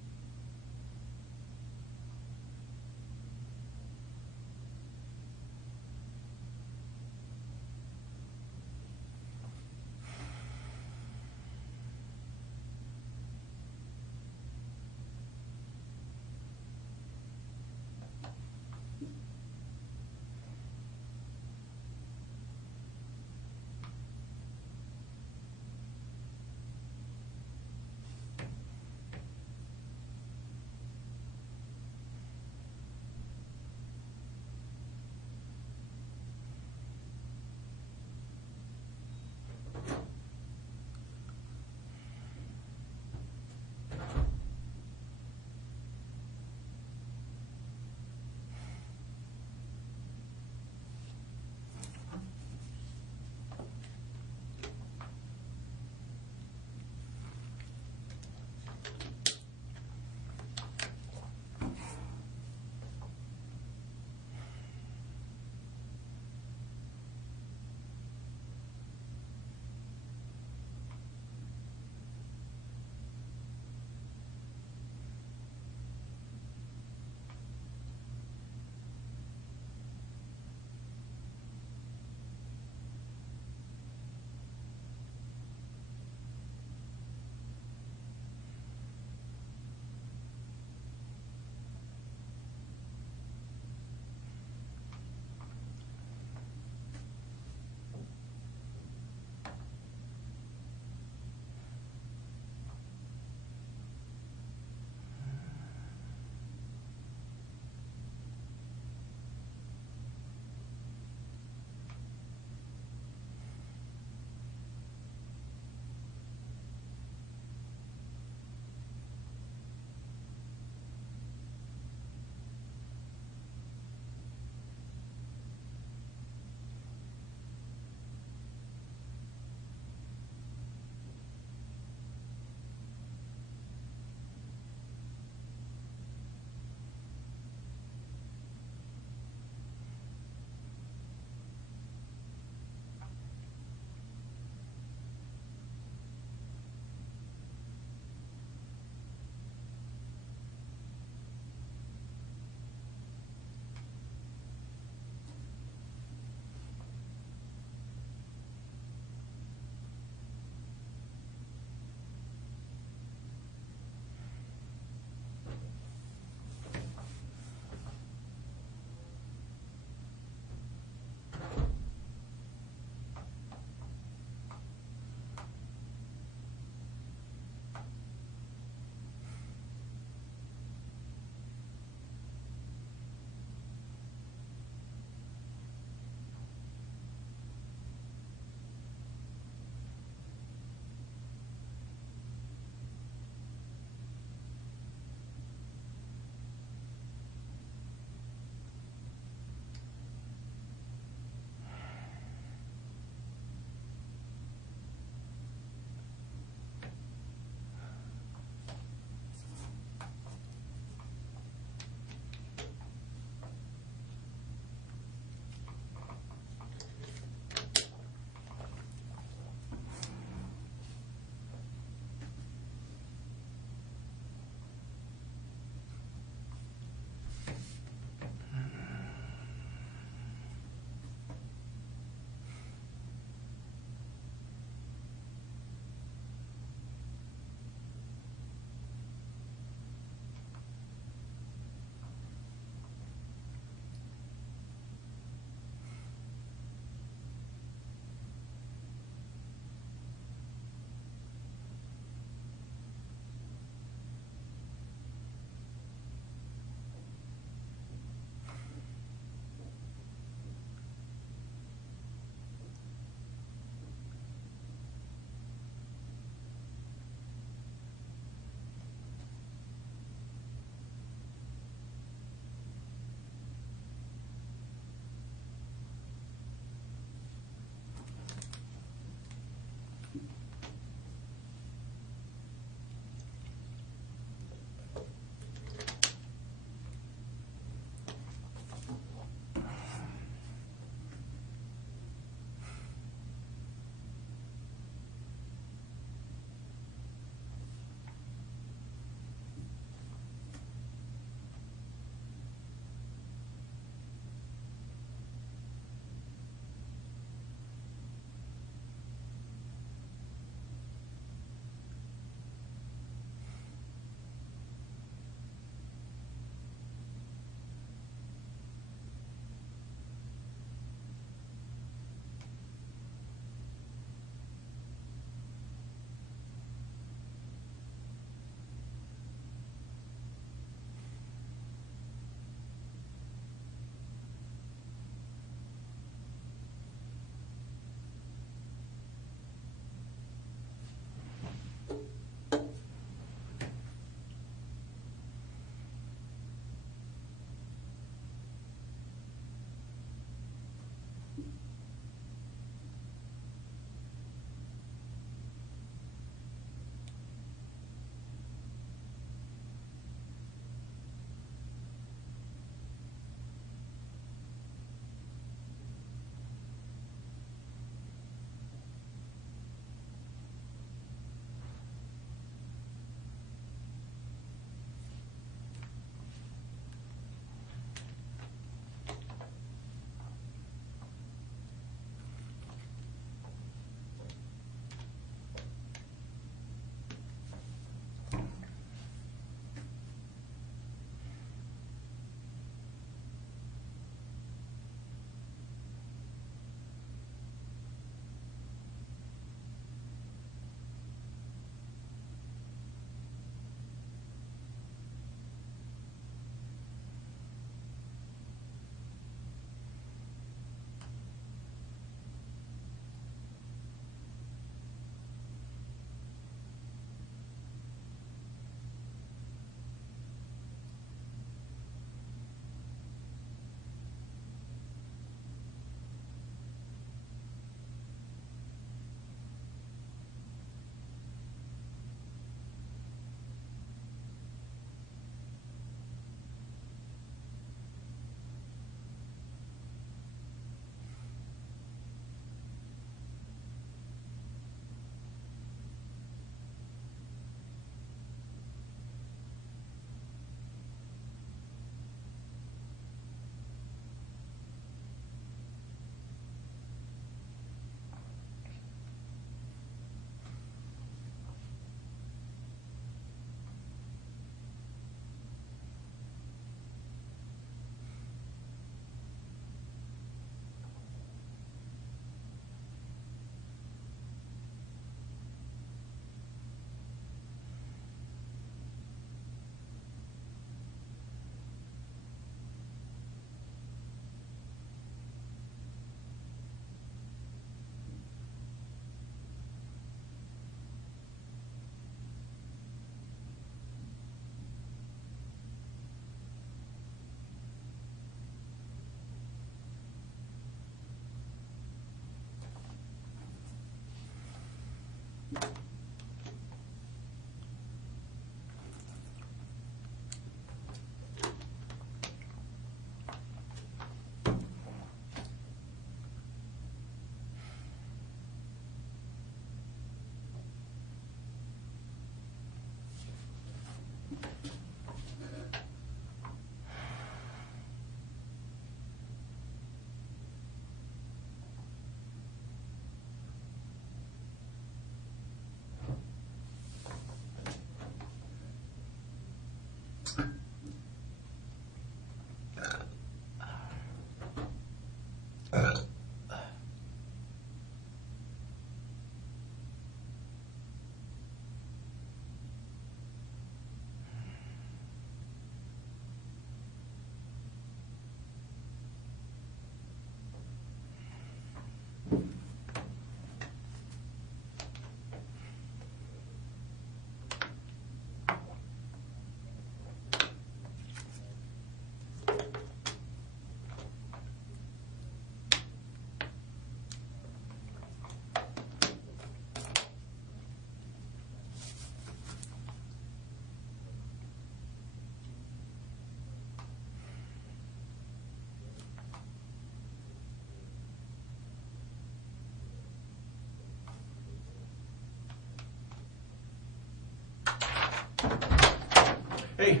Hey,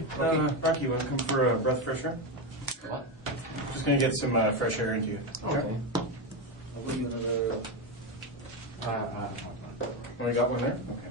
Rocky, you want to come for a breath fresh air? What? Just gonna get some fresh air into you. Okay. I'll give you another. Oh, you got one there? Okay.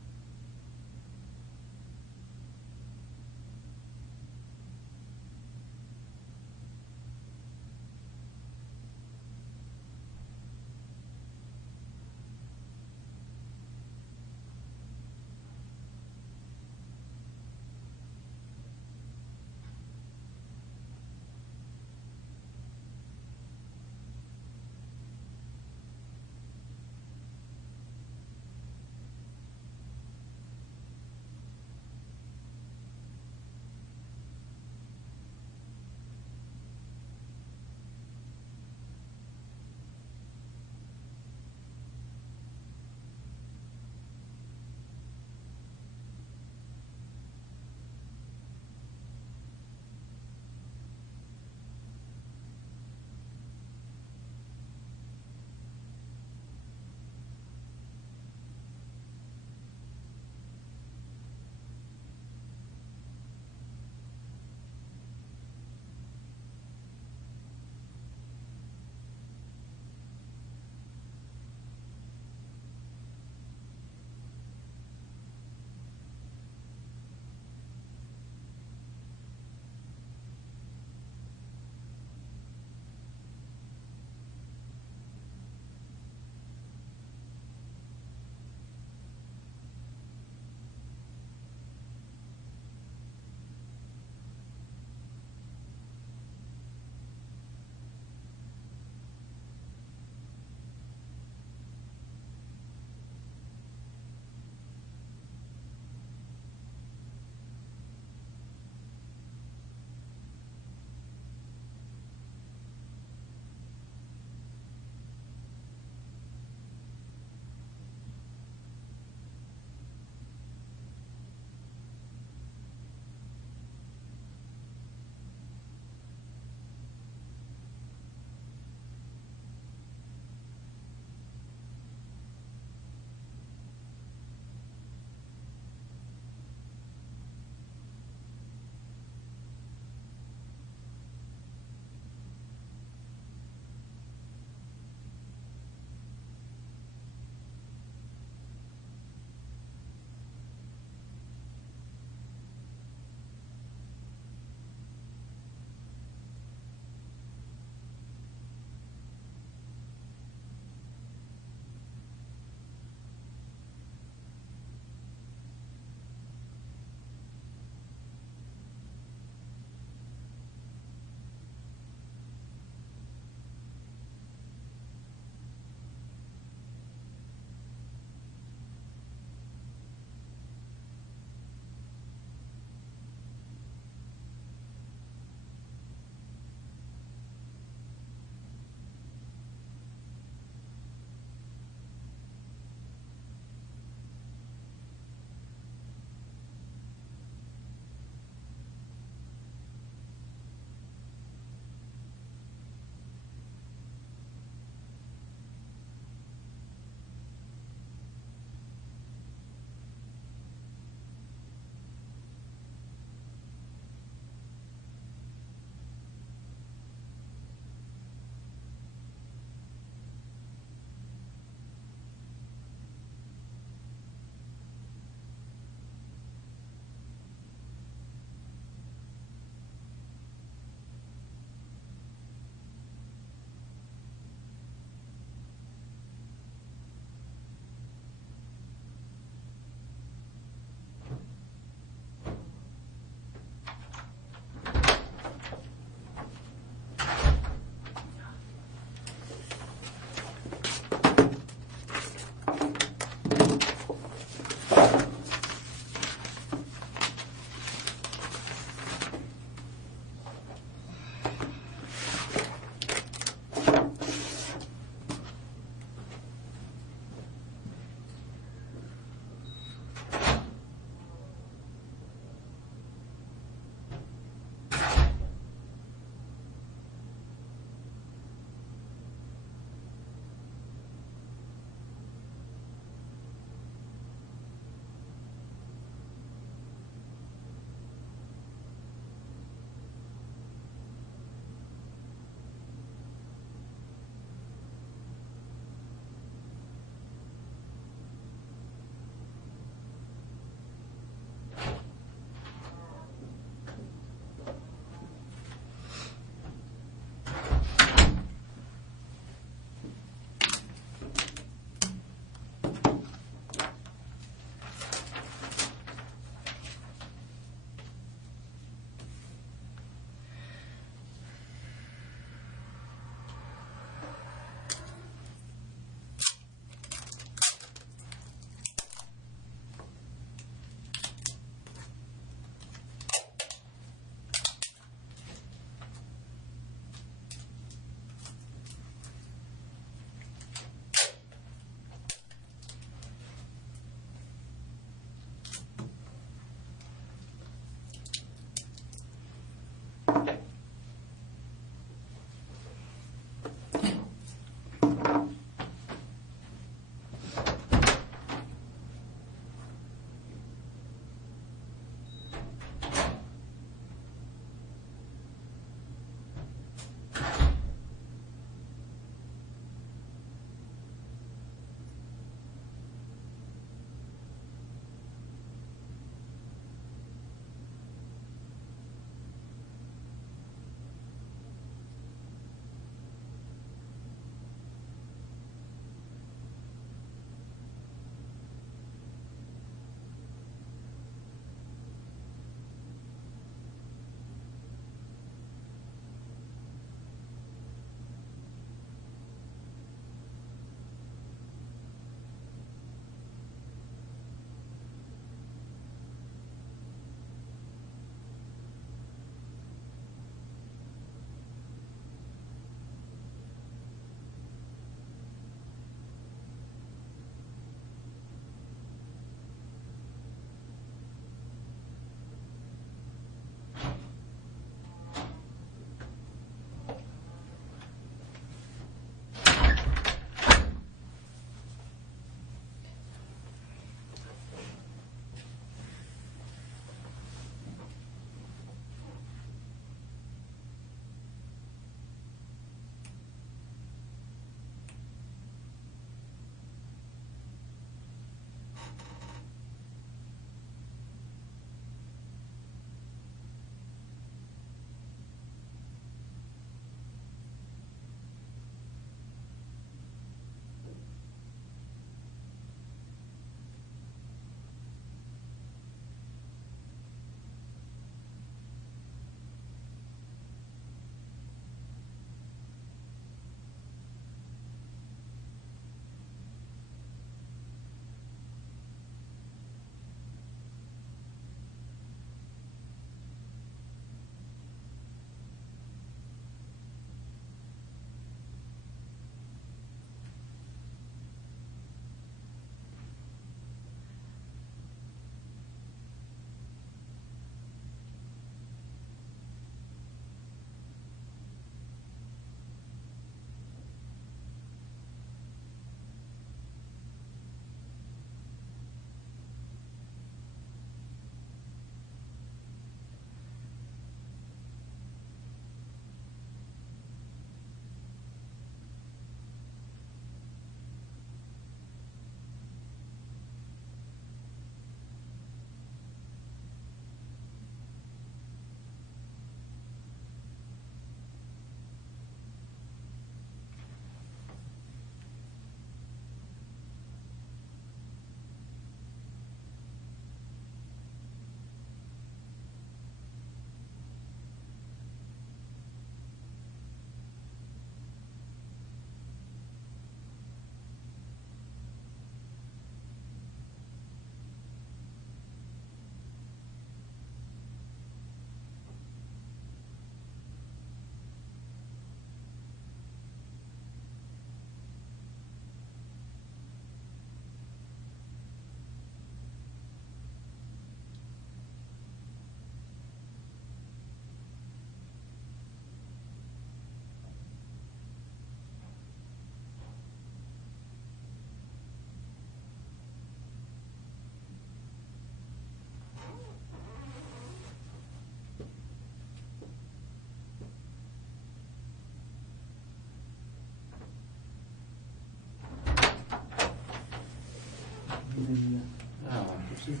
proceed.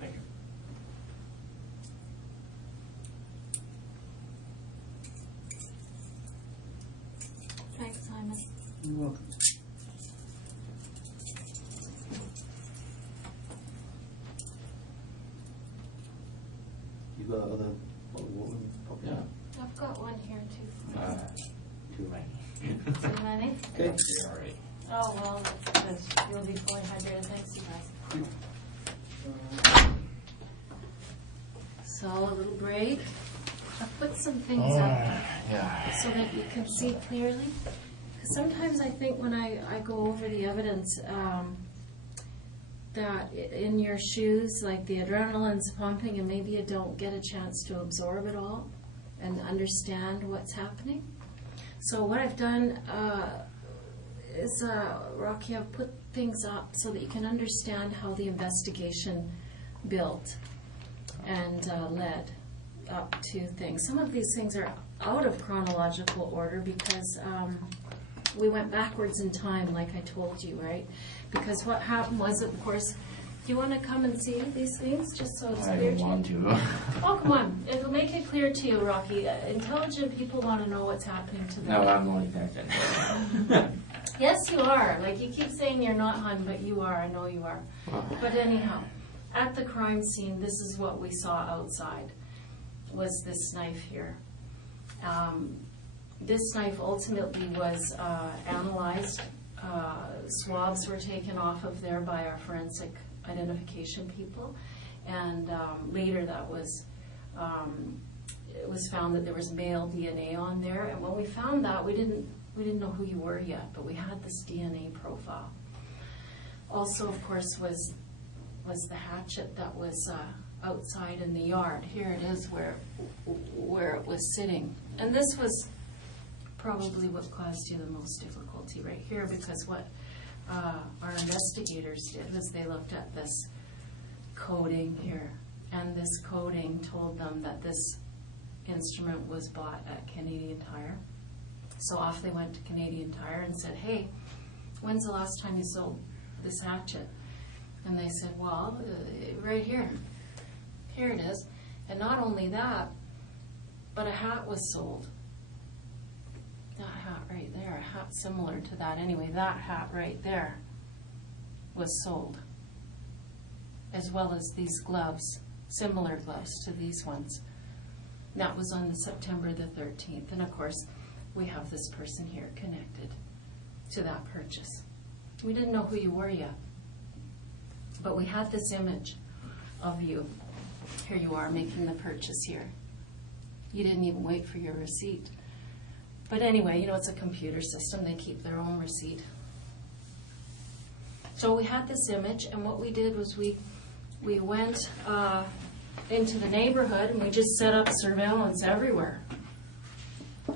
Thank you. Thanks, Simon. You're welcome. You got other, what, Yeah. I've got one here too. Too many. Too many? Okay. You're already. Oh, well, that's good. You'll be fully hydrated. Thanks, you guys. So, a little break. I've put some things up Yeah. so that you can see clearly. 'Cause sometimes I think when I go over the evidence, that in your shoes, like the adrenaline's pumping and maybe you don't get a chance to absorb it all and understand what's happening. So what I've done is, Rocky, I've put things up so that you can understand how the investigation built and led up to things. Some of these things are out of chronological order because we went backwards in time, like I told you, right? Because what happened was, of course, do you want to come and see these things just so it's I clear don't to you? want to. Oh, come on. It'll make it clear to you, Rocky. Intelligent people want to know what's happening to them. No, I'm not intelligent. Yes, you are. Like, you keep saying you're not, hon, but you are. I know you are. But anyhow, at the crime scene, this is what we saw outside, was this knife here. This knife ultimately was analyzed. Swabs were taken off of there by our forensic identification people. And later that was, it was found that there was male DNA on there. And when we found that, we didn't know who you were yet, but we had this DNA profile. Also, of course, was the hatchet that was outside in the yard. Here it is where it was sitting. And this was probably what caused you the most difficulty right here, because what our investigators did was they looked at this coding here, and this coding told them that this instrument was bought at Canadian Tire. So off they went to Canadian Tire and said, hey, when's the last time you sold this hatchet? And they said, well, right here. Here it is. And not only that, but a hat was sold. That hat right there, a hat similar to that. Anyway, that hat right there was sold, as well as these gloves, similar gloves to these ones. That was on September the 13th. And of course, we have this person here connected to that purchase. We didn't know who you were yet, but we had this image of you. Here you are making the purchase here. You didn't even wait for your receipt. But anyway, you know, it's a computer system. They keep their own receipt. So we had this image, and what we did was we went into the neighborhood and we just set up surveillance everywhere.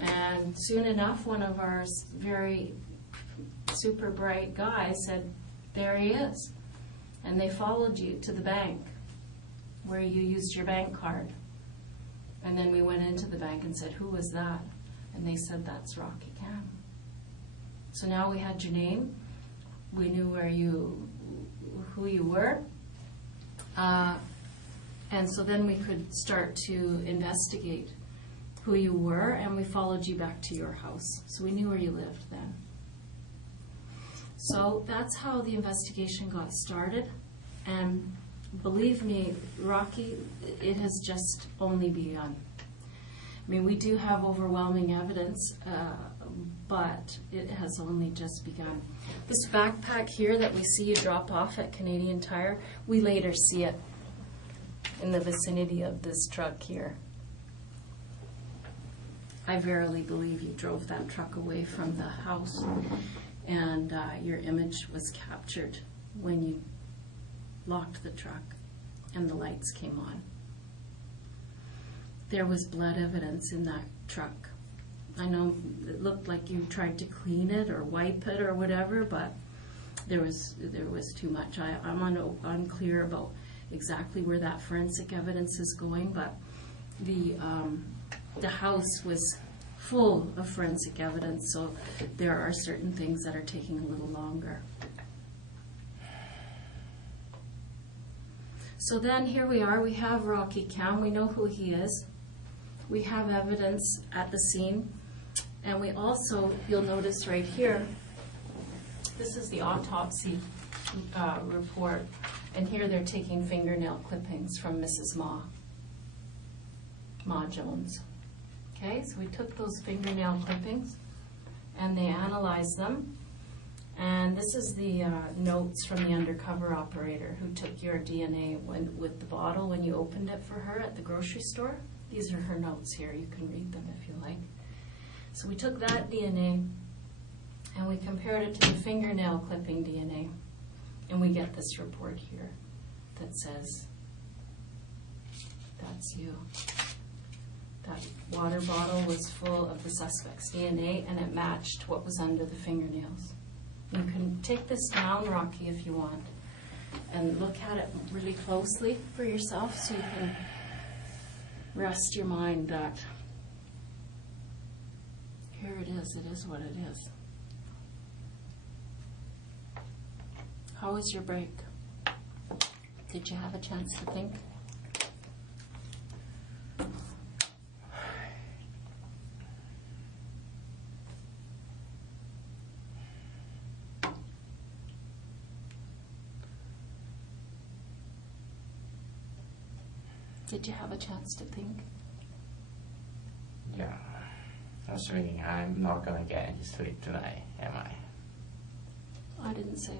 And soon enough, one of our very super bright guys said, there he is. And they followed you to the bank where you used your bank card. And then we went into the bank and said, who was that? And they said, that's Rocky Cam. So now we had your name. We knew who you were. And so then we could start to investigate who you were, and we followed you back to your house. So we knew where you lived then. So that's how the investigation got started. And believe me, Rocky, it has just only begun. I mean, we do have overwhelming evidence, but it has only just begun. This backpack here that we see you drop off at Canadian Tire, we later see it in the vicinity of this truck here. I verily believe you drove that truck away from the house, and your image was captured when you locked the truck and the lights came on. There was blood evidence in that truck. I know it looked like you tried to clean it or wipe it or whatever, but there was too much. I'm unclear about exactly where that forensic evidence is going, but the house was full of forensic evidence, so there are certain things that are taking a little longer. So then here we are, we have Rocky Cam, we know who he is. We have evidence at the scene. And we also, you'll notice right here, this is the autopsy report. And here they're taking fingernail clippings from Mrs. Ma Jones. Okay, so we took those fingernail clippings and they analyzed them. And this is the notes from the undercover operator who took your DNA with the bottle when you opened it for her at the grocery store. These are her notes here. You can read them if you like. So we took that DNA and we compared it to the fingernail clipping DNA. And we get this report here that says, that's you. That water bottle was full of the suspect's DNA and it matched what was under the fingernails. You can take this down, Rocky, if you want, and look at it really closely for yourself so you can rest your mind that here it is what it is. How was your break? Did you have a chance to think? Did you have a chance to think? Yeah. I was thinking I'm not gonna get any sleep tonight, am I? I didn't say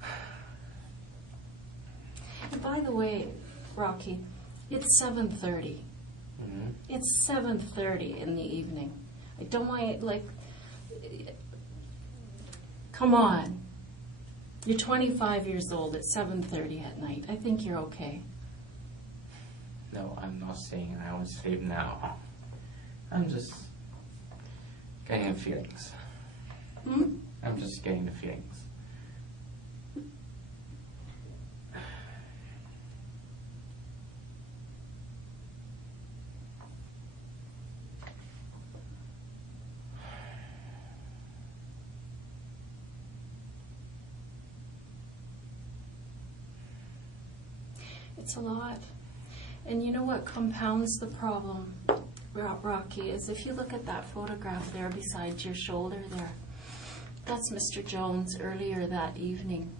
that. And by the way, Rocky, it's 7:30. Mm-hmm. It's 7:30 in the evening. I don't want, come on. You're 25 years old at 7:30 at night. I think you're okay. No, I'm not saying I won't sleep now. I'm just getting the feelings. Hmm? I'm just getting the feelings. It's a lot. And you know what compounds the problem, Rocky, is if you look at that photograph there beside your shoulder there, that's Mr. Jones earlier that evening.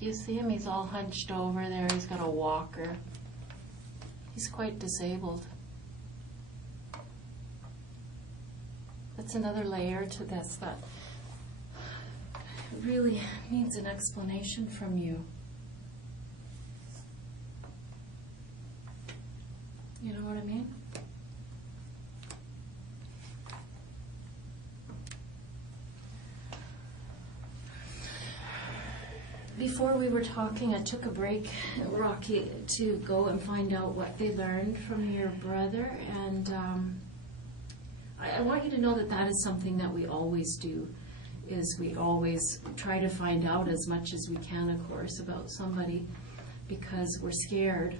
You see him? He's all hunched over there. He's got a walker. He's quite disabled. That's another layer to this that really needs an explanation from you. You know what I mean? Before we were talking, I took a break, Rocky, to go and find out what they learned from your brother, and I want you to know that that is something that we always do, is we always try to find out as much as we can, of course, about somebody, because we're scared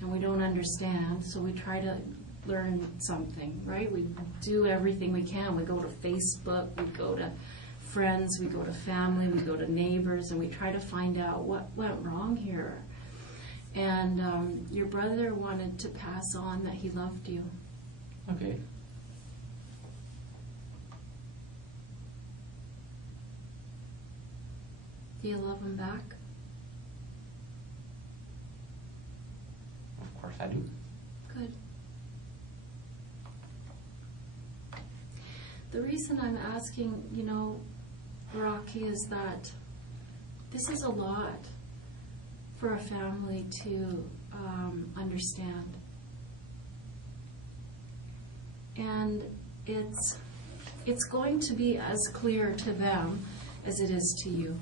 and we don't understand, so we try to learn something, right? We do everything we can. We go to Facebook, we go to friends, we go to family, we go to neighbors, and we try to find out what went wrong here. And your brother wanted to pass on that he loved you. Okay. Do you love him back? Of course I do. Good. The reason I'm asking, you know, Rocky, is that this is a lot for a family to understand. And it's going to be as clear to them as it is to you.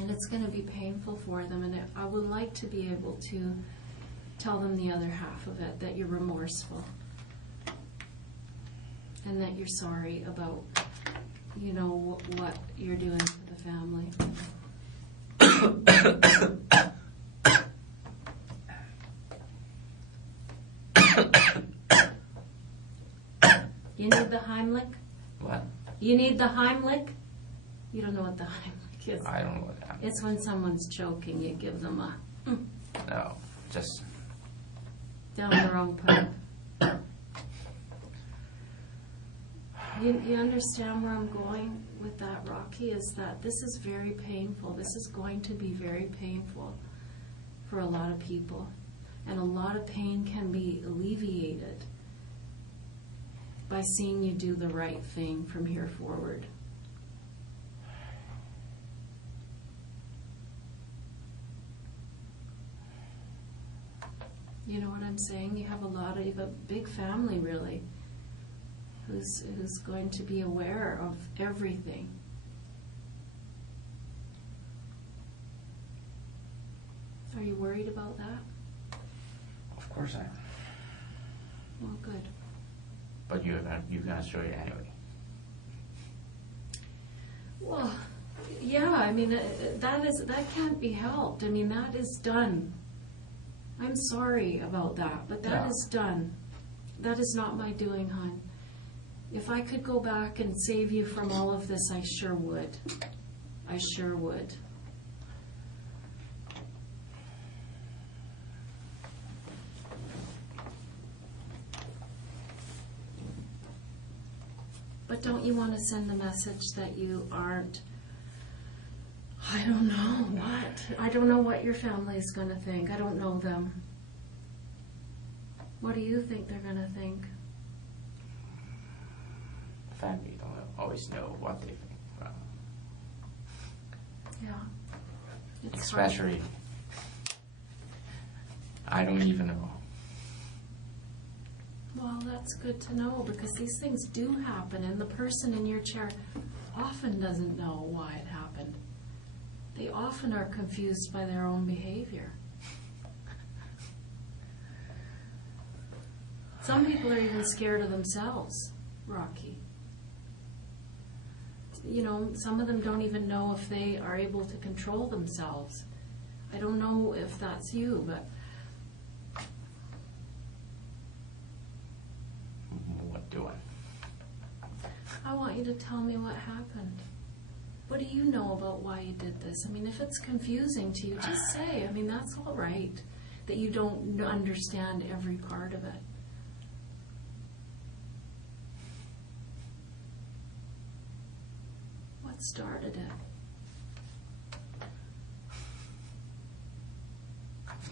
And it's going to be painful for them. And I would like to be able to tell them the other half of it, that you're remorseful. And that you're sorry about, you know, what you're doing for the family. You need the Heimlich? What? You need the Heimlich? You don't know what the Heimlich is? I don't know what that means. It's when someone's choking, you give them a No, just down the wrong pipe. You understand where I'm going with that, Rocky, is that this is very painful. This is going to be very painful for a lot of people. And a lot of pain can be alleviated by seeing you do the right thing from here forward. You know what I'm saying? You have a big family, really, who's going to be aware of everything. Are you worried about that? of course I am. Well, good. But you're gonna show it anyway. Well, yeah, I mean, that can't be helped. I mean, that is done. I'm sorry about that, but that Yeah. is done. That is not my doing, hon. If I could go back and save you from all of this, I sure would. I sure would. But don't you want to send a message that you aren't, I don't know what. I don't know what your family is going to think. I don't know them. What do you think they're going to think? Family don't always know what they think. Yeah. It's hard. Especially, I don't even know. Well, that's good to know because these things do happen, and the person in your chair often doesn't know why it happened. They often are confused by their own behavior. Some people are even scared of themselves, Rocky. You know, some of them don't even know if they are able to control themselves. I don't know if that's you, but What doing? I want you to tell me what happened. What do you know about why you did this? I mean, if it's confusing to you, just say. I mean, that's all right, that you don't understand every part of it. What started it?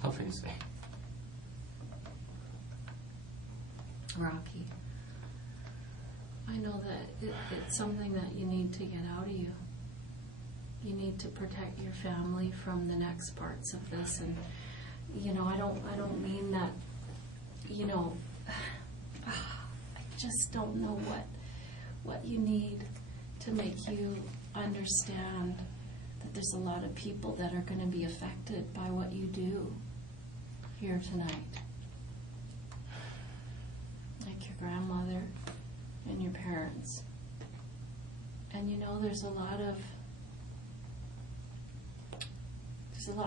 Nothing to say. Rocky, I know that it's something that you need to get out of you. You need to protect your family from the next parts of this, and you know, I don't mean that. You know, I just don't know what you need to make you understand that there's a lot of people that are going to be affected by what you do here tonight. Like your grandmother and your parents. And you know, there's a lot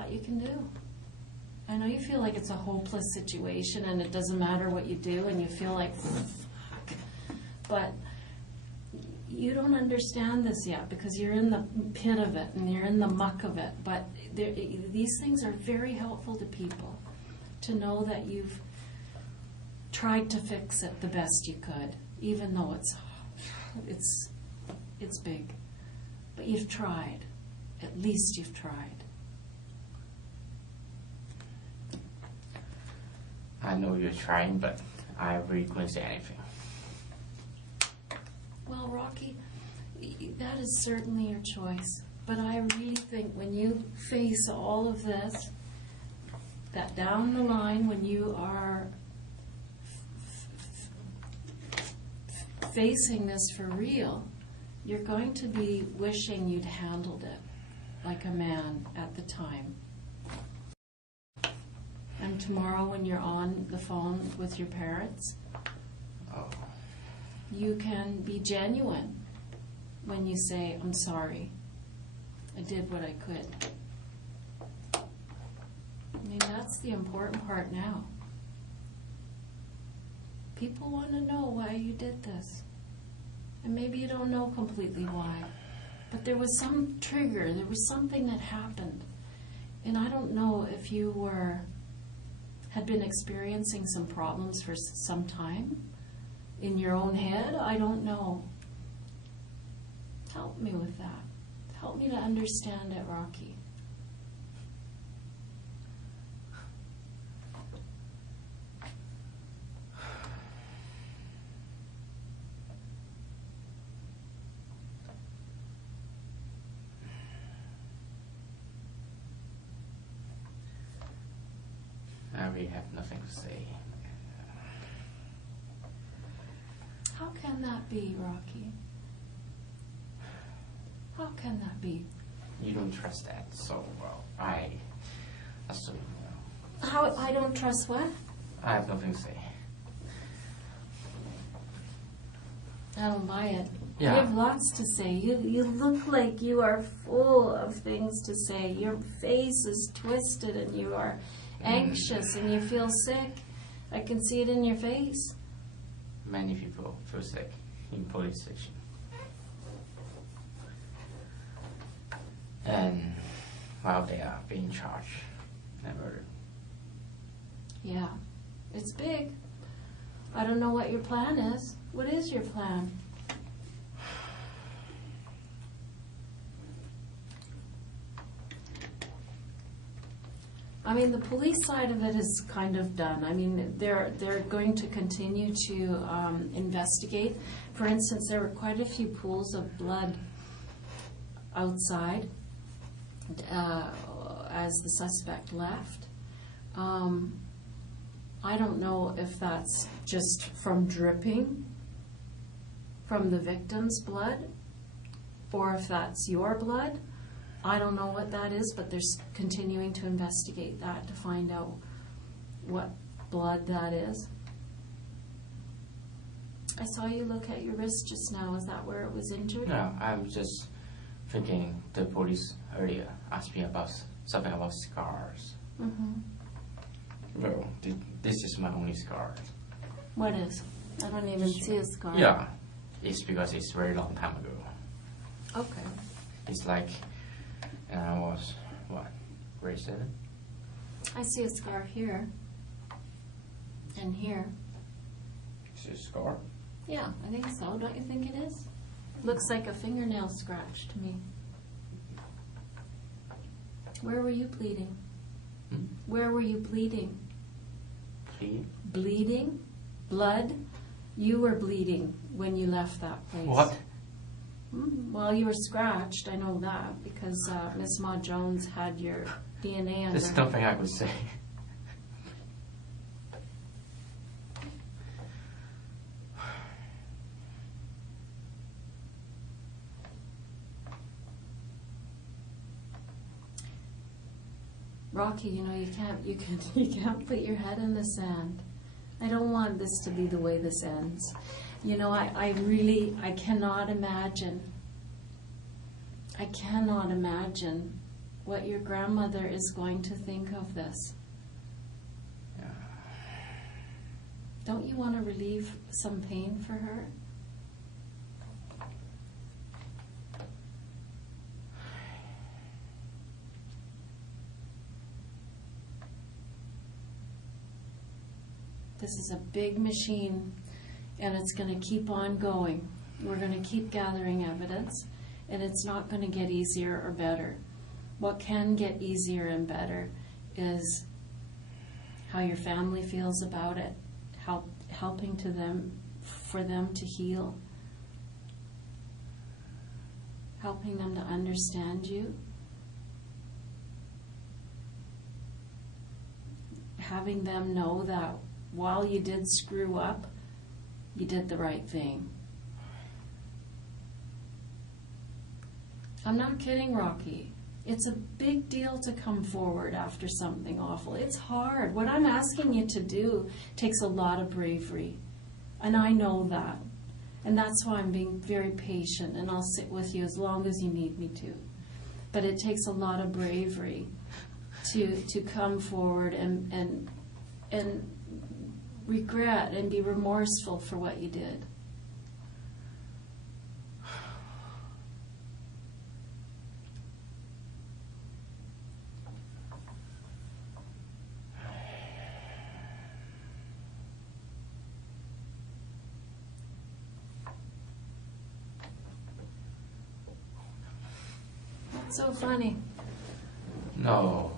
you can do. I know you feel like it's a hopeless situation and it doesn't matter what you do and you feel like, fuck. But you don't understand this yet because you're in the pit of it and you're in the muck of it. But these things are very helpful to people to know that you've tried to fix it the best you could, even though it's big. But you've tried. At least you've tried. I know you're trying, but I really couldn't say anything. Well, Rocky, that is certainly your choice. But I really think when you face all of this, that down the line when you are facing this for real, you're going to be wishing you'd handled it like a man at the time. And tomorrow when you're on the phone with your parents, Oh, you can be genuine when you say, I'm sorry. I did what I could. I mean, that's the important part now. People want to know why you did this. And maybe you don't know completely why. But there was some trigger, there was something that happened. And I don't know if you had been experiencing some problems for some time in your own head. I don't know. Help me with that. Help me to understand it, Rocky. I really have nothing to say. How can that be, Rocky? How can that be? You don't trust that, so well, I assume. How I don't trust what? I have nothing to say. I don't buy it. Yeah. You have lots to say. You look like you are full of things to say. Your face is twisted and you are anxious and you feel sick. I can see it in your face. Many people feel sick in police station. And while they are being charged and murdered. Yeah, it's big. I don't know what your plan is. What is your plan? I mean, the police side of it is kind of done. I mean, they're going to continue to investigate. For instance, there were quite a few pools of blood outside as the suspect left. I don't know if that's just from dripping from the victim's blood or if that's your blood. I don't know what that is, but they're continuing to investigate that to find out what blood that is. I saw you look at your wrist just now. Is that where it was injured? No, I'm just thinking the police earlier asked me about something about scars. Mm-hmm. Well, this is my only scar. What is? I don't even see a scar. Yeah, it's because it's very long time ago. Okay. It's like, and I was, what, grade 7? I see a scar here. And here. Is it a scar? Yeah, I think so. Don't you think it is? Looks like a fingernail scratch to me. Where were you bleeding? Hmm? Where were you bleeding? Bleed? Bleeding? Blood? You were bleeding when you left that place. What? Well, you were scratched. I know that because Miss Ma Jones had your DNA under There's her. nothing I could say. Rocky, you know, you can't put your head in the sand. I don't want this to be the way this ends. You know, I cannot imagine. I cannot imagine what your grandmother is going to think of this. Yeah. Don't you want to relieve some pain for her? This is a big machine, and it's going to keep on going. We're going to keep gathering evidence, and it's not going to get easier or better. What can get easier and better is how your family feels about it, helping for them to heal, helping them to understand you, having them know that while you did screw up, you did the right thing. I'm not kidding, Rocky. It's a big deal to come forward after something awful. It's hard. What I'm asking you to do takes a lot of bravery. And I know that. And that's why I'm being very patient, and I'll sit with you as long as you need me to. But it takes a lot of bravery to come forward and regret and be remorseful for what you did. What's so funny? No,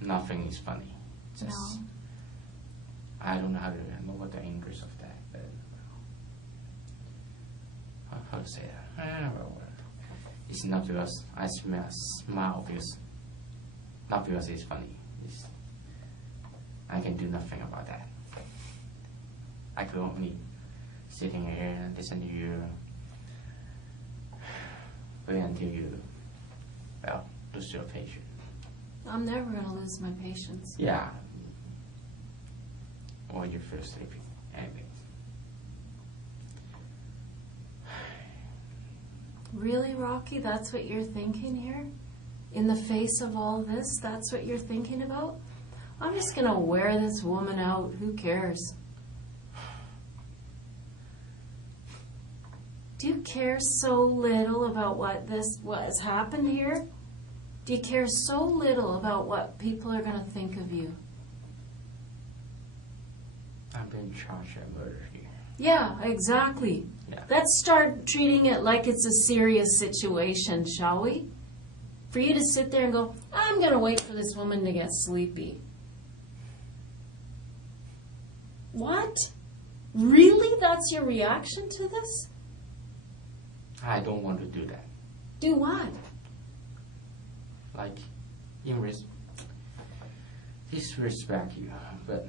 nothing is funny. Just, No. I don't know how to handle what the English of that, but how to say that? Well, it's not because I smile because not because it's funny. I can do nothing about that. I could only sitting here and listen to you, wait until you, lose your patience. I'm never going to lose my patience. Yeah. Or you feel sleepy. Anything. Really, Rocky? That's what you're thinking here? In the face of all this, that's what you're thinking about? I'm just going to wear this woman out. Who cares? Do you care so little about what has happened here? Do you care so little about what people are going to think of you? I'm being charged with murder here. Yeah, exactly. Yeah. Let's start treating it like it's a serious situation, shall we? For you to sit there and go, I'm going to wait for this woman to get sleepy. What? Really? That's your reaction to this? I don't want to do that. Do what? Like, disrespect you, but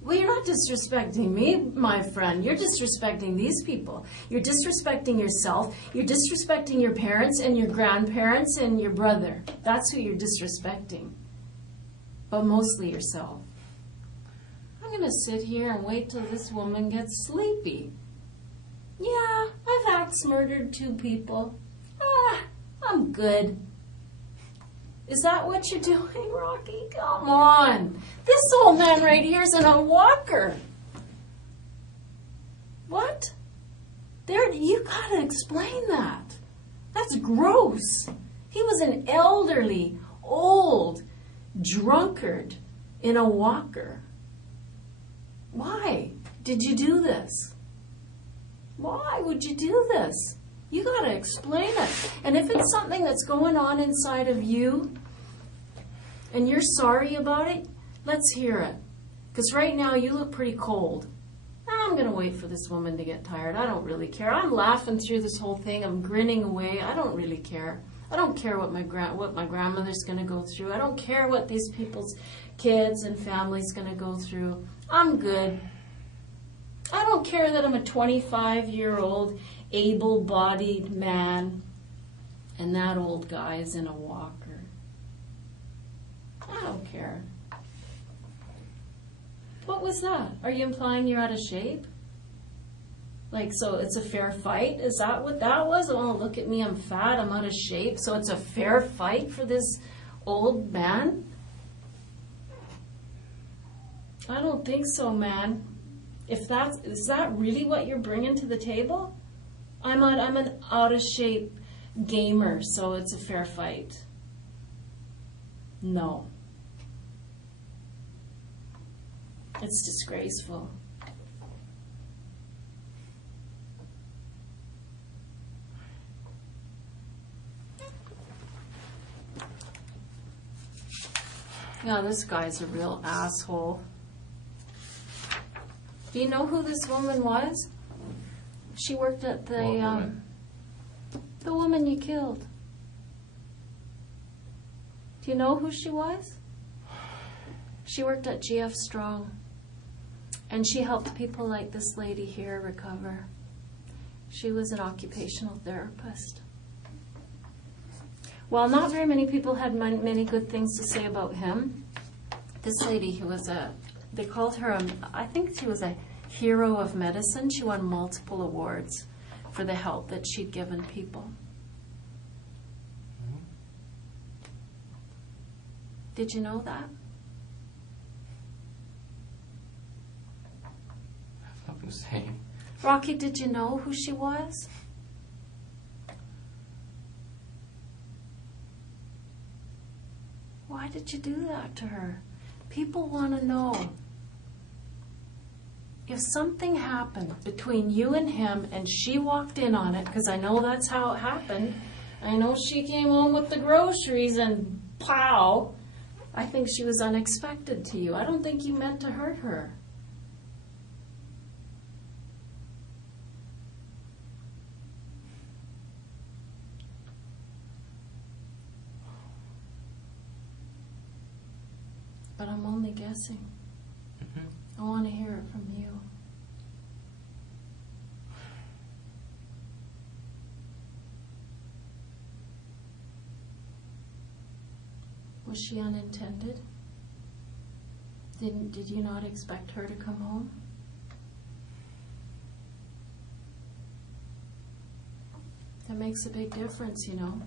Well, you're not disrespecting me, my friend. You're disrespecting these people. You're disrespecting yourself. You're disrespecting your parents and your grandparents and your brother. That's who you're disrespecting. But mostly yourself. I'm going to sit here and wait till this woman gets sleepy. Yeah, I've axe-murdered 2 people. I'm good. Is that what you're doing, Rocky? Come on. This old man right here is in a walker. What? You gotta explain that. That's gross. He was an elderly, old drunkard in a walker. Why did you do this? Why would you do this? You gotta explain it. And if it's something that's going on inside of you and you're sorry about it, let's hear it. Because right now you look pretty cold. I'm going to wait for this woman to get tired. I don't really care. I'm laughing through this whole thing. I'm grinning away. I don't really care. I don't care what my grandmother's going to go through. I don't care what these people's kids and families going to go through. I'm good. I don't care that I'm a 25-year-old able-bodied man and that old guy is in a walker. I don't care. What was that? Are you implying you're out of shape? Like, so it's a fair fight? Is that what that was? Oh, look at me, I'm fat, I'm out of shape. So it's a fair fight for this old man? I don't think so, man. Is that really what you're bringing to the table? I'm an out of shape gamer, so it's a fair fight. No. It's disgraceful. Yeah, this guy's a real asshole. Do you know who this woman was? She worked at the woman you killed. Do you know who she was? She worked at GF Strong. And she helped people like this lady here recover. She was an occupational therapist. Well, not very many people had many good things to say about him. This lady, they called her, I think she was a hero of medicine. She won multiple awards for the help that she'd given people. Did you know that? nothing to say. Rocky, did you know who she was? Why did you do that to her? People want to know. If something happened between you and him and she walked in on it, because I know that's how it happened, I know she came home with the groceries and pow. I think she was unexpected to you. I don't think you meant to hurt her. But I'm only guessing. I want to hear it from you. Was she unintended? Did you not expect her to come home? That makes a big difference, you know.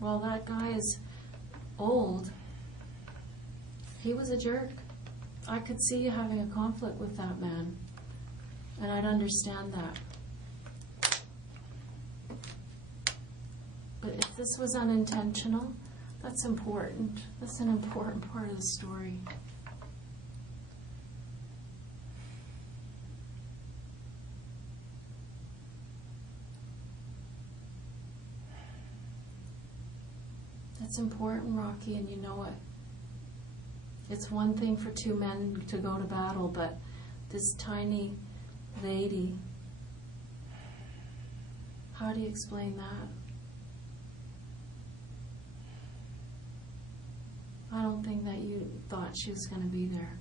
Well, that guy is old. He was a jerk. I could see you having a conflict with that man, and I'd understand that. But if this was unintentional, that's important. That's an important part of the story. That's important, Rocky, and you know it. It's one thing for two men to go to battle, but this tiny lady, how do you explain that? I don't think that you thought she was going to be there.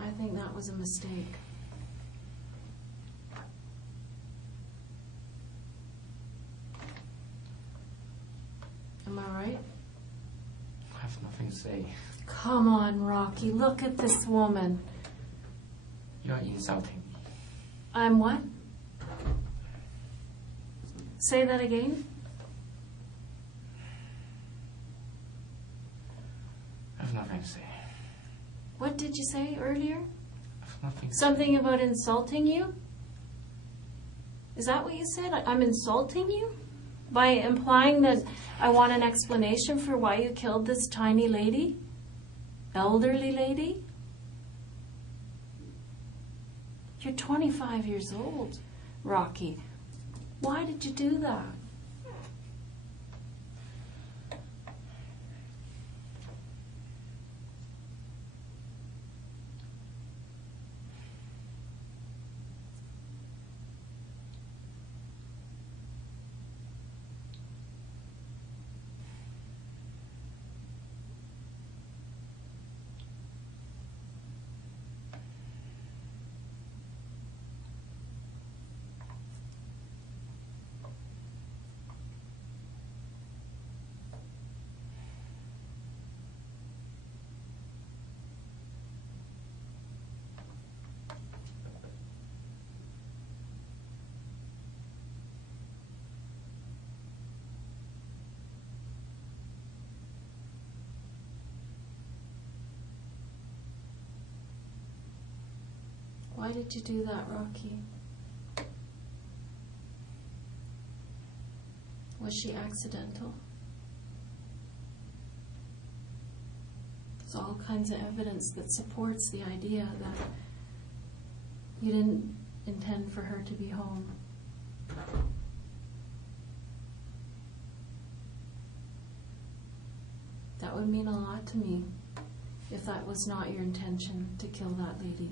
I think that was a mistake. Am I right? I have nothing to say. Come on, Rocky. Look at this woman. You're insulting me. I'm what? Say that again? I have nothing to say. What did you say earlier? I have nothing to Something about insulting you? Is that what you said? I'm insulting you? By implying that I want an explanation for why you killed this tiny lady? Elderly lady? You're 25 years old, Rocky. Why did you do that? Why did you do that, Rocky? Was she accidental? There's all kinds of evidence that supports the idea that you didn't intend for her to be home. That would mean a lot to me if that was not your intention to kill that lady.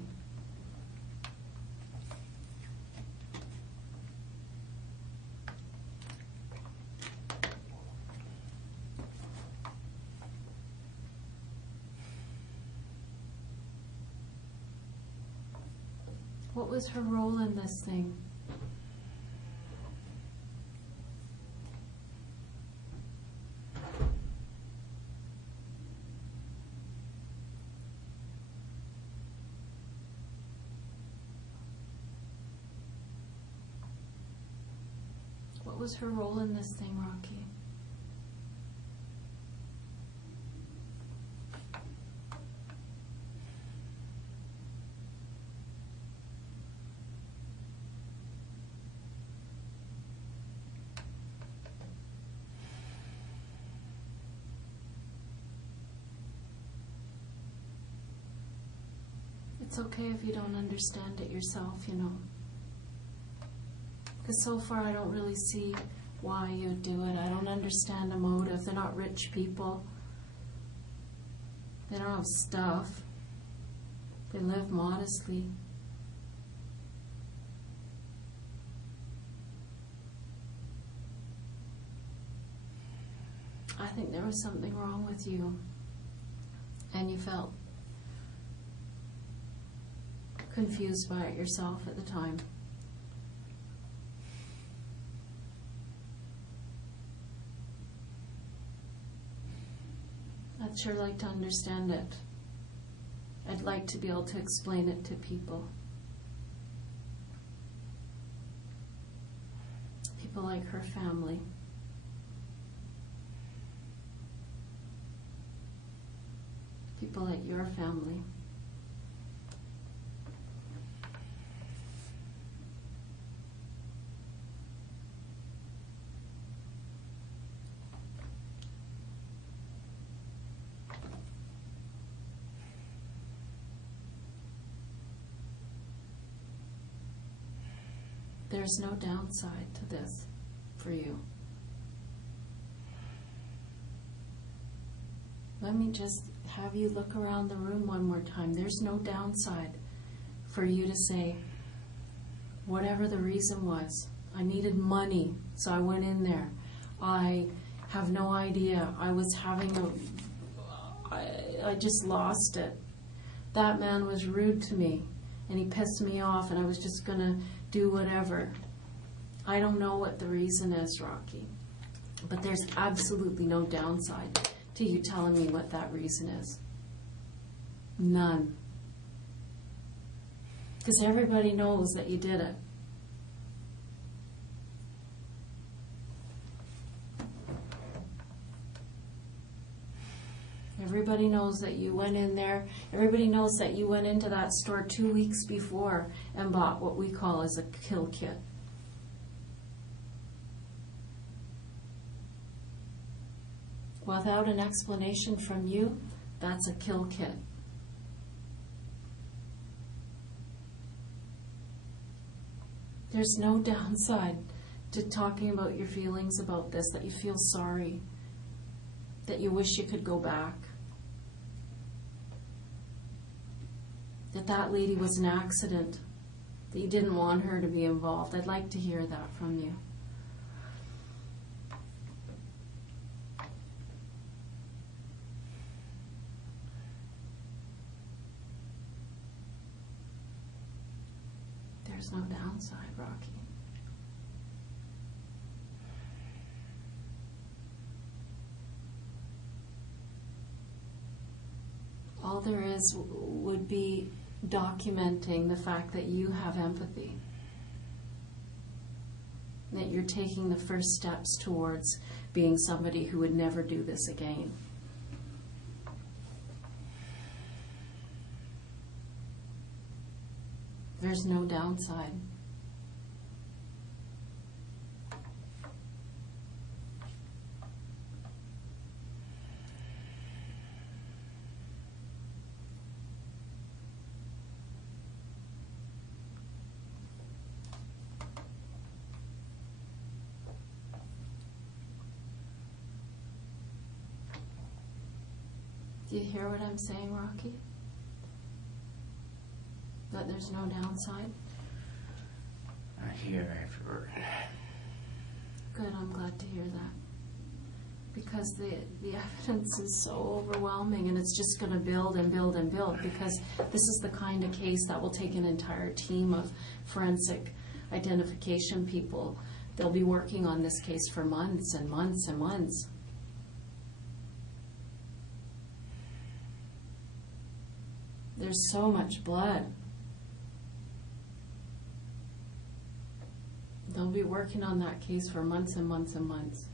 What was her role in this thing? What was her role in this thing, Rocky? It's okay if you don't understand it yourself, you know. Because so far I don't really see why you'd do it. I don't understand the motive. They're not rich people. They don't have stuff. They live modestly. I think there was something wrong with you, and you felt confused by it yourself at the time. I'd sure like to understand it. I'd like to be able to explain it to people. People like her family. People like your family. There's no downside to this for you. Let me just have you look around the room one more time. There's no downside for you to say, whatever the reason was, I needed money, so I went in there. I have no idea. I was having I just lost it. That man was rude to me, and he pissed me off, and I was just going to do whatever. I don't know what the reason is, Rocky, but there's absolutely no downside to you telling me what that reason is. None. Because everybody knows that you did it. Everybody knows that you went in there. Everybody knows that you went into that store 2 weeks before and bought what we call as a kill kit. Without an explanation from you, that's a kill kit. There's no downside to talking about your feelings about this, that you feel sorry, that you wish you could go back, that that lady was an accident, that you didn't want her to be involved. I'd like to hear that from you. There's no downside, Rocky. All there is would be documenting the fact that you have empathy, that you're taking the first steps towards being somebody who would never do this again. There's no downside. Do you hear what I'm saying, Rocky? That there's no downside? I hear every word. Good, I'm glad to hear that. Because the evidence is so overwhelming, and it's just going to build and build and build, because this is the kind of case that will take an entire team of forensic identification people. They'll be working on this case for months and months and months. There's so much blood. They'll be working on that case for months and months and months.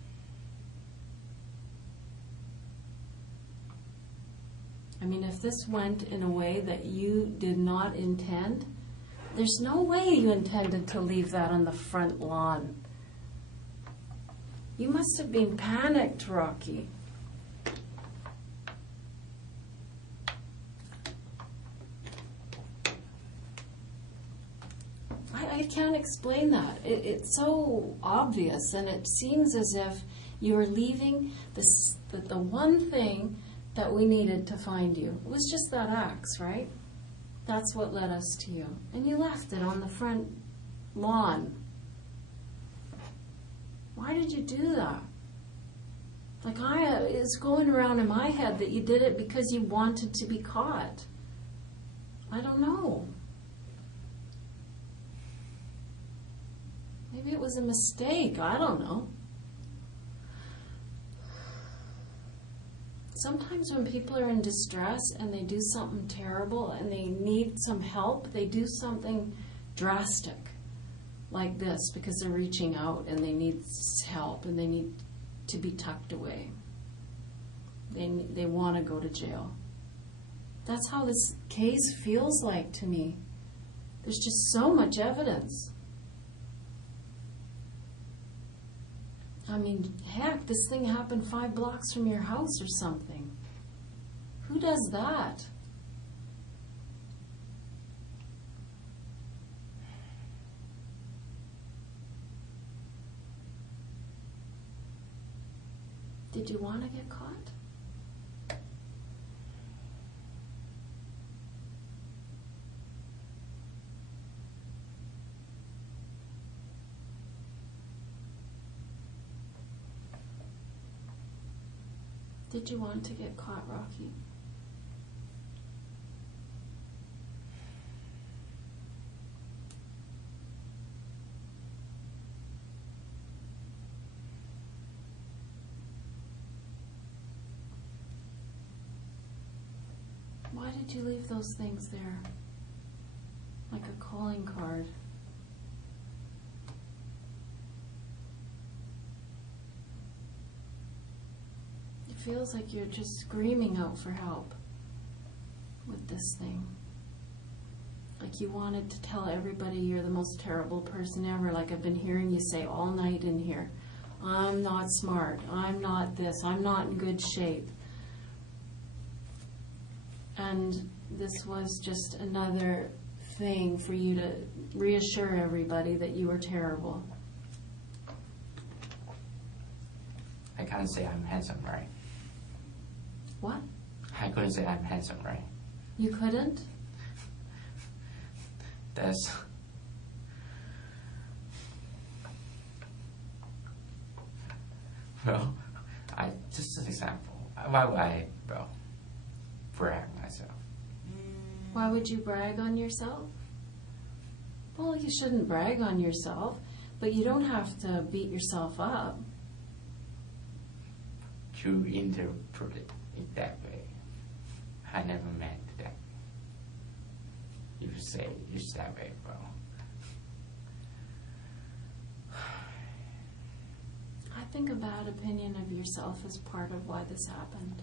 I mean, if this went in a way that you did not intend, there's no way you intended to leave that on the front lawn. You must have been panicked, Rocky. can't explain that. It's so obvious, and it seems as if you were leaving the one thing that we needed to find you. It was just that axe, right? That's what led us to you. And you left it on the front lawn. Why did you do that? Like, it's going around in my head that you did it because you wanted to be caught. I don't know. Maybe it was a mistake. I don't know. Sometimes when people are in distress and they do something terrible and they need some help, they do something drastic like this because they're reaching out and they need help and they need to be tucked away. They want to go to jail. That's how this case feels like to me. There's just so much evidence. I mean, heck, this thing happened 5 blocks from your house or something. Who does that? Did you want to get caught? Did you want to get caught, Rocky? Why did you leave those things there? Like a calling card. It feels like you're just screaming out for help with this thing. Like you wanted to tell everybody you're the most terrible person ever, like I've been hearing you say all night in here. I'm not smart. I'm not this. I'm not in good shape. And this was just another thing for you to reassure everybody that you were terrible. I can't say I'm handsome, right? What? I couldn't say I'm handsome, right? You couldn't? That's... Well, just an example. Why would I, brag myself? Why would you brag on yourself? Well, you shouldn't brag on yourself, but you don't have to beat yourself up. You interpret it that way. I never meant that. You say it's that way, bro. I think a bad opinion of yourself is part of why this happened.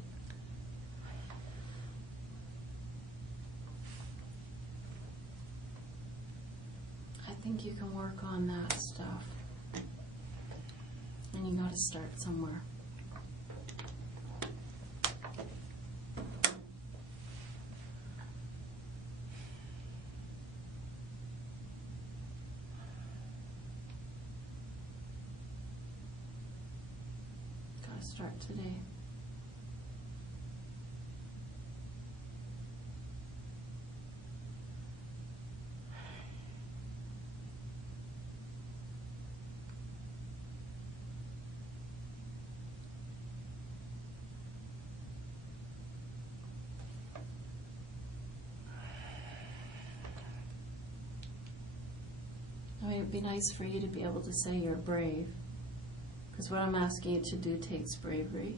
I think you can work on that stuff. And you gotta start somewhere. Gotta start today. I mean, it'd be nice for you to be able to say you're brave. Because what I'm asking you to do takes bravery.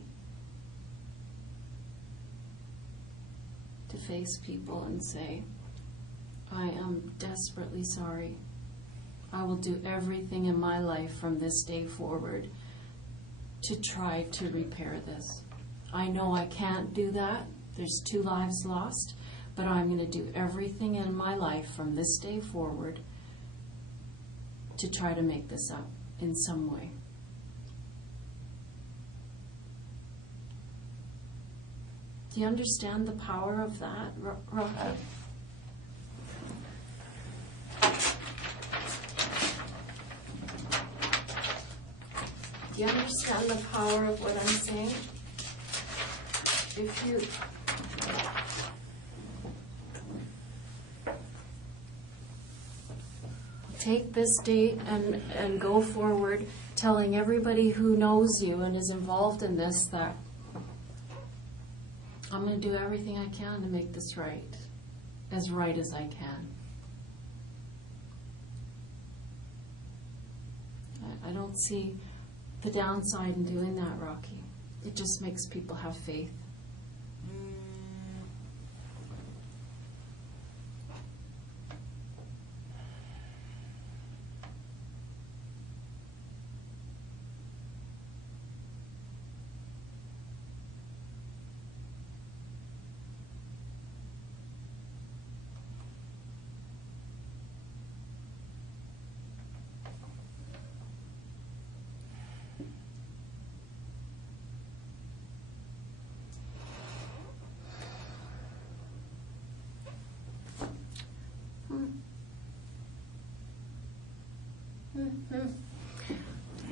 To face people and say, I am desperately sorry. I will do everything in my life from this day forward to try to repair this. I know I can't do that. There's 2 lives lost. But I'm going to do everything in my life from this day forward to try to make this up in some way. Do you understand the power of that, Rocky? Do you understand the power of what I'm saying? If you take this date and go forward telling everybody who knows you and is involved in this that I'm going to do everything I can to make this right as I can. I don't see the downside in doing that, Rocky. It just makes people have faith.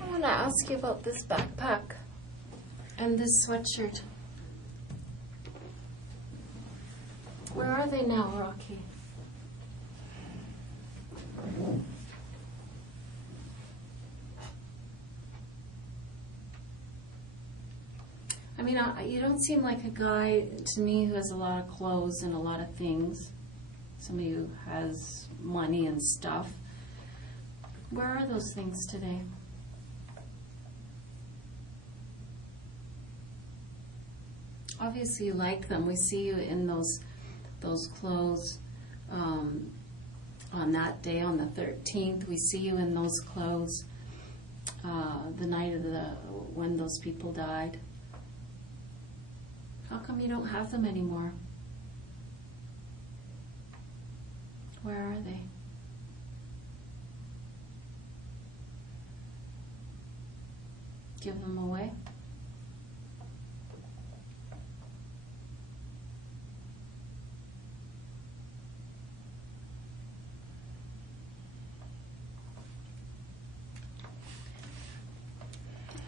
I want to ask you about this backpack and this sweatshirt. Where are they now, Rocky? I mean, you don't seem like a guy to me who has a lot of clothes and a lot of things. Somebody who has money and stuff. Where are those things today? Obviously you like them. We see you in those clothes on that day, on the 13th. We see you in those clothes the night of when those people died. How come you don't have them anymore? Where are they? Give them away?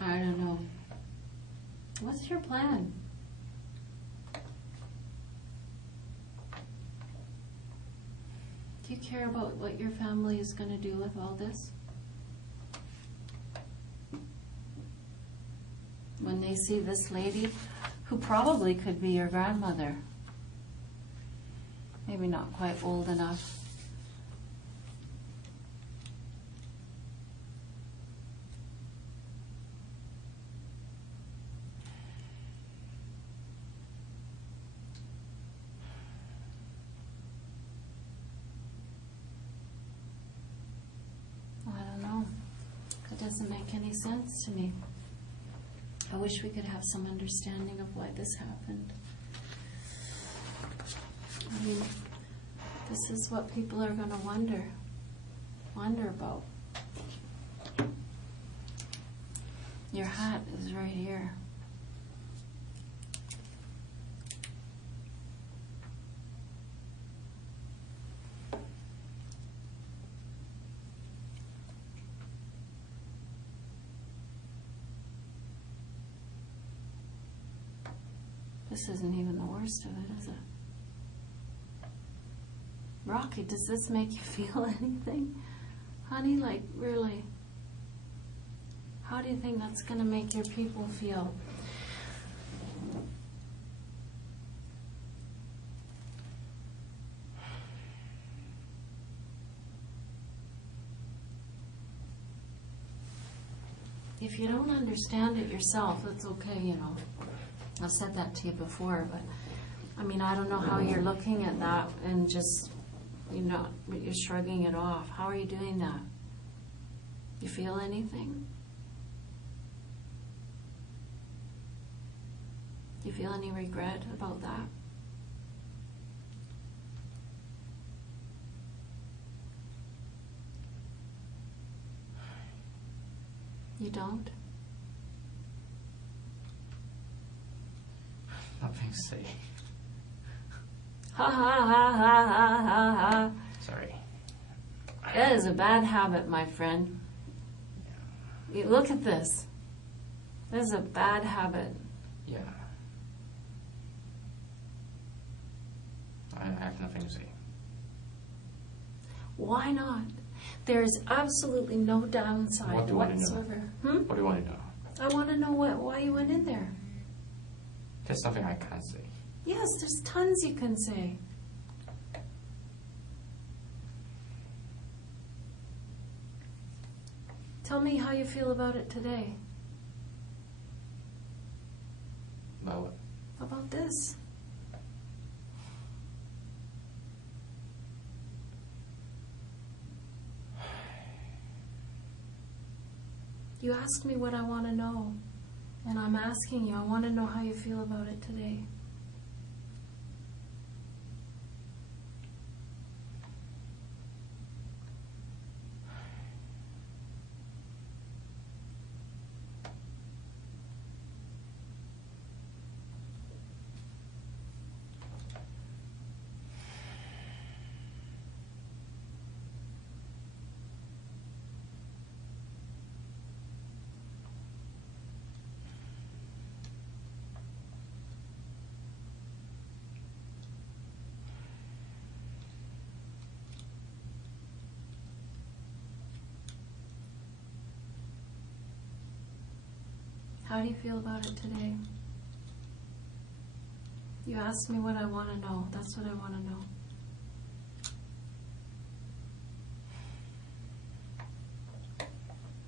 I don't know. What's your plan? Do you care about what your family is going to do with all this? When they see this lady, who probably could be your grandmother, maybe not quite old enough. I don't know. It doesn't make any sense to me. I wish we could have some understanding of why this happened. I mean, this is what people are going to wonder about. Your hat is right here. This isn't even the worst of it, is it? Rocky, does this make you feel anything? Honey, like, really? How do you think that's going to make your people feel? If you don't understand it yourself, it's okay, you know. I've said that to you before, but I mean, I don't know how you're looking at that and just, you're shrugging it off. How are you doing that? You feel anything? You feel any regret about that? You don't? Nothing to say. Ha ha ha ha ha ha ha. Sorry. That is a bad habit, my friend. You look at this. This is a bad habit. Yeah. I have nothing to say. Why not? There's absolutely no downside What do you want to know? whatsoever. What do you want to know? I want to know why you went in there. There's something I can't say. Yes, there's tons you can say. Tell me how you feel about it today. About what? About this. You asked me what I want to know, and I'm asking you, I want to know how you feel about it today. How do you feel about it today? You asked me what I want to know. That's what I want to know.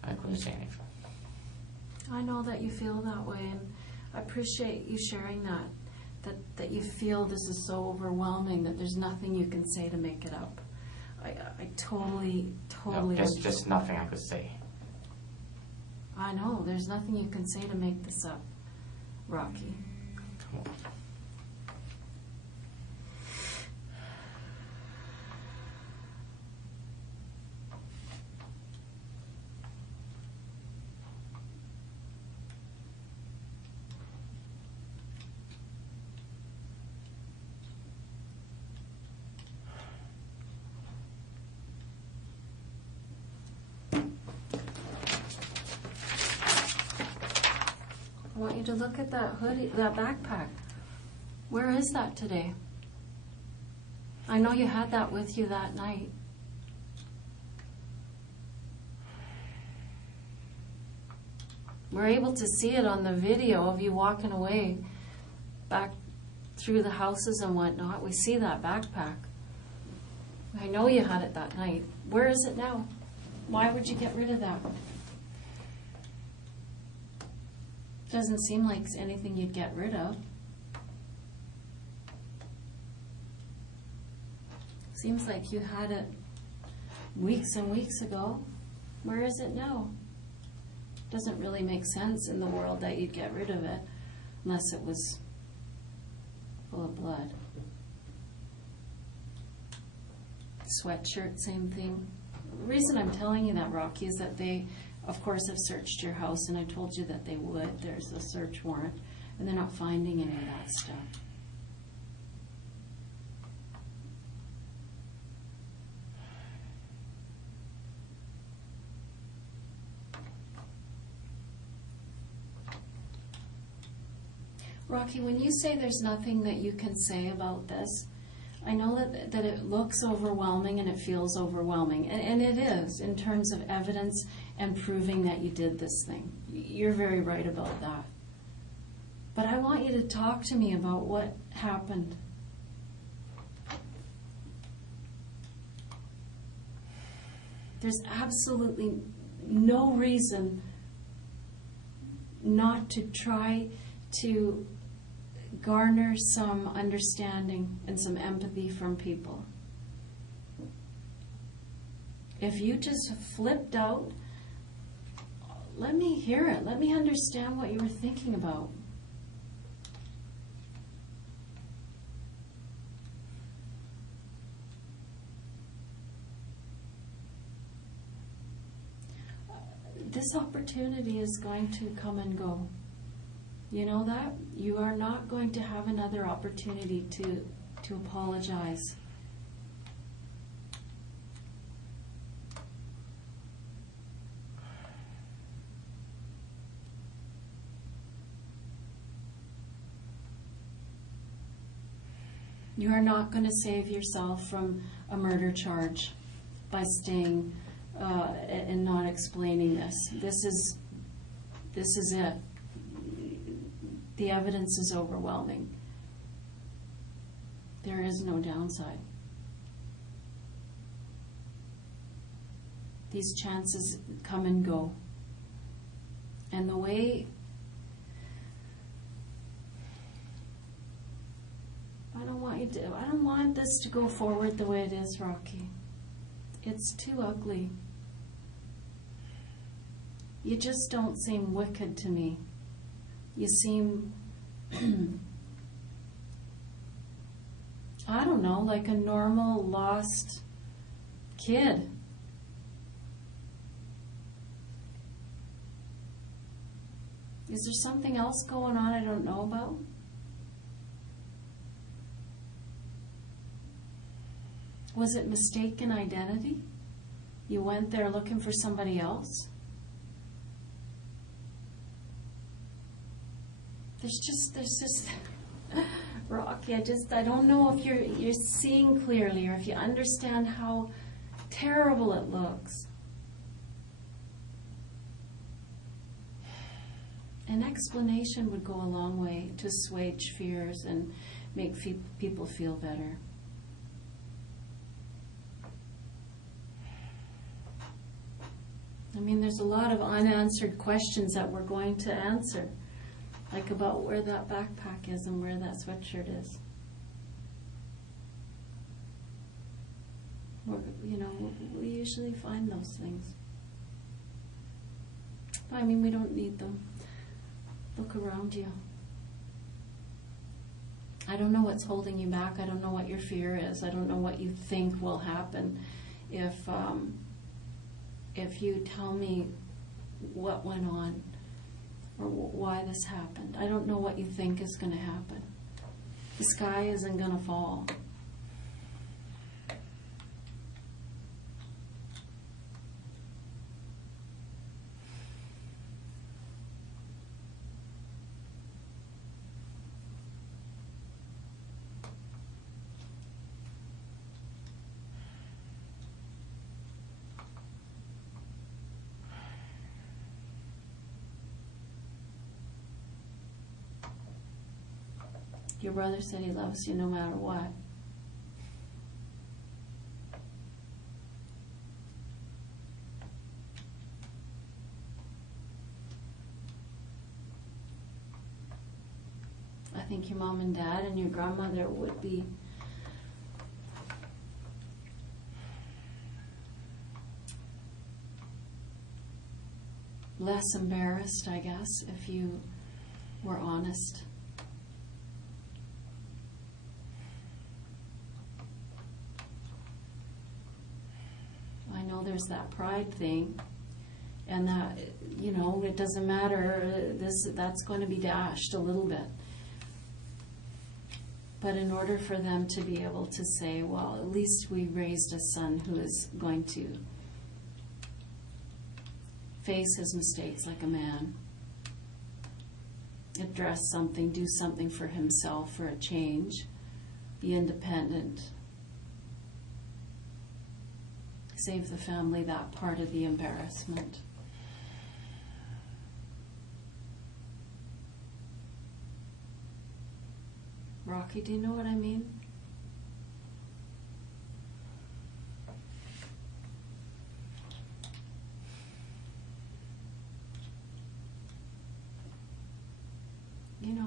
I couldn't say anything. I know that you feel that way, and I appreciate you sharing that you feel this is so overwhelming that there's nothing you can say to make it up. I totally No, just nothing I could say. I know, there's nothing you can say to make this up, Rocky. Come on. I want you to look at that hoodie, that backpack. Where is that today? I know you had that with you that night. We're able to see it on the video of you walking away back through the houses and whatnot. We see that backpack. I know you had it that night. Where is it now? Why would you get rid of that? Doesn't seem like anything you'd get rid of. Seems like you had it weeks and weeks ago. Where is it now? Doesn't really make sense in the world that you'd get rid of it unless it was full of blood. Sweatshirt, same thing. The reason I'm telling you that, Rocky, is that they, of course, have searched your house, and I told you that they would. There's a search warrant, and they're not finding any of that stuff. Rocky, when you say there's nothing that you can say about this, I know that it looks overwhelming and it feels overwhelming, and it is in terms of evidence and proving that you did this thing. You're very right about that. But I want you to talk to me about what happened. There's absolutely no reason not to try to garner some understanding and some empathy from people. If you just flipped out, let me hear it. Let me understand what you were thinking about. This opportunity is going to come and go. You know that? You are not going to have another opportunity to apologize. You are not going to save yourself from a murder charge by staying and not explaining this. This is it. The evidence is overwhelming. There is no downside. These chances come and go. And the way I don't want this to go forward the way it is, Rocky. It's too ugly. You just don't seem wicked to me. You seem, I don't know, like a normal lost kid. Is there something else going on I don't know about? Was it mistaken identity? You went there looking for somebody else? There's just Rocky, I don't know if you're seeing clearly or if you understand how terrible it looks. An explanation would go a long way to assuage fears and make people feel better. I mean, there's a lot of unanswered questions that we're going to answer, like about where that backpack is and where that sweatshirt is. We usually find those things. I mean, we don't need them. Look around you. I don't know what's holding you back. I don't know what your fear is. I don't know what you think will happen if you tell me what went on or why this happened. I don't know what you think is going to happen. The sky isn't going to fall. Your brother said he loves you no matter what. I think your mom and dad and your grandmother would be less embarrassed, I guess, if you were honest. I know there's that pride thing, and that, it doesn't matter, that's going to be dashed a little bit. But in order for them to be able to say, well, at least we raised a son who is going to face his mistakes like a man, address something, do something for himself for a change, be independent, save the family that part of the embarrassment. Rocky, do you know what I mean?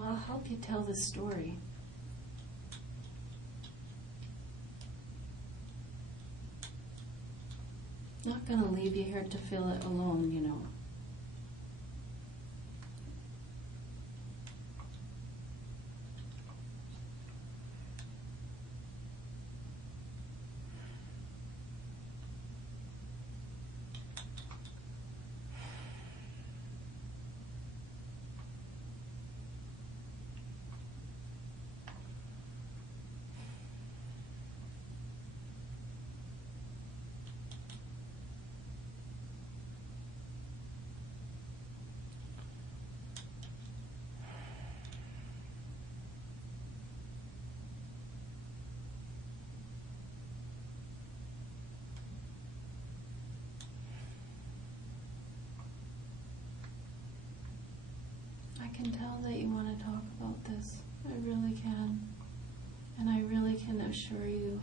I'll help you tell this story. Not going to leave you here to feel it alone, I can tell that you want to talk about this. I really can. And I really can assure you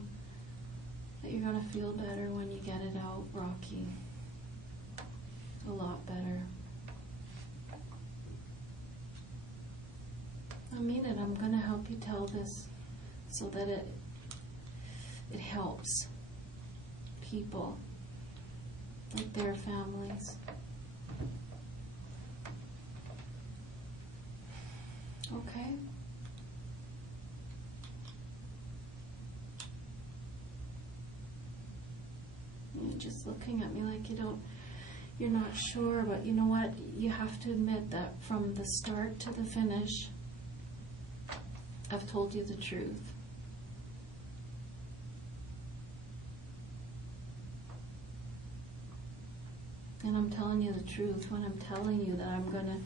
that you're going to feel better when you get it out, Rocky. A lot better. I mean it. I'm going to help you tell this so that it helps people, like their families. Okay? You're just looking at me like you're not sure, but you know what? You have to admit that from the start to the finish, I've told you the truth. And I'm telling you the truth when I'm telling you that I'm going to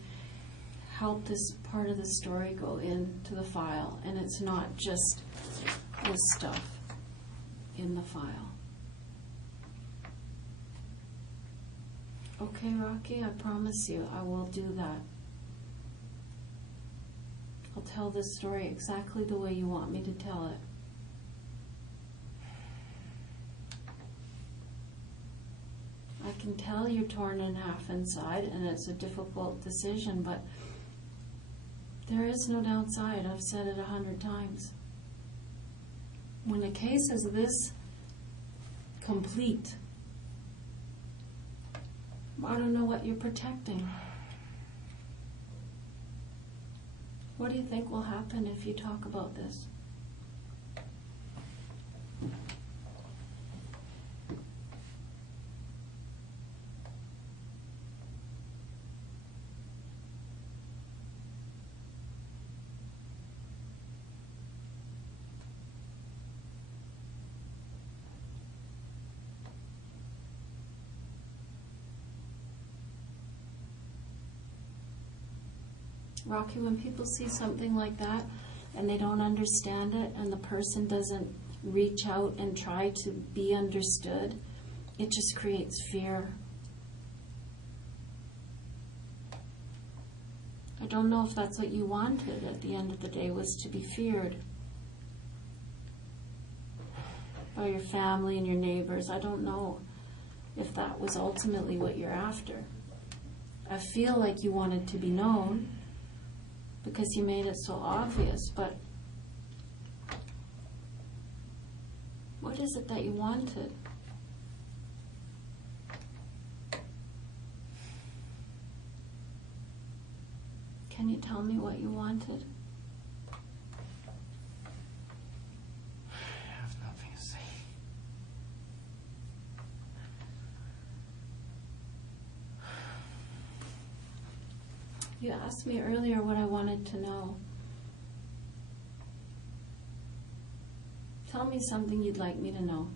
help this part of the story go into the file. And it's not just this stuff in the file. Okay, Rocky, I promise you I will do that. I'll tell this story exactly the way you want me to tell it. I can tell you're torn in half inside and it's a difficult decision, but there is no downside. I've said it 100 times. When a case is this complete, I don't know what you're protecting. What do you think will happen if you talk about this? Rocky, when people see something like that and they don't understand it and the person doesn't reach out and try to be understood, it just creates fear. I don't know if that's what you wanted at the end of the day, was to be feared by your family and your neighbors. I don't know if that was ultimately what you're after. I feel like you wanted to be known, because you made it so obvious, but what is it that you wanted? Can you tell me what you wanted? I have nothing to say. You asked me earlier what I wanted to know. Tell me something you'd like me to know.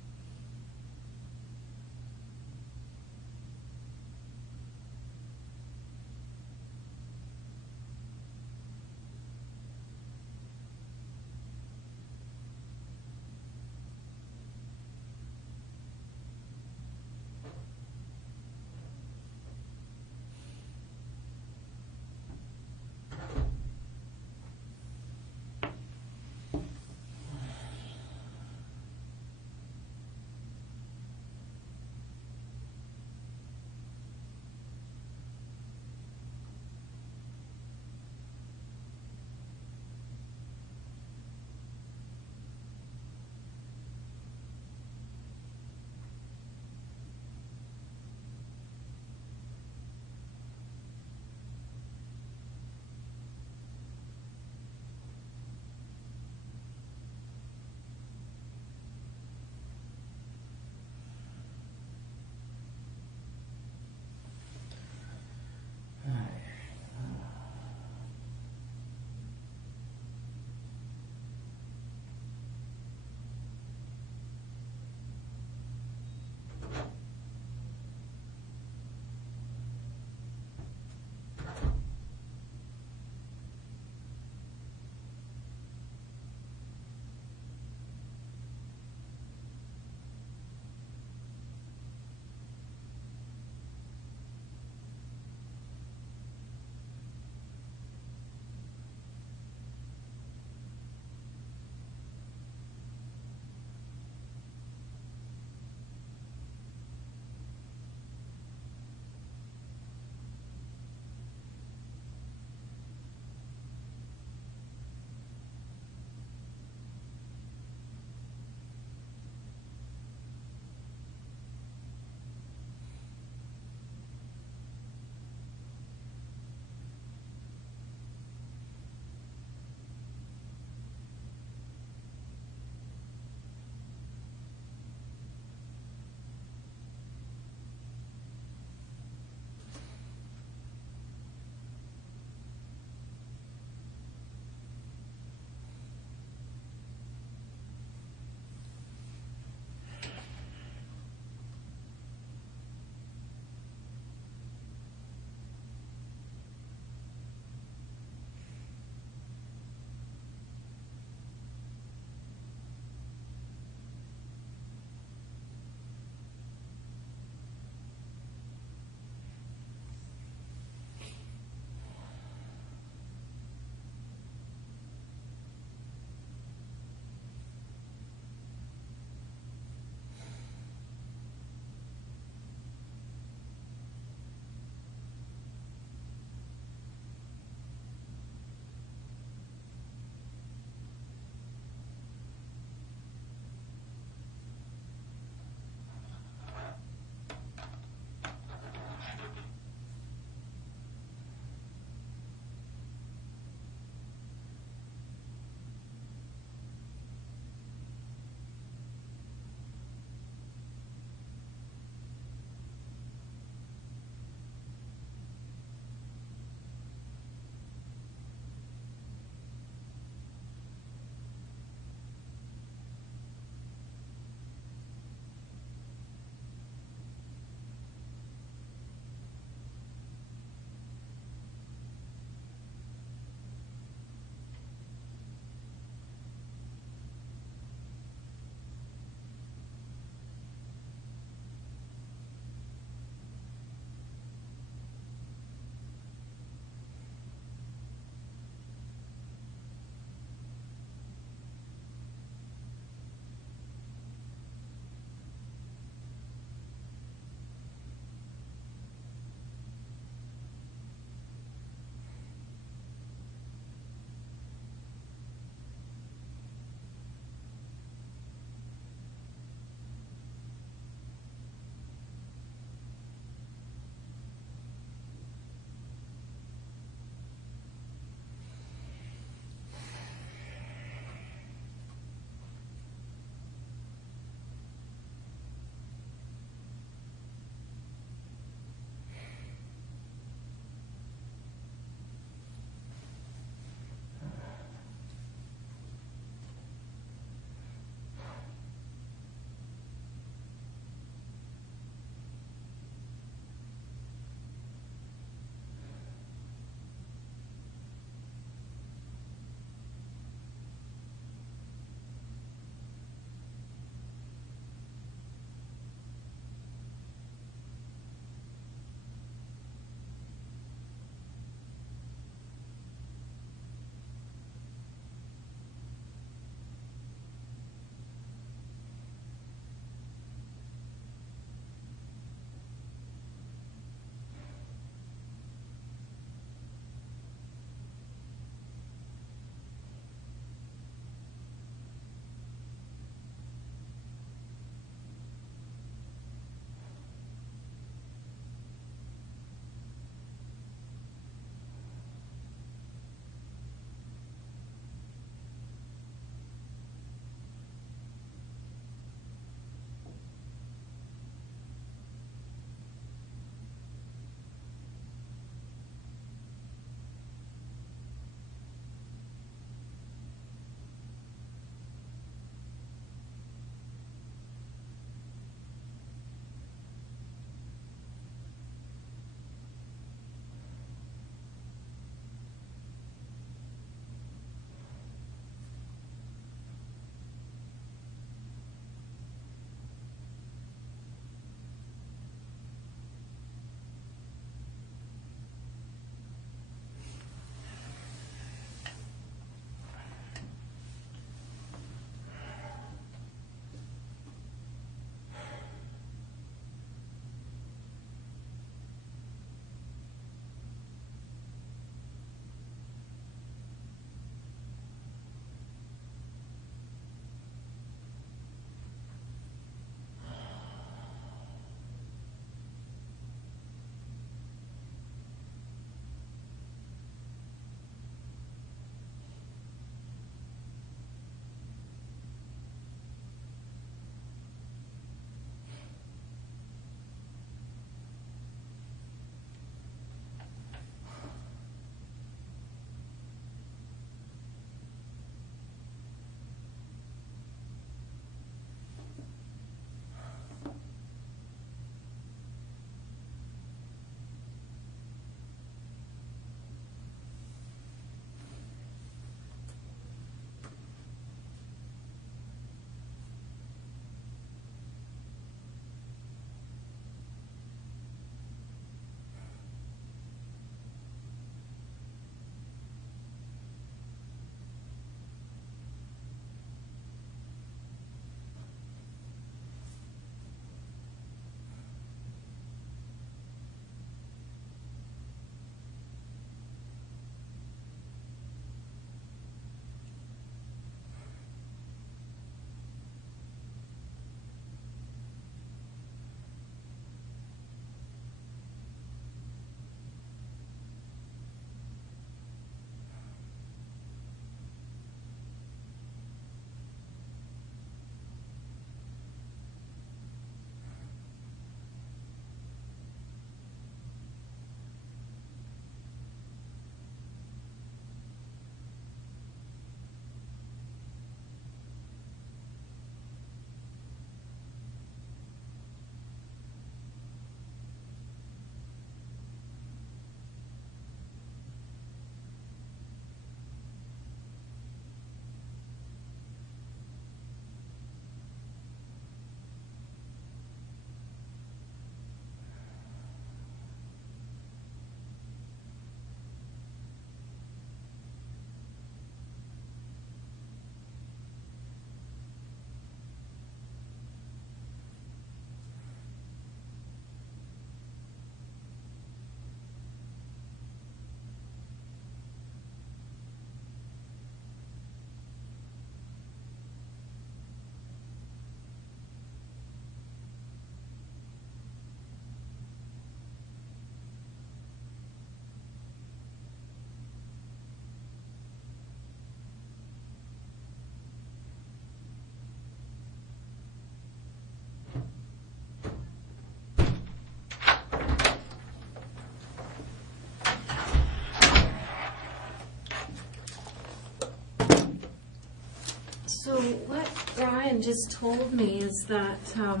Brian just told me is that our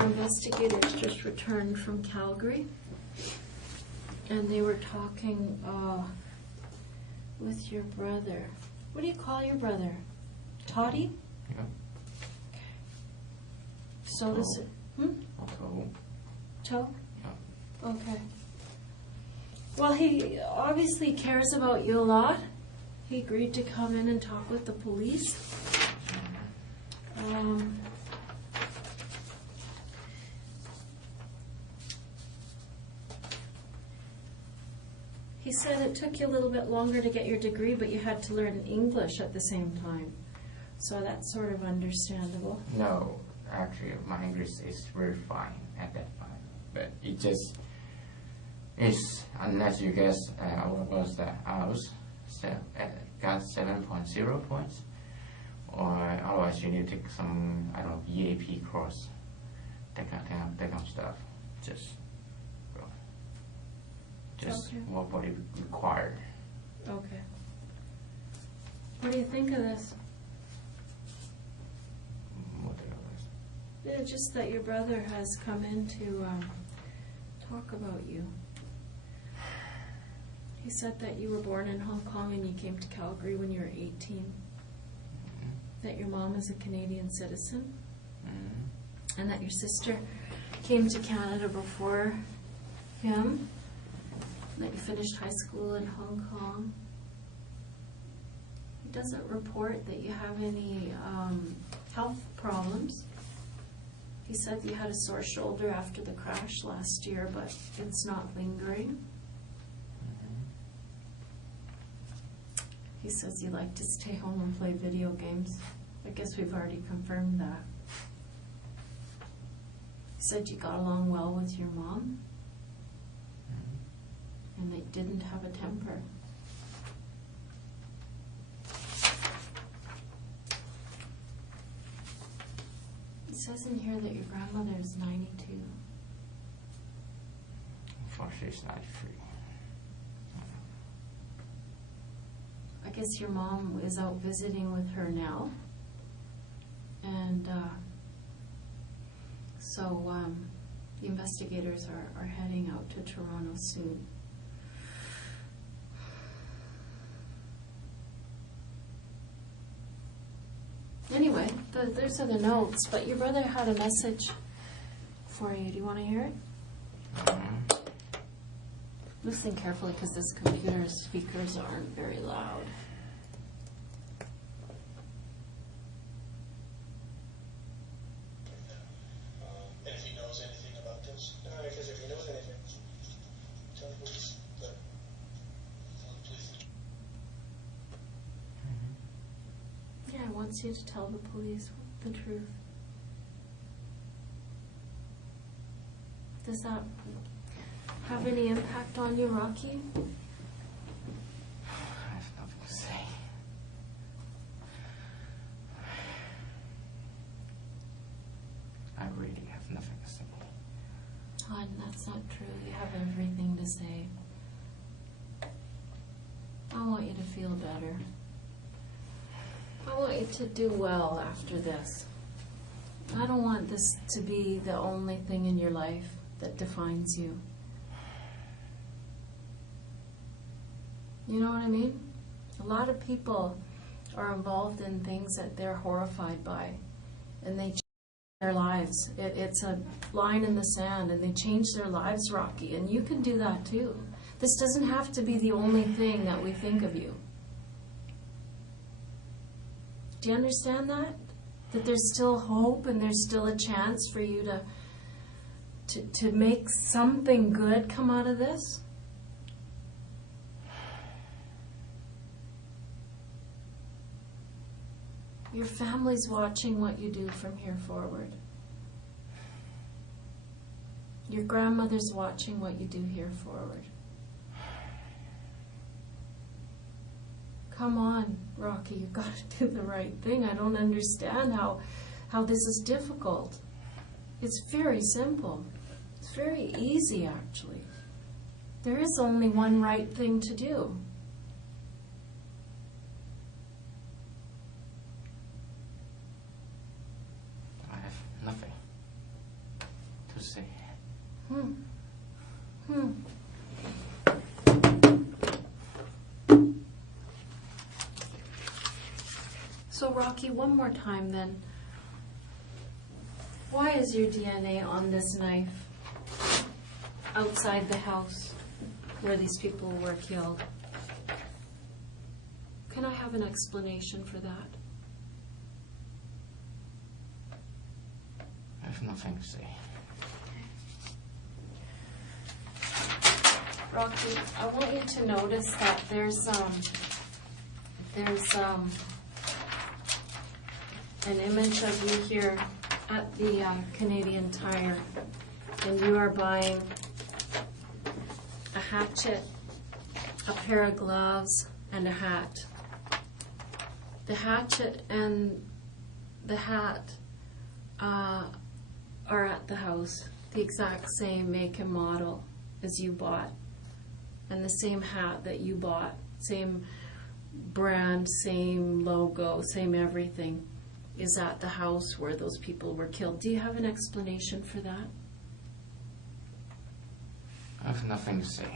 investigators just returned from Calgary, and they were talking with your brother. What do you call your brother? Toddy? Yeah. So this. Also, Toe? yeah. Okay. Well, he obviously cares about you a lot. He agreed to come in and talk with the police. He said it took you a little bit longer to get your degree, but you had to learn English at the same time. So that's sort of understandable. No, actually, my English is very fine at that time. But it just is, unless you guess what was the hours, got 7.0 points, or otherwise you need to take some, I don't know, EAP course, that kind of stuff. Just Okay. what it required. Okay. What do you think of this? What the others. Yeah, just that your brother has come in to talk about you. He said that you were born in Hong Kong and you came to Calgary when you were 18. Mm-hmm. That your mom is a Canadian citizen. Mm-hmm. And that your sister came to Canada before him. And that you finished high school in Hong Kong. He doesn't report that you have any health problems. He said you had a sore shoulder after the crash last year, but it's not lingering. He says you like to stay home and play video games. I guess we've already confirmed that. He said you got along well with your mom, and they didn't have a temper. It says in here that your grandmother is 92. Unfortunately, it's 93. I guess your mom is out visiting with her now. And so the investigators are heading out to Toronto soon. Anyway, those are the notes, but your brother had a message for you. Do you want to hear it? Mm-hmm. Listen carefully because this computer's speakers aren't very loud. And if he knows anything about this? No, because if he knows anything, tell the police. But tell the police. Yeah, I want you to tell the police the truth. Does that have any impact on you, Rocky? I have nothing to say. I really have nothing to say. Todd, that's not true. You have everything to say. I want you to feel better. I want you to do well after this. I don't want this to be the only thing in your life that defines you. You know what I mean? A lot of people are involved in things that they're horrified by, and they change their lives. It's a line in the sand, and they change their lives, Rocky, and you can do that too. This doesn't have to be the only thing that we think of you. Do you understand that? That there's still hope and there's still a chance for you to make something good come out of this? Your family's watching what you do from here forward. Your grandmother's watching what you do here forward. Come on, Rocky, you've got to do the right thing. I don't understand how this is difficult. It's very simple. It's very easy, actually. There is only one right thing to do. to say. So Rocky, one more time then. Why is your DNA on this knife outside the house where these people were killed? Can I have an explanation for that? I have nothing to say. Rocky, I want you to notice that there's an image of you here at the Canadian Tire, and you are buying a hatchet, a pair of gloves, and a hat. The hatchet and the hat are at the house, the exact same make and model as you bought, and the same hat that you bought, same brand, same logo, same everything, is at the house where those people were killed. Do you have an explanation for that? I have nothing to say.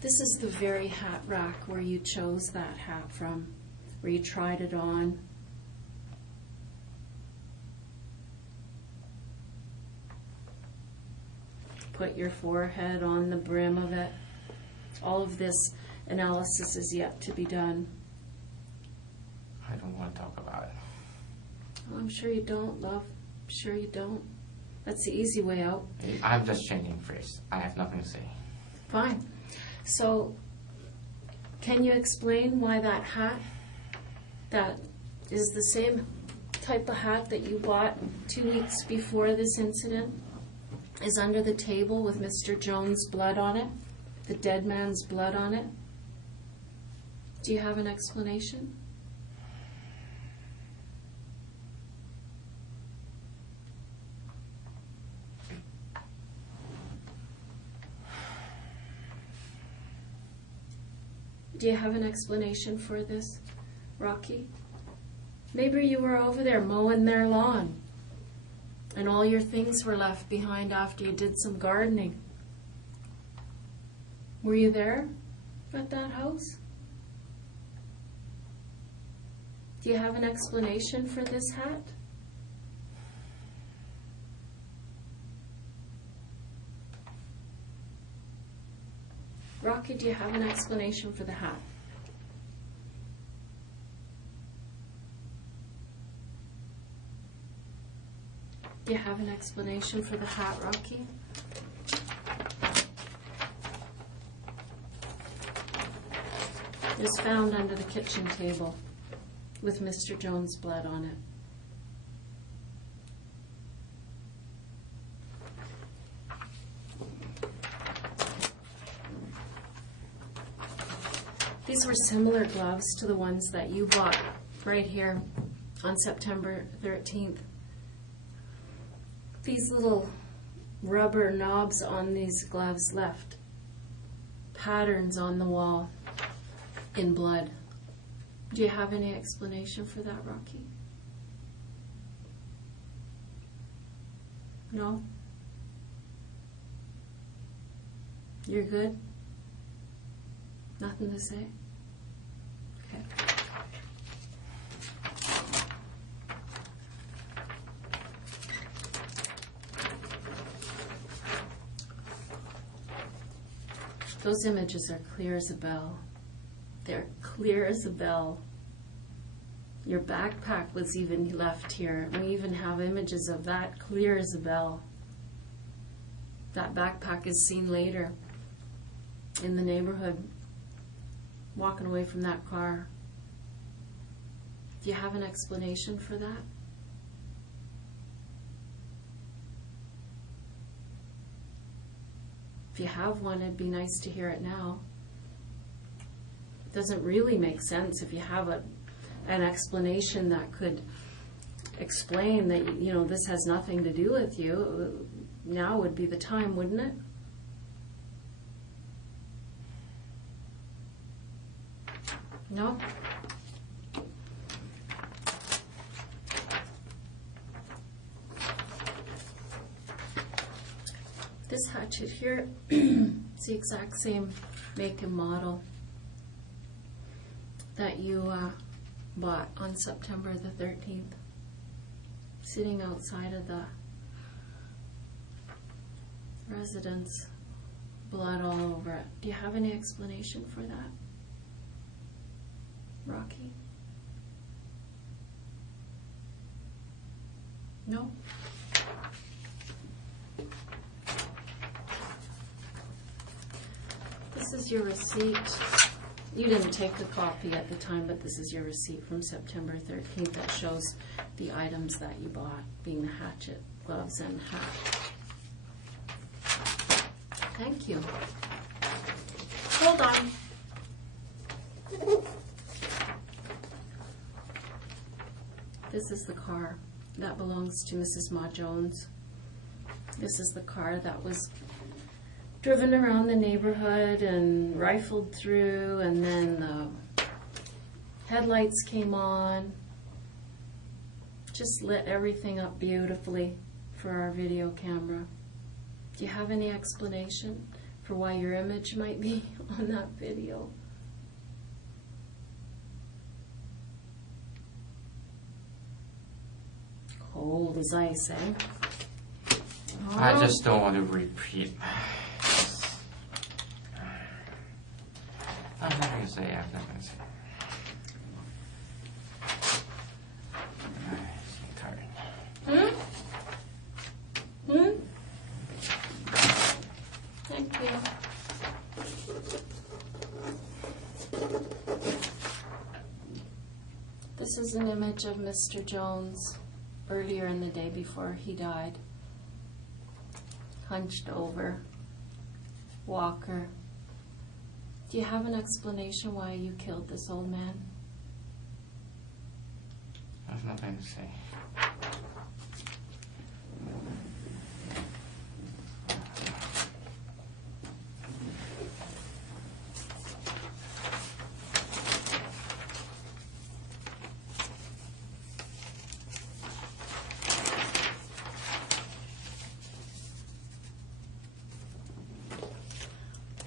This is the very hat rack where you chose that hat from, where you tried it on. Put your forehead on the brim of it. All of this analysis is yet to be done. I don't want to talk about it. Oh, I'm sure you don't, love. I'm sure you don't. That's the easy way out. I'm just changing phrase. I have nothing to say. Fine. So, can you explain why that hat, that is the same type of hat that you bought 2 weeks before this incident, is under the table with Mr. Jones' blood on it, the dead man's blood on it? Do you have an explanation? Do you have an explanation for this, Rocky? Maybe you were over there mowing their lawn, and all your things were left behind after you did some gardening. Were you there at that house? Do you have an explanation for this hat? Rocky, do you have an explanation for the hat? Do you have an explanation for the hat, Rocky? It was found under the kitchen table with Mr. Jones' blood on it. These were similar gloves to the ones that you bought right here on September 13th. These little rubber knobs on these gloves left patterns on the wall in blood. Do you have any explanation for that, Rocky? No? You're good? Nothing to say? Okay. Those images are clear as a bell. They're clear as a bell. Your backpack was even left here. We even have images of that clear as a bell. That backpack is seen later in the neighborhood, walking away from that car. Do you have an explanation for that? If you have one, it'd be nice to hear it now. It doesn't really make sense if you have an explanation that could explain that, you know, this has nothing to do with you. Now would be the time, wouldn't it? No? This hatchet here, it's the exact same make and model that you bought on September the 13th. Sitting outside of the residence, blood all over it. Do you have any explanation for that, Rocky? No? This is your receipt. You didn't take the copy at the time, but this is your receipt from September 13th that shows the items that you bought, being the hatchet, gloves, and hat. Thank you. Hold on. This is the car that belongs to Mrs. Ma Jones. This is the car that was driven around the neighborhood and rifled through, and then the headlights came on. Just lit everything up beautifully for our video camera. Do you have any explanation for why your image might be on that video? Cold as ice, eh? I just don't want to repeat. I'm not going to say it. I'm not going to say it. I'm tired. Thank you. This is an image of Mr. Jones earlier in the day before he died. Hunched over, walker. Do you have an explanation why you killed this old man? I have nothing to say.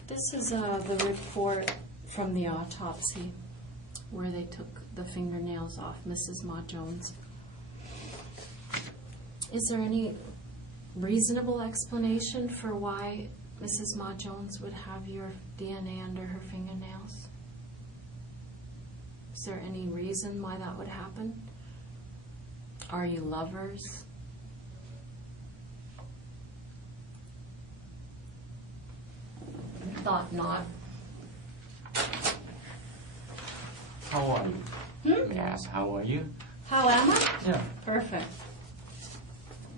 This is the report from the autopsy where they took the fingernails off Mrs. Ma Jones. Is there any reasonable explanation for why Mrs. Ma Jones would have your DNA under her fingernails? Is there any reason why that would happen? Are you lovers? Thought not. How are you? May I ask, how are you? How am I? Yeah. Perfect.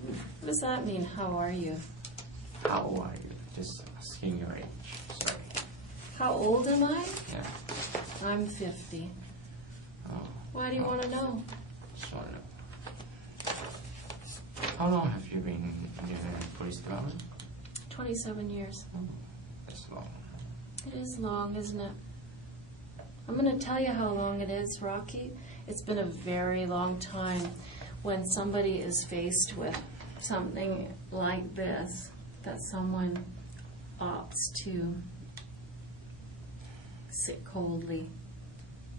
What does that mean, how are you? How are you? Just asking your age. Sorry. How old am I? Yeah. I'm 50. Oh. Why do you want to know? Just want to know. How long have you been in the police department? 27 years. That's long. It is long, isn't it? I'm going to tell you how long it is, Rocky. It's been a very long time when somebody is faced with something like this, that someone opts to sit coldly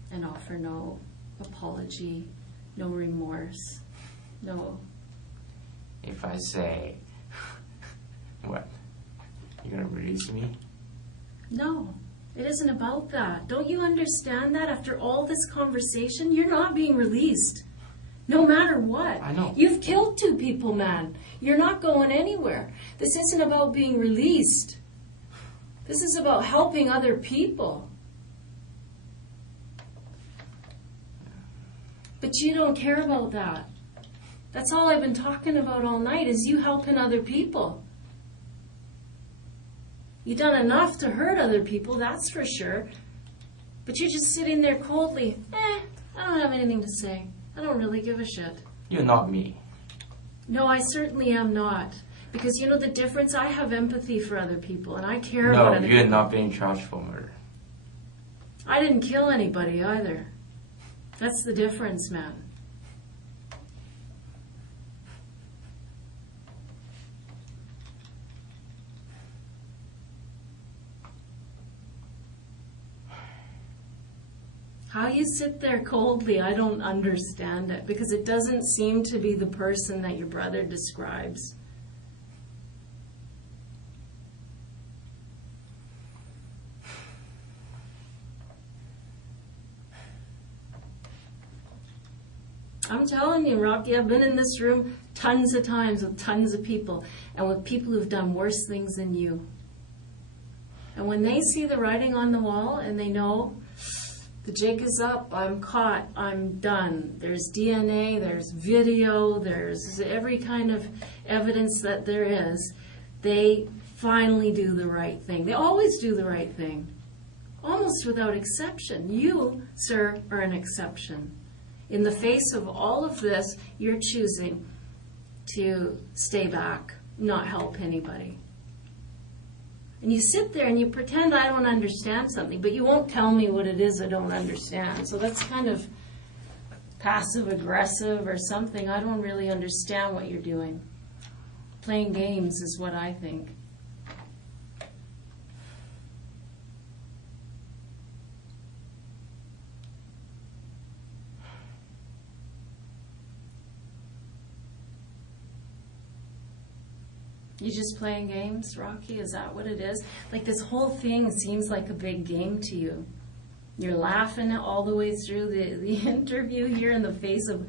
and offer no apology, no remorse, no... If I say, what? You're going to release me? No, it isn't about that. Don't you understand that after all this conversation, you're not being released? No matter what. I know. You've killed 2 people, man. You're not going anywhere. This isn't about being released. This is about helping other people. But you don't care about that. That's all I've been talking about all night, is you helping other people. You've done enough to hurt other people, that's for sure. But you're just sitting there coldly. I don't have anything to say. I don't really give a shit. You're not me. No, I certainly am not. Because you know the difference? I have empathy for other people, and I care about other No, people. you're not being charged for murder. I didn't kill anybody either. That's the difference, man. How you sit there coldly, I don't understand it, because it doesn't seem to be the person that your brother describes. I'm telling you, Rocky, I've been in this room tons of times with tons of people, and with people who've done worse things than you. And when they see the writing on the wall and they know the jig is up, I'm caught, I'm done. There's DNA, there's video, there's every kind of evidence that there is, they finally do the right thing. They always do the right thing, almost without exception. You, sir, are an exception. In the face of all of this, you're choosing to stay back, not help anybody. And you sit there and you pretend I don't understand something, but you won't tell me what it is I don't understand. So that's kind of passive-aggressive or something. I don't really understand what you're doing. Playing games is what I think. You just playing games, Rocky? Is that what it is? Like, this whole thing seems like a big game to you. You're laughing all the way through the interview here in the face of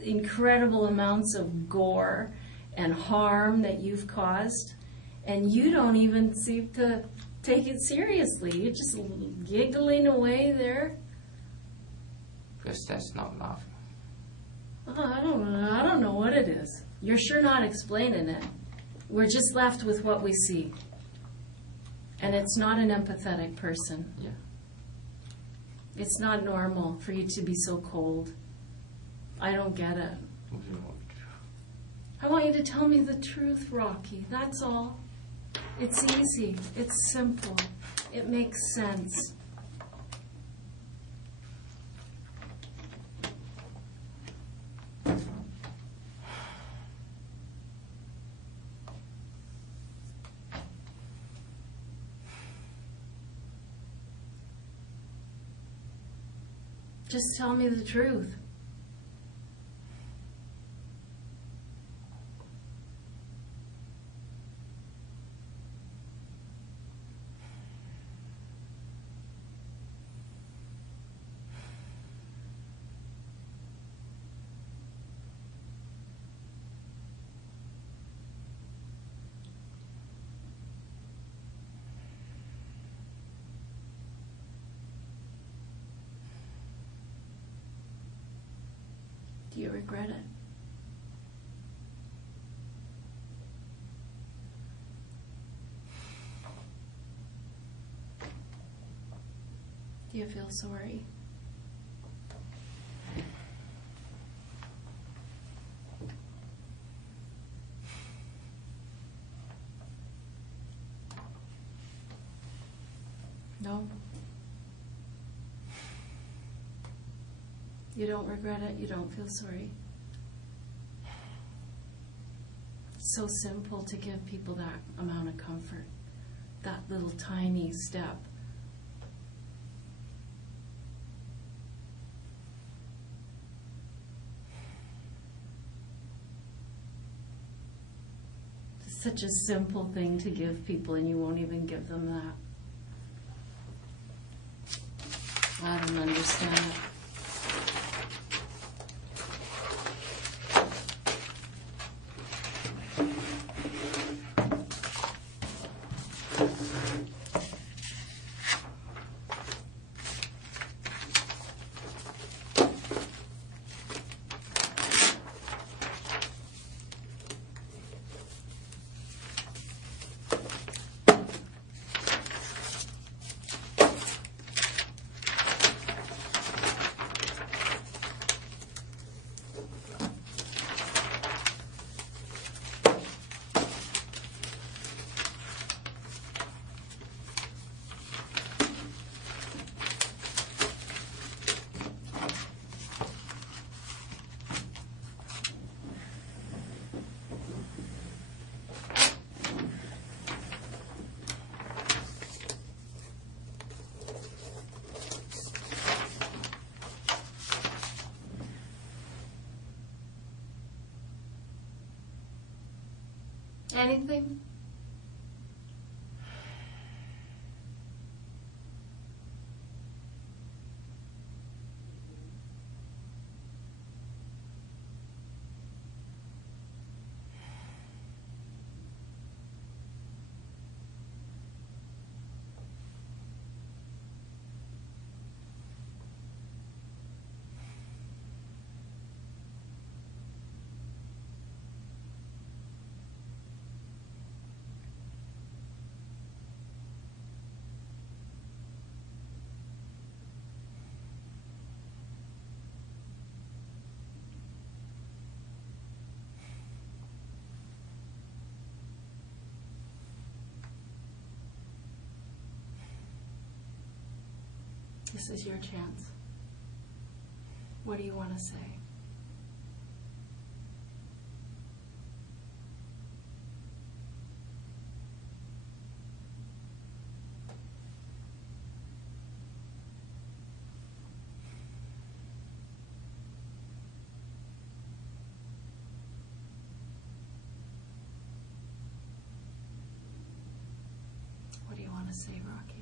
incredible amounts of gore and harm that you've caused, and you don't even seem to take it seriously. You're just giggling away there. Because that's not laughing. Oh, I don't know what it is. You're sure not explaining it. We're just left with what we see. And it's not an empathetic person. Yeah. It's not normal for you to be so cold. I don't get it. What do you want? I want you to tell me the truth, Rocky. That's all. It's easy. It's simple. It makes sense. Just tell me the truth. Do you regret it? Do you feel sorry? No? You don't regret it? You don't feel sorry? It's so simple to give people that amount of comfort, that little tiny step. It's such a simple thing to give people, and you won't even give them that. I don't understand it. Anything? This is your chance. What do you want to say? What do you want to say, Rocky?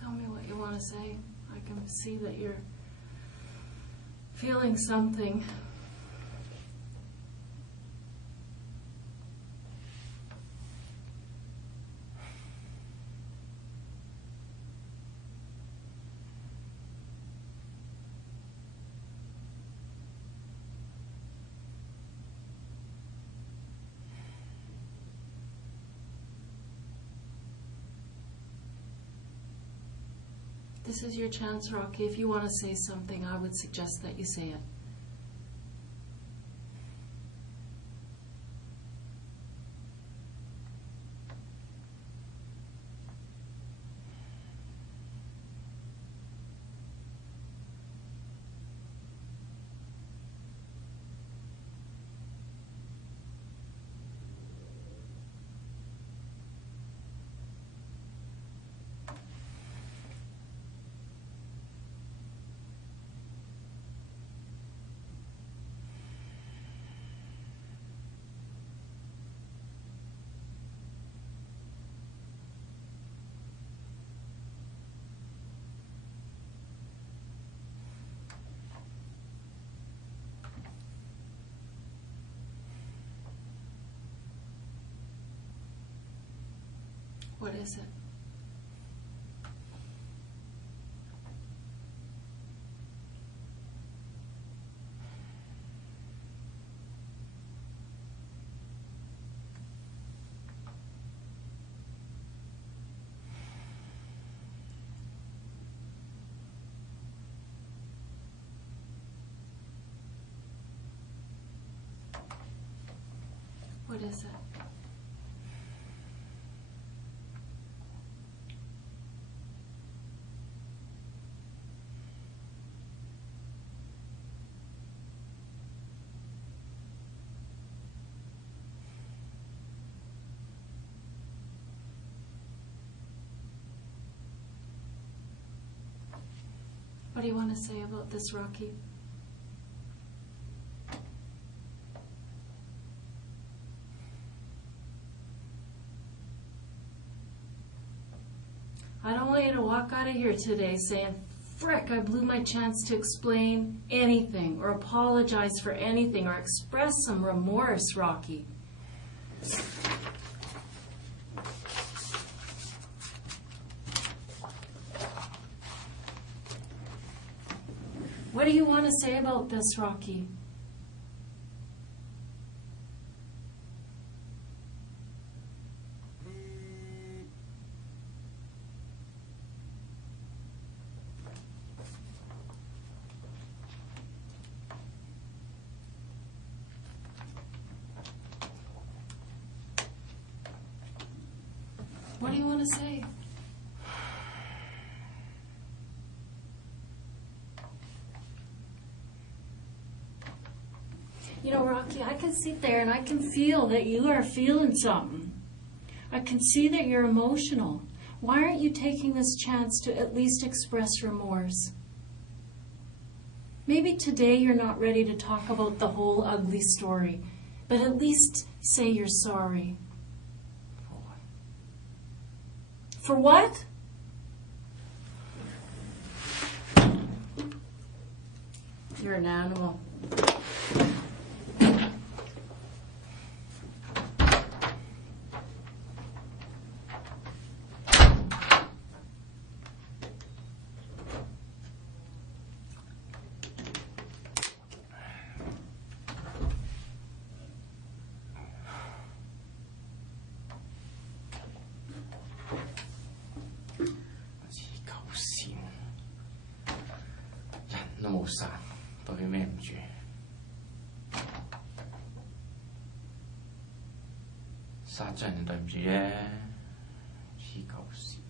Tell me what you want to say. I can see that you're feeling something. This is your chance, Rocky. If you want to say something, I would suggest that you say it. What is it? What is it? What do you want to say about this, Rocky? I don't want you to walk out of here today saying, frick, I blew my chance to explain anything or apologize for anything or express some remorse, Rocky. What do you want to say about this, Rocky? What do you want to say? You know, Rocky, I can sit there and I can feel that you are feeling something. I can see that you're emotional. Why aren't you taking this chance to at least express remorse? Maybe today you're not ready to talk about the whole ugly story, but at least say you're sorry. For what? You're an animal.殺咗人對唔住啫，黐鳩線。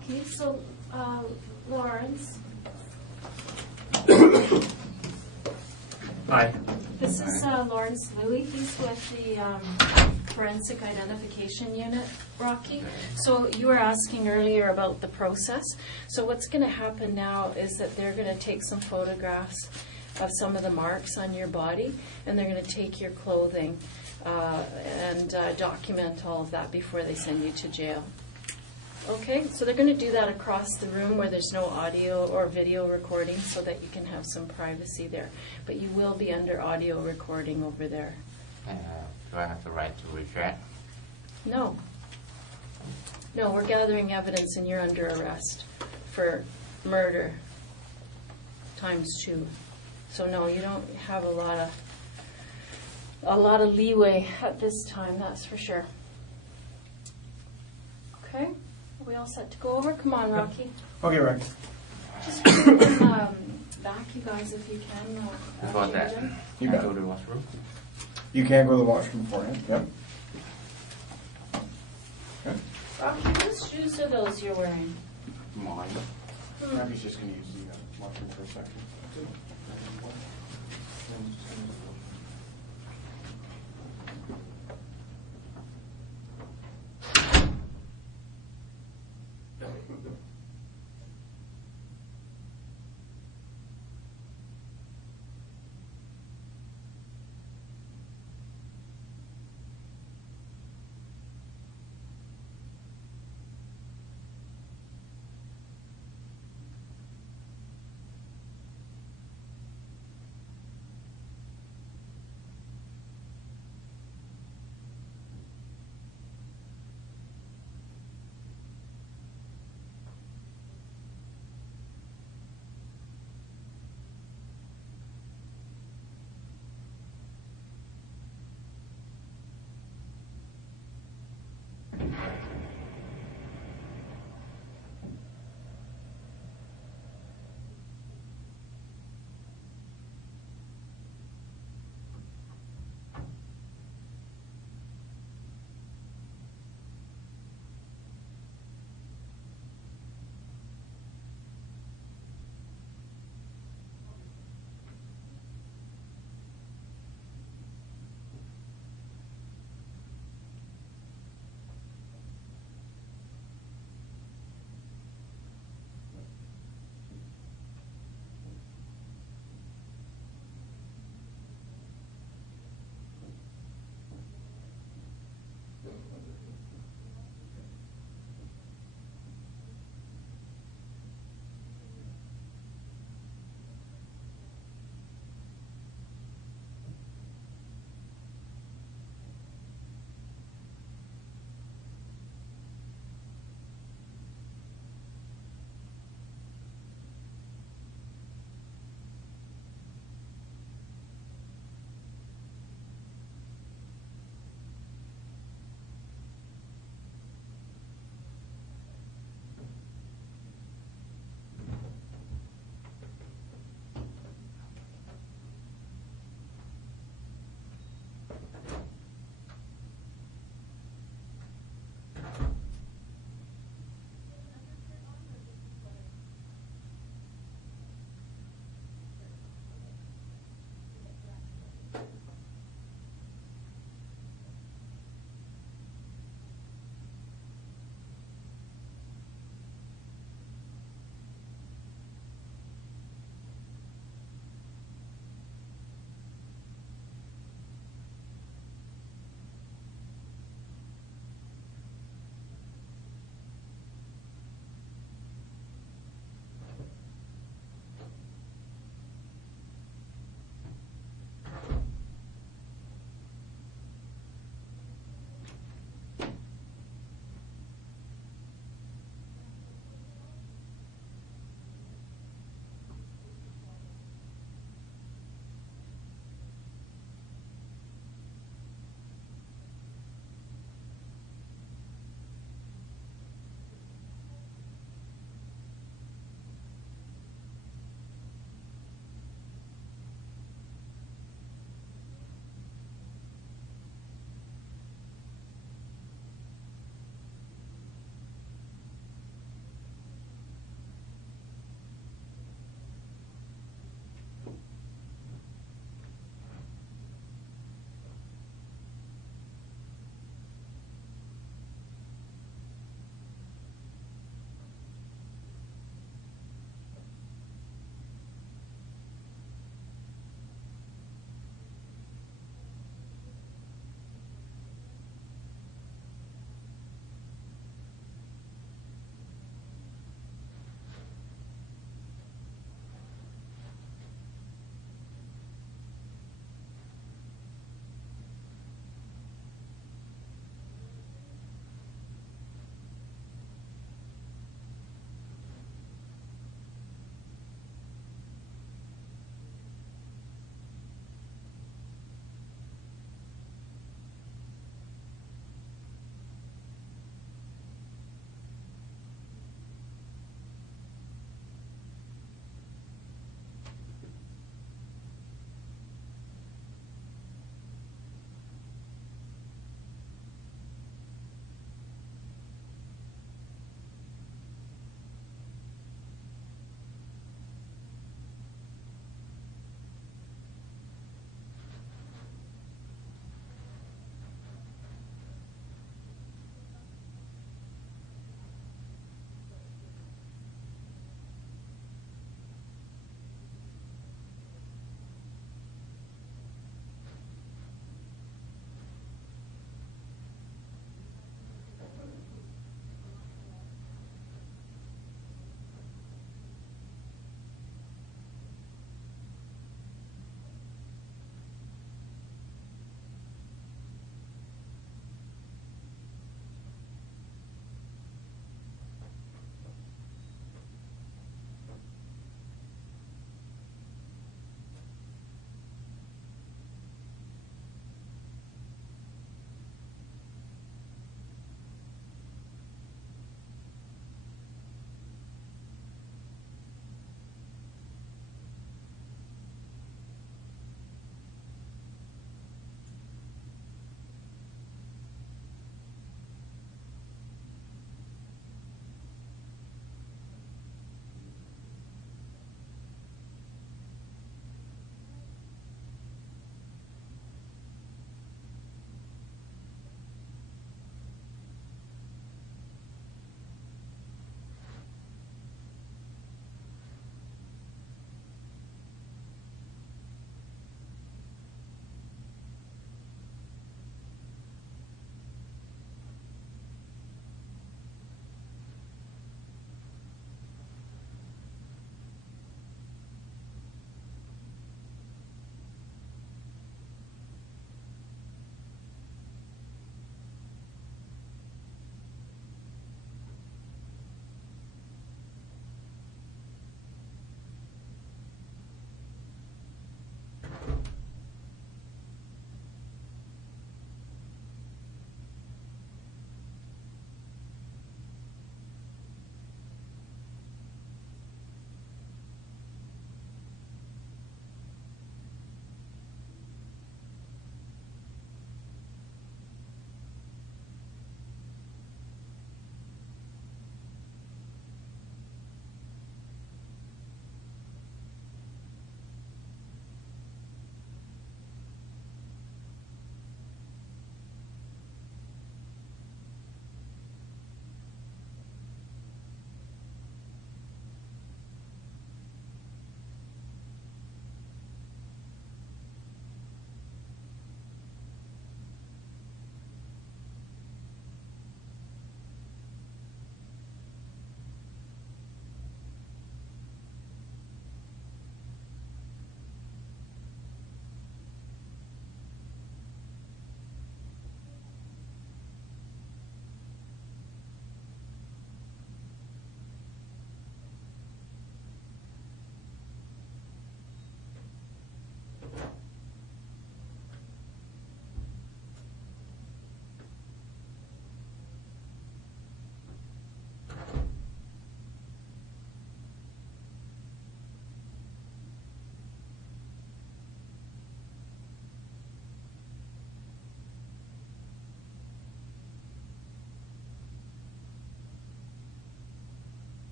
Rocky. So, Lawrence, Hi. this is Lawrence Louie. He's with the Forensic Identification Unit, Rocky. So you were asking earlier about the process. So what's going to happen now is that they're going to take some photographs of some of the marks on your body, and they're going to take your clothing and document all of that before they send you to jail. Okay, so they're going to do that across the room where there's no audio or video recording so that you can have some privacy there. But you will be under audio recording over there. Do I have the right to reject? No. No, we're gathering evidence and you're under arrest for murder ×2. So no, you don't have a lot of leeway at this time, that's for sure. Okay, are we all set to go over? Come on, Rocky. Okay, right. Just bring them back, you guys, if you can. Before change that, them. You can I bet. go to the washroom? You can't go to the washroom beforehand. Yep. Okay. Rocky, whose shoes are those you're wearing? Mine. Ravi's just going to use the washroom for a second.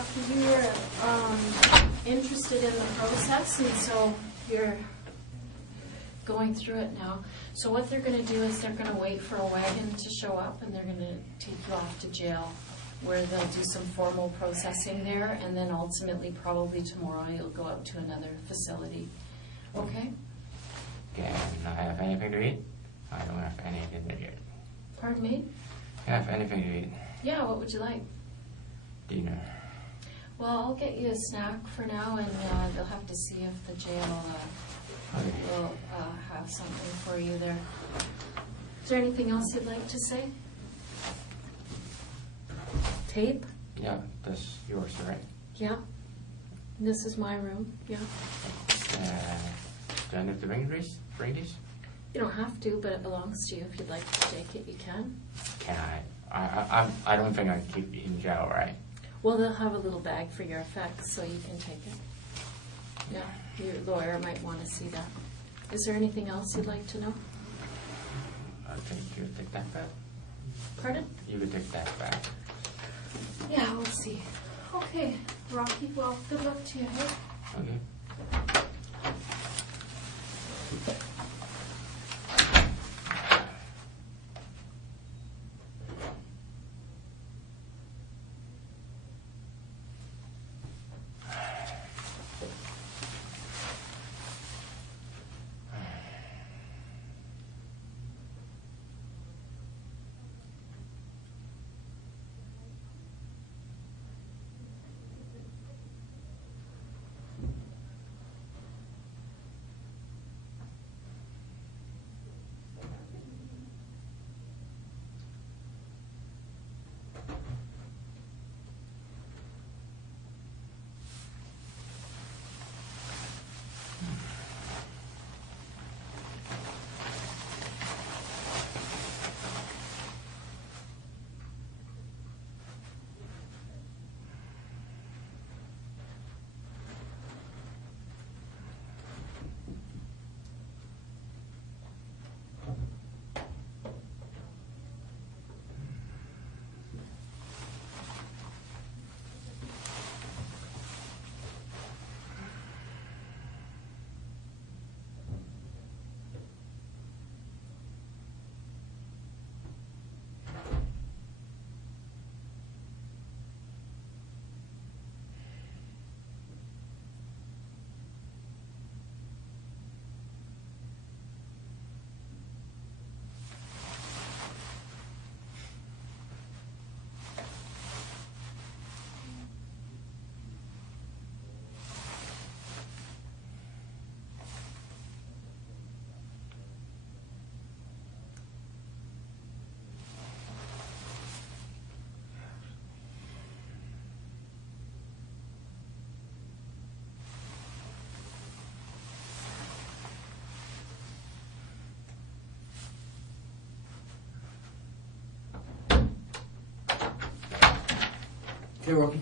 Rocky, you were interested in the process, and so you're going through it now. So what they're going to do is they're going to wait for a wagon to show up, and they're going to take you off to jail, where they'll do some formal processing there, and then ultimately, probably tomorrow, you'll go out to another facility. Okay? Can I have anything to eat? I don't have anything to eat. Pardon me? Can I have anything to eat? Yeah, what would you like? Dinner. Well, I'll get you a snack for now, and they'll have to see if the jail will have something for you there. Is there anything else you'd like to say? Tape? Yeah, that's yours, right? Yeah. This is my room. Yeah. Do I need to bring this? You don't have to, but it belongs to you. If you'd like to take it, you can. Can I don't think I keep it in jail, right? Well, they'll have a little bag for your effects, so you can take it. Yeah, your lawyer might want to see that. Is there anything else you'd like to know? I think you take that back. Pardon? You could take that back. Yeah, we'll see. Okay, Rocky, well, good luck to you, hey? Okay. Okay, Rocky.